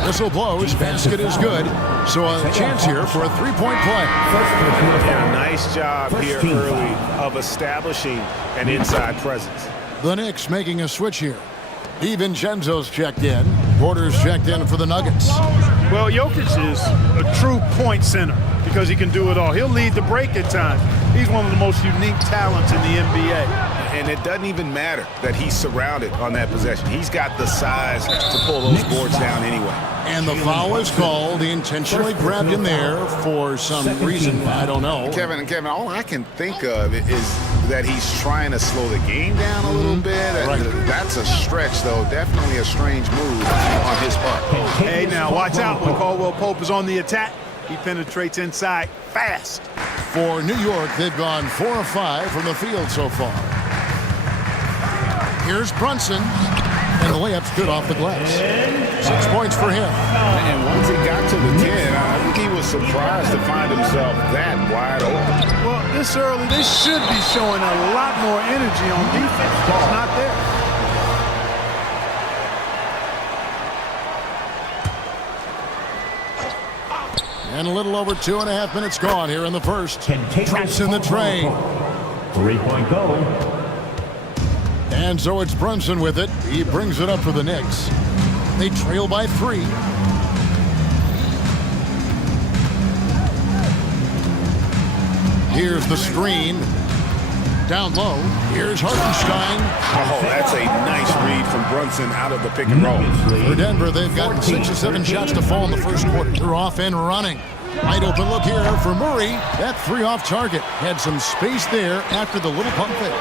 Whistle blows, basket is good. So a chance here for a three-point play. Yeah, nice job here early of establishing an inside presence. The Knicks making a switch here. DiVincenzo's checked in. Porter's checked in for the Nuggets. Well, Jokic is a true point center because he can do it all. He'll lead the break at times. He's one of the most unique talents in the NBA. And it doesn't even matter that he's surrounded on that possession. He's got the size to pull those boards down anyway. And the foul is called. He intentionally grabbed him there for some reason. I don't know. Kevin, all I can think of is that he's trying to slow the game down a little bit. Right. That's a stretch, though. Definitely a strange move on his part. Hey, now watch out when Caldwell Pope is on the attack. He penetrates inside fast. For New York, they've gone 4 of 5 from the field so far. Here's Brunson, and the layup's good off the glass. 6 points for him. And once he got to the 10, I think he was surprised to find himself that wide open. Well, this early, they should be showing a lot more energy on defense. It's not there. And a little over 2.5 minutes gone here in the first. Drops in the tray. 3-point goal. And so it's Brunson with it. He brings it up for the Knicks. They trail by 3. Here's the screen. Down low. Here's Hartenstein. Oh, that's a nice read from Brunson out of the pick and roll. For Denver, they've gotten 6 or 7 shots to fall in the first quarter. They're off and running. Wide open look here for Murray. That 3 off target. Had some space there after the little pump fake.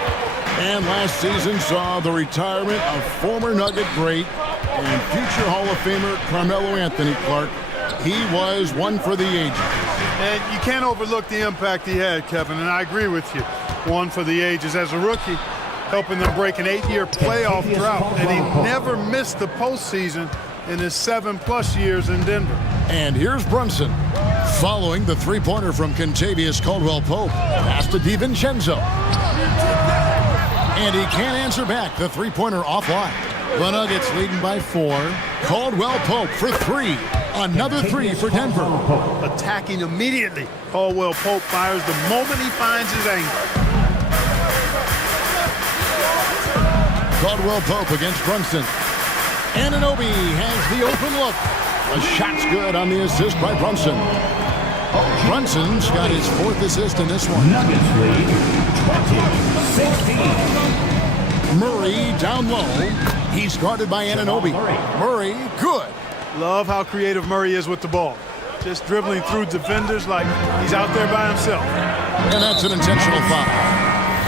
And last season saw the retirement of former Nugget great and future Hall of Famer Carmelo Anthony Clark. He was one for the ages. And you can't overlook the impact he had, Kevin, and I agree with you. One for the ages. As a rookie, helping them break an 8-year playoff drought, and he never missed the postseason in his 7+ years in Denver. And here's Brunson, following the three-pointer from Contavious Caldwell Pope. Pass to DiVincenzo. And he can't answer back. The three-pointer offline. The Nuggets leading by 4. Caldwell Pope for 3. Another 3 for Denver. Attacking immediately. Caldwell Pope fires the moment he finds his angle. Caldwell Pope against Brunson. Anunoby has the open look. A shot's good on the assist by Brunson. Brunson's got his 4th assist in this one. Nuggets lead 20-16. Murray down low. He's guarded by Anunoby. Murray, good. Love how creative Murray is with the ball. Just dribbling through defenders like he's out there by himself. And that's an intentional foul.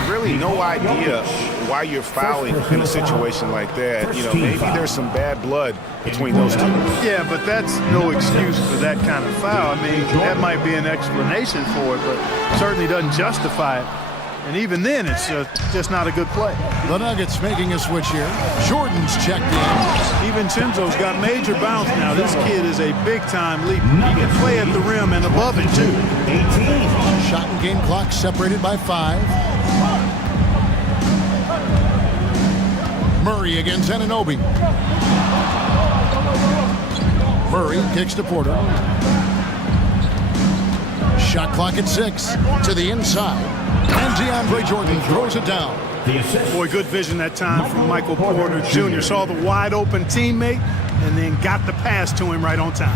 really no idea why you're fouling in a situation like that. You know, maybe there's some bad blood between those two. Yeah, but that's no excuse for that kind of foul. I mean, that might be an explanation for it, but certainly doesn't justify it. And even then, it's just not a good play. The Nuggets making a switch here. Jordan's checked in. Even Chinzo's got major bounce now. This kid is a big-time leaper. He can play at the rim and above it, too. 18. Shot and game clock separated by 5. Murray against Anunoby. Murray kicks to Porter. Shot clock at 6. To the inside. And DeAndre Jordan throws it down. Boy, good vision that time from Michael Porter Jr. Saw the wide open teammate and then got the pass to him right on time.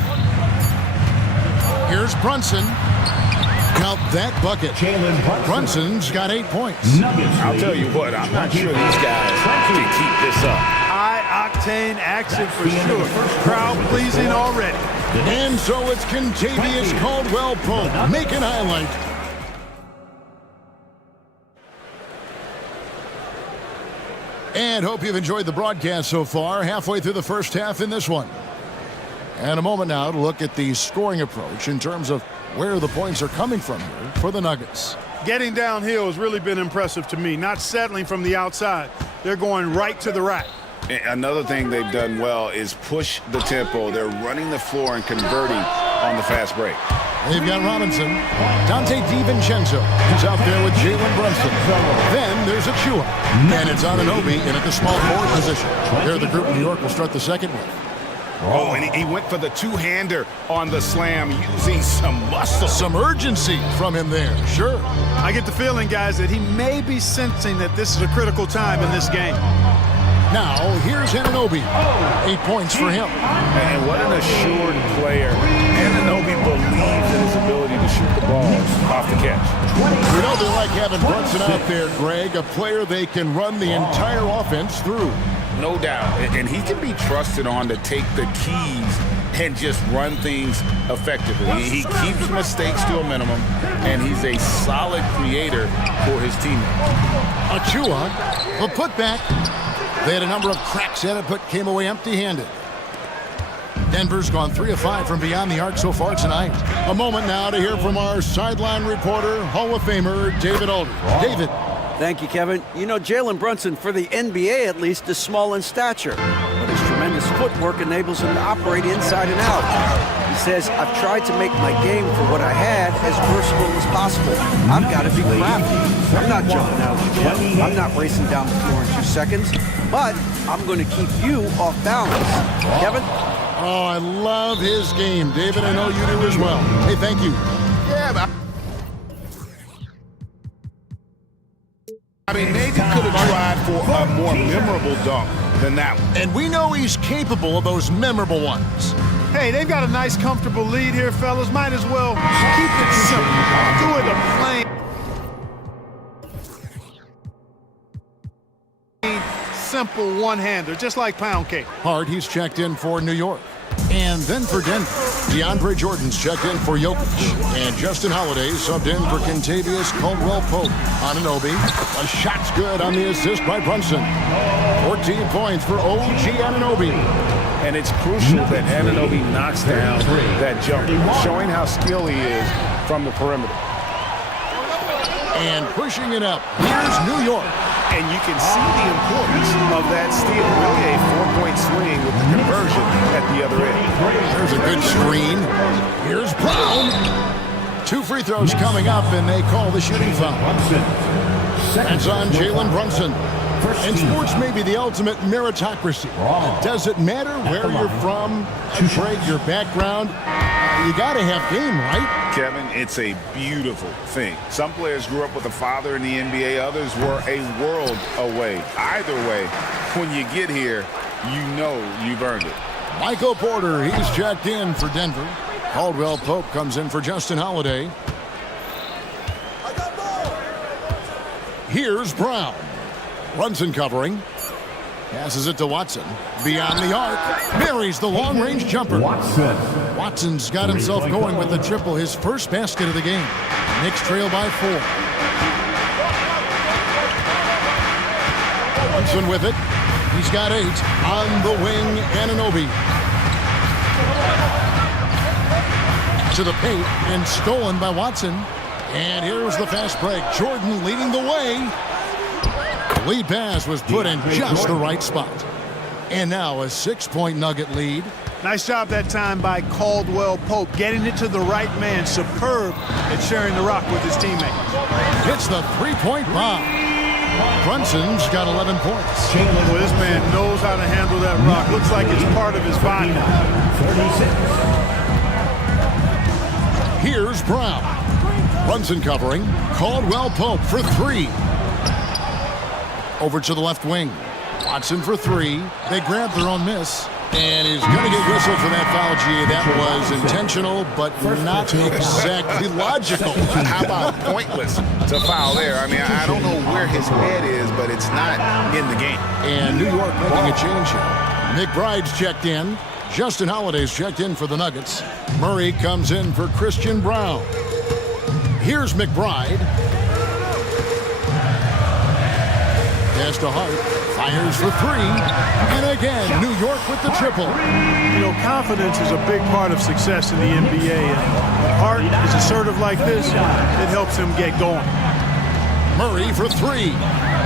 Here's Brunson. Count that bucket. Brunson's got 8 points. I'll tell you what, I'm not sure these guys can keep this up. High-octane action for sure. Crowd-pleasing already. And so it's Contavious Caldwell-Pope making highlight. And hope you've enjoyed the broadcast so far. Halfway through the first half in this one. And a moment now to look at the scoring approach in terms of where the points are coming from here for the Nuggets. Getting downhill has really been impressive to me. Not settling from the outside. They're going right to the rack. Another thing they've done well is push the tempo. They're running the floor and converting on the fast break. They've got Robinson. Dante DiVincenzo is out there with Jalen Brunson. Then there's Achua. And it's Anunoby in at the small forward position. They're the group New York will start the second with. Oh, and he went for the two-hander on the slam using some muscle. Some urgency from him there, sure. I get the feeling, guys, that he may be sensing that this is a critical time in this game. Now, here's Anunoby. 8 points for him. And what an assured player. Anunoby believes in his ability to shoot the ball off the catch. You know they like having Brunson out there, Greg, a player they can run the entire offense through. No doubt. And he can be trusted on to take the keys and just run things effectively. He keeps mistakes to a minimum, and he's a solid creator for his teammates. Achua, the putback. They had a number of cracks at it, but came away empty-handed. Denver's gone 3 of 5 from beyond the arc so far tonight. A moment now to hear from our sideline reporter, Hall of Famer David Aldridge. David. Thank you, Kevin. You know, Jalen Brunson, for the NBA at least, is small in stature, but his tremendous footwork enables him to operate inside and out. He says, I've tried to make my game for what I had as versatile as possible. I've got to be crafty. I'm not jumping out of the gym. I'm not racing down the floor in 2 seconds, but I'm going to keep you off balance. Kevin? Oh, I love his game. David, I know you do as well. Hey, thank you. Yeah, I mean, maybe could have tried for a more memorable dunk than that one. And we know he's capable of those memorable ones. Hey, they've got a nice, comfortable lead here, fellas. Might as well keep it simple. Do it a plain, simple one-hander, just like pound cake. Hard, he's checked in for New York. And then for Denver, DeAndre Jordan's checked in for Jokic. And Justin Holiday subbed in for Contavious Caldwell-Pope. Anunoby, a shot's good on the assist by Brunson. 14 points for OG Anunoby. And it's crucial that Anunoby knocks down that jumper, showing how skilled he is from the perimeter. And pushing it up, here's New York. And you can see the importance of that steal. Really a 4-point swing with the conversion at the other end. There's a good screen. Here's Brown. 2 free throws coming up, and they call the shooting foul. That's on Jalen Brunson. And sports may be the ultimate meritocracy. Does it matter where you're from, Greg, your background? You got to have game, right? Kevin, it's a beautiful thing. Some players grew up with a father in the NBA. Others were a world away. Either way, when you get here, you know you've earned it. Michael Porter, he's checked in for Denver. Caldwell-Pope comes in for Justin Holiday. Here's Brown. Brunson covering. Passes it to Watson. Beyond the arc. Marries the long-range jumper. Watson's got himself going with the triple, his first basket of the game. Knicks trail by 4. Brunson with it. He's got 8 on the wing. Anunoby to the paint and stolen by Watson. And here's the fast break. Jordan leading the way. The lead pass was put in just the right spot. And now a 6-point Nugget lead. Nice job that time by Caldwell Pope, getting it to the right man. Superb at sharing the rock with his teammate. Hits the 3-point bomb. Brunson's got 11 points. Well, this man knows how to handle that rock. Looks like it's part of his body. 36. Here's Brown. Brunson covering. Caldwell Pope for 3. Over to the left wing. Watson for 3. They grab their own miss. And he's going to get whistled for that foul, G. That was intentional, but not exactly logical. How about pointless to foul there? I mean, I don't know where his head is, but it's not in the game. And New York making a change here. McBride's checked in. Justin Holiday's checked in for the Nuggets. Murray comes in for Christian Brown. Here's McBride. Pass to Hart. Fires for 3. And again, New York with the triple. You know, confidence is a big part of success in the NBA. And when Hart is assertive like this, it helps him get going. Murray for 3.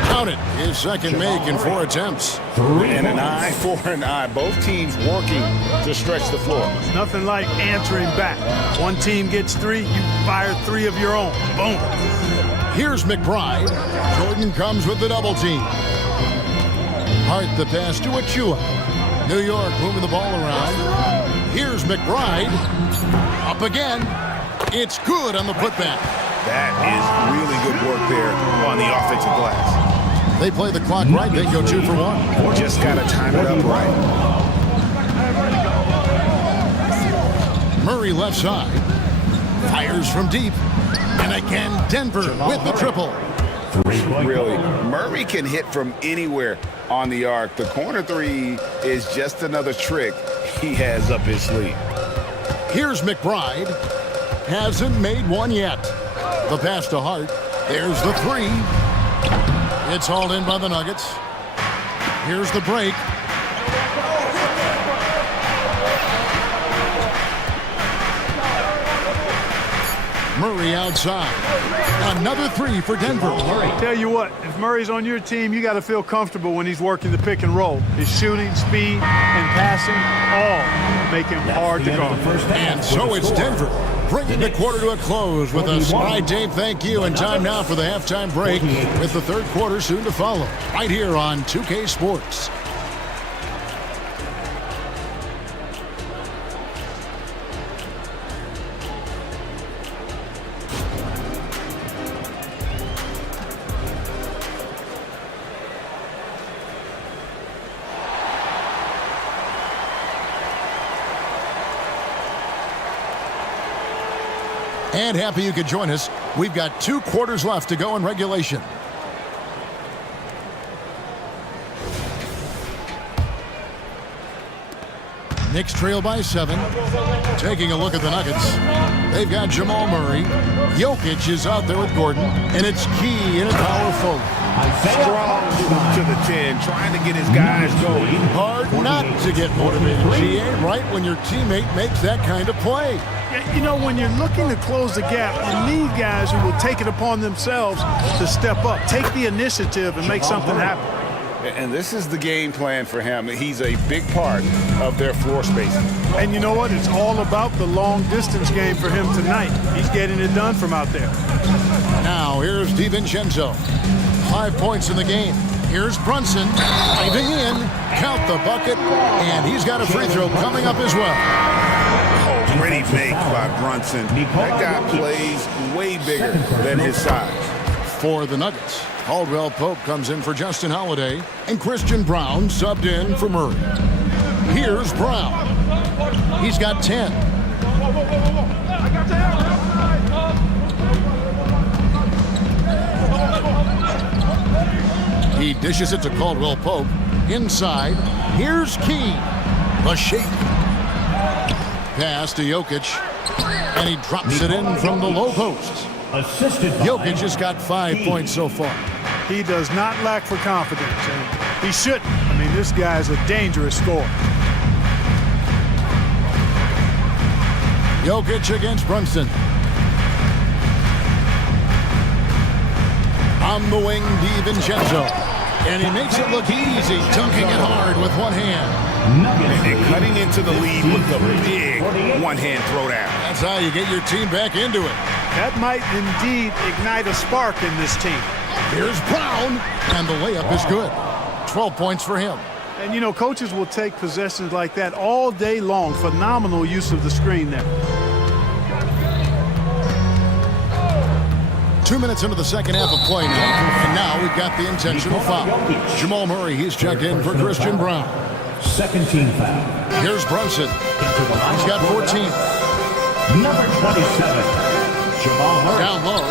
Count it. His second make in 4 attempts. And an eye for an eye. Both teams working to stretch the floor. Nothing like answering back. One team gets 3, you fire 3 of your own. Boom. Here's McBride. Jordan comes with the double team. Hart the pass to Achua. New York moving the ball around. Here's McBride. Up again. It's good on the putback. That is really good work there on the offensive glass. They play the clock right. They go 2 for 1. Just got to time it up right. Murray left side. Fires from deep. And again, Denver with the triple. Really, Murray can hit from anywhere on the arc. The corner 3 is just another trick he has up his sleeve. Here's McBride. Hasn't made one yet. The pass to Hart. There's the 3. It's hauled in by the Nuggets. Here's the break. Murray outside. Another 3 for Denver. Tell you what, if Murray's on your team, you got to feel comfortable when he's working the pick and roll. His shooting, speed, and passing all make him hard to guard. And so it's Denver bringing the quarter to a close with a Spy Tape thank you, and time now for the halftime break with the third quarter soon to follow right here on 2K Sports. And happy you could join us. We've got 2 quarters left to go in regulation. Knicks trail by 7. Taking a look at the Nuggets. They've got Jamal Murray. Jokic is out there with Gordon. And it's Key in a power forward. Strong to the 10, trying to get his guys going. Hard not to get motivated, GA, right when your teammate makes that kind of play. You know, when you're looking to close the gap, you need guys who will take it upon themselves to step up, take the initiative, and make something happen. And this is the game plan for him. He's a big part of their floor spacing. And you know what? It's all about the long-distance game for him tonight. He's getting it done from out there. Now, here's DiVincenzo. 5 points in the game. Here's Brunson diving in. Count the bucket. And he's got a free throw coming up as well. Great make by Brunson. That guy plays way bigger than his size. For the Nuggets, Caldwell Pope comes in for Justin Holiday, and Christian Brown subbed in for Murray. Here's Brown. He's got 10. He dishes it to Caldwell Pope. Inside, here's Key. The shape. Pass to Jokic, and he drops it in from the low post. Jokic has got 5 points so far. He does not lack for confidence, and he shouldn't. I mean, this guy is a dangerous scorer. Jokic against Brunson. On the wing, DiVincenzo. And he makes it look easy, dunking it hard with one hand. And cutting into the lead with the big one-hand throwdown. That's how you get your team back into it. That might indeed ignite a spark in this team. Here's Brown, and the layup is good. 12 points for him. And, you know, coaches will take possessions like that all day long. Phenomenal use of the screen there. 2 minutes into the second half of play now, and now we've got the intentional foul. Jamal Murray, he's checked in for Christian Brown. Second team foul. Here's Brunson. He's got 14. Number 27, Jamal Murray. Down low.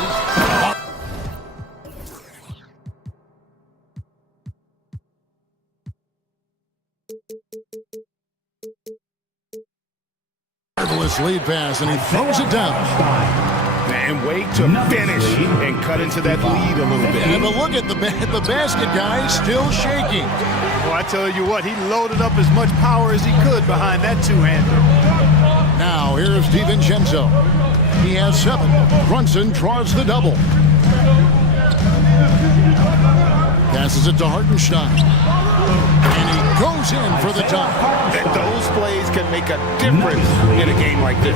Marvelous lead pass, and he throws it down. And wait to finish and cut into that lead a little bit. And but look at the basket guy still shaking. Well, I tell you what, he loaded up as much power as he could behind that two-hander. Now here's DiVincenzo. He has 7. Brunson draws the double. Passes it to Hartenstein. And he goes in for the dunk. And those plays can make a difference in a game like this.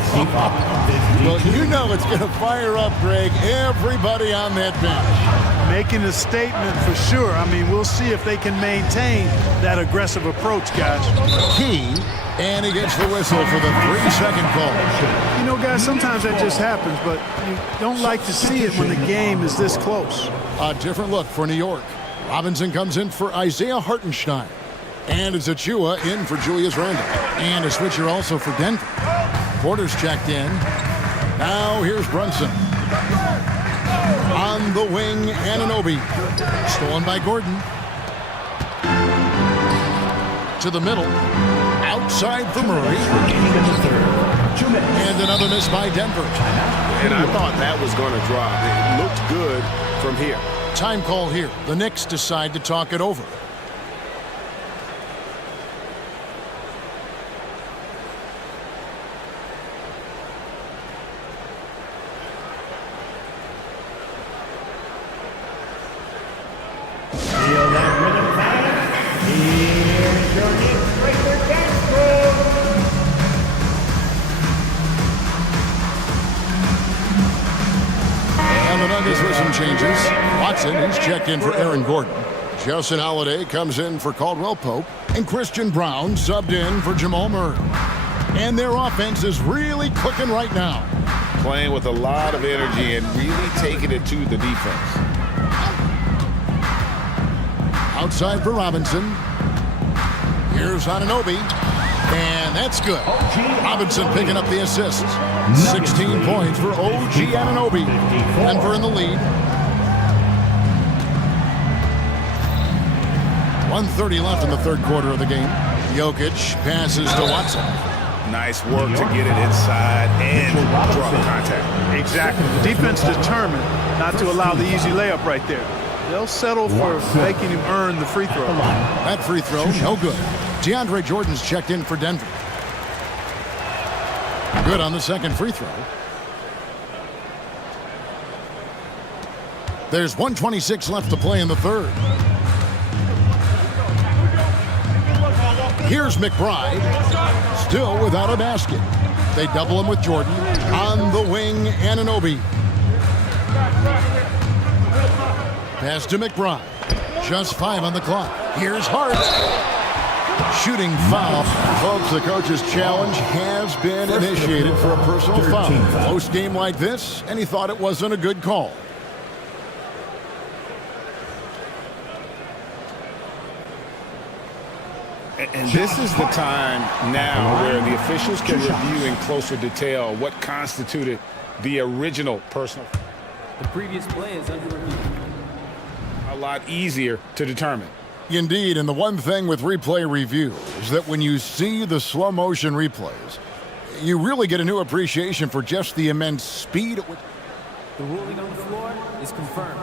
Well, you know it's going to fire up, Greg, everybody on that bench. Making a statement for sure. I mean, we'll see if they can maintain that aggressive approach, guys. Key, and he gets the whistle for the 3-second call. You know, guys, sometimes that just happens, but you don't like to see it when the game is this close. A different look for New York. Robinson comes in for Isaiah Hartenstein. And it's Achua in for Julius Randle. And a switcher also for Denver. Porter's checked in. Now here's Brunson. On the wing, Anunoby. Stolen by Gordon. To the middle. Outside for Murray. And another miss by Denver. And I thought that was going to drop. It looked good from here. Time call here. The Knicks decide to talk it over. Feel that rhythm, fans? Here's your Knicks Breaker dance move. And the Nuggets with some changes. Watson is checked in for Aaron Gordon. Justin Holiday comes in for Caldwell Pope. And Christian Brown subbed in for Jamal Murray. And their offense is really cooking right now. Playing with a lot of energy and really taking it to the defense. Outside for Robinson. Here's Anunoby. And that's good. Robinson picking up the assists. 16 points for OG Anunoby. Denver in the lead. 1:30 left in the third quarter of the game. Jokic passes to Watson. Nice work to get it inside and draw contact. Exactly. The defense determined not to allow the easy layup right there. They'll settle for making him earn the free throw. That free throw, no good. DeAndre Jordan's checked in for Denver. Good on the second free throw. There's 1:26 left to play in the third. Here's McBride, still without a basket. They double him with Jordan. On the wing, Anunoby. Pass to McBride. Just 5 on the clock. Here's Hart. Shooting foul. Folks, the coach's challenge has been initiated for a personal foul. Close game like this, and he thought it wasn't a good call. And this is the time now where the officials can review in closer detail what constituted the original personal. The previous play is under review. A lot easier to determine. Indeed, and the one thing with replay review is that when you see the slow motion replays, you really get a new appreciation for just the immense speed at which the ruling on the floor is confirmed.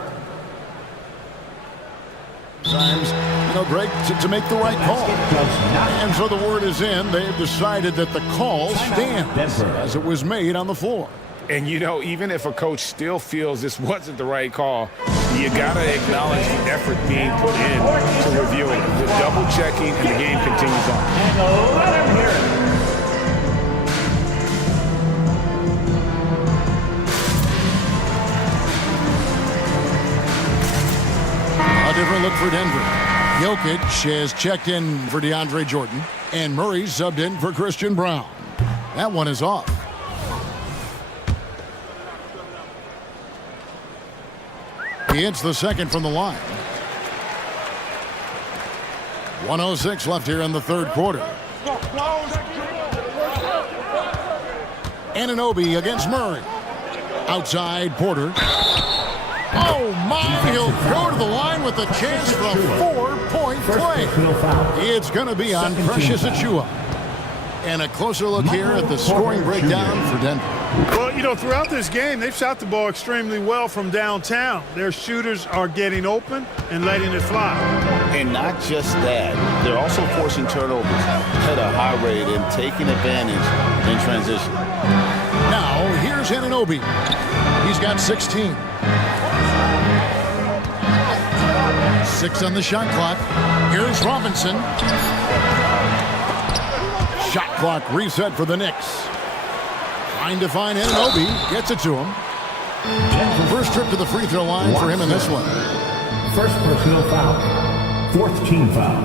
Times, Greg, to make the right call. And so the word is in. They've decided that the call stands as it was made on the floor. And, even if a coach still feels this wasn't the right call, you got to acknowledge the effort being put in to review it. The double-checking, and the game continues on. A different look for Denver. Jokic has checked in for DeAndre Jordan, and Murray subbed in for Christian Brown. That one is off. He hits the second from the line. 1:06 left here in the third quarter. Anunoby against Murray. Outside, Porter. Oh, my! He'll go to the line with a chance for a 4-point play. It's going to be on Precious Achiuwa. And a closer look here at the scoring breakdown for Denver. Well, throughout this game, they've shot the ball extremely well from downtown. Their shooters are getting open and letting it fly. And not just that, they're also forcing turnovers at a high rate and taking advantage in transition. Now, here's Anunoby. He's got 16. 6 on the shot clock. Here's Robinson. Shot clock reset for the Knicks. Trying to find Anunoby. Gets it to him. First trip to the free throw line for him in this one. First personal foul. Fourth team foul.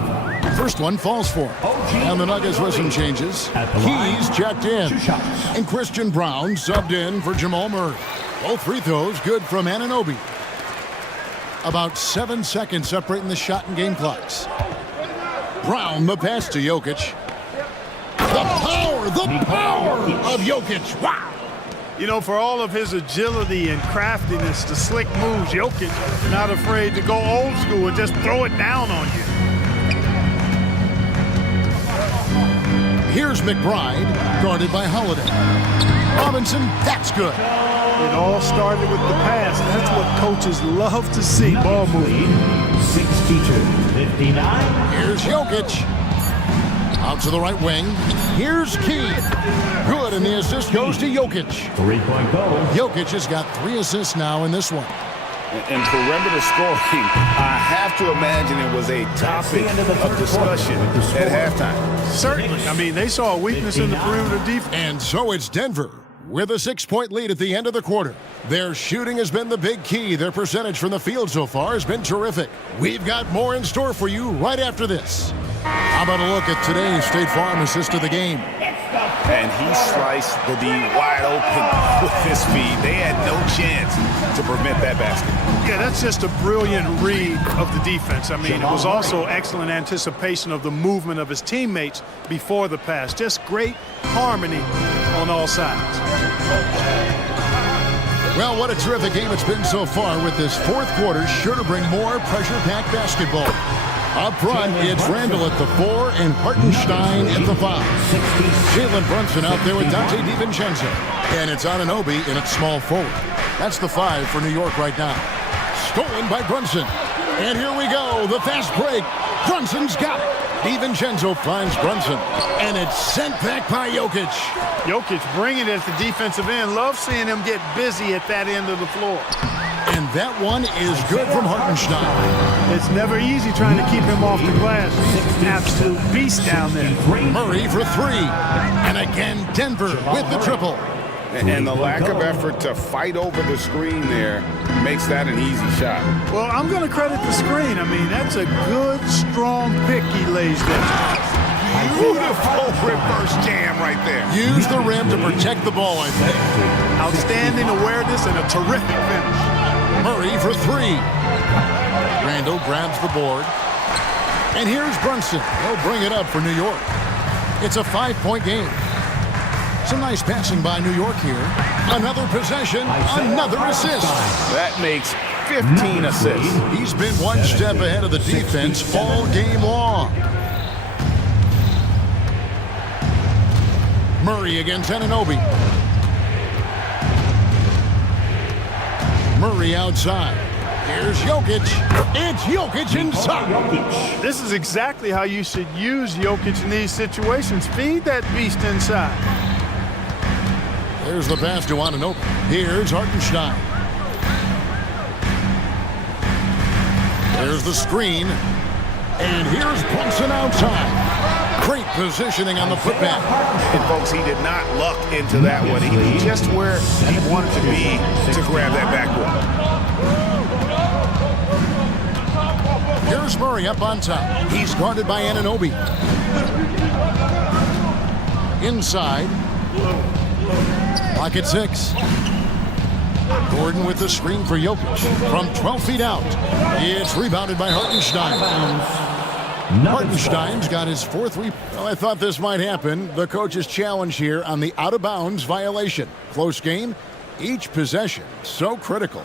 First one falls for him. And the Nuggets with some changes. He's checked in. And Christian Brown subbed in for Jamal Murray. Both free throws good from Anunoby. About 7 seconds separating the shot and game clocks. Brown, the pass to Jokic. The power of Jokic. Wow. For all of his agility and craftiness, the slick moves, Jokic not afraid to go old school and just throw it down on you. Here's McBride, guarded by Holiday. Robinson, that's good. It all started with the pass. That's what coaches love to see. Ball moving. 62-59. Here's Jokic. Out to the right wing. Here's Key. Good, and the assist goes to Jokic. 3-point goal. Jokic has got 3 assists now in this one. And perimeter scoring, I have to imagine it was a topic of discussion at halftime. Certainly. They saw a weakness in the perimeter defense. And so it's Denver with a 6-point lead at the end of the quarter. Their shooting has been the big key. Their percentage from the field so far has been terrific. We've got more in store for you right after this. How about a look at today's State Farm assist of the game? And he sliced the D wide open with his feed. They had no chance to prevent that basket. Yeah, that's just a brilliant read of the defense. It was also excellent anticipation of the movement of his teammates before the pass. Just great harmony on all sides. Well, what a terrific game it's been so far, with this fourth quarter sure to bring more pressure-packed basketball. Up front, it's Randall at the 4 and Hartenstein at the 5. Jalen Brunson out there with Dante DiVincenzo. And it's Anunoby in at small forward. That's the 5 for New York right now. Stolen by Brunson. And here we go, the fast break. Brunson's got it. DiVincenzo finds Brunson. And it's sent back by Jokic. Jokic bringing it at the defensive end. Love seeing him get busy at that end of the floor. And that one is good from Hartenstein. It's never easy trying to keep him off the glass. He's an absolute beast down there. Murray for 3. And again, Denver with the triple. And the lack of effort to fight over the screen there makes that an easy shot. Well, I'm going to credit the screen. That's a good, strong pick he lays there. Beautiful reverse jam right there. Use the rim to protect the ball, I think. Outstanding awareness and a terrific finish. Murray for 3. Randall grabs the board. And here's Brunson. He'll bring it up for New York. It's a 5-point game. Some nice passing by New York here. Another possession, another assist. That makes 15 assists. He's been one step ahead of the defense all game long. Murray against Anunoby. Murray outside. Here's Jokic. It's Jokic inside. This is exactly how you should use Jokic in these situations. Feed that beast inside. There's the pass to Anunoby. Here's Hartenstein. There's the screen. And here's Brunson outside. Great positioning on the putback. And folks, he did not luck into that one. He knew just where he wanted to be to grab that backboard. Here's Murray up on top. He's guarded by Anunoby. Inside. Lock at 6. Gordon with the screen for Jokic. From 12 feet out. It's rebounded by Hartenstein. Hartenstein's got his 4th rebound. Well, I thought this might happen. The coach's challenge here on the out-of-bounds violation. Close game. Each possession so critical.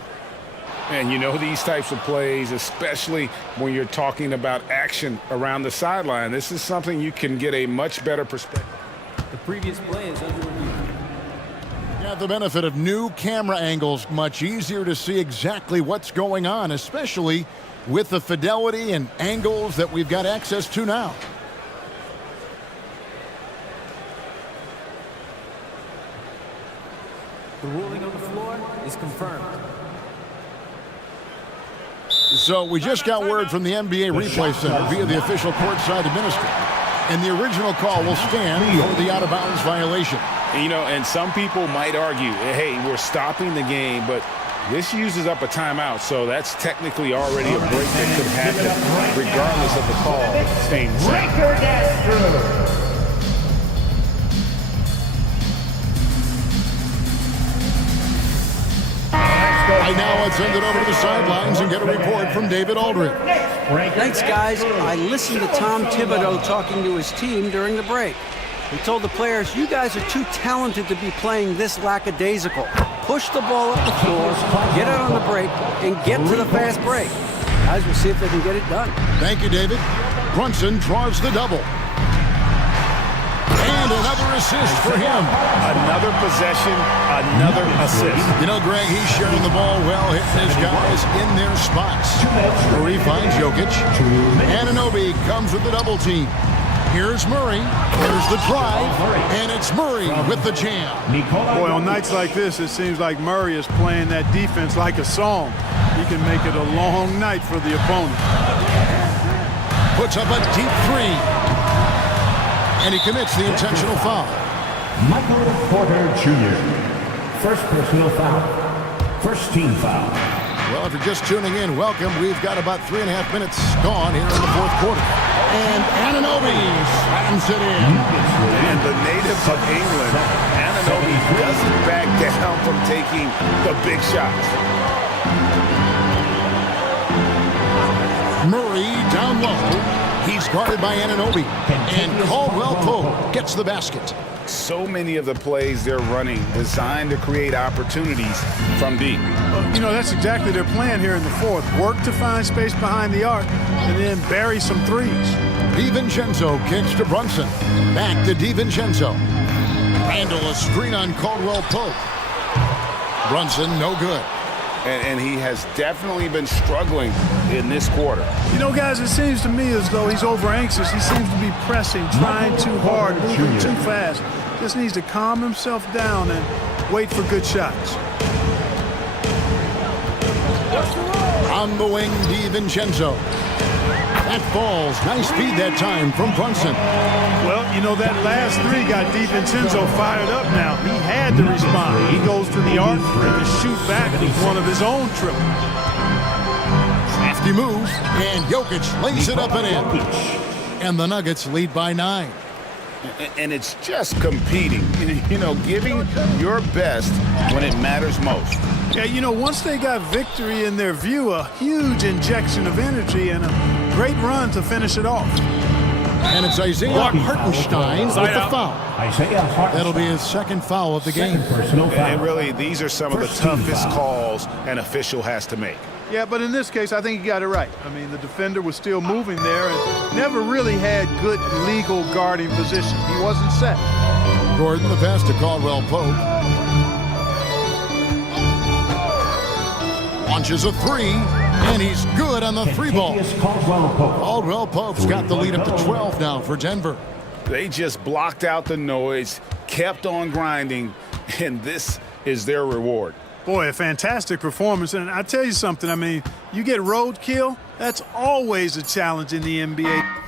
And you know these types of plays, especially when you're talking about action around the sideline, this is something you can get a much better perspective. The previous play is under review. Got the benefit of new camera angles. Much easier to see exactly what's going on, especially with the fidelity and angles that we've got access to now. The ruling on the floor is confirmed. So we just got word from the NBA Replay Center via the official courtside administrator. And the original call will stand for the out-of-bounds violation. You know, and some people might argue, hey, we're stopping the game, but this uses up a timeout, so that's technically already a break that could happen regardless of the call staying the same. Right now, let's send it over to the sidelines and get a report from David Aldridge. Thanks, guys. I listened to Tom Thibodeau talking to his team during the break. He told the players, you guys are too talented to be playing this lackadaisical. Push the ball up the floor, get it on the break, and get to the fast break. Guys, we'll see if they can get it done. Thank you, David. Brunson draws the double. And another assist for him. Another possession, another assist. You know, Greg, he's sharing the ball well, hitting his guys in their spots. Murray finds Jokic. Anunoby comes with the double team. Here's Murray. Here's the drive. And it's Murray with the jam. Boy, on nights like this, it seems like Murray is playing that defense like a song. He can make it a long night for the opponent. Puts up a deep 3. And he commits the intentional foul. Michael Porter Jr. First personal foul. First team foul. Well, if you're just tuning in, welcome. We've got about 3.5 minutes gone here in the 4th quarter. And Anunoby slams it in. And the native of England, Anunoby doesn't back down from taking the big shots. Murray down low. He's guarded by Anunoby. And Caldwell Pope gets the basket. So many of the plays they're running designed to create opportunities from deep. You know, that's exactly their plan here in the 4th. Work to find space behind the arc and then bury some threes. DiVincenzo kicks to Brunson. Back to DiVincenzo. Randall a screen on Caldwell Pope. Brunson no good. And he has definitely been struggling in this quarter. You know, guys, it seems to me as though he's over anxious. He seems to be pressing, trying too hard, moving too fast. Just needs to calm himself down and wait for good shots. On the wing, DiVincenzo. That falls. Nice speed that time from Brunson. Well, you know, that last 3 got DiVincenzo fired up now. He had to respond. He goes to the arc to shoot back with one of his own triples. Crafty move, and Jokic lays it up and in. And the Nuggets lead by 9. And it's just competing, you know, giving your best when it matters most. Yeah, you know, once they got victory in their view, a huge injection of energy and a great run to finish it off. And it's Isaiah Hartenstein with the foul. That'll be his 2nd foul of the game. And really, these are some of the toughest calls an official has to make. Yeah, but in this case, I think he got it right. I mean, the defender was still moving there and never really had good legal guarding position. He wasn't set. Gordon, the pass to Caldwell Pope. launches a three, and he's good on the three ball. Caldwell Pope's got the lead up to 12 now for Denver. They just blocked out the noise, kept on grinding, and this is their reward. Boy, a fantastic performance. And I tell you something, I mean, you get roadkill, that's always a challenge in the NBA.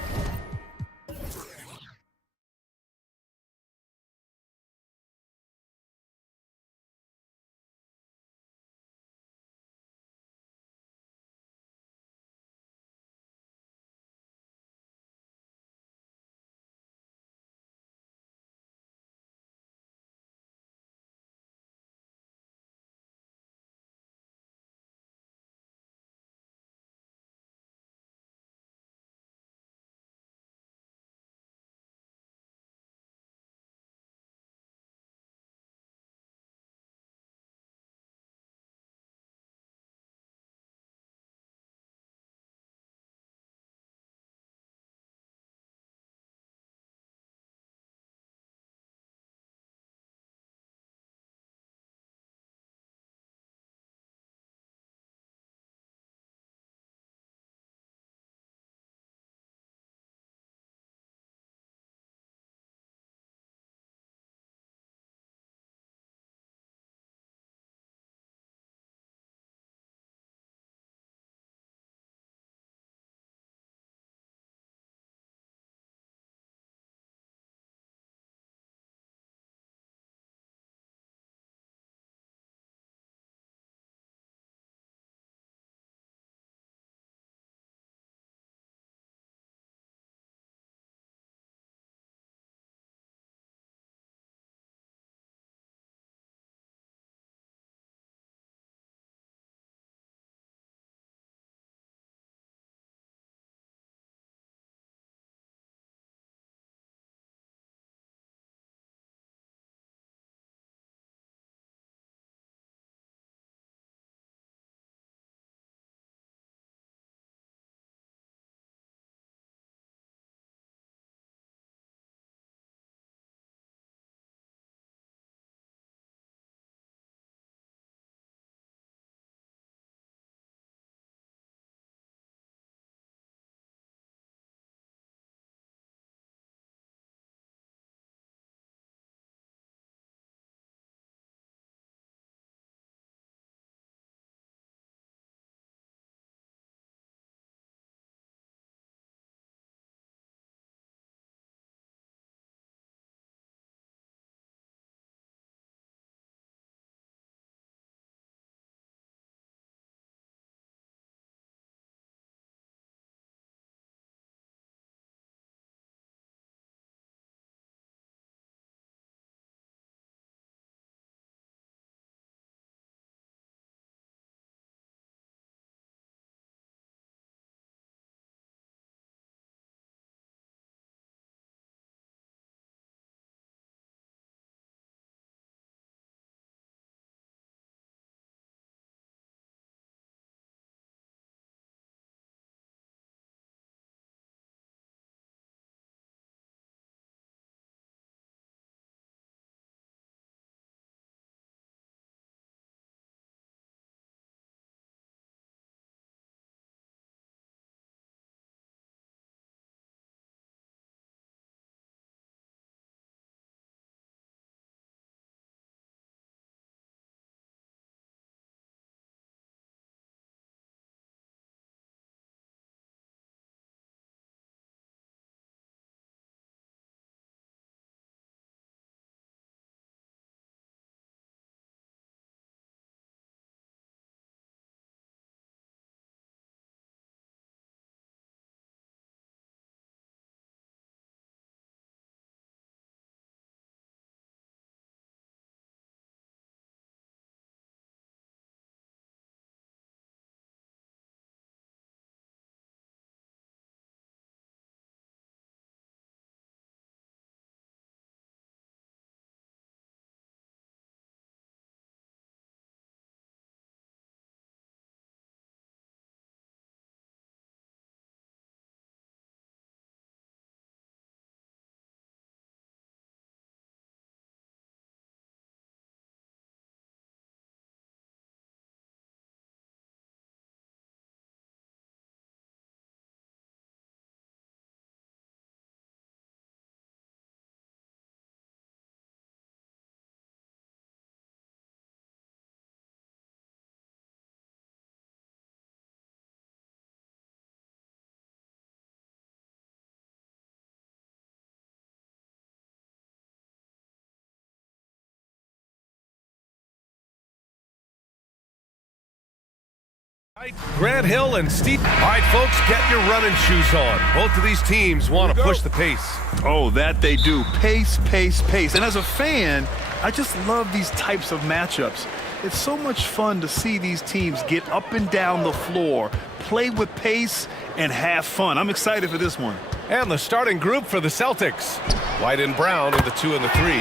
Grant Hill and Steve. All right, folks, get your running shoes on. Both of these teams want to push the pace. Oh, that they do. Pace, pace, pace. And as a fan, I just love these types of matchups. It's so much fun to see these teams get up and down the floor, play with pace, and have fun. I'm excited for this one. And the starting group for the Celtics. White and Brown in the 2 and the 3.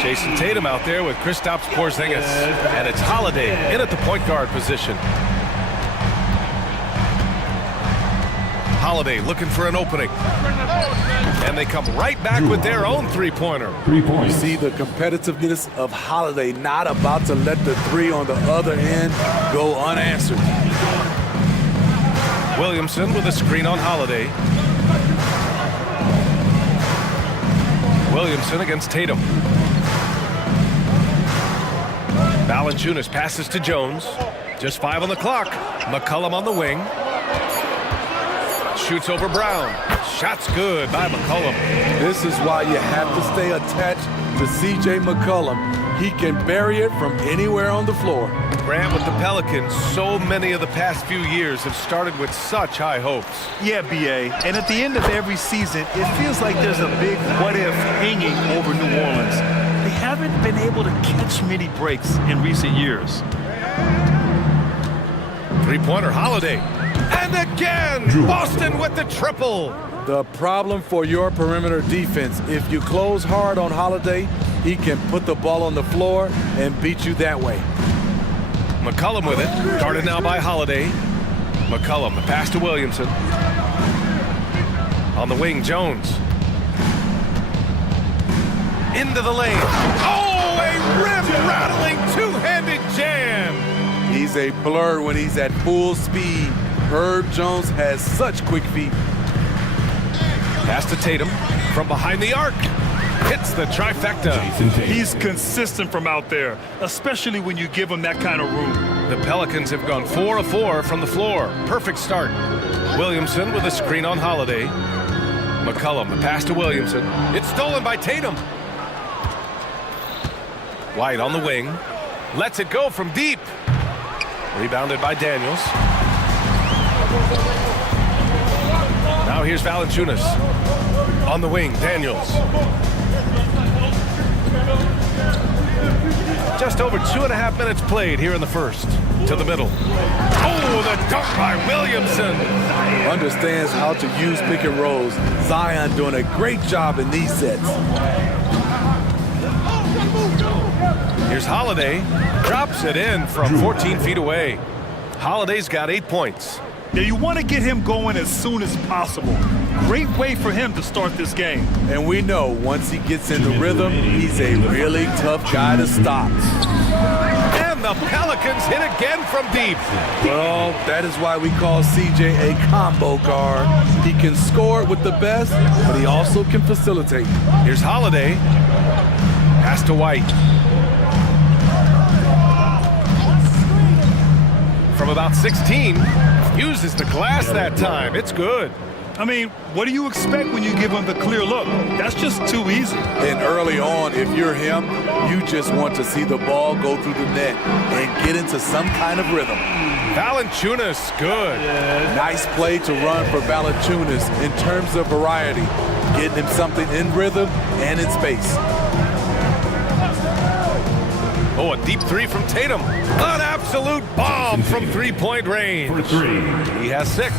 Jason Tatum out there with Kristaps Porzingis. And it's Holiday in at the point guard position. Holiday looking for an opening. And they come right back with their own three-pointer. You see the competitiveness of Holiday, not about to let the three on the other end go unanswered. Williamson with a screen on Holiday. Williamson against Tatum. Valanciunas passes to Jones. Just 5 on the clock. McCollum on the wing. Shoots over Brown. Shot's good by McCollum. This is why you have to stay attached to C.J. McCollum. He can bury it from anywhere on the floor. Grant, with the Pelicans, so many of the past few years have started with such high hopes. Yeah, B.A. And at the end of every season, it feels like there's a big what-if hanging over New Orleans. They haven't been able to catch many breaks in recent years. Three-pointer, Holiday. And again, Boston with the triple. The problem for your perimeter defense, if you close hard on Holiday, he can put the ball on the floor and beat you that way. McCollum with it, guarded now by Holiday. McCollum, the pass to Williamson. On the wing, Jones. Into the lane. Oh, a rim-rattling two-handed jam. He's a blur when he's at full speed. Herb Jones has such quick feet. Pass to Tatum from behind the arc. Hits the trifecta. He's consistent from out there, especially when you give him that kind of room. The Pelicans have gone 4 of 4 from the floor. Perfect start. Williamson with a screen on Holiday. McCollum, the pass to Williamson. It's stolen by Tatum. White on the wing. Lets it go from deep. Rebounded by Daniels. Now here's Valanciunas. On the wing, Daniels. Just over 2.5 minutes played here in the first. To the middle. Oh, the dunk by Williamson. Understands how to use pick and rolls. Zion doing a great job in these sets. Here's Holiday. Drops it in from 14 feet away. Holiday's got 8 points. Yeah, you want to get him going as soon as possible. Great way for him to start this game. And we know once he gets in the rhythm, he's a really tough guy to stop. And the Pelicans hit again from deep. Well, that is why we call CJ a combo guard. He can score with the best, but he also can facilitate. Here's Holiday. Pass to White. From about 16, uses the glass that time. It's good. I mean, what do you expect when you give him the clear look? That's just too easy. And early on, if you're him, you just want to see the ball go through the net and get into some kind of rhythm. Valanciunas, good. Nice play to run for Valanciunas in terms of variety, getting him something in rhythm and in space. Oh, a deep three from Tatum. An absolute bomb from three-point range. For 3. He has 6.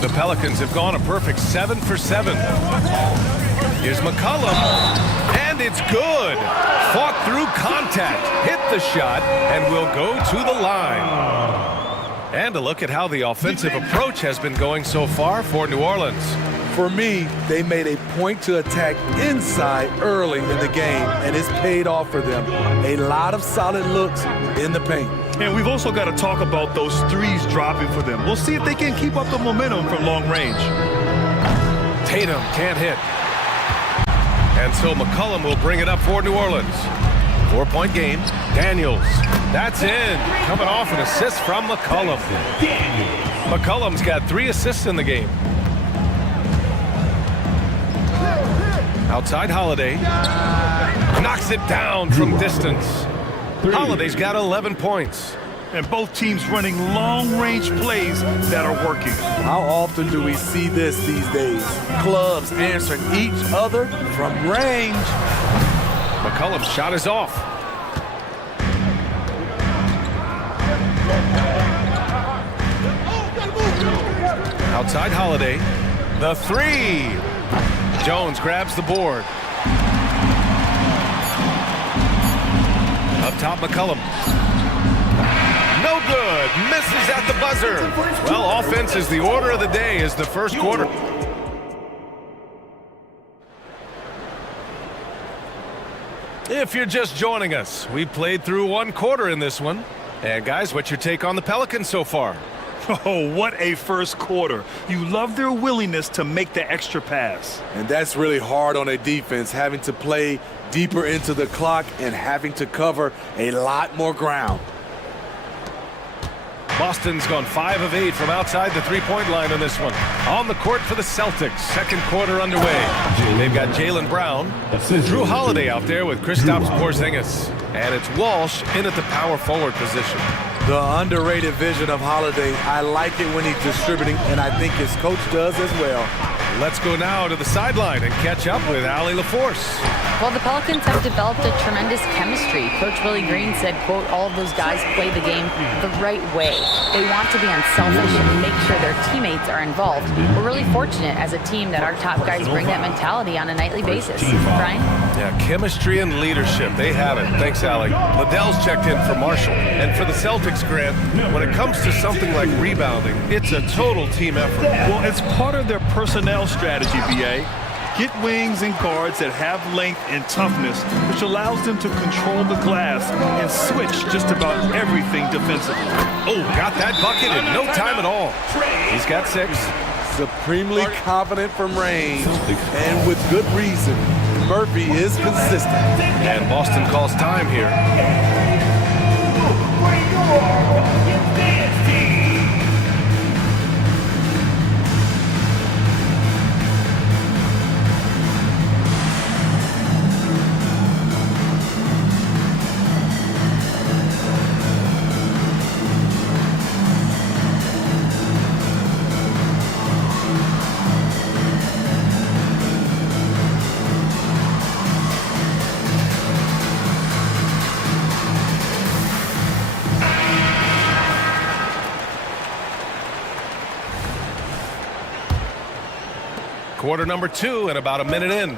The Pelicans have gone a perfect 7 for 7. Here's McCollum. And it's good. Fought through contact. Hit the shot and will go to the line. And a look at how the offensive approach has been going so far for New Orleans. For me, they made a point to attack inside early in the game, and it's paid off for them. A lot of solid looks in the paint. And we've also got to talk about those threes dropping for them. We'll see if they can keep up the momentum from long range. Tatum can't hit. And so McCollum will bring it up for New Orleans. 4-point game. Daniels. That's in. Coming off an assist from McCollum. McCollum's got 3 assists in the game. Outside Holiday. Knocks it down from distance. Holiday's got 11 points. and both teams running long-range plays that are working. How often do we see this these days? Clubs answering each other from range. McCollum's shot is off. Outside Holiday. The three. Jones grabs the board. Up top, McCollum. No good. Misses at the buzzer. Well, offense is the order of the day as the first quarter. If you're just joining us, we played through one quarter in this one. And guys, what's your take on the Pelicans so far? Oh, what a first quarter. You love their willingness to make the extra pass. And that's really hard on a defense, having to play deeper into the clock and having to cover a lot more ground. Boston's gone 5 of 8 from outside the three-point line on this one. On the court for the Celtics. Second quarter underway. They've got Jaylen Brown, Drew Holiday out there with Kristaps Porzingis. And it's Walsh in at the power forward position. The underrated vision of Holiday. I like it when he's distributing, and I think his coach does as well. Let's go now to the sideline and catch up with Allie LaForce. Well, the Pelicans have developed a tremendous chemistry. Coach Willie Green said, quote, all of those guys play the game the right way. They want to be unselfish and make sure their teammates are involved. We're really fortunate as a team that our top guys bring that mentality on a nightly basis. Brian? Yeah, chemistry and leadership. They have it. Thanks, Allie. Liddell's checked in for Marshall. And for the Celtics, Grant, when it comes to something like rebounding, it's a total team effort. Well, it's part of their personnel strategy, BA. Get wings and guards that have length and toughness, which allows them to control the glass and switch just about everything defensively. Oh, got that bucket in no time at all. He's got 6. Supremely confident from range, and with good reason. Murphy is consistent. And Boston calls time here. Quarter number 2 and about a minute in.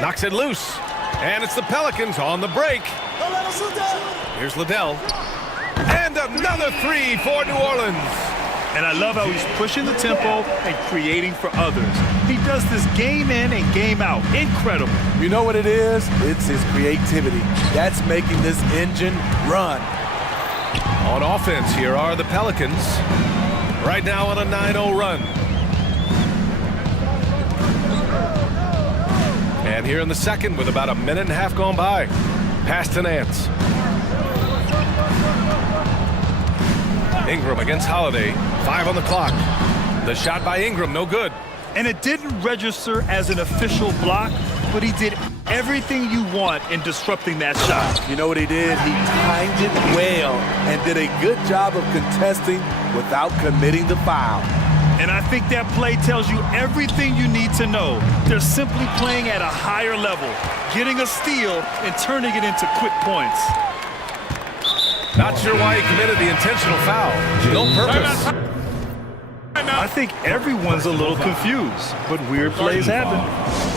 Knocks it loose. And it's the Pelicans on the break. Here's Liddell. And another 3 for New Orleans. And I love how he's pushing the tempo and creating for others. He does this game in and game out. Incredible. You know what it is? It's his creativity. That's making this engine run. On offense, here are the Pelicans. Right now on a 9-0 run. And here in the second with about a minute and a half gone by. Pass to Nance. Ingram against Holiday. 5 on the clock. The shot by Ingram, no good. And it didn't register as an official block, but he did everything you want in disrupting that shot. You know what he did? He timed it well and did a good job of contesting without committing the foul. And I think that play tells you everything you need to know. They're simply playing at a higher level, getting a steal and turning it into quick points. Not sure why he committed the intentional foul. No purpose. I think everyone's a little confused, but weird plays happen.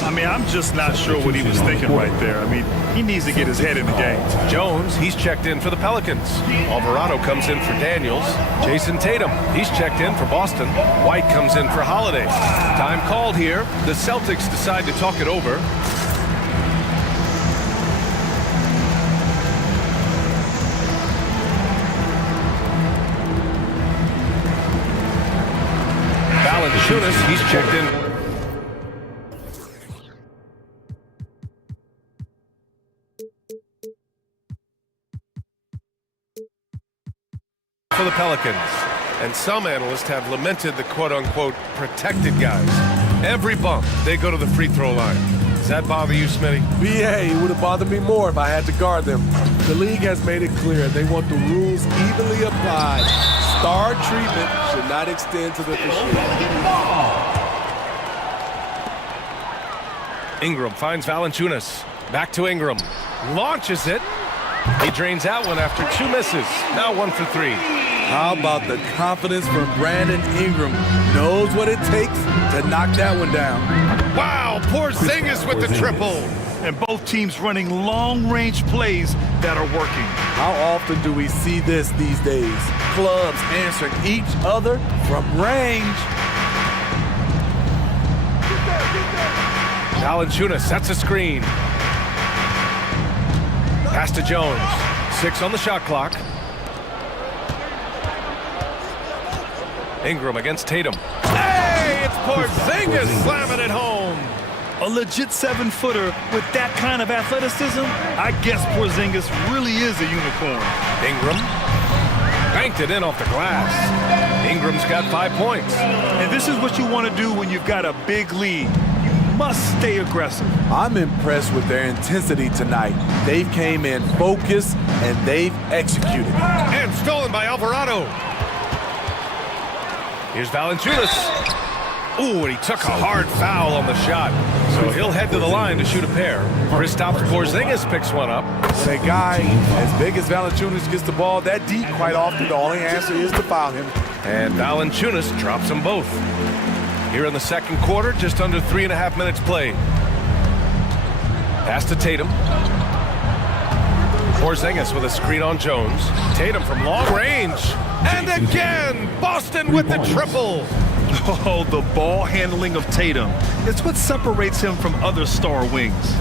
I mean, I'm just not sure what he was thinking right there. I mean, he needs to get his head in the game. Jones, he's checked in for the Pelicans. Alvarado comes in for Daniels. Jason Tatum, he's checked in for Boston. White comes in for Holiday. Time called here. The Celtics decide to talk it over. Valanciunas, he's checked in for the Pelicans. And some analysts have lamented the quote-unquote protected guys. Every bump, they go to the free throw line. that bother you, Smitty? BA, it would have bothered me more if I had to guard them. The league has made it clear they want the rules evenly applied. Star treatment should not extend to the officiating. Ingram finds Valanciunas. Back to Ingram. Launches it. He drains out one after 2 misses. Now 1 for 3. How about the confidence from Brandon Ingram? Knows what it takes to knock that one down. Wow, Porzingis with the triple. And both teams running long-range plays that are working. How often do we see this these days? Clubs answering each other from range. Valanciunas sets a screen. Pass to Jones. 6 on the shot clock. Ingram against Tatum. Hey, it's Porzingis slamming it home. A legit 7-footer with that kind of athleticism, I guess Porzingis really is a unicorn. Ingram banked it in off the glass. Ingram's got 5 points. And this is what you want to do when you've got a big lead. You must stay aggressive. I'm impressed with their intensity tonight. They came in focused and they've executed. And stolen by Alvarado. Here's Valanciunas. Ooh, and he took a hard foul on the shot. So he'll head to the line to shoot a pair. Kristaps Porzingis picks one up. A guy as big as Valanciunas gets the ball that deep, quite often the only answer is to foul him. And Valanciunas drops them both. Here in the second quarter, just under 3.5 minutes played. Pass to Tatum. Porzingis with a screen on Jones. Tatum from long range. And again, Boston with the triple. Oh, the ball handling of Tatum. It's what separates him from other star wings.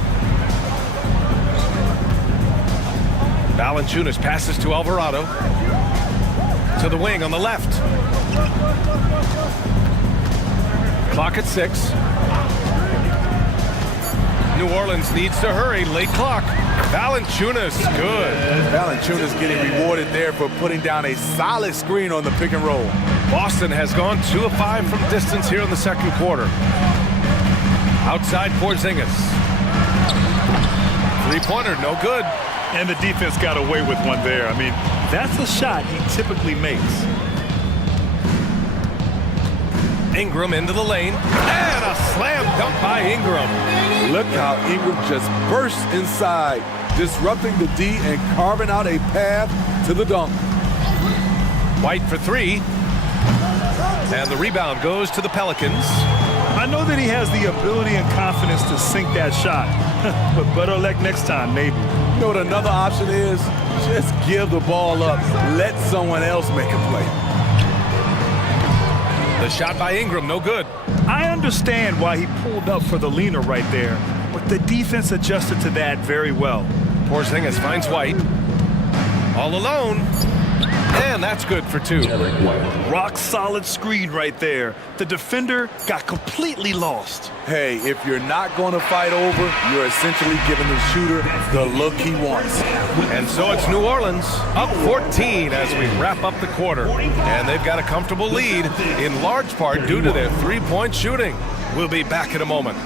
Valanciunas passes to Alvarado. To the wing on the left. Clock at 6. New Orleans needs to hurry. Late clock. Valanciunas, good. Valanciunas getting rewarded there for putting down a solid screen on the pick and roll. Boston has gone 2 of 5 from distance here in the second quarter. Outside Porzingis. 3-pointer, no good. And the defense got away with one there. I mean, that's a shot he typically makes. Ingram into the lane. And a slam dunk by Ingram. Look how Ingram just bursts inside, disrupting the D and carving out a path to the dunk. White for 3. And the rebound goes to the Pelicans. I know that he has the ability and confidence to sink that shot, but better luck next time, maybe. You know what another option is? Just give the ball up. Let someone else make a play. The shot by Ingram, no good. I understand why he pulled up for the leaner right there, but the defense adjusted to that very well. Porzingis finds White. All alone. And that's good for 2. Rock solid screen right there. The defender got completely lost. Hey, if you're not going to fight over, you're essentially giving the shooter the look he wants. And so it's New Orleans up 14 as we wrap up the quarter. And they've got a comfortable lead in large part due to their 3-point shooting. We'll be back in a moment.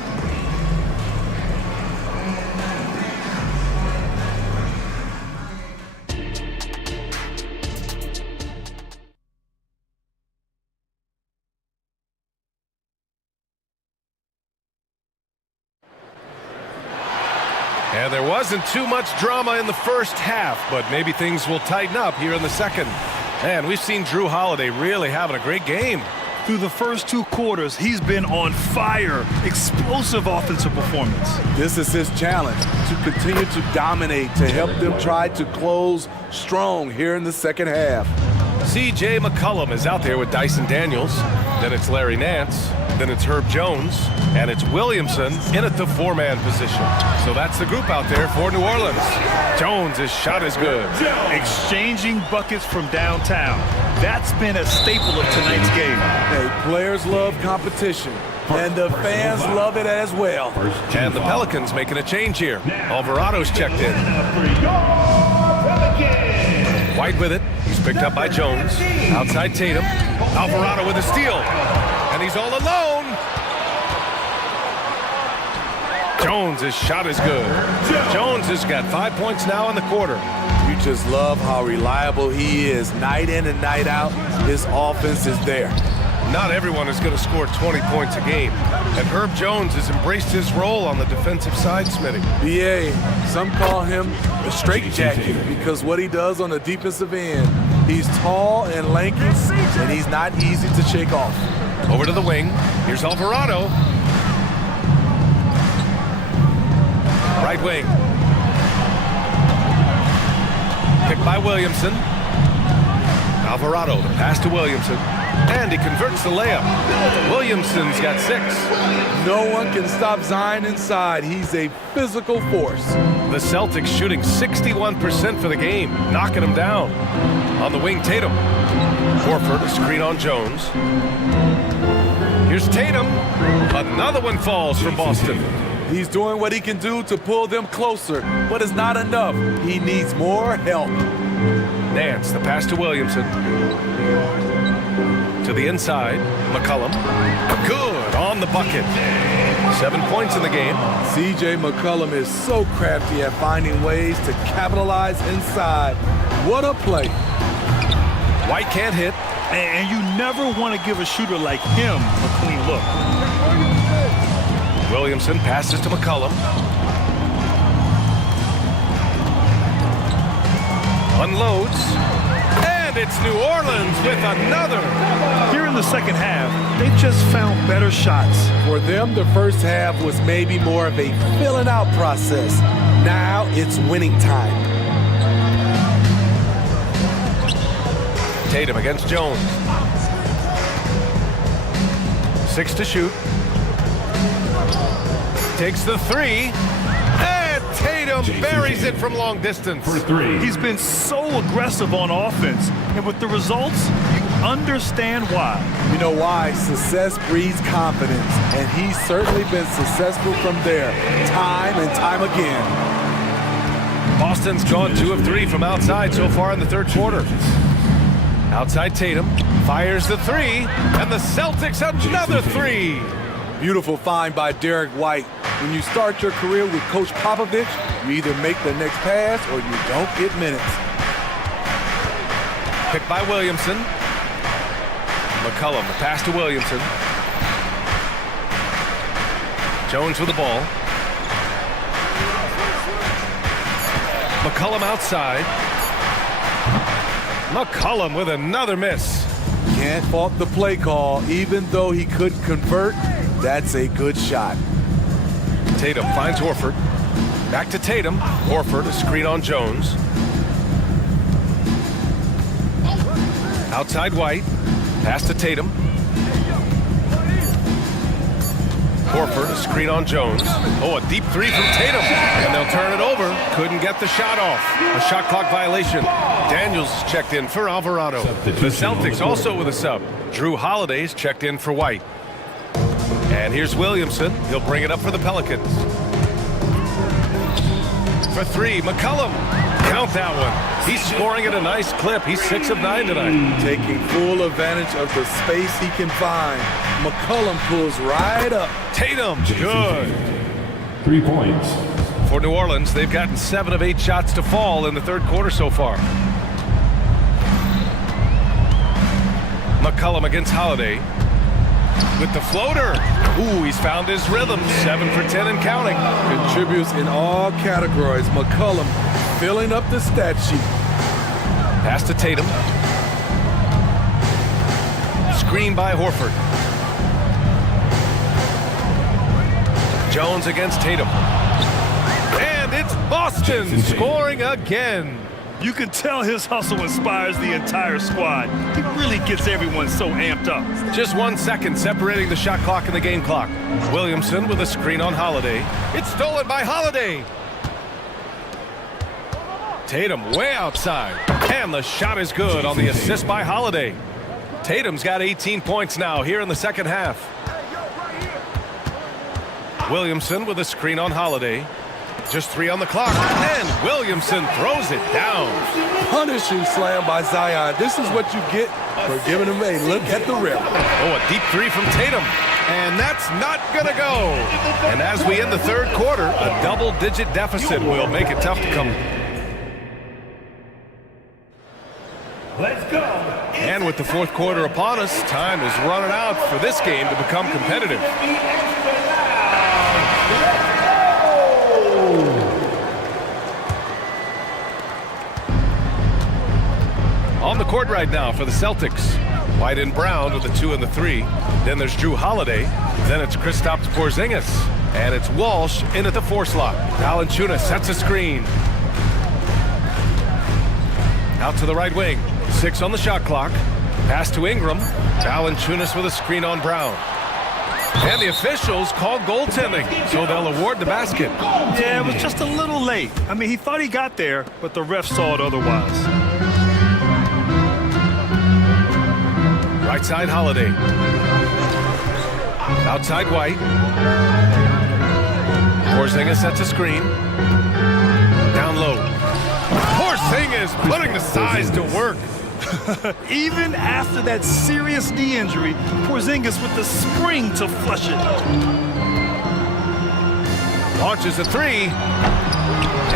And there wasn't too much drama in the first half, but maybe things will tighten up here in the second. And we've seen Drew Holiday really having a great game. Through the first 2 quarters, he's been on fire. Explosive offensive performance. This is his challenge, to continue to dominate, to help them try to close strong here in the second half. C.J. McCollum is out there with Dyson Daniels. Then it's Larry Nance. Then it's Herb Jones. And it's Williamson in at the 4-man position. So that's the group out there for New Orleans. Jones' his shot is good. Exchanging buckets from downtown. That's been a staple of tonight's game. Hey, players love competition. And the fans love it as well. And the Pelicans making a change here. Alvarado's checked in. White with it. He's picked up by Jones. Outside Tatum. Alvarado with a steal. And he's all alone. Jones' shot is good. Jones has got 5 points now in the quarter. You just love how reliable he is. Night in and night out, his offense is there. Not everyone is going to score 20 points a game. And Herb Jones has embraced his role on the defensive side, Smitty. BA, some call him the straitjacket because what he does on the defensive end, he's tall and lanky, and he's not easy to shake off. Over to the wing. Here's Alvarado. Right wing. Picked by Williamson. Alvarado, the pass to Williamson. And he converts the layup. Williamson's got 6. No one can stop Zion inside. He's a physical force. The Celtics shooting 61% for the game, knocking him down. On the wing, Tatum. Horford, a screen on Jones. Here's Tatum. Another one falls from Boston. He's doing what he can do to pull them closer, but it's not enough. He needs more help. Nance, the pass to Williamson. To the inside, McCollum. Good on the bucket. 7 points in the game. C.J. McCollum is so crafty at finding ways to capitalize inside. What a play. White can't hit. And you never want to give a shooter like him a clean look. Williamson passes to McCollum. Unloads. And it's New Orleans with another. Here in the second half, they just found better shots. For them, the first half was maybe more of a filling out process. Now it's winning time. Tatum against Jones. 6 to shoot. Takes the 3. And Tatum buries it from long distance. For 3. He's been so aggressive on offense. And with the results, you understand why. You know why? Success breeds confidence. And he's certainly been successful from there, time and time again. Boston's gone 2 of 3 from outside so far in the third quarter. Outside Tatum, fires the 3, and the Celtics another 3. Beautiful find by Derek White. When you start your career with Coach Popovich, you either make the next pass or you don't get minutes. Picked by Williamson. McCollum, the pass to Williamson. Jones with the ball. McCollum outside. McCollum with another miss. Can't fault the play call. Even though he couldn't convert, that's a good shot. Tatum finds Horford. Back to Tatum. Horford, a screen on Jones. Outside White. Pass to Tatum. Horford, a screen on Jones. Oh, a deep 3 from Tatum. And they'll turn it over. Couldn't get the shot off. A shot clock violation. Daniels checked in for Alvarado. The Celtics also with a sub. Drew Holiday's checked in for White. And here's Williamson. He'll bring it up for the Pelicans. For 3, McCollum. Count that one. He's scoring at a nice clip. He's 6 of 9 tonight. Taking full advantage of the space he can find. McCollum pulls right up. Tatum, good. 3 points. For New Orleans, they've gotten 7 of 8 shots to fall in the third quarter so far. McCollum against Holiday. With the floater. Ooh, he's found his rhythm. 7 for 10 and counting. Contributes in all categories. McCollum filling up the stat sheet. Pass to Tatum. Screen by Horford. Jones against Tatum. And it's Boston scoring again. You can tell his hustle inspires the entire squad. He really gets everyone so amped up. Just 1 second separating the shot clock and the game clock. Williamson with a screen on Holiday. It's stolen by Holiday. Tatum way outside. And the shot is good on the assist by Holiday. Tatum's got 18 points now here in the second half. Williamson with a screen on Holiday. Just 3 on the clock, and Williamson throws it down. Punishing slam by Zion. This is what you get for giving him a look at the rim. Oh, a deep 3 from Tatum. And that's not going to go. And as we end the third quarter, a double-digit deficit will make it tough to come. Let's go. And with the fourth quarter upon us, time is running out for this game to become competitive. On the court right now for the Celtics. White and Brown with the 2 and the 3. Then there's Drew Holiday. Then it's Kristaps Porzingis. And it's Walsh in at the 4 slot. Valanciunas sets a screen. Out to the right wing. 6 on the shot clock. Pass to Ingram. Valanciunas with a screen on Brown. And the officials call goaltending, so they'll award the basket. Yeah, it was just a little late. I mean, he thought he got there, but the ref saw it otherwise. Right side, Holiday. Outside, White. Porzingis sets a screen. Down low. Porzingis putting the size to work. Even after that serious knee injury, Porzingis with the spring to flush it. Launches a 3.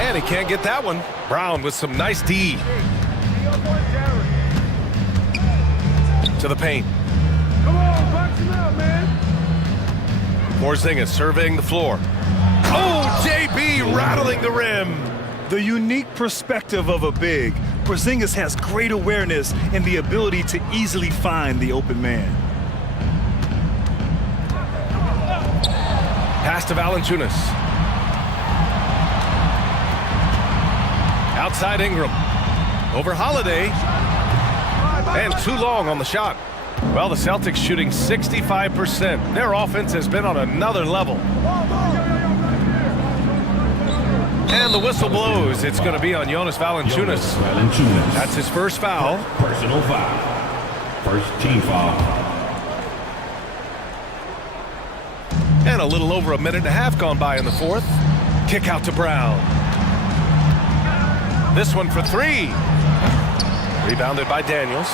And he can't get that one. Brown with some nice D. To the paint. Come on, box him out, man. Porzingis surveying the floor. Oh, JB rattling the rim. The unique perspective of a big. Porzingis has great awareness and the ability to easily find the open man. Pass to Valanciunas. Outside Ingram. Over Holiday. And too long on the shot. Well, the Celtics shooting 65%. Their offense has been on another level. And the whistle blows. It's going to be on Jonas Valanciunas. That's his first foul. Personal foul. First team foul. And a little over a minute and a half gone by in the fourth. Kick out to Brown. This one for 3. Rebounded by Daniels.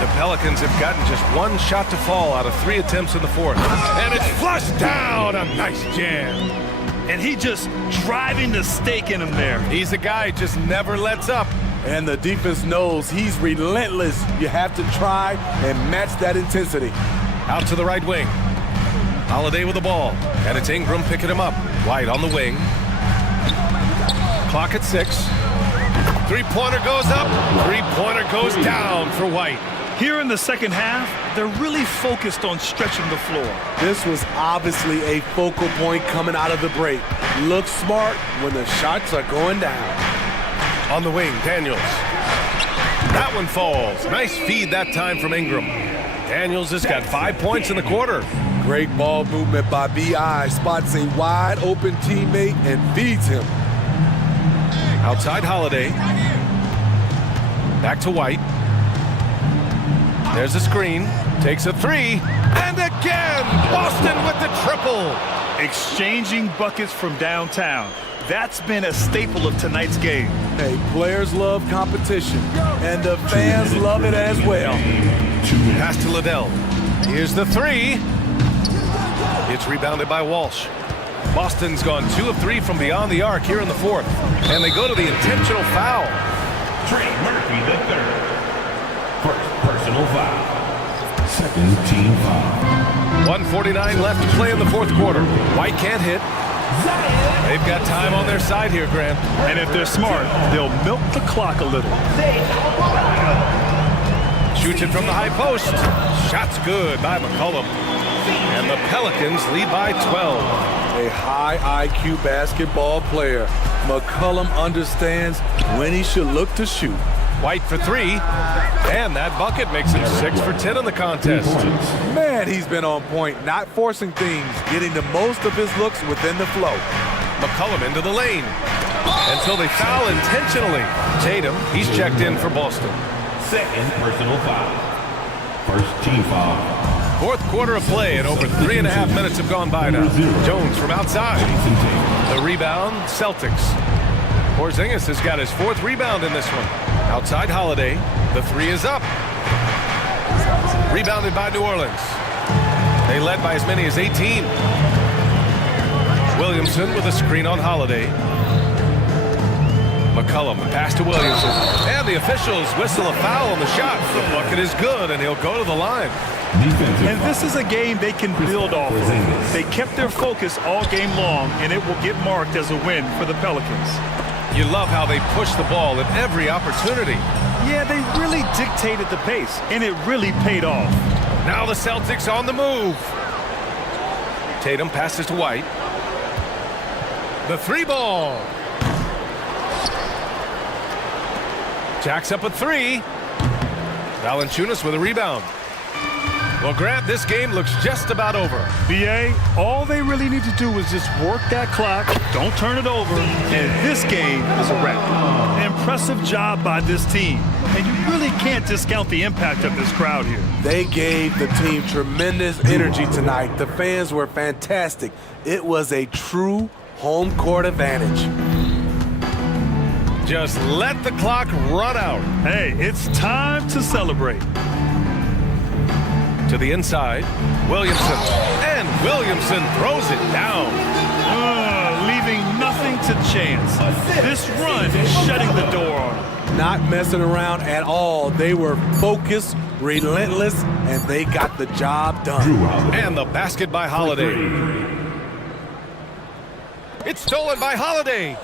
The Pelicans have gotten just one shot to fall out of 3 attempts in the fourth. And it's flushed down. A nice jam. And he just driving the stake in him there. He's a guy who just never lets up. And the defense knows he's relentless. You have to try and match that intensity. Out to the right wing. Holiday with the ball. And it's Ingram picking him up. White on the wing. Clock at 6. 3-pointer goes up. 3-pointer goes down for White. Here in the second half, they're really focused on stretching the floor. This was obviously a focal point coming out of the break. Look smart when the shots are going down. On the wing, Daniels. That one falls. Nice feed that time from Ingram. Daniels has got 5 points in the quarter. Great ball movement by B.I. Spots a wide open teammate and feeds him. Outside Holiday. Back to White. There's a screen. Takes a 3. And again, Boston with the triple. Exchanging buckets from downtown. That's been a staple of tonight's game. Hey, players love competition, and the fans love it as well. Pass to Liddell. Here's the 3. It's rebounded by Walsh. Boston's gone 2 of 3 from beyond the arc here in the fourth. And they go to the intentional foul. Trey Murphy, the third. First personal foul. Second team foul. 1:49 left to play in the fourth quarter. White can't hit. They've got time on their side here, Grant. And if they're smart, they'll milk the clock a little. Shoots it from the high post. Shot's good by McCollum. And the Pelicans lead by 12. A high IQ basketball player. McCollum understands when he should look to shoot. White for 3. And that bucket makes him 6 for 10 in the contest. Man, he's been on point, not forcing things, getting the most of his looks within the flow. McCollum into the lane. Until they foul intentionally. Tatum, he's checked in for Boston. Second personal foul. First team foul. Fourth quarter of play, and over 3.5 minutes have gone by now. Jones from outside. The rebound, Celtics. Porzingis has got his 4th rebound in this one. Outside Holiday. The 3 is up. Rebounded by New Orleans. They led by as many as 18. Williamson with a screen on Holiday. McCollum, the pass to Williamson. And the officials whistle a foul on the shot. The bucket is good, and he'll go to the line. And this is a game they can build off of. They kept their focus all game long, and it will get marked as a win for the Pelicans. You love how they push the ball at every opportunity. Yeah, they really dictated the pace, and it really paid off. Now the Celtics on the move. Tatum passes to White. The three ball. Jacks up a three. Valanciunas with a rebound. Well, Grant, this game looks just about over. BA, all they really need to do is just work that clock, don't turn it over, and this game is a wrap. An impressive job by this team, and you really can't discount the impact of this crowd here. They gave the team tremendous energy tonight. The fans were fantastic. It was a true home court advantage. Just let the clock run out. Hey, it's time to celebrate. To the inside, Williamson. And Williamson throws it down. Leaving nothing to chance. This run is shutting the door on them. Not messing around at all. They were focused, relentless, and they got the job done. And the basket by Holiday. It's stolen by Holiday.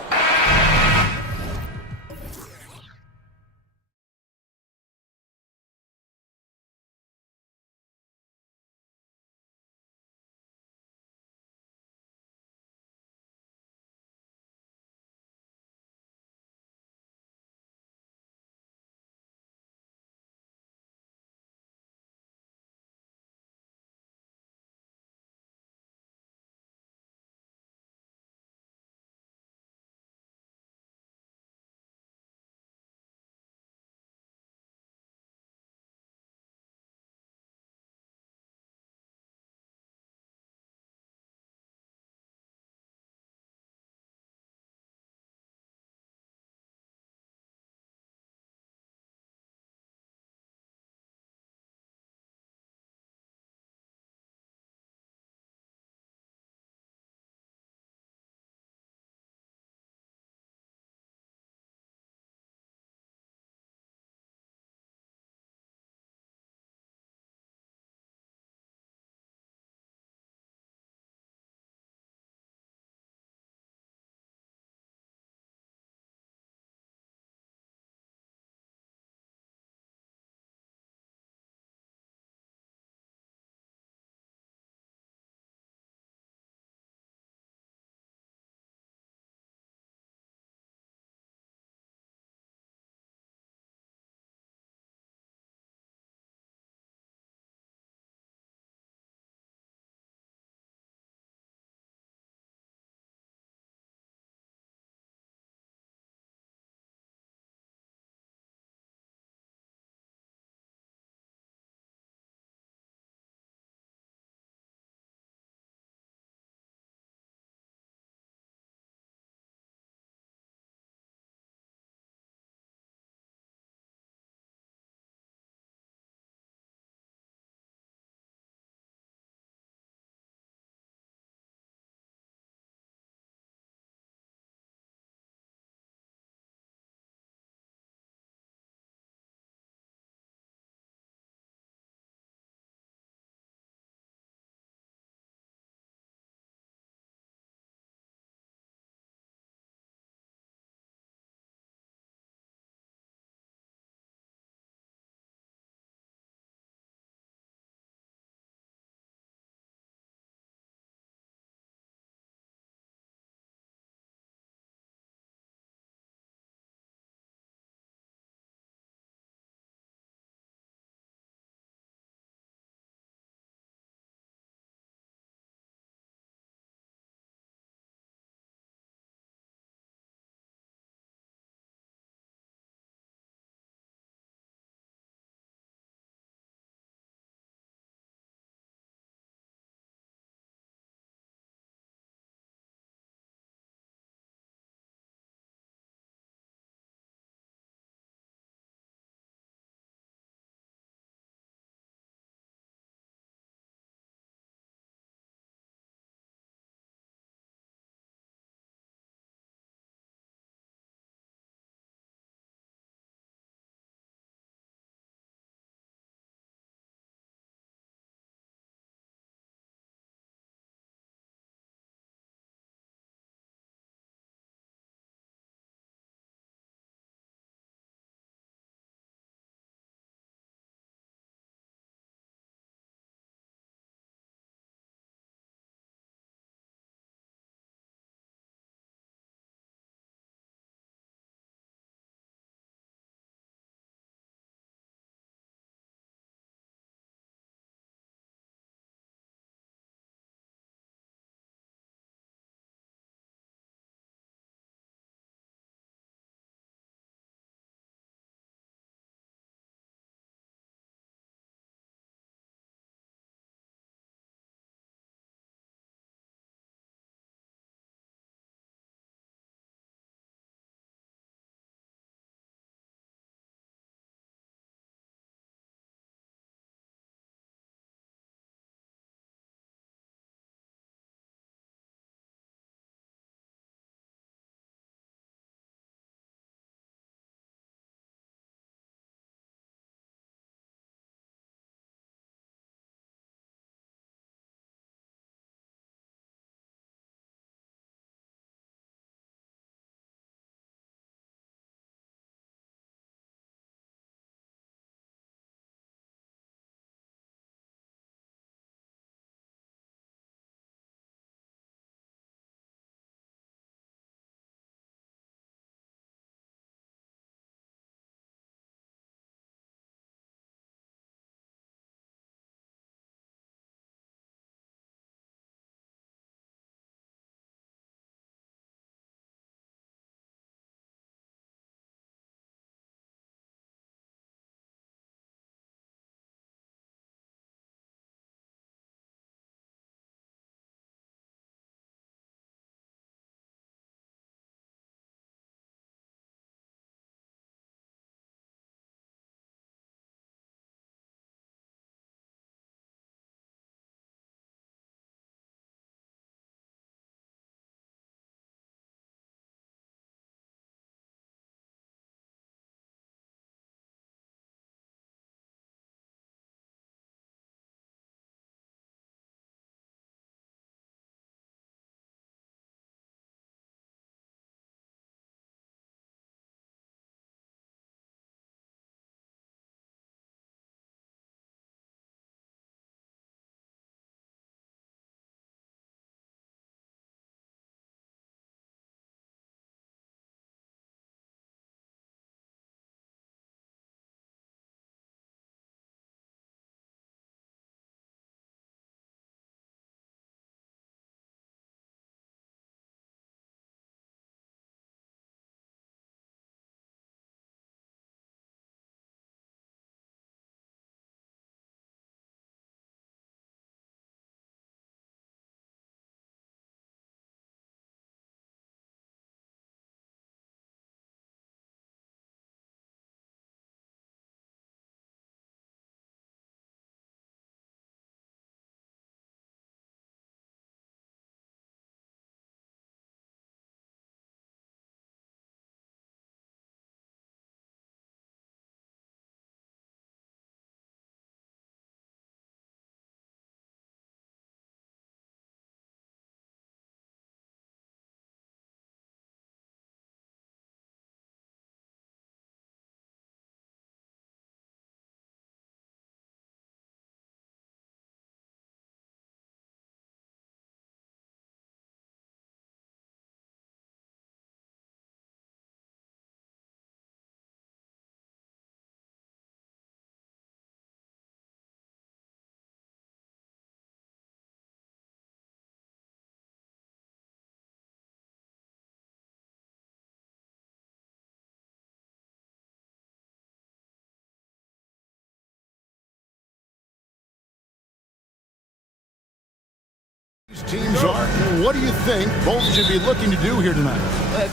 teams are. What do you think both should be looking to do here tonight?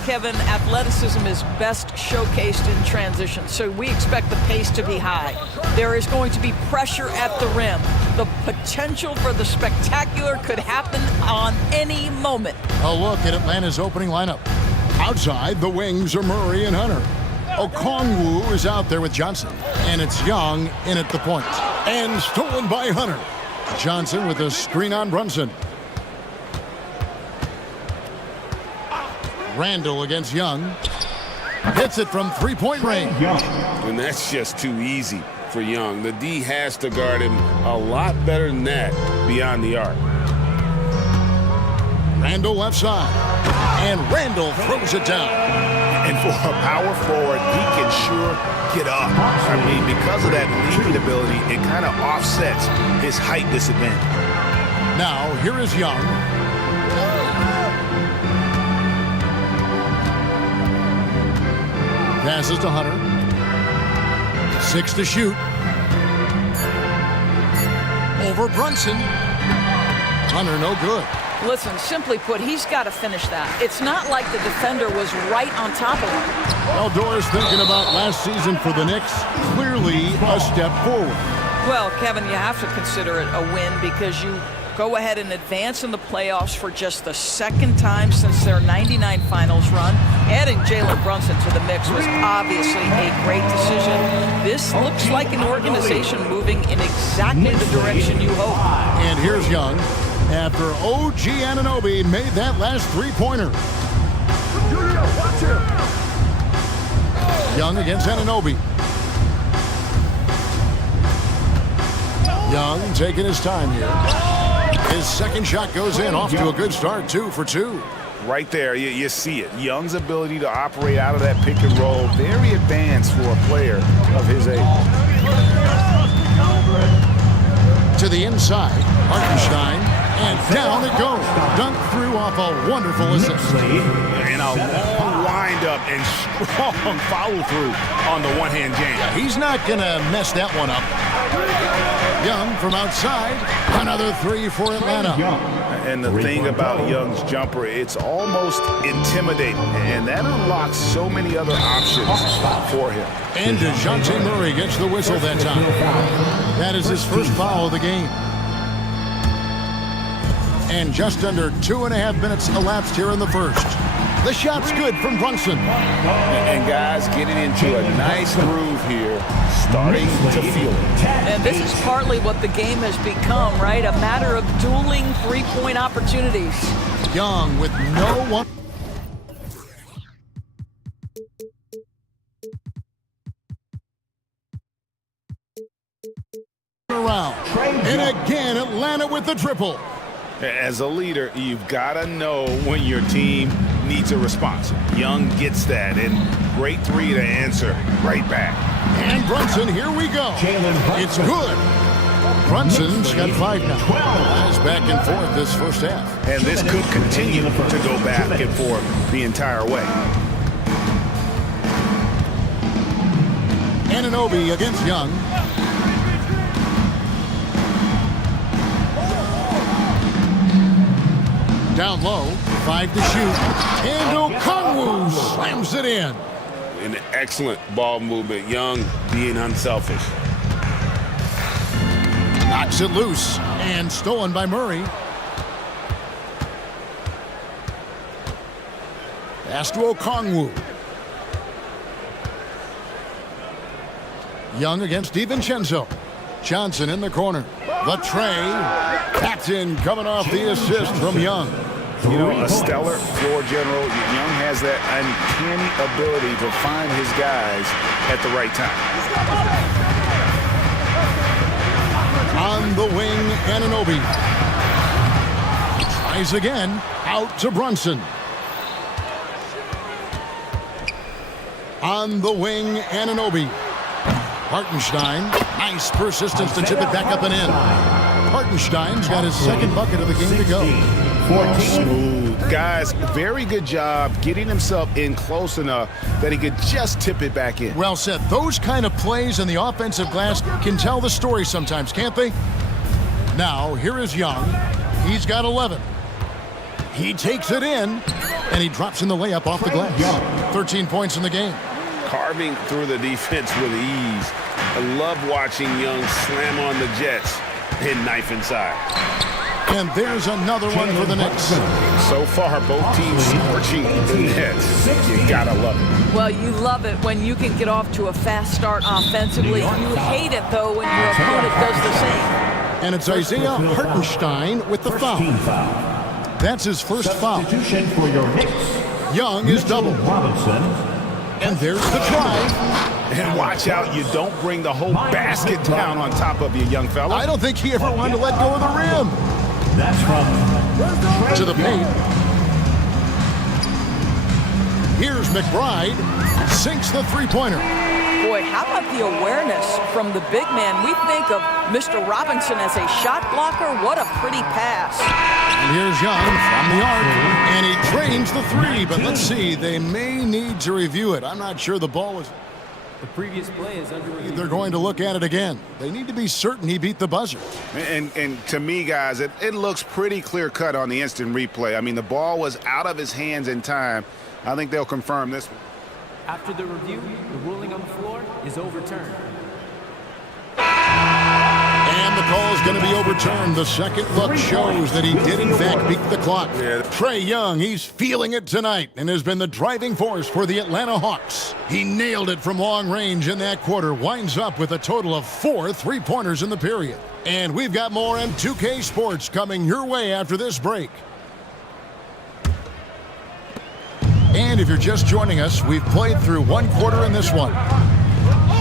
Kevin, athleticism is best showcased in transition, so we expect the pace to be high. There is going to be pressure at the rim. The potential for the spectacular could happen on any moment. A look at Atlanta's opening lineup. Outside, the wings are Murray and Hunter. Okongwu is out there with Johnson, and it's Young in at the point. And stolen by Hunter. Johnson with a screen on Brunson. Randall against Young. Hits it from three-point range. And that's just too easy for Young. The D has to guard him a lot better than that beyond the arc. Randall left side. And Randall throws it down. And for a power forward, he can sure get up. I mean, because of that leaping ability, it kind of offsets his height disadvantage. Now, here is Young. Passes to Hunter. 6 to shoot. Over Brunson. Hunter, no good. Listen, simply put, he's got to finish that. It's not like the defender was right on top of him. Well, Doris, thinking about last season for the Knicks, clearly a step forward. Well, Kevin, you have to consider it a win because you go ahead and advance in the playoffs for just the second time since their 99 finals run. Adding Jalen Brunson to the mix was obviously a great decision. This looks like an organization moving in exactly the direction you hope. And here's Young. After OG Anunoby made that last three-pointer. Young against Anunoby. Young taking his time here. His second shot goes in, off to a good start, 2 for 2. Right there, you see it. Young's ability to operate out of that pick and roll, very advanced for a player of his age. To the inside, Hartenstein. And down it goes. Dunked through off a wonderful assist. And a long wind-up and strong follow-through on the one-hand jam. Yeah, he's not going to mess that one up. Young from outside. Another 3 for Atlanta. And the thing about Young's jumper, it's almost intimidating. And that unlocks so many other options for him. And DeJounte Murray gets the whistle that time. That is his first foul of the game. And just under 2.5 minutes elapsed here in the first. The shot's good from Brunson. And guys getting into a nice groove here, starting to feel it. And this is partly what the game has become, right? A matter of dueling three-point opportunities. Young with no one. Around. And again, Atlanta with the triple. As a leader, you've got to know when your team needs a response. Young gets that, and great three to answer right back. And Brunson, here we go. It's good. Brunson's got 5 now. Guys back and forth this first half. And this could continue to go back and forth the entire way. Anunoby against Young. Down low, 5 to shoot, and Okongwu slams it in. An excellent ball movement, Young being unselfish. Knocks it loose, and stolen by Murray. Pass to Okongwu. Young against DiVincenzo. Johnson in the corner. The tray. Captain coming off the assist from Young. You know, a stellar floor general. Young has that uncanny ability to find his guys at the right time. On the wing, Anunoby. Tries again. Out to Brunson. On the wing, Anunoby. Hartenstein. Nice persistence to chip it back up and in. Hartenstein's got his second bucket of the game to go. Smooth. Guys, very good job getting himself in close enough that he could just tip it back in. Well said. Those kind of plays in the offensive glass can tell the story sometimes, can't they? Now, here is Young. He's got 11. He takes it in, and he drops in the layup off the glass. 13 points in the game. Carving through the defense with ease. I love watching Young slam on the Jets and knife inside. And there's another one for the Knicks. So far, both teams scorching the Nets. You gotta love it. Well, you love it when you can get off to a fast start offensively. You hate it, though, when your opponent does the same. And it's Isaiah Hartenstein with the foul. That's his first foul. For your Knicks. Young is double. And there's the try. And watch out, you don't bring the whole basket down on top of you, young fella. I don't think he ever wanted to let go of the rim. That's from to the paint. Here's McBride. Sinks the three-pointer. Boy, how about the awareness from the big man? We think of Mr. Robinson as a shot blocker. What a pretty pass. And here's Young from the arc. And he drains the three. But let's see, they may need to review it. I'm not sure the ball was... The previous play is under review. They're going to look at it again. They need to be certain he beat the buzzer. And to me, guys, it looks pretty clear-cut on the instant replay. I mean, the ball was out of his hands in time. I think they'll confirm this one. After the review, the ruling on the floor is overturned. And the call is going to be overturned. The second look shows that he did, in fact, beat the clock. Trae Young, he's feeling it tonight and has been the driving force for the Atlanta Hawks. He nailed it from long range in that quarter, winds up with a total of 4 three-pointers in the period. And we've got more M2K Sports coming your way after this break. And if you're just joining us, we've played through one quarter in this one.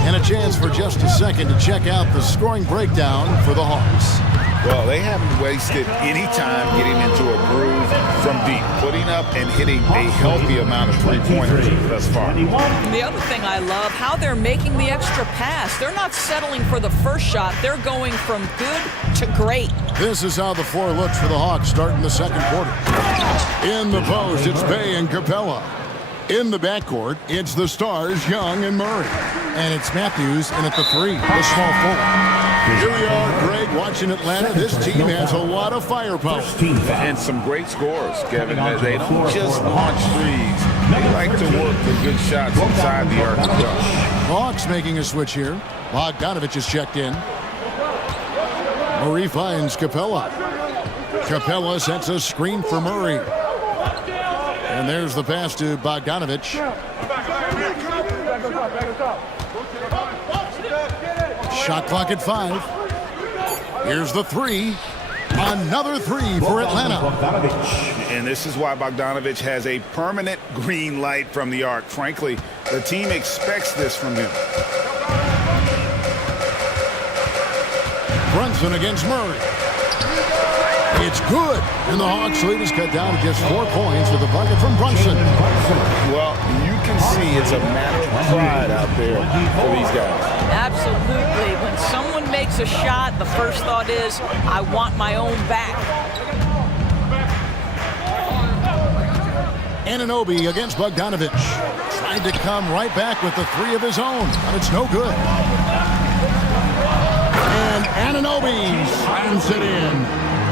And a chance for just a second to check out the scoring breakdown for the Hawks. Well, they haven't wasted any time getting into a groove from deep, putting up and hitting a healthy amount of three-pointers thus far. And the other thing I love, how they're making the extra pass. They're not settling for the first shot. They're going from good to great. This is how the floor looks for the Hawks starting the second quarter. In the post, it's Bey and Capella. In the backcourt, it's the stars, Young and Murray. And it's Matthews in at the three, the small forward. Here we are, Greg, watching Atlanta. This team has a lot of firepower. And some great scores, Kevin. They don't just launch threes. They like to work the good shots inside the arc as well. Hawks making a switch here. Bogdanovich is checked in. Murray finds Capella. Capella sets a screen for Murray. And there's the pass to Bogdanovich. Shot clock at 5. Here's the three. Another three for Atlanta. And this is why Bogdanovich has a permanent green light from the arc. Frankly, the team expects this from him. Brunson against Murray. It's good. And the Hawks lead is cut down to just 4 points with a bucket from Brunson. Well, you can see it's a matter of pride out there for these guys. Absolutely. When someone makes a shot, the first thought is, I want my own back. Anunoby against Bogdanovich. Tried to come right back with the three of his own, but it's no good. And Anunoby slams it in.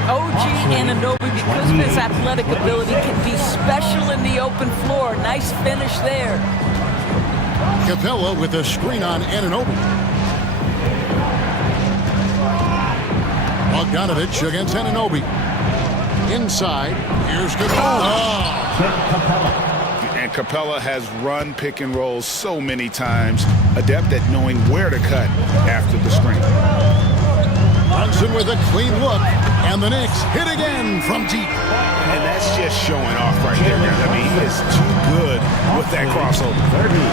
OG Anunoby, because of his athletic ability, can be special in the open floor. Nice finish there. Capella with a screen on Anunoby. Bogdanovich against Anunoby. Inside, here's Capella. And Capella has run pick and rolls so many times, adept at knowing where to cut after the screen. Brunson with a clean look, and the Knicks hit again from deep. And that's just showing off right there, guys. I mean, he is too good with that crossover.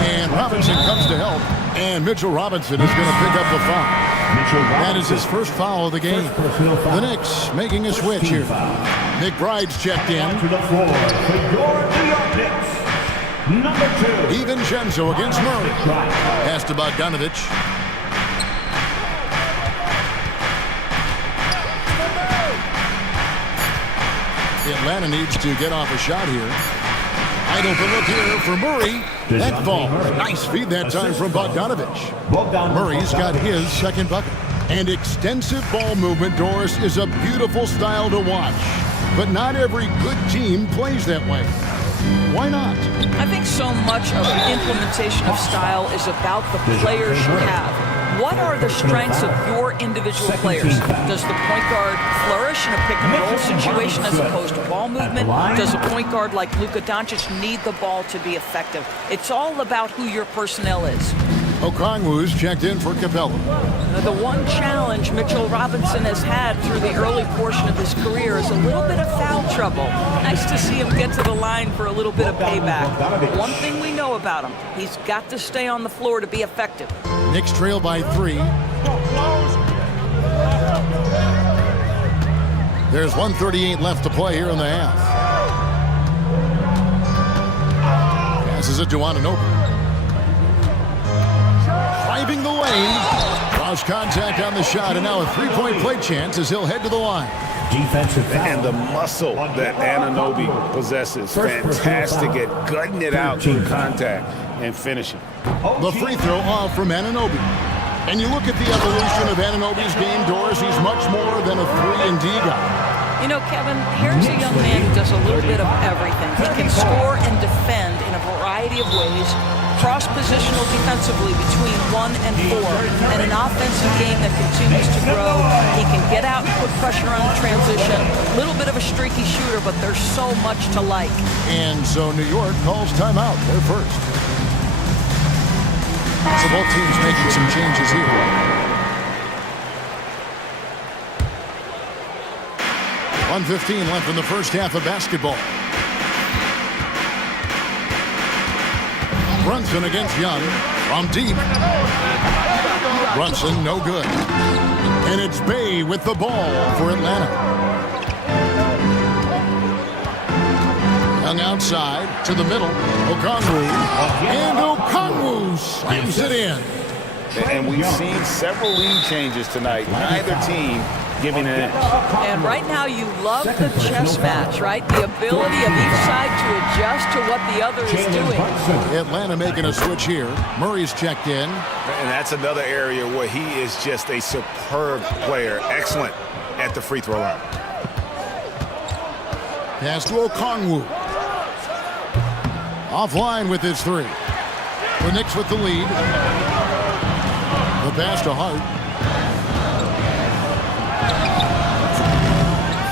And Robinson comes to help, and Mitchell Robinson is going to pick up the foul. That is his first foul of the game. The Knicks making a switch here. McBride's checked in. DiVincenzo against Murray. Pass to Bogdanovich. Atlanta needs to get off a shot here. Wide open look here for Murray. That ball. Nice feed that time from Bogdanovich. Murray's got his second bucket. And extensive ball movement, Doris, is a beautiful style to watch. But not every good team plays that way. Why not? I think so much of the implementation of style is about the players you have. What are the strengths of your individual players? Does the point guard flourish in a pick-and-roll situation as opposed to ball movement? Does a point guard like Luka Doncic need the ball to be effective? It's all about who your personnel is. Okongwu's checked in for Capella. The one challenge Mitchell Robinson has had through the early portion of his career is a little bit of foul trouble. Nice to see him get to the line for a little bit of payback. One thing we know about him, he's got to stay on the floor to be effective. Knicks trail by 3. There's 1:38 left to play here in the half. Passes it to Anunoby. Driving the lane. Lost contact on the shot, and now a three-point play chance as he'll head to the line. Defensive foul. And the muscle that Anunoby possesses, fantastic at gutting it out through contact and finishing. The free throw off from Anunoby. And you look at the evolution of Anunoby's game, Doris, he's much more than a 3-and-D guy. You know, Kevin, here's a young man who does a little bit of everything. He can score and defend in a variety of ways, cross-positional defensively between 1 and 4, and an offensive game that continues to grow. He can get out and put pressure on the transition. A little bit of a streaky shooter, but there's so much to like. And so New York calls timeout. They're first. So both teams making some changes here. .115 left in the first half of basketball. Brunson against Young from deep. Brunson no good. And it's Bay with the ball for Atlanta. Young outside to the middle. Okongwu. And Okongwu slams it in. And we've seen several lead changes tonight. Neither team giving an inch. And right now you love the chess match, right? The ability of each side to adjust to what the other is doing. Atlanta making a switch here. Murray's checked in. And that's another area where he is just a superb player. Excellent at the free throw line. Pass to Okongwu. Offline with his 3. The Knicks with the lead. The pass to Hart.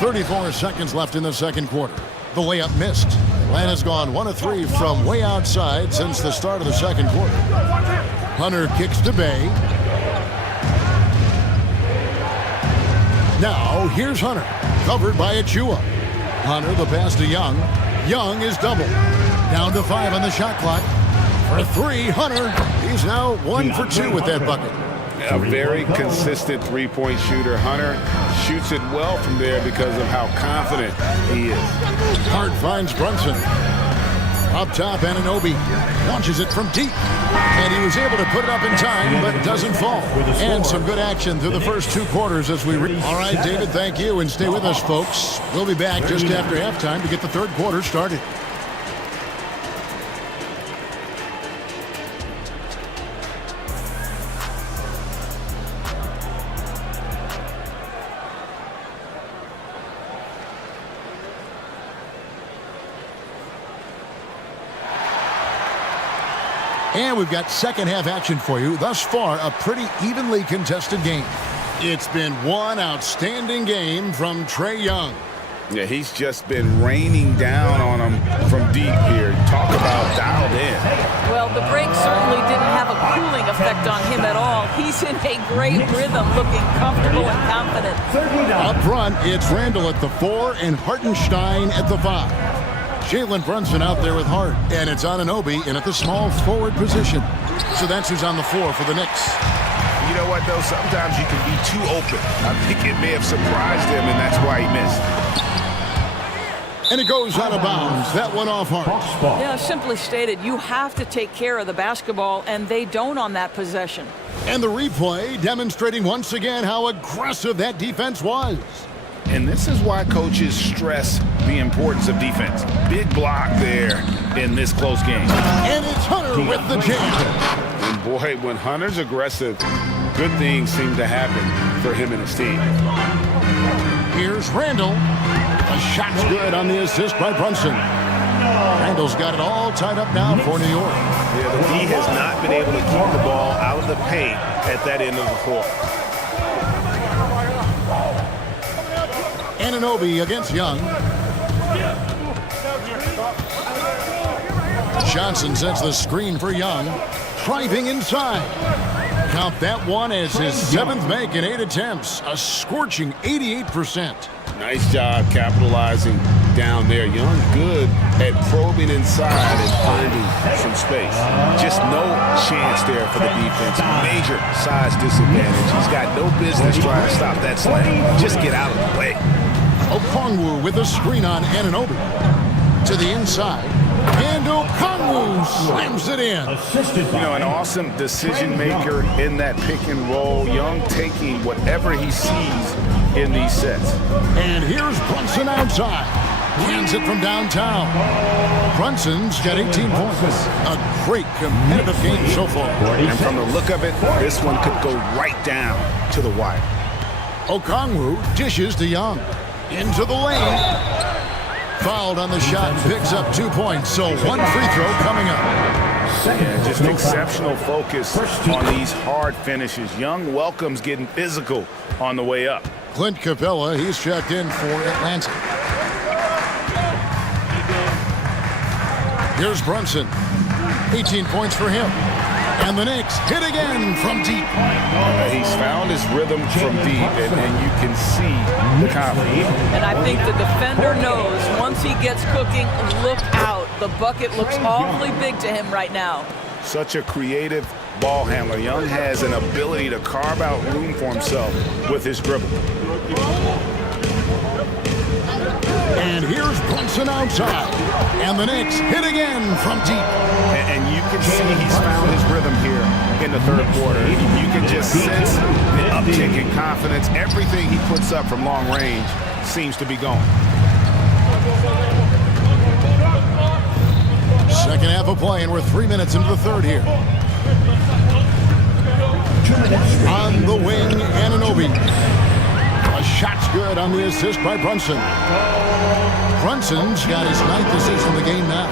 34 seconds left in the second quarter. The layup missed. Atlanta's gone 1 of 3 from way outside since the start of the second quarter. Hunter kicks to Bay. Now here's Hunter, covered by Achua. Hunter, the pass to Young. Young is doubled. Down to 5 on the shot clock. For 3, Hunter. He's now 1 for 2 with that bucket. A very consistent three-point shooter. Hunter shoots it well from there because of how confident he is. Hart finds Brunson. Up top, Anunoby launches it from deep. And he was able to put it up in time, but doesn't fall. And some good action through the first 2 quarters as we... All right, David, thank you. And stay with us, folks. We'll be back just after halftime to get the third quarter started. And we've got second half action for you. Thus far, a pretty evenly contested game. It's been one outstanding game from Trae Young. Yeah, he's just been raining down on him from deep here. Talk about dialed in. Well, the break certainly didn't have a cooling effect on him at all. He's in a great rhythm, looking comfortable and confident. Up front, it's Randall at the 4 and Hartenstein at the 5. Jalen Brunson out there with Hart, and it's Anunoby in at the small forward position. So that's who's on the floor for the Knicks. You know what, though? Sometimes you can be too open. I think it may have surprised him, and that's why he missed. And it goes out of bounds. That one off Hart. Yeah, simply stated, you have to take care of the basketball, and they don't on that possession. And the replay demonstrating once again how aggressive that defense was. And this is why coaches stress the importance of defense. Big block there in this close game. And it's Hunter with the jam. And boy, when Hunter's aggressive, good things seem to happen for him and his team. Here's Randall. A shot's good on the assist by Brunson. Randall's got it all tied up now for New York. Yeah, the D has not been able to keep the ball out of the paint at that end of the court. Anunoby against Young. Johnson sends the screen for Young. Driving inside. Count that one as his 7th make in 8 attempts. A scorching 88%. Nice job capitalizing down there. Young good at probing inside and finding some space. Just no chance there for the defense. Major size disadvantage. He's got no business trying to stop that slam. Just get out of the way. Okongwu with a screen on Anunoby. To the inside. And Okongwu slams it in. You know, an awesome decision maker in that pick and roll. Young taking whatever he sees in these sets. And here's Brunson outside. Hands it from downtown. Brunson's got 18 points. A great competitive game so far. And from the look of it, this one could go right down to the wire. Okongwu dishes to Young. Into the lane. Fouled on the shot and picks up 2 points. So 1 free throw coming up. Yeah, just exceptional focus on these hard finishes. Young welcomes getting physical on the way up. Clint Capella, he's checked in for Atlanta. Here's Brunson. 18 points for him. And the Knicks hit again from deep. He's found his rhythm from deep, and you can see the confidence. And I think the defender knows once he gets cooking, look out. The bucket looks awfully big to him right now. Such a creative ball handler. Young has an ability to carve out room for himself with his dribble. And here's Brunson outside. And the Knicks hit again from deep. And you can see he's found his rhythm here in the third quarter. You can just sense the uptick in confidence. Everything he puts up from long range seems to be going. Second half of play, and we're 3 minutes into the third here. On the wing, Anunoby. A shot's good on the assist by Brunson. Brunson's got his 9th assist in the game now.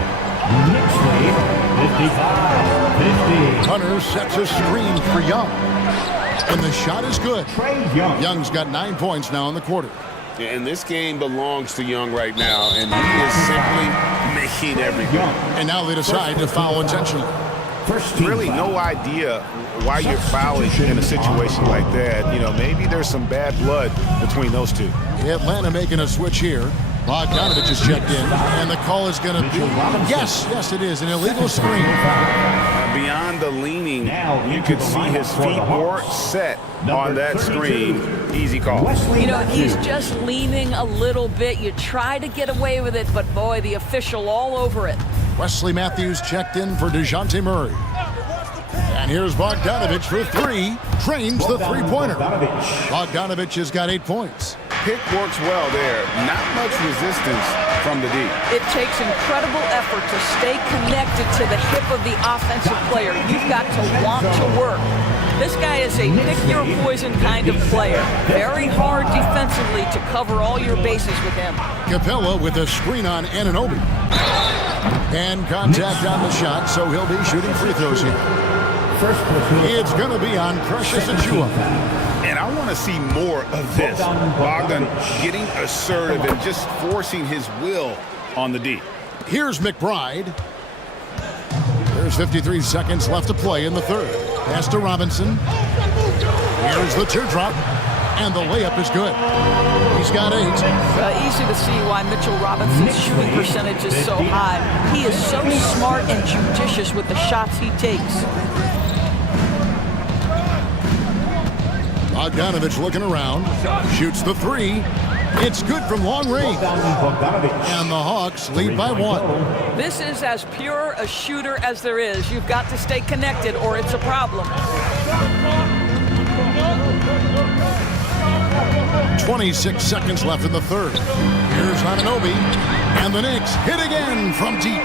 Hunter sets a screen for Young. And the shot is good. Young's got 9 points now in the quarter. And this game belongs to Young right now, and he is simply making everything. And now they decide to foul intentionally. Really no idea why you're fouling in a situation like that. You know, maybe there's some bad blood between those two. Atlanta making a switch here. Bogdanovich is checked in, and the call is going to be, yes, it is, an illegal screen. Beyond the leaning, you could see his feet more set on that screen. Easy call. You know, he's just leaning a little bit. You try to get away with it, but boy, the official all over it. Wesley Matthews checked in for DeJounte Murray. And here's Bogdanovich for 3. Drains the three-pointer. Bogdanovich has got 8 points. Pick works well there. Not much resistance from the D. It takes incredible effort to stay connected to the hip of the offensive player. You've got to want to work. This guy is a pick-your-poison kind of player. Very hard defensively to cover all your bases with him. Capella with a screen on Anunoby. And contact on the shot, so he'll be shooting free throws here. It's going to be on Precious Achiuwa. And I want to see more of this. Bogdan getting assertive and just forcing his will on the D. Here's McBride. There's 53 seconds left to play in the third. Pass to Robinson. Here's the teardrop. And the layup is good. He's got 8. Easy to see why Mitchell Robinson's shooting percentage is so high. He is so smart and judicious with the shots he takes. Bogdanovich looking around. Shoots the 3. It's good from long range. And the Hawks lead by 1. This is as pure a shooter as there is. You've got to stay connected or it's a problem. 26 seconds left in the third. Here's Anunoby. And the Knicks hit again from deep.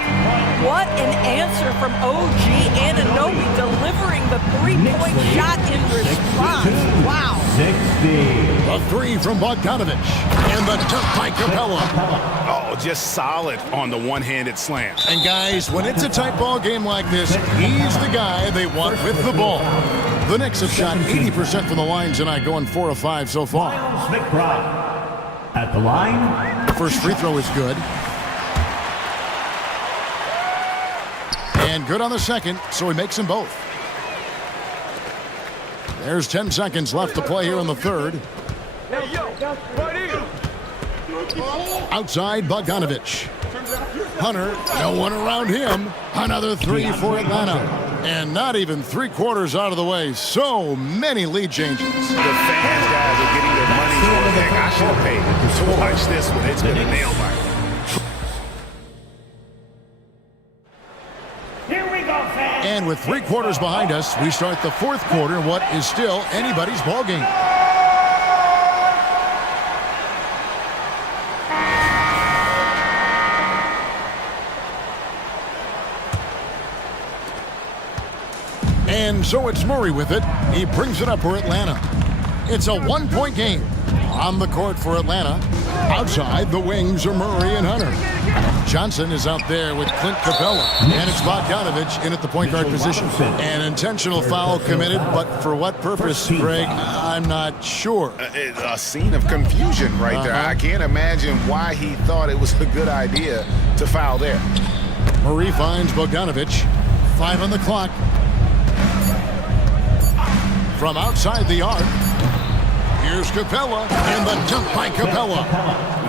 What an answer from OG Anunoby, delivering the three-point shot in response. Wow. The three from Bogdanovich. And the dunk by Capella. Oh, just solid on the one-handed slam. And guys, when it's a tight ball game like this, he's the guy they want with the ball. The Knicks have shot 80% from the line tonight, going 4 of 5 so far. At the line. First free throw is good. And good on the second, so he makes them both. There's 10 seconds left to play here in the third. Outside, Bogdanovich. Hunter, no one around him. Another three for Atlanta. And not even 3/4 out of the way. So many lead changes. The fans, guys, are getting their money's worth. I should have paid to watch this one. It's been a nail biter. And with 3/4 behind us, we start the fourth quarter in what is still anybody's ball game. And so it's Murray with it. He brings it up for Atlanta. It's a one-point game. On the court for Atlanta. Outside, the wings are Murray and Hunter. Johnson is out there with Clint Capella. And it's Bogdanovich in at the point guard position. An intentional foul committed, but for what purpose, Greg? I'm not sure. A scene of confusion right there. I can't imagine why he thought it was a good idea to foul there. Murray finds Bogdanovich. 5 on the clock. From outside the arc. Here's Capella, and the dunk by Capella.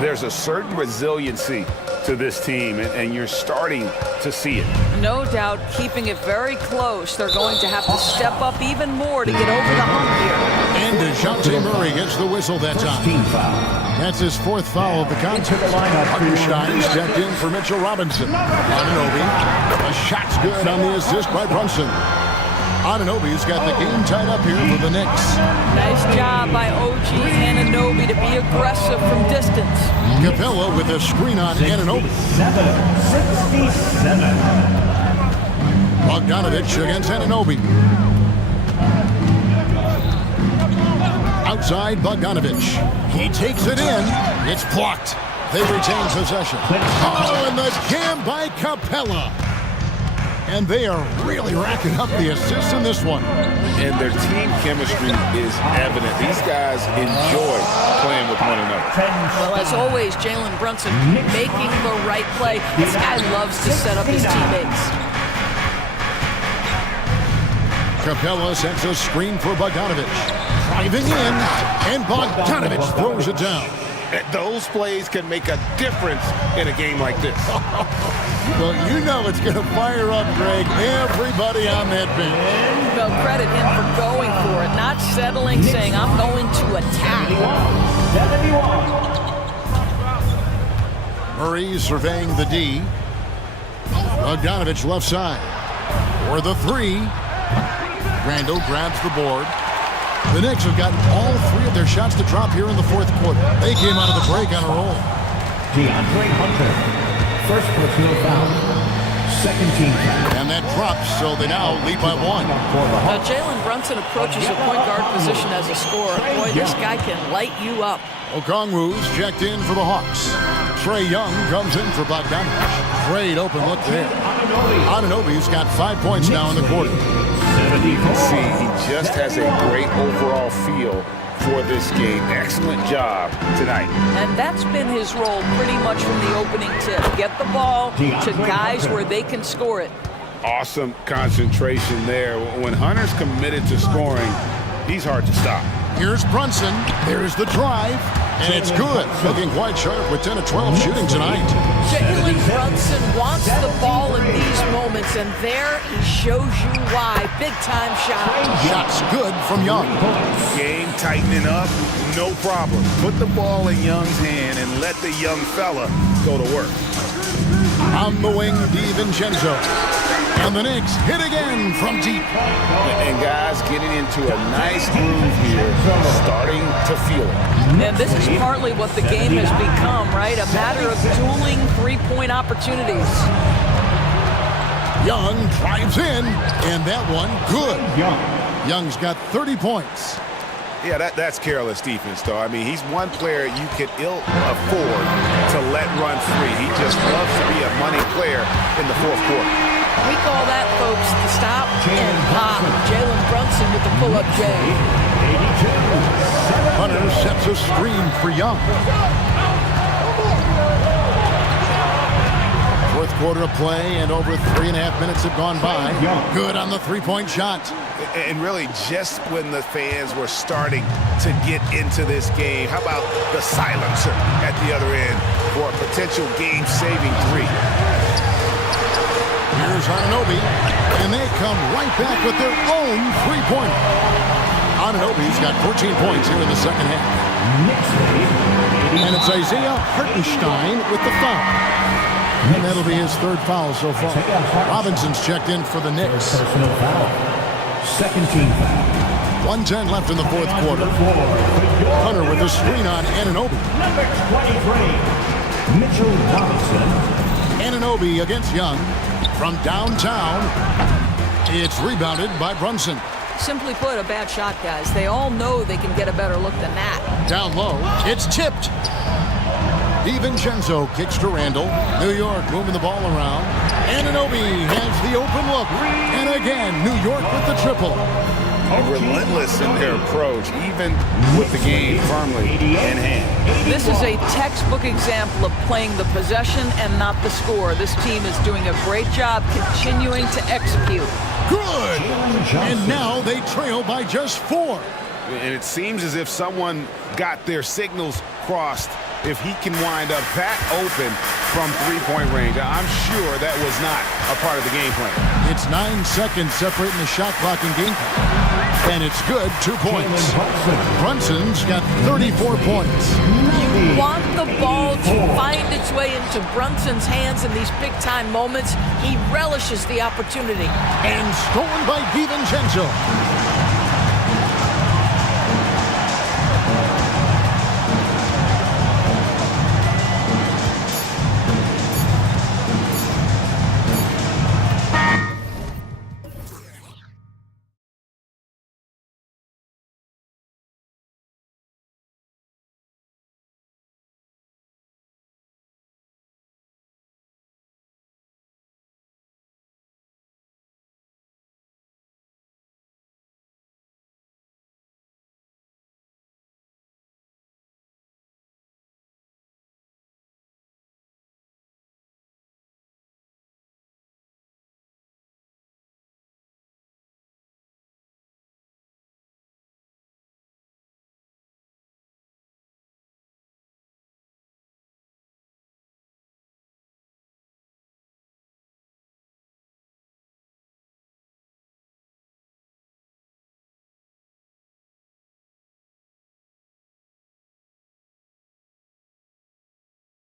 There's a certain resiliency to this team, and you're starting to see it. No doubt, keeping it very close. They're going to have to step up even more to get over the hump here. And DeJounte Murray gets the whistle that time. That's his fourth foul of the contest. Hartenstein stepped in for Mitchell Robinson. Anunoby. The shot's good on the assist by Brunson. Anunoby's got the game tied up here for the Knicks. Nice job by OG Anunoby to be aggressive from distance. Capella with a screen on Anunoby. 67. Bogdanovich against Anunoby. Outside Bogdanovich. He takes it in. It's blocked. They retain possession. Oh, and the jam by Capella. And they are really racking up the assists in this one. And their team chemistry is evident. These guys enjoy playing with one another. Well, as always, Jalen Brunson making the right play. This guy loves to set up his teammates. Capella sends a screen for Bogdanovich. Driving in, and Bogdanovich throws it down. Those plays can make a difference in a game like this. Well, you know it's going to fire up, Greg, everybody on that bench. Well, credit him for going for it, not settling, saying, I'm going to attack. 71. Murray surveying the D. Bogdanovich left side. For the three. Randall grabs the board. The Knicks have gotten all three of their shots to drop here in the fourth quarter. They came out of the break on a roll. DeAndre Hunter. First personal foul. Second team foul. And that drops, so they now lead by 1. Now, Jalen Brunson approaches the point guard position as a scorer. Boy, this guy can light you up. Okongwu's checked in for the Hawks. Trae Young comes in for Bogdanovich. Great open look there. Anunoby's got 5 points now in the quarter. You can see he just has a great overall feel for this game. Excellent job tonight. And that's been his role pretty much from the opening tip. Get the ball to guys where they can score it. Awesome concentration there. When Hunter's committed to scoring, he's hard to stop. Here's Brunson. There's the drive. And it's good. Looking quite sharp with 10 of 12 shooting tonight. Jalen Brunson wants the ball in these moments, and there he shows you why. Big-time shot. Shots good from Young. Game tightening up, no problem. Put the ball in Young's hand and let the young fella go to work. On the wing, DiVincenzo. And the Knicks hit again from deep. And guys getting into a nice groove here, starting to feel it. And this is partly what the game has become, right? A matter of dueling three-point opportunities. Young drives in, and that one good. Young's got 30 points. Yeah, that's careless defense, though. I mean, he's one player you could ill afford to let run free. He just loves to be a money player in the fourth quarter. We call that, folks, the stop and pop. Jalen Brunson with the pull-up J. Hunter sets a screen for Young. Fourth quarter of play, and over 3.5 minutes have gone by. Good on the three-point shot. And really, just when the fans were starting to get into this game, how about the silencer at the other end for a potential game-saving three? Here's Anunoby, and they come right back with their own three-pointer. Anunoby's got 14 points here in the second half. And it's Isaiah Hartenstein with the foul. And that'll be his third foul so far. Robinson's checked in for the Knicks. Second team foul. 1:10 left in the fourth quarter. Hunter with the screen on Anunoby. Number 23, Mitchell Robinson. Anunoby against Young. From downtown, it's rebounded by Brunson. Simply put, a bad shot, guys. They all know they can get a better look than that. Down low, it's tipped. DiVincenzo kicks to Randall. New York moving the ball around. Anunoby has the open look. And again, New York with the triple. Relentless in their approach, even with the game firmly in hand. This is a textbook example of playing the possession and not the score. This team is doing a great job continuing to execute. Good! And now they trail by just 4. And it seems as if someone got their signals crossed. If he can wind up that open from three-point range, I'm sure that was not a part of the game plan. It's 9 seconds separating the shot clock and game clock. And it's good, 2 points. Brunson's got 34 points. You want the ball to find its way into Brunson's hands in these big-time moments. He relishes the opportunity. And stolen by DiVincenzo.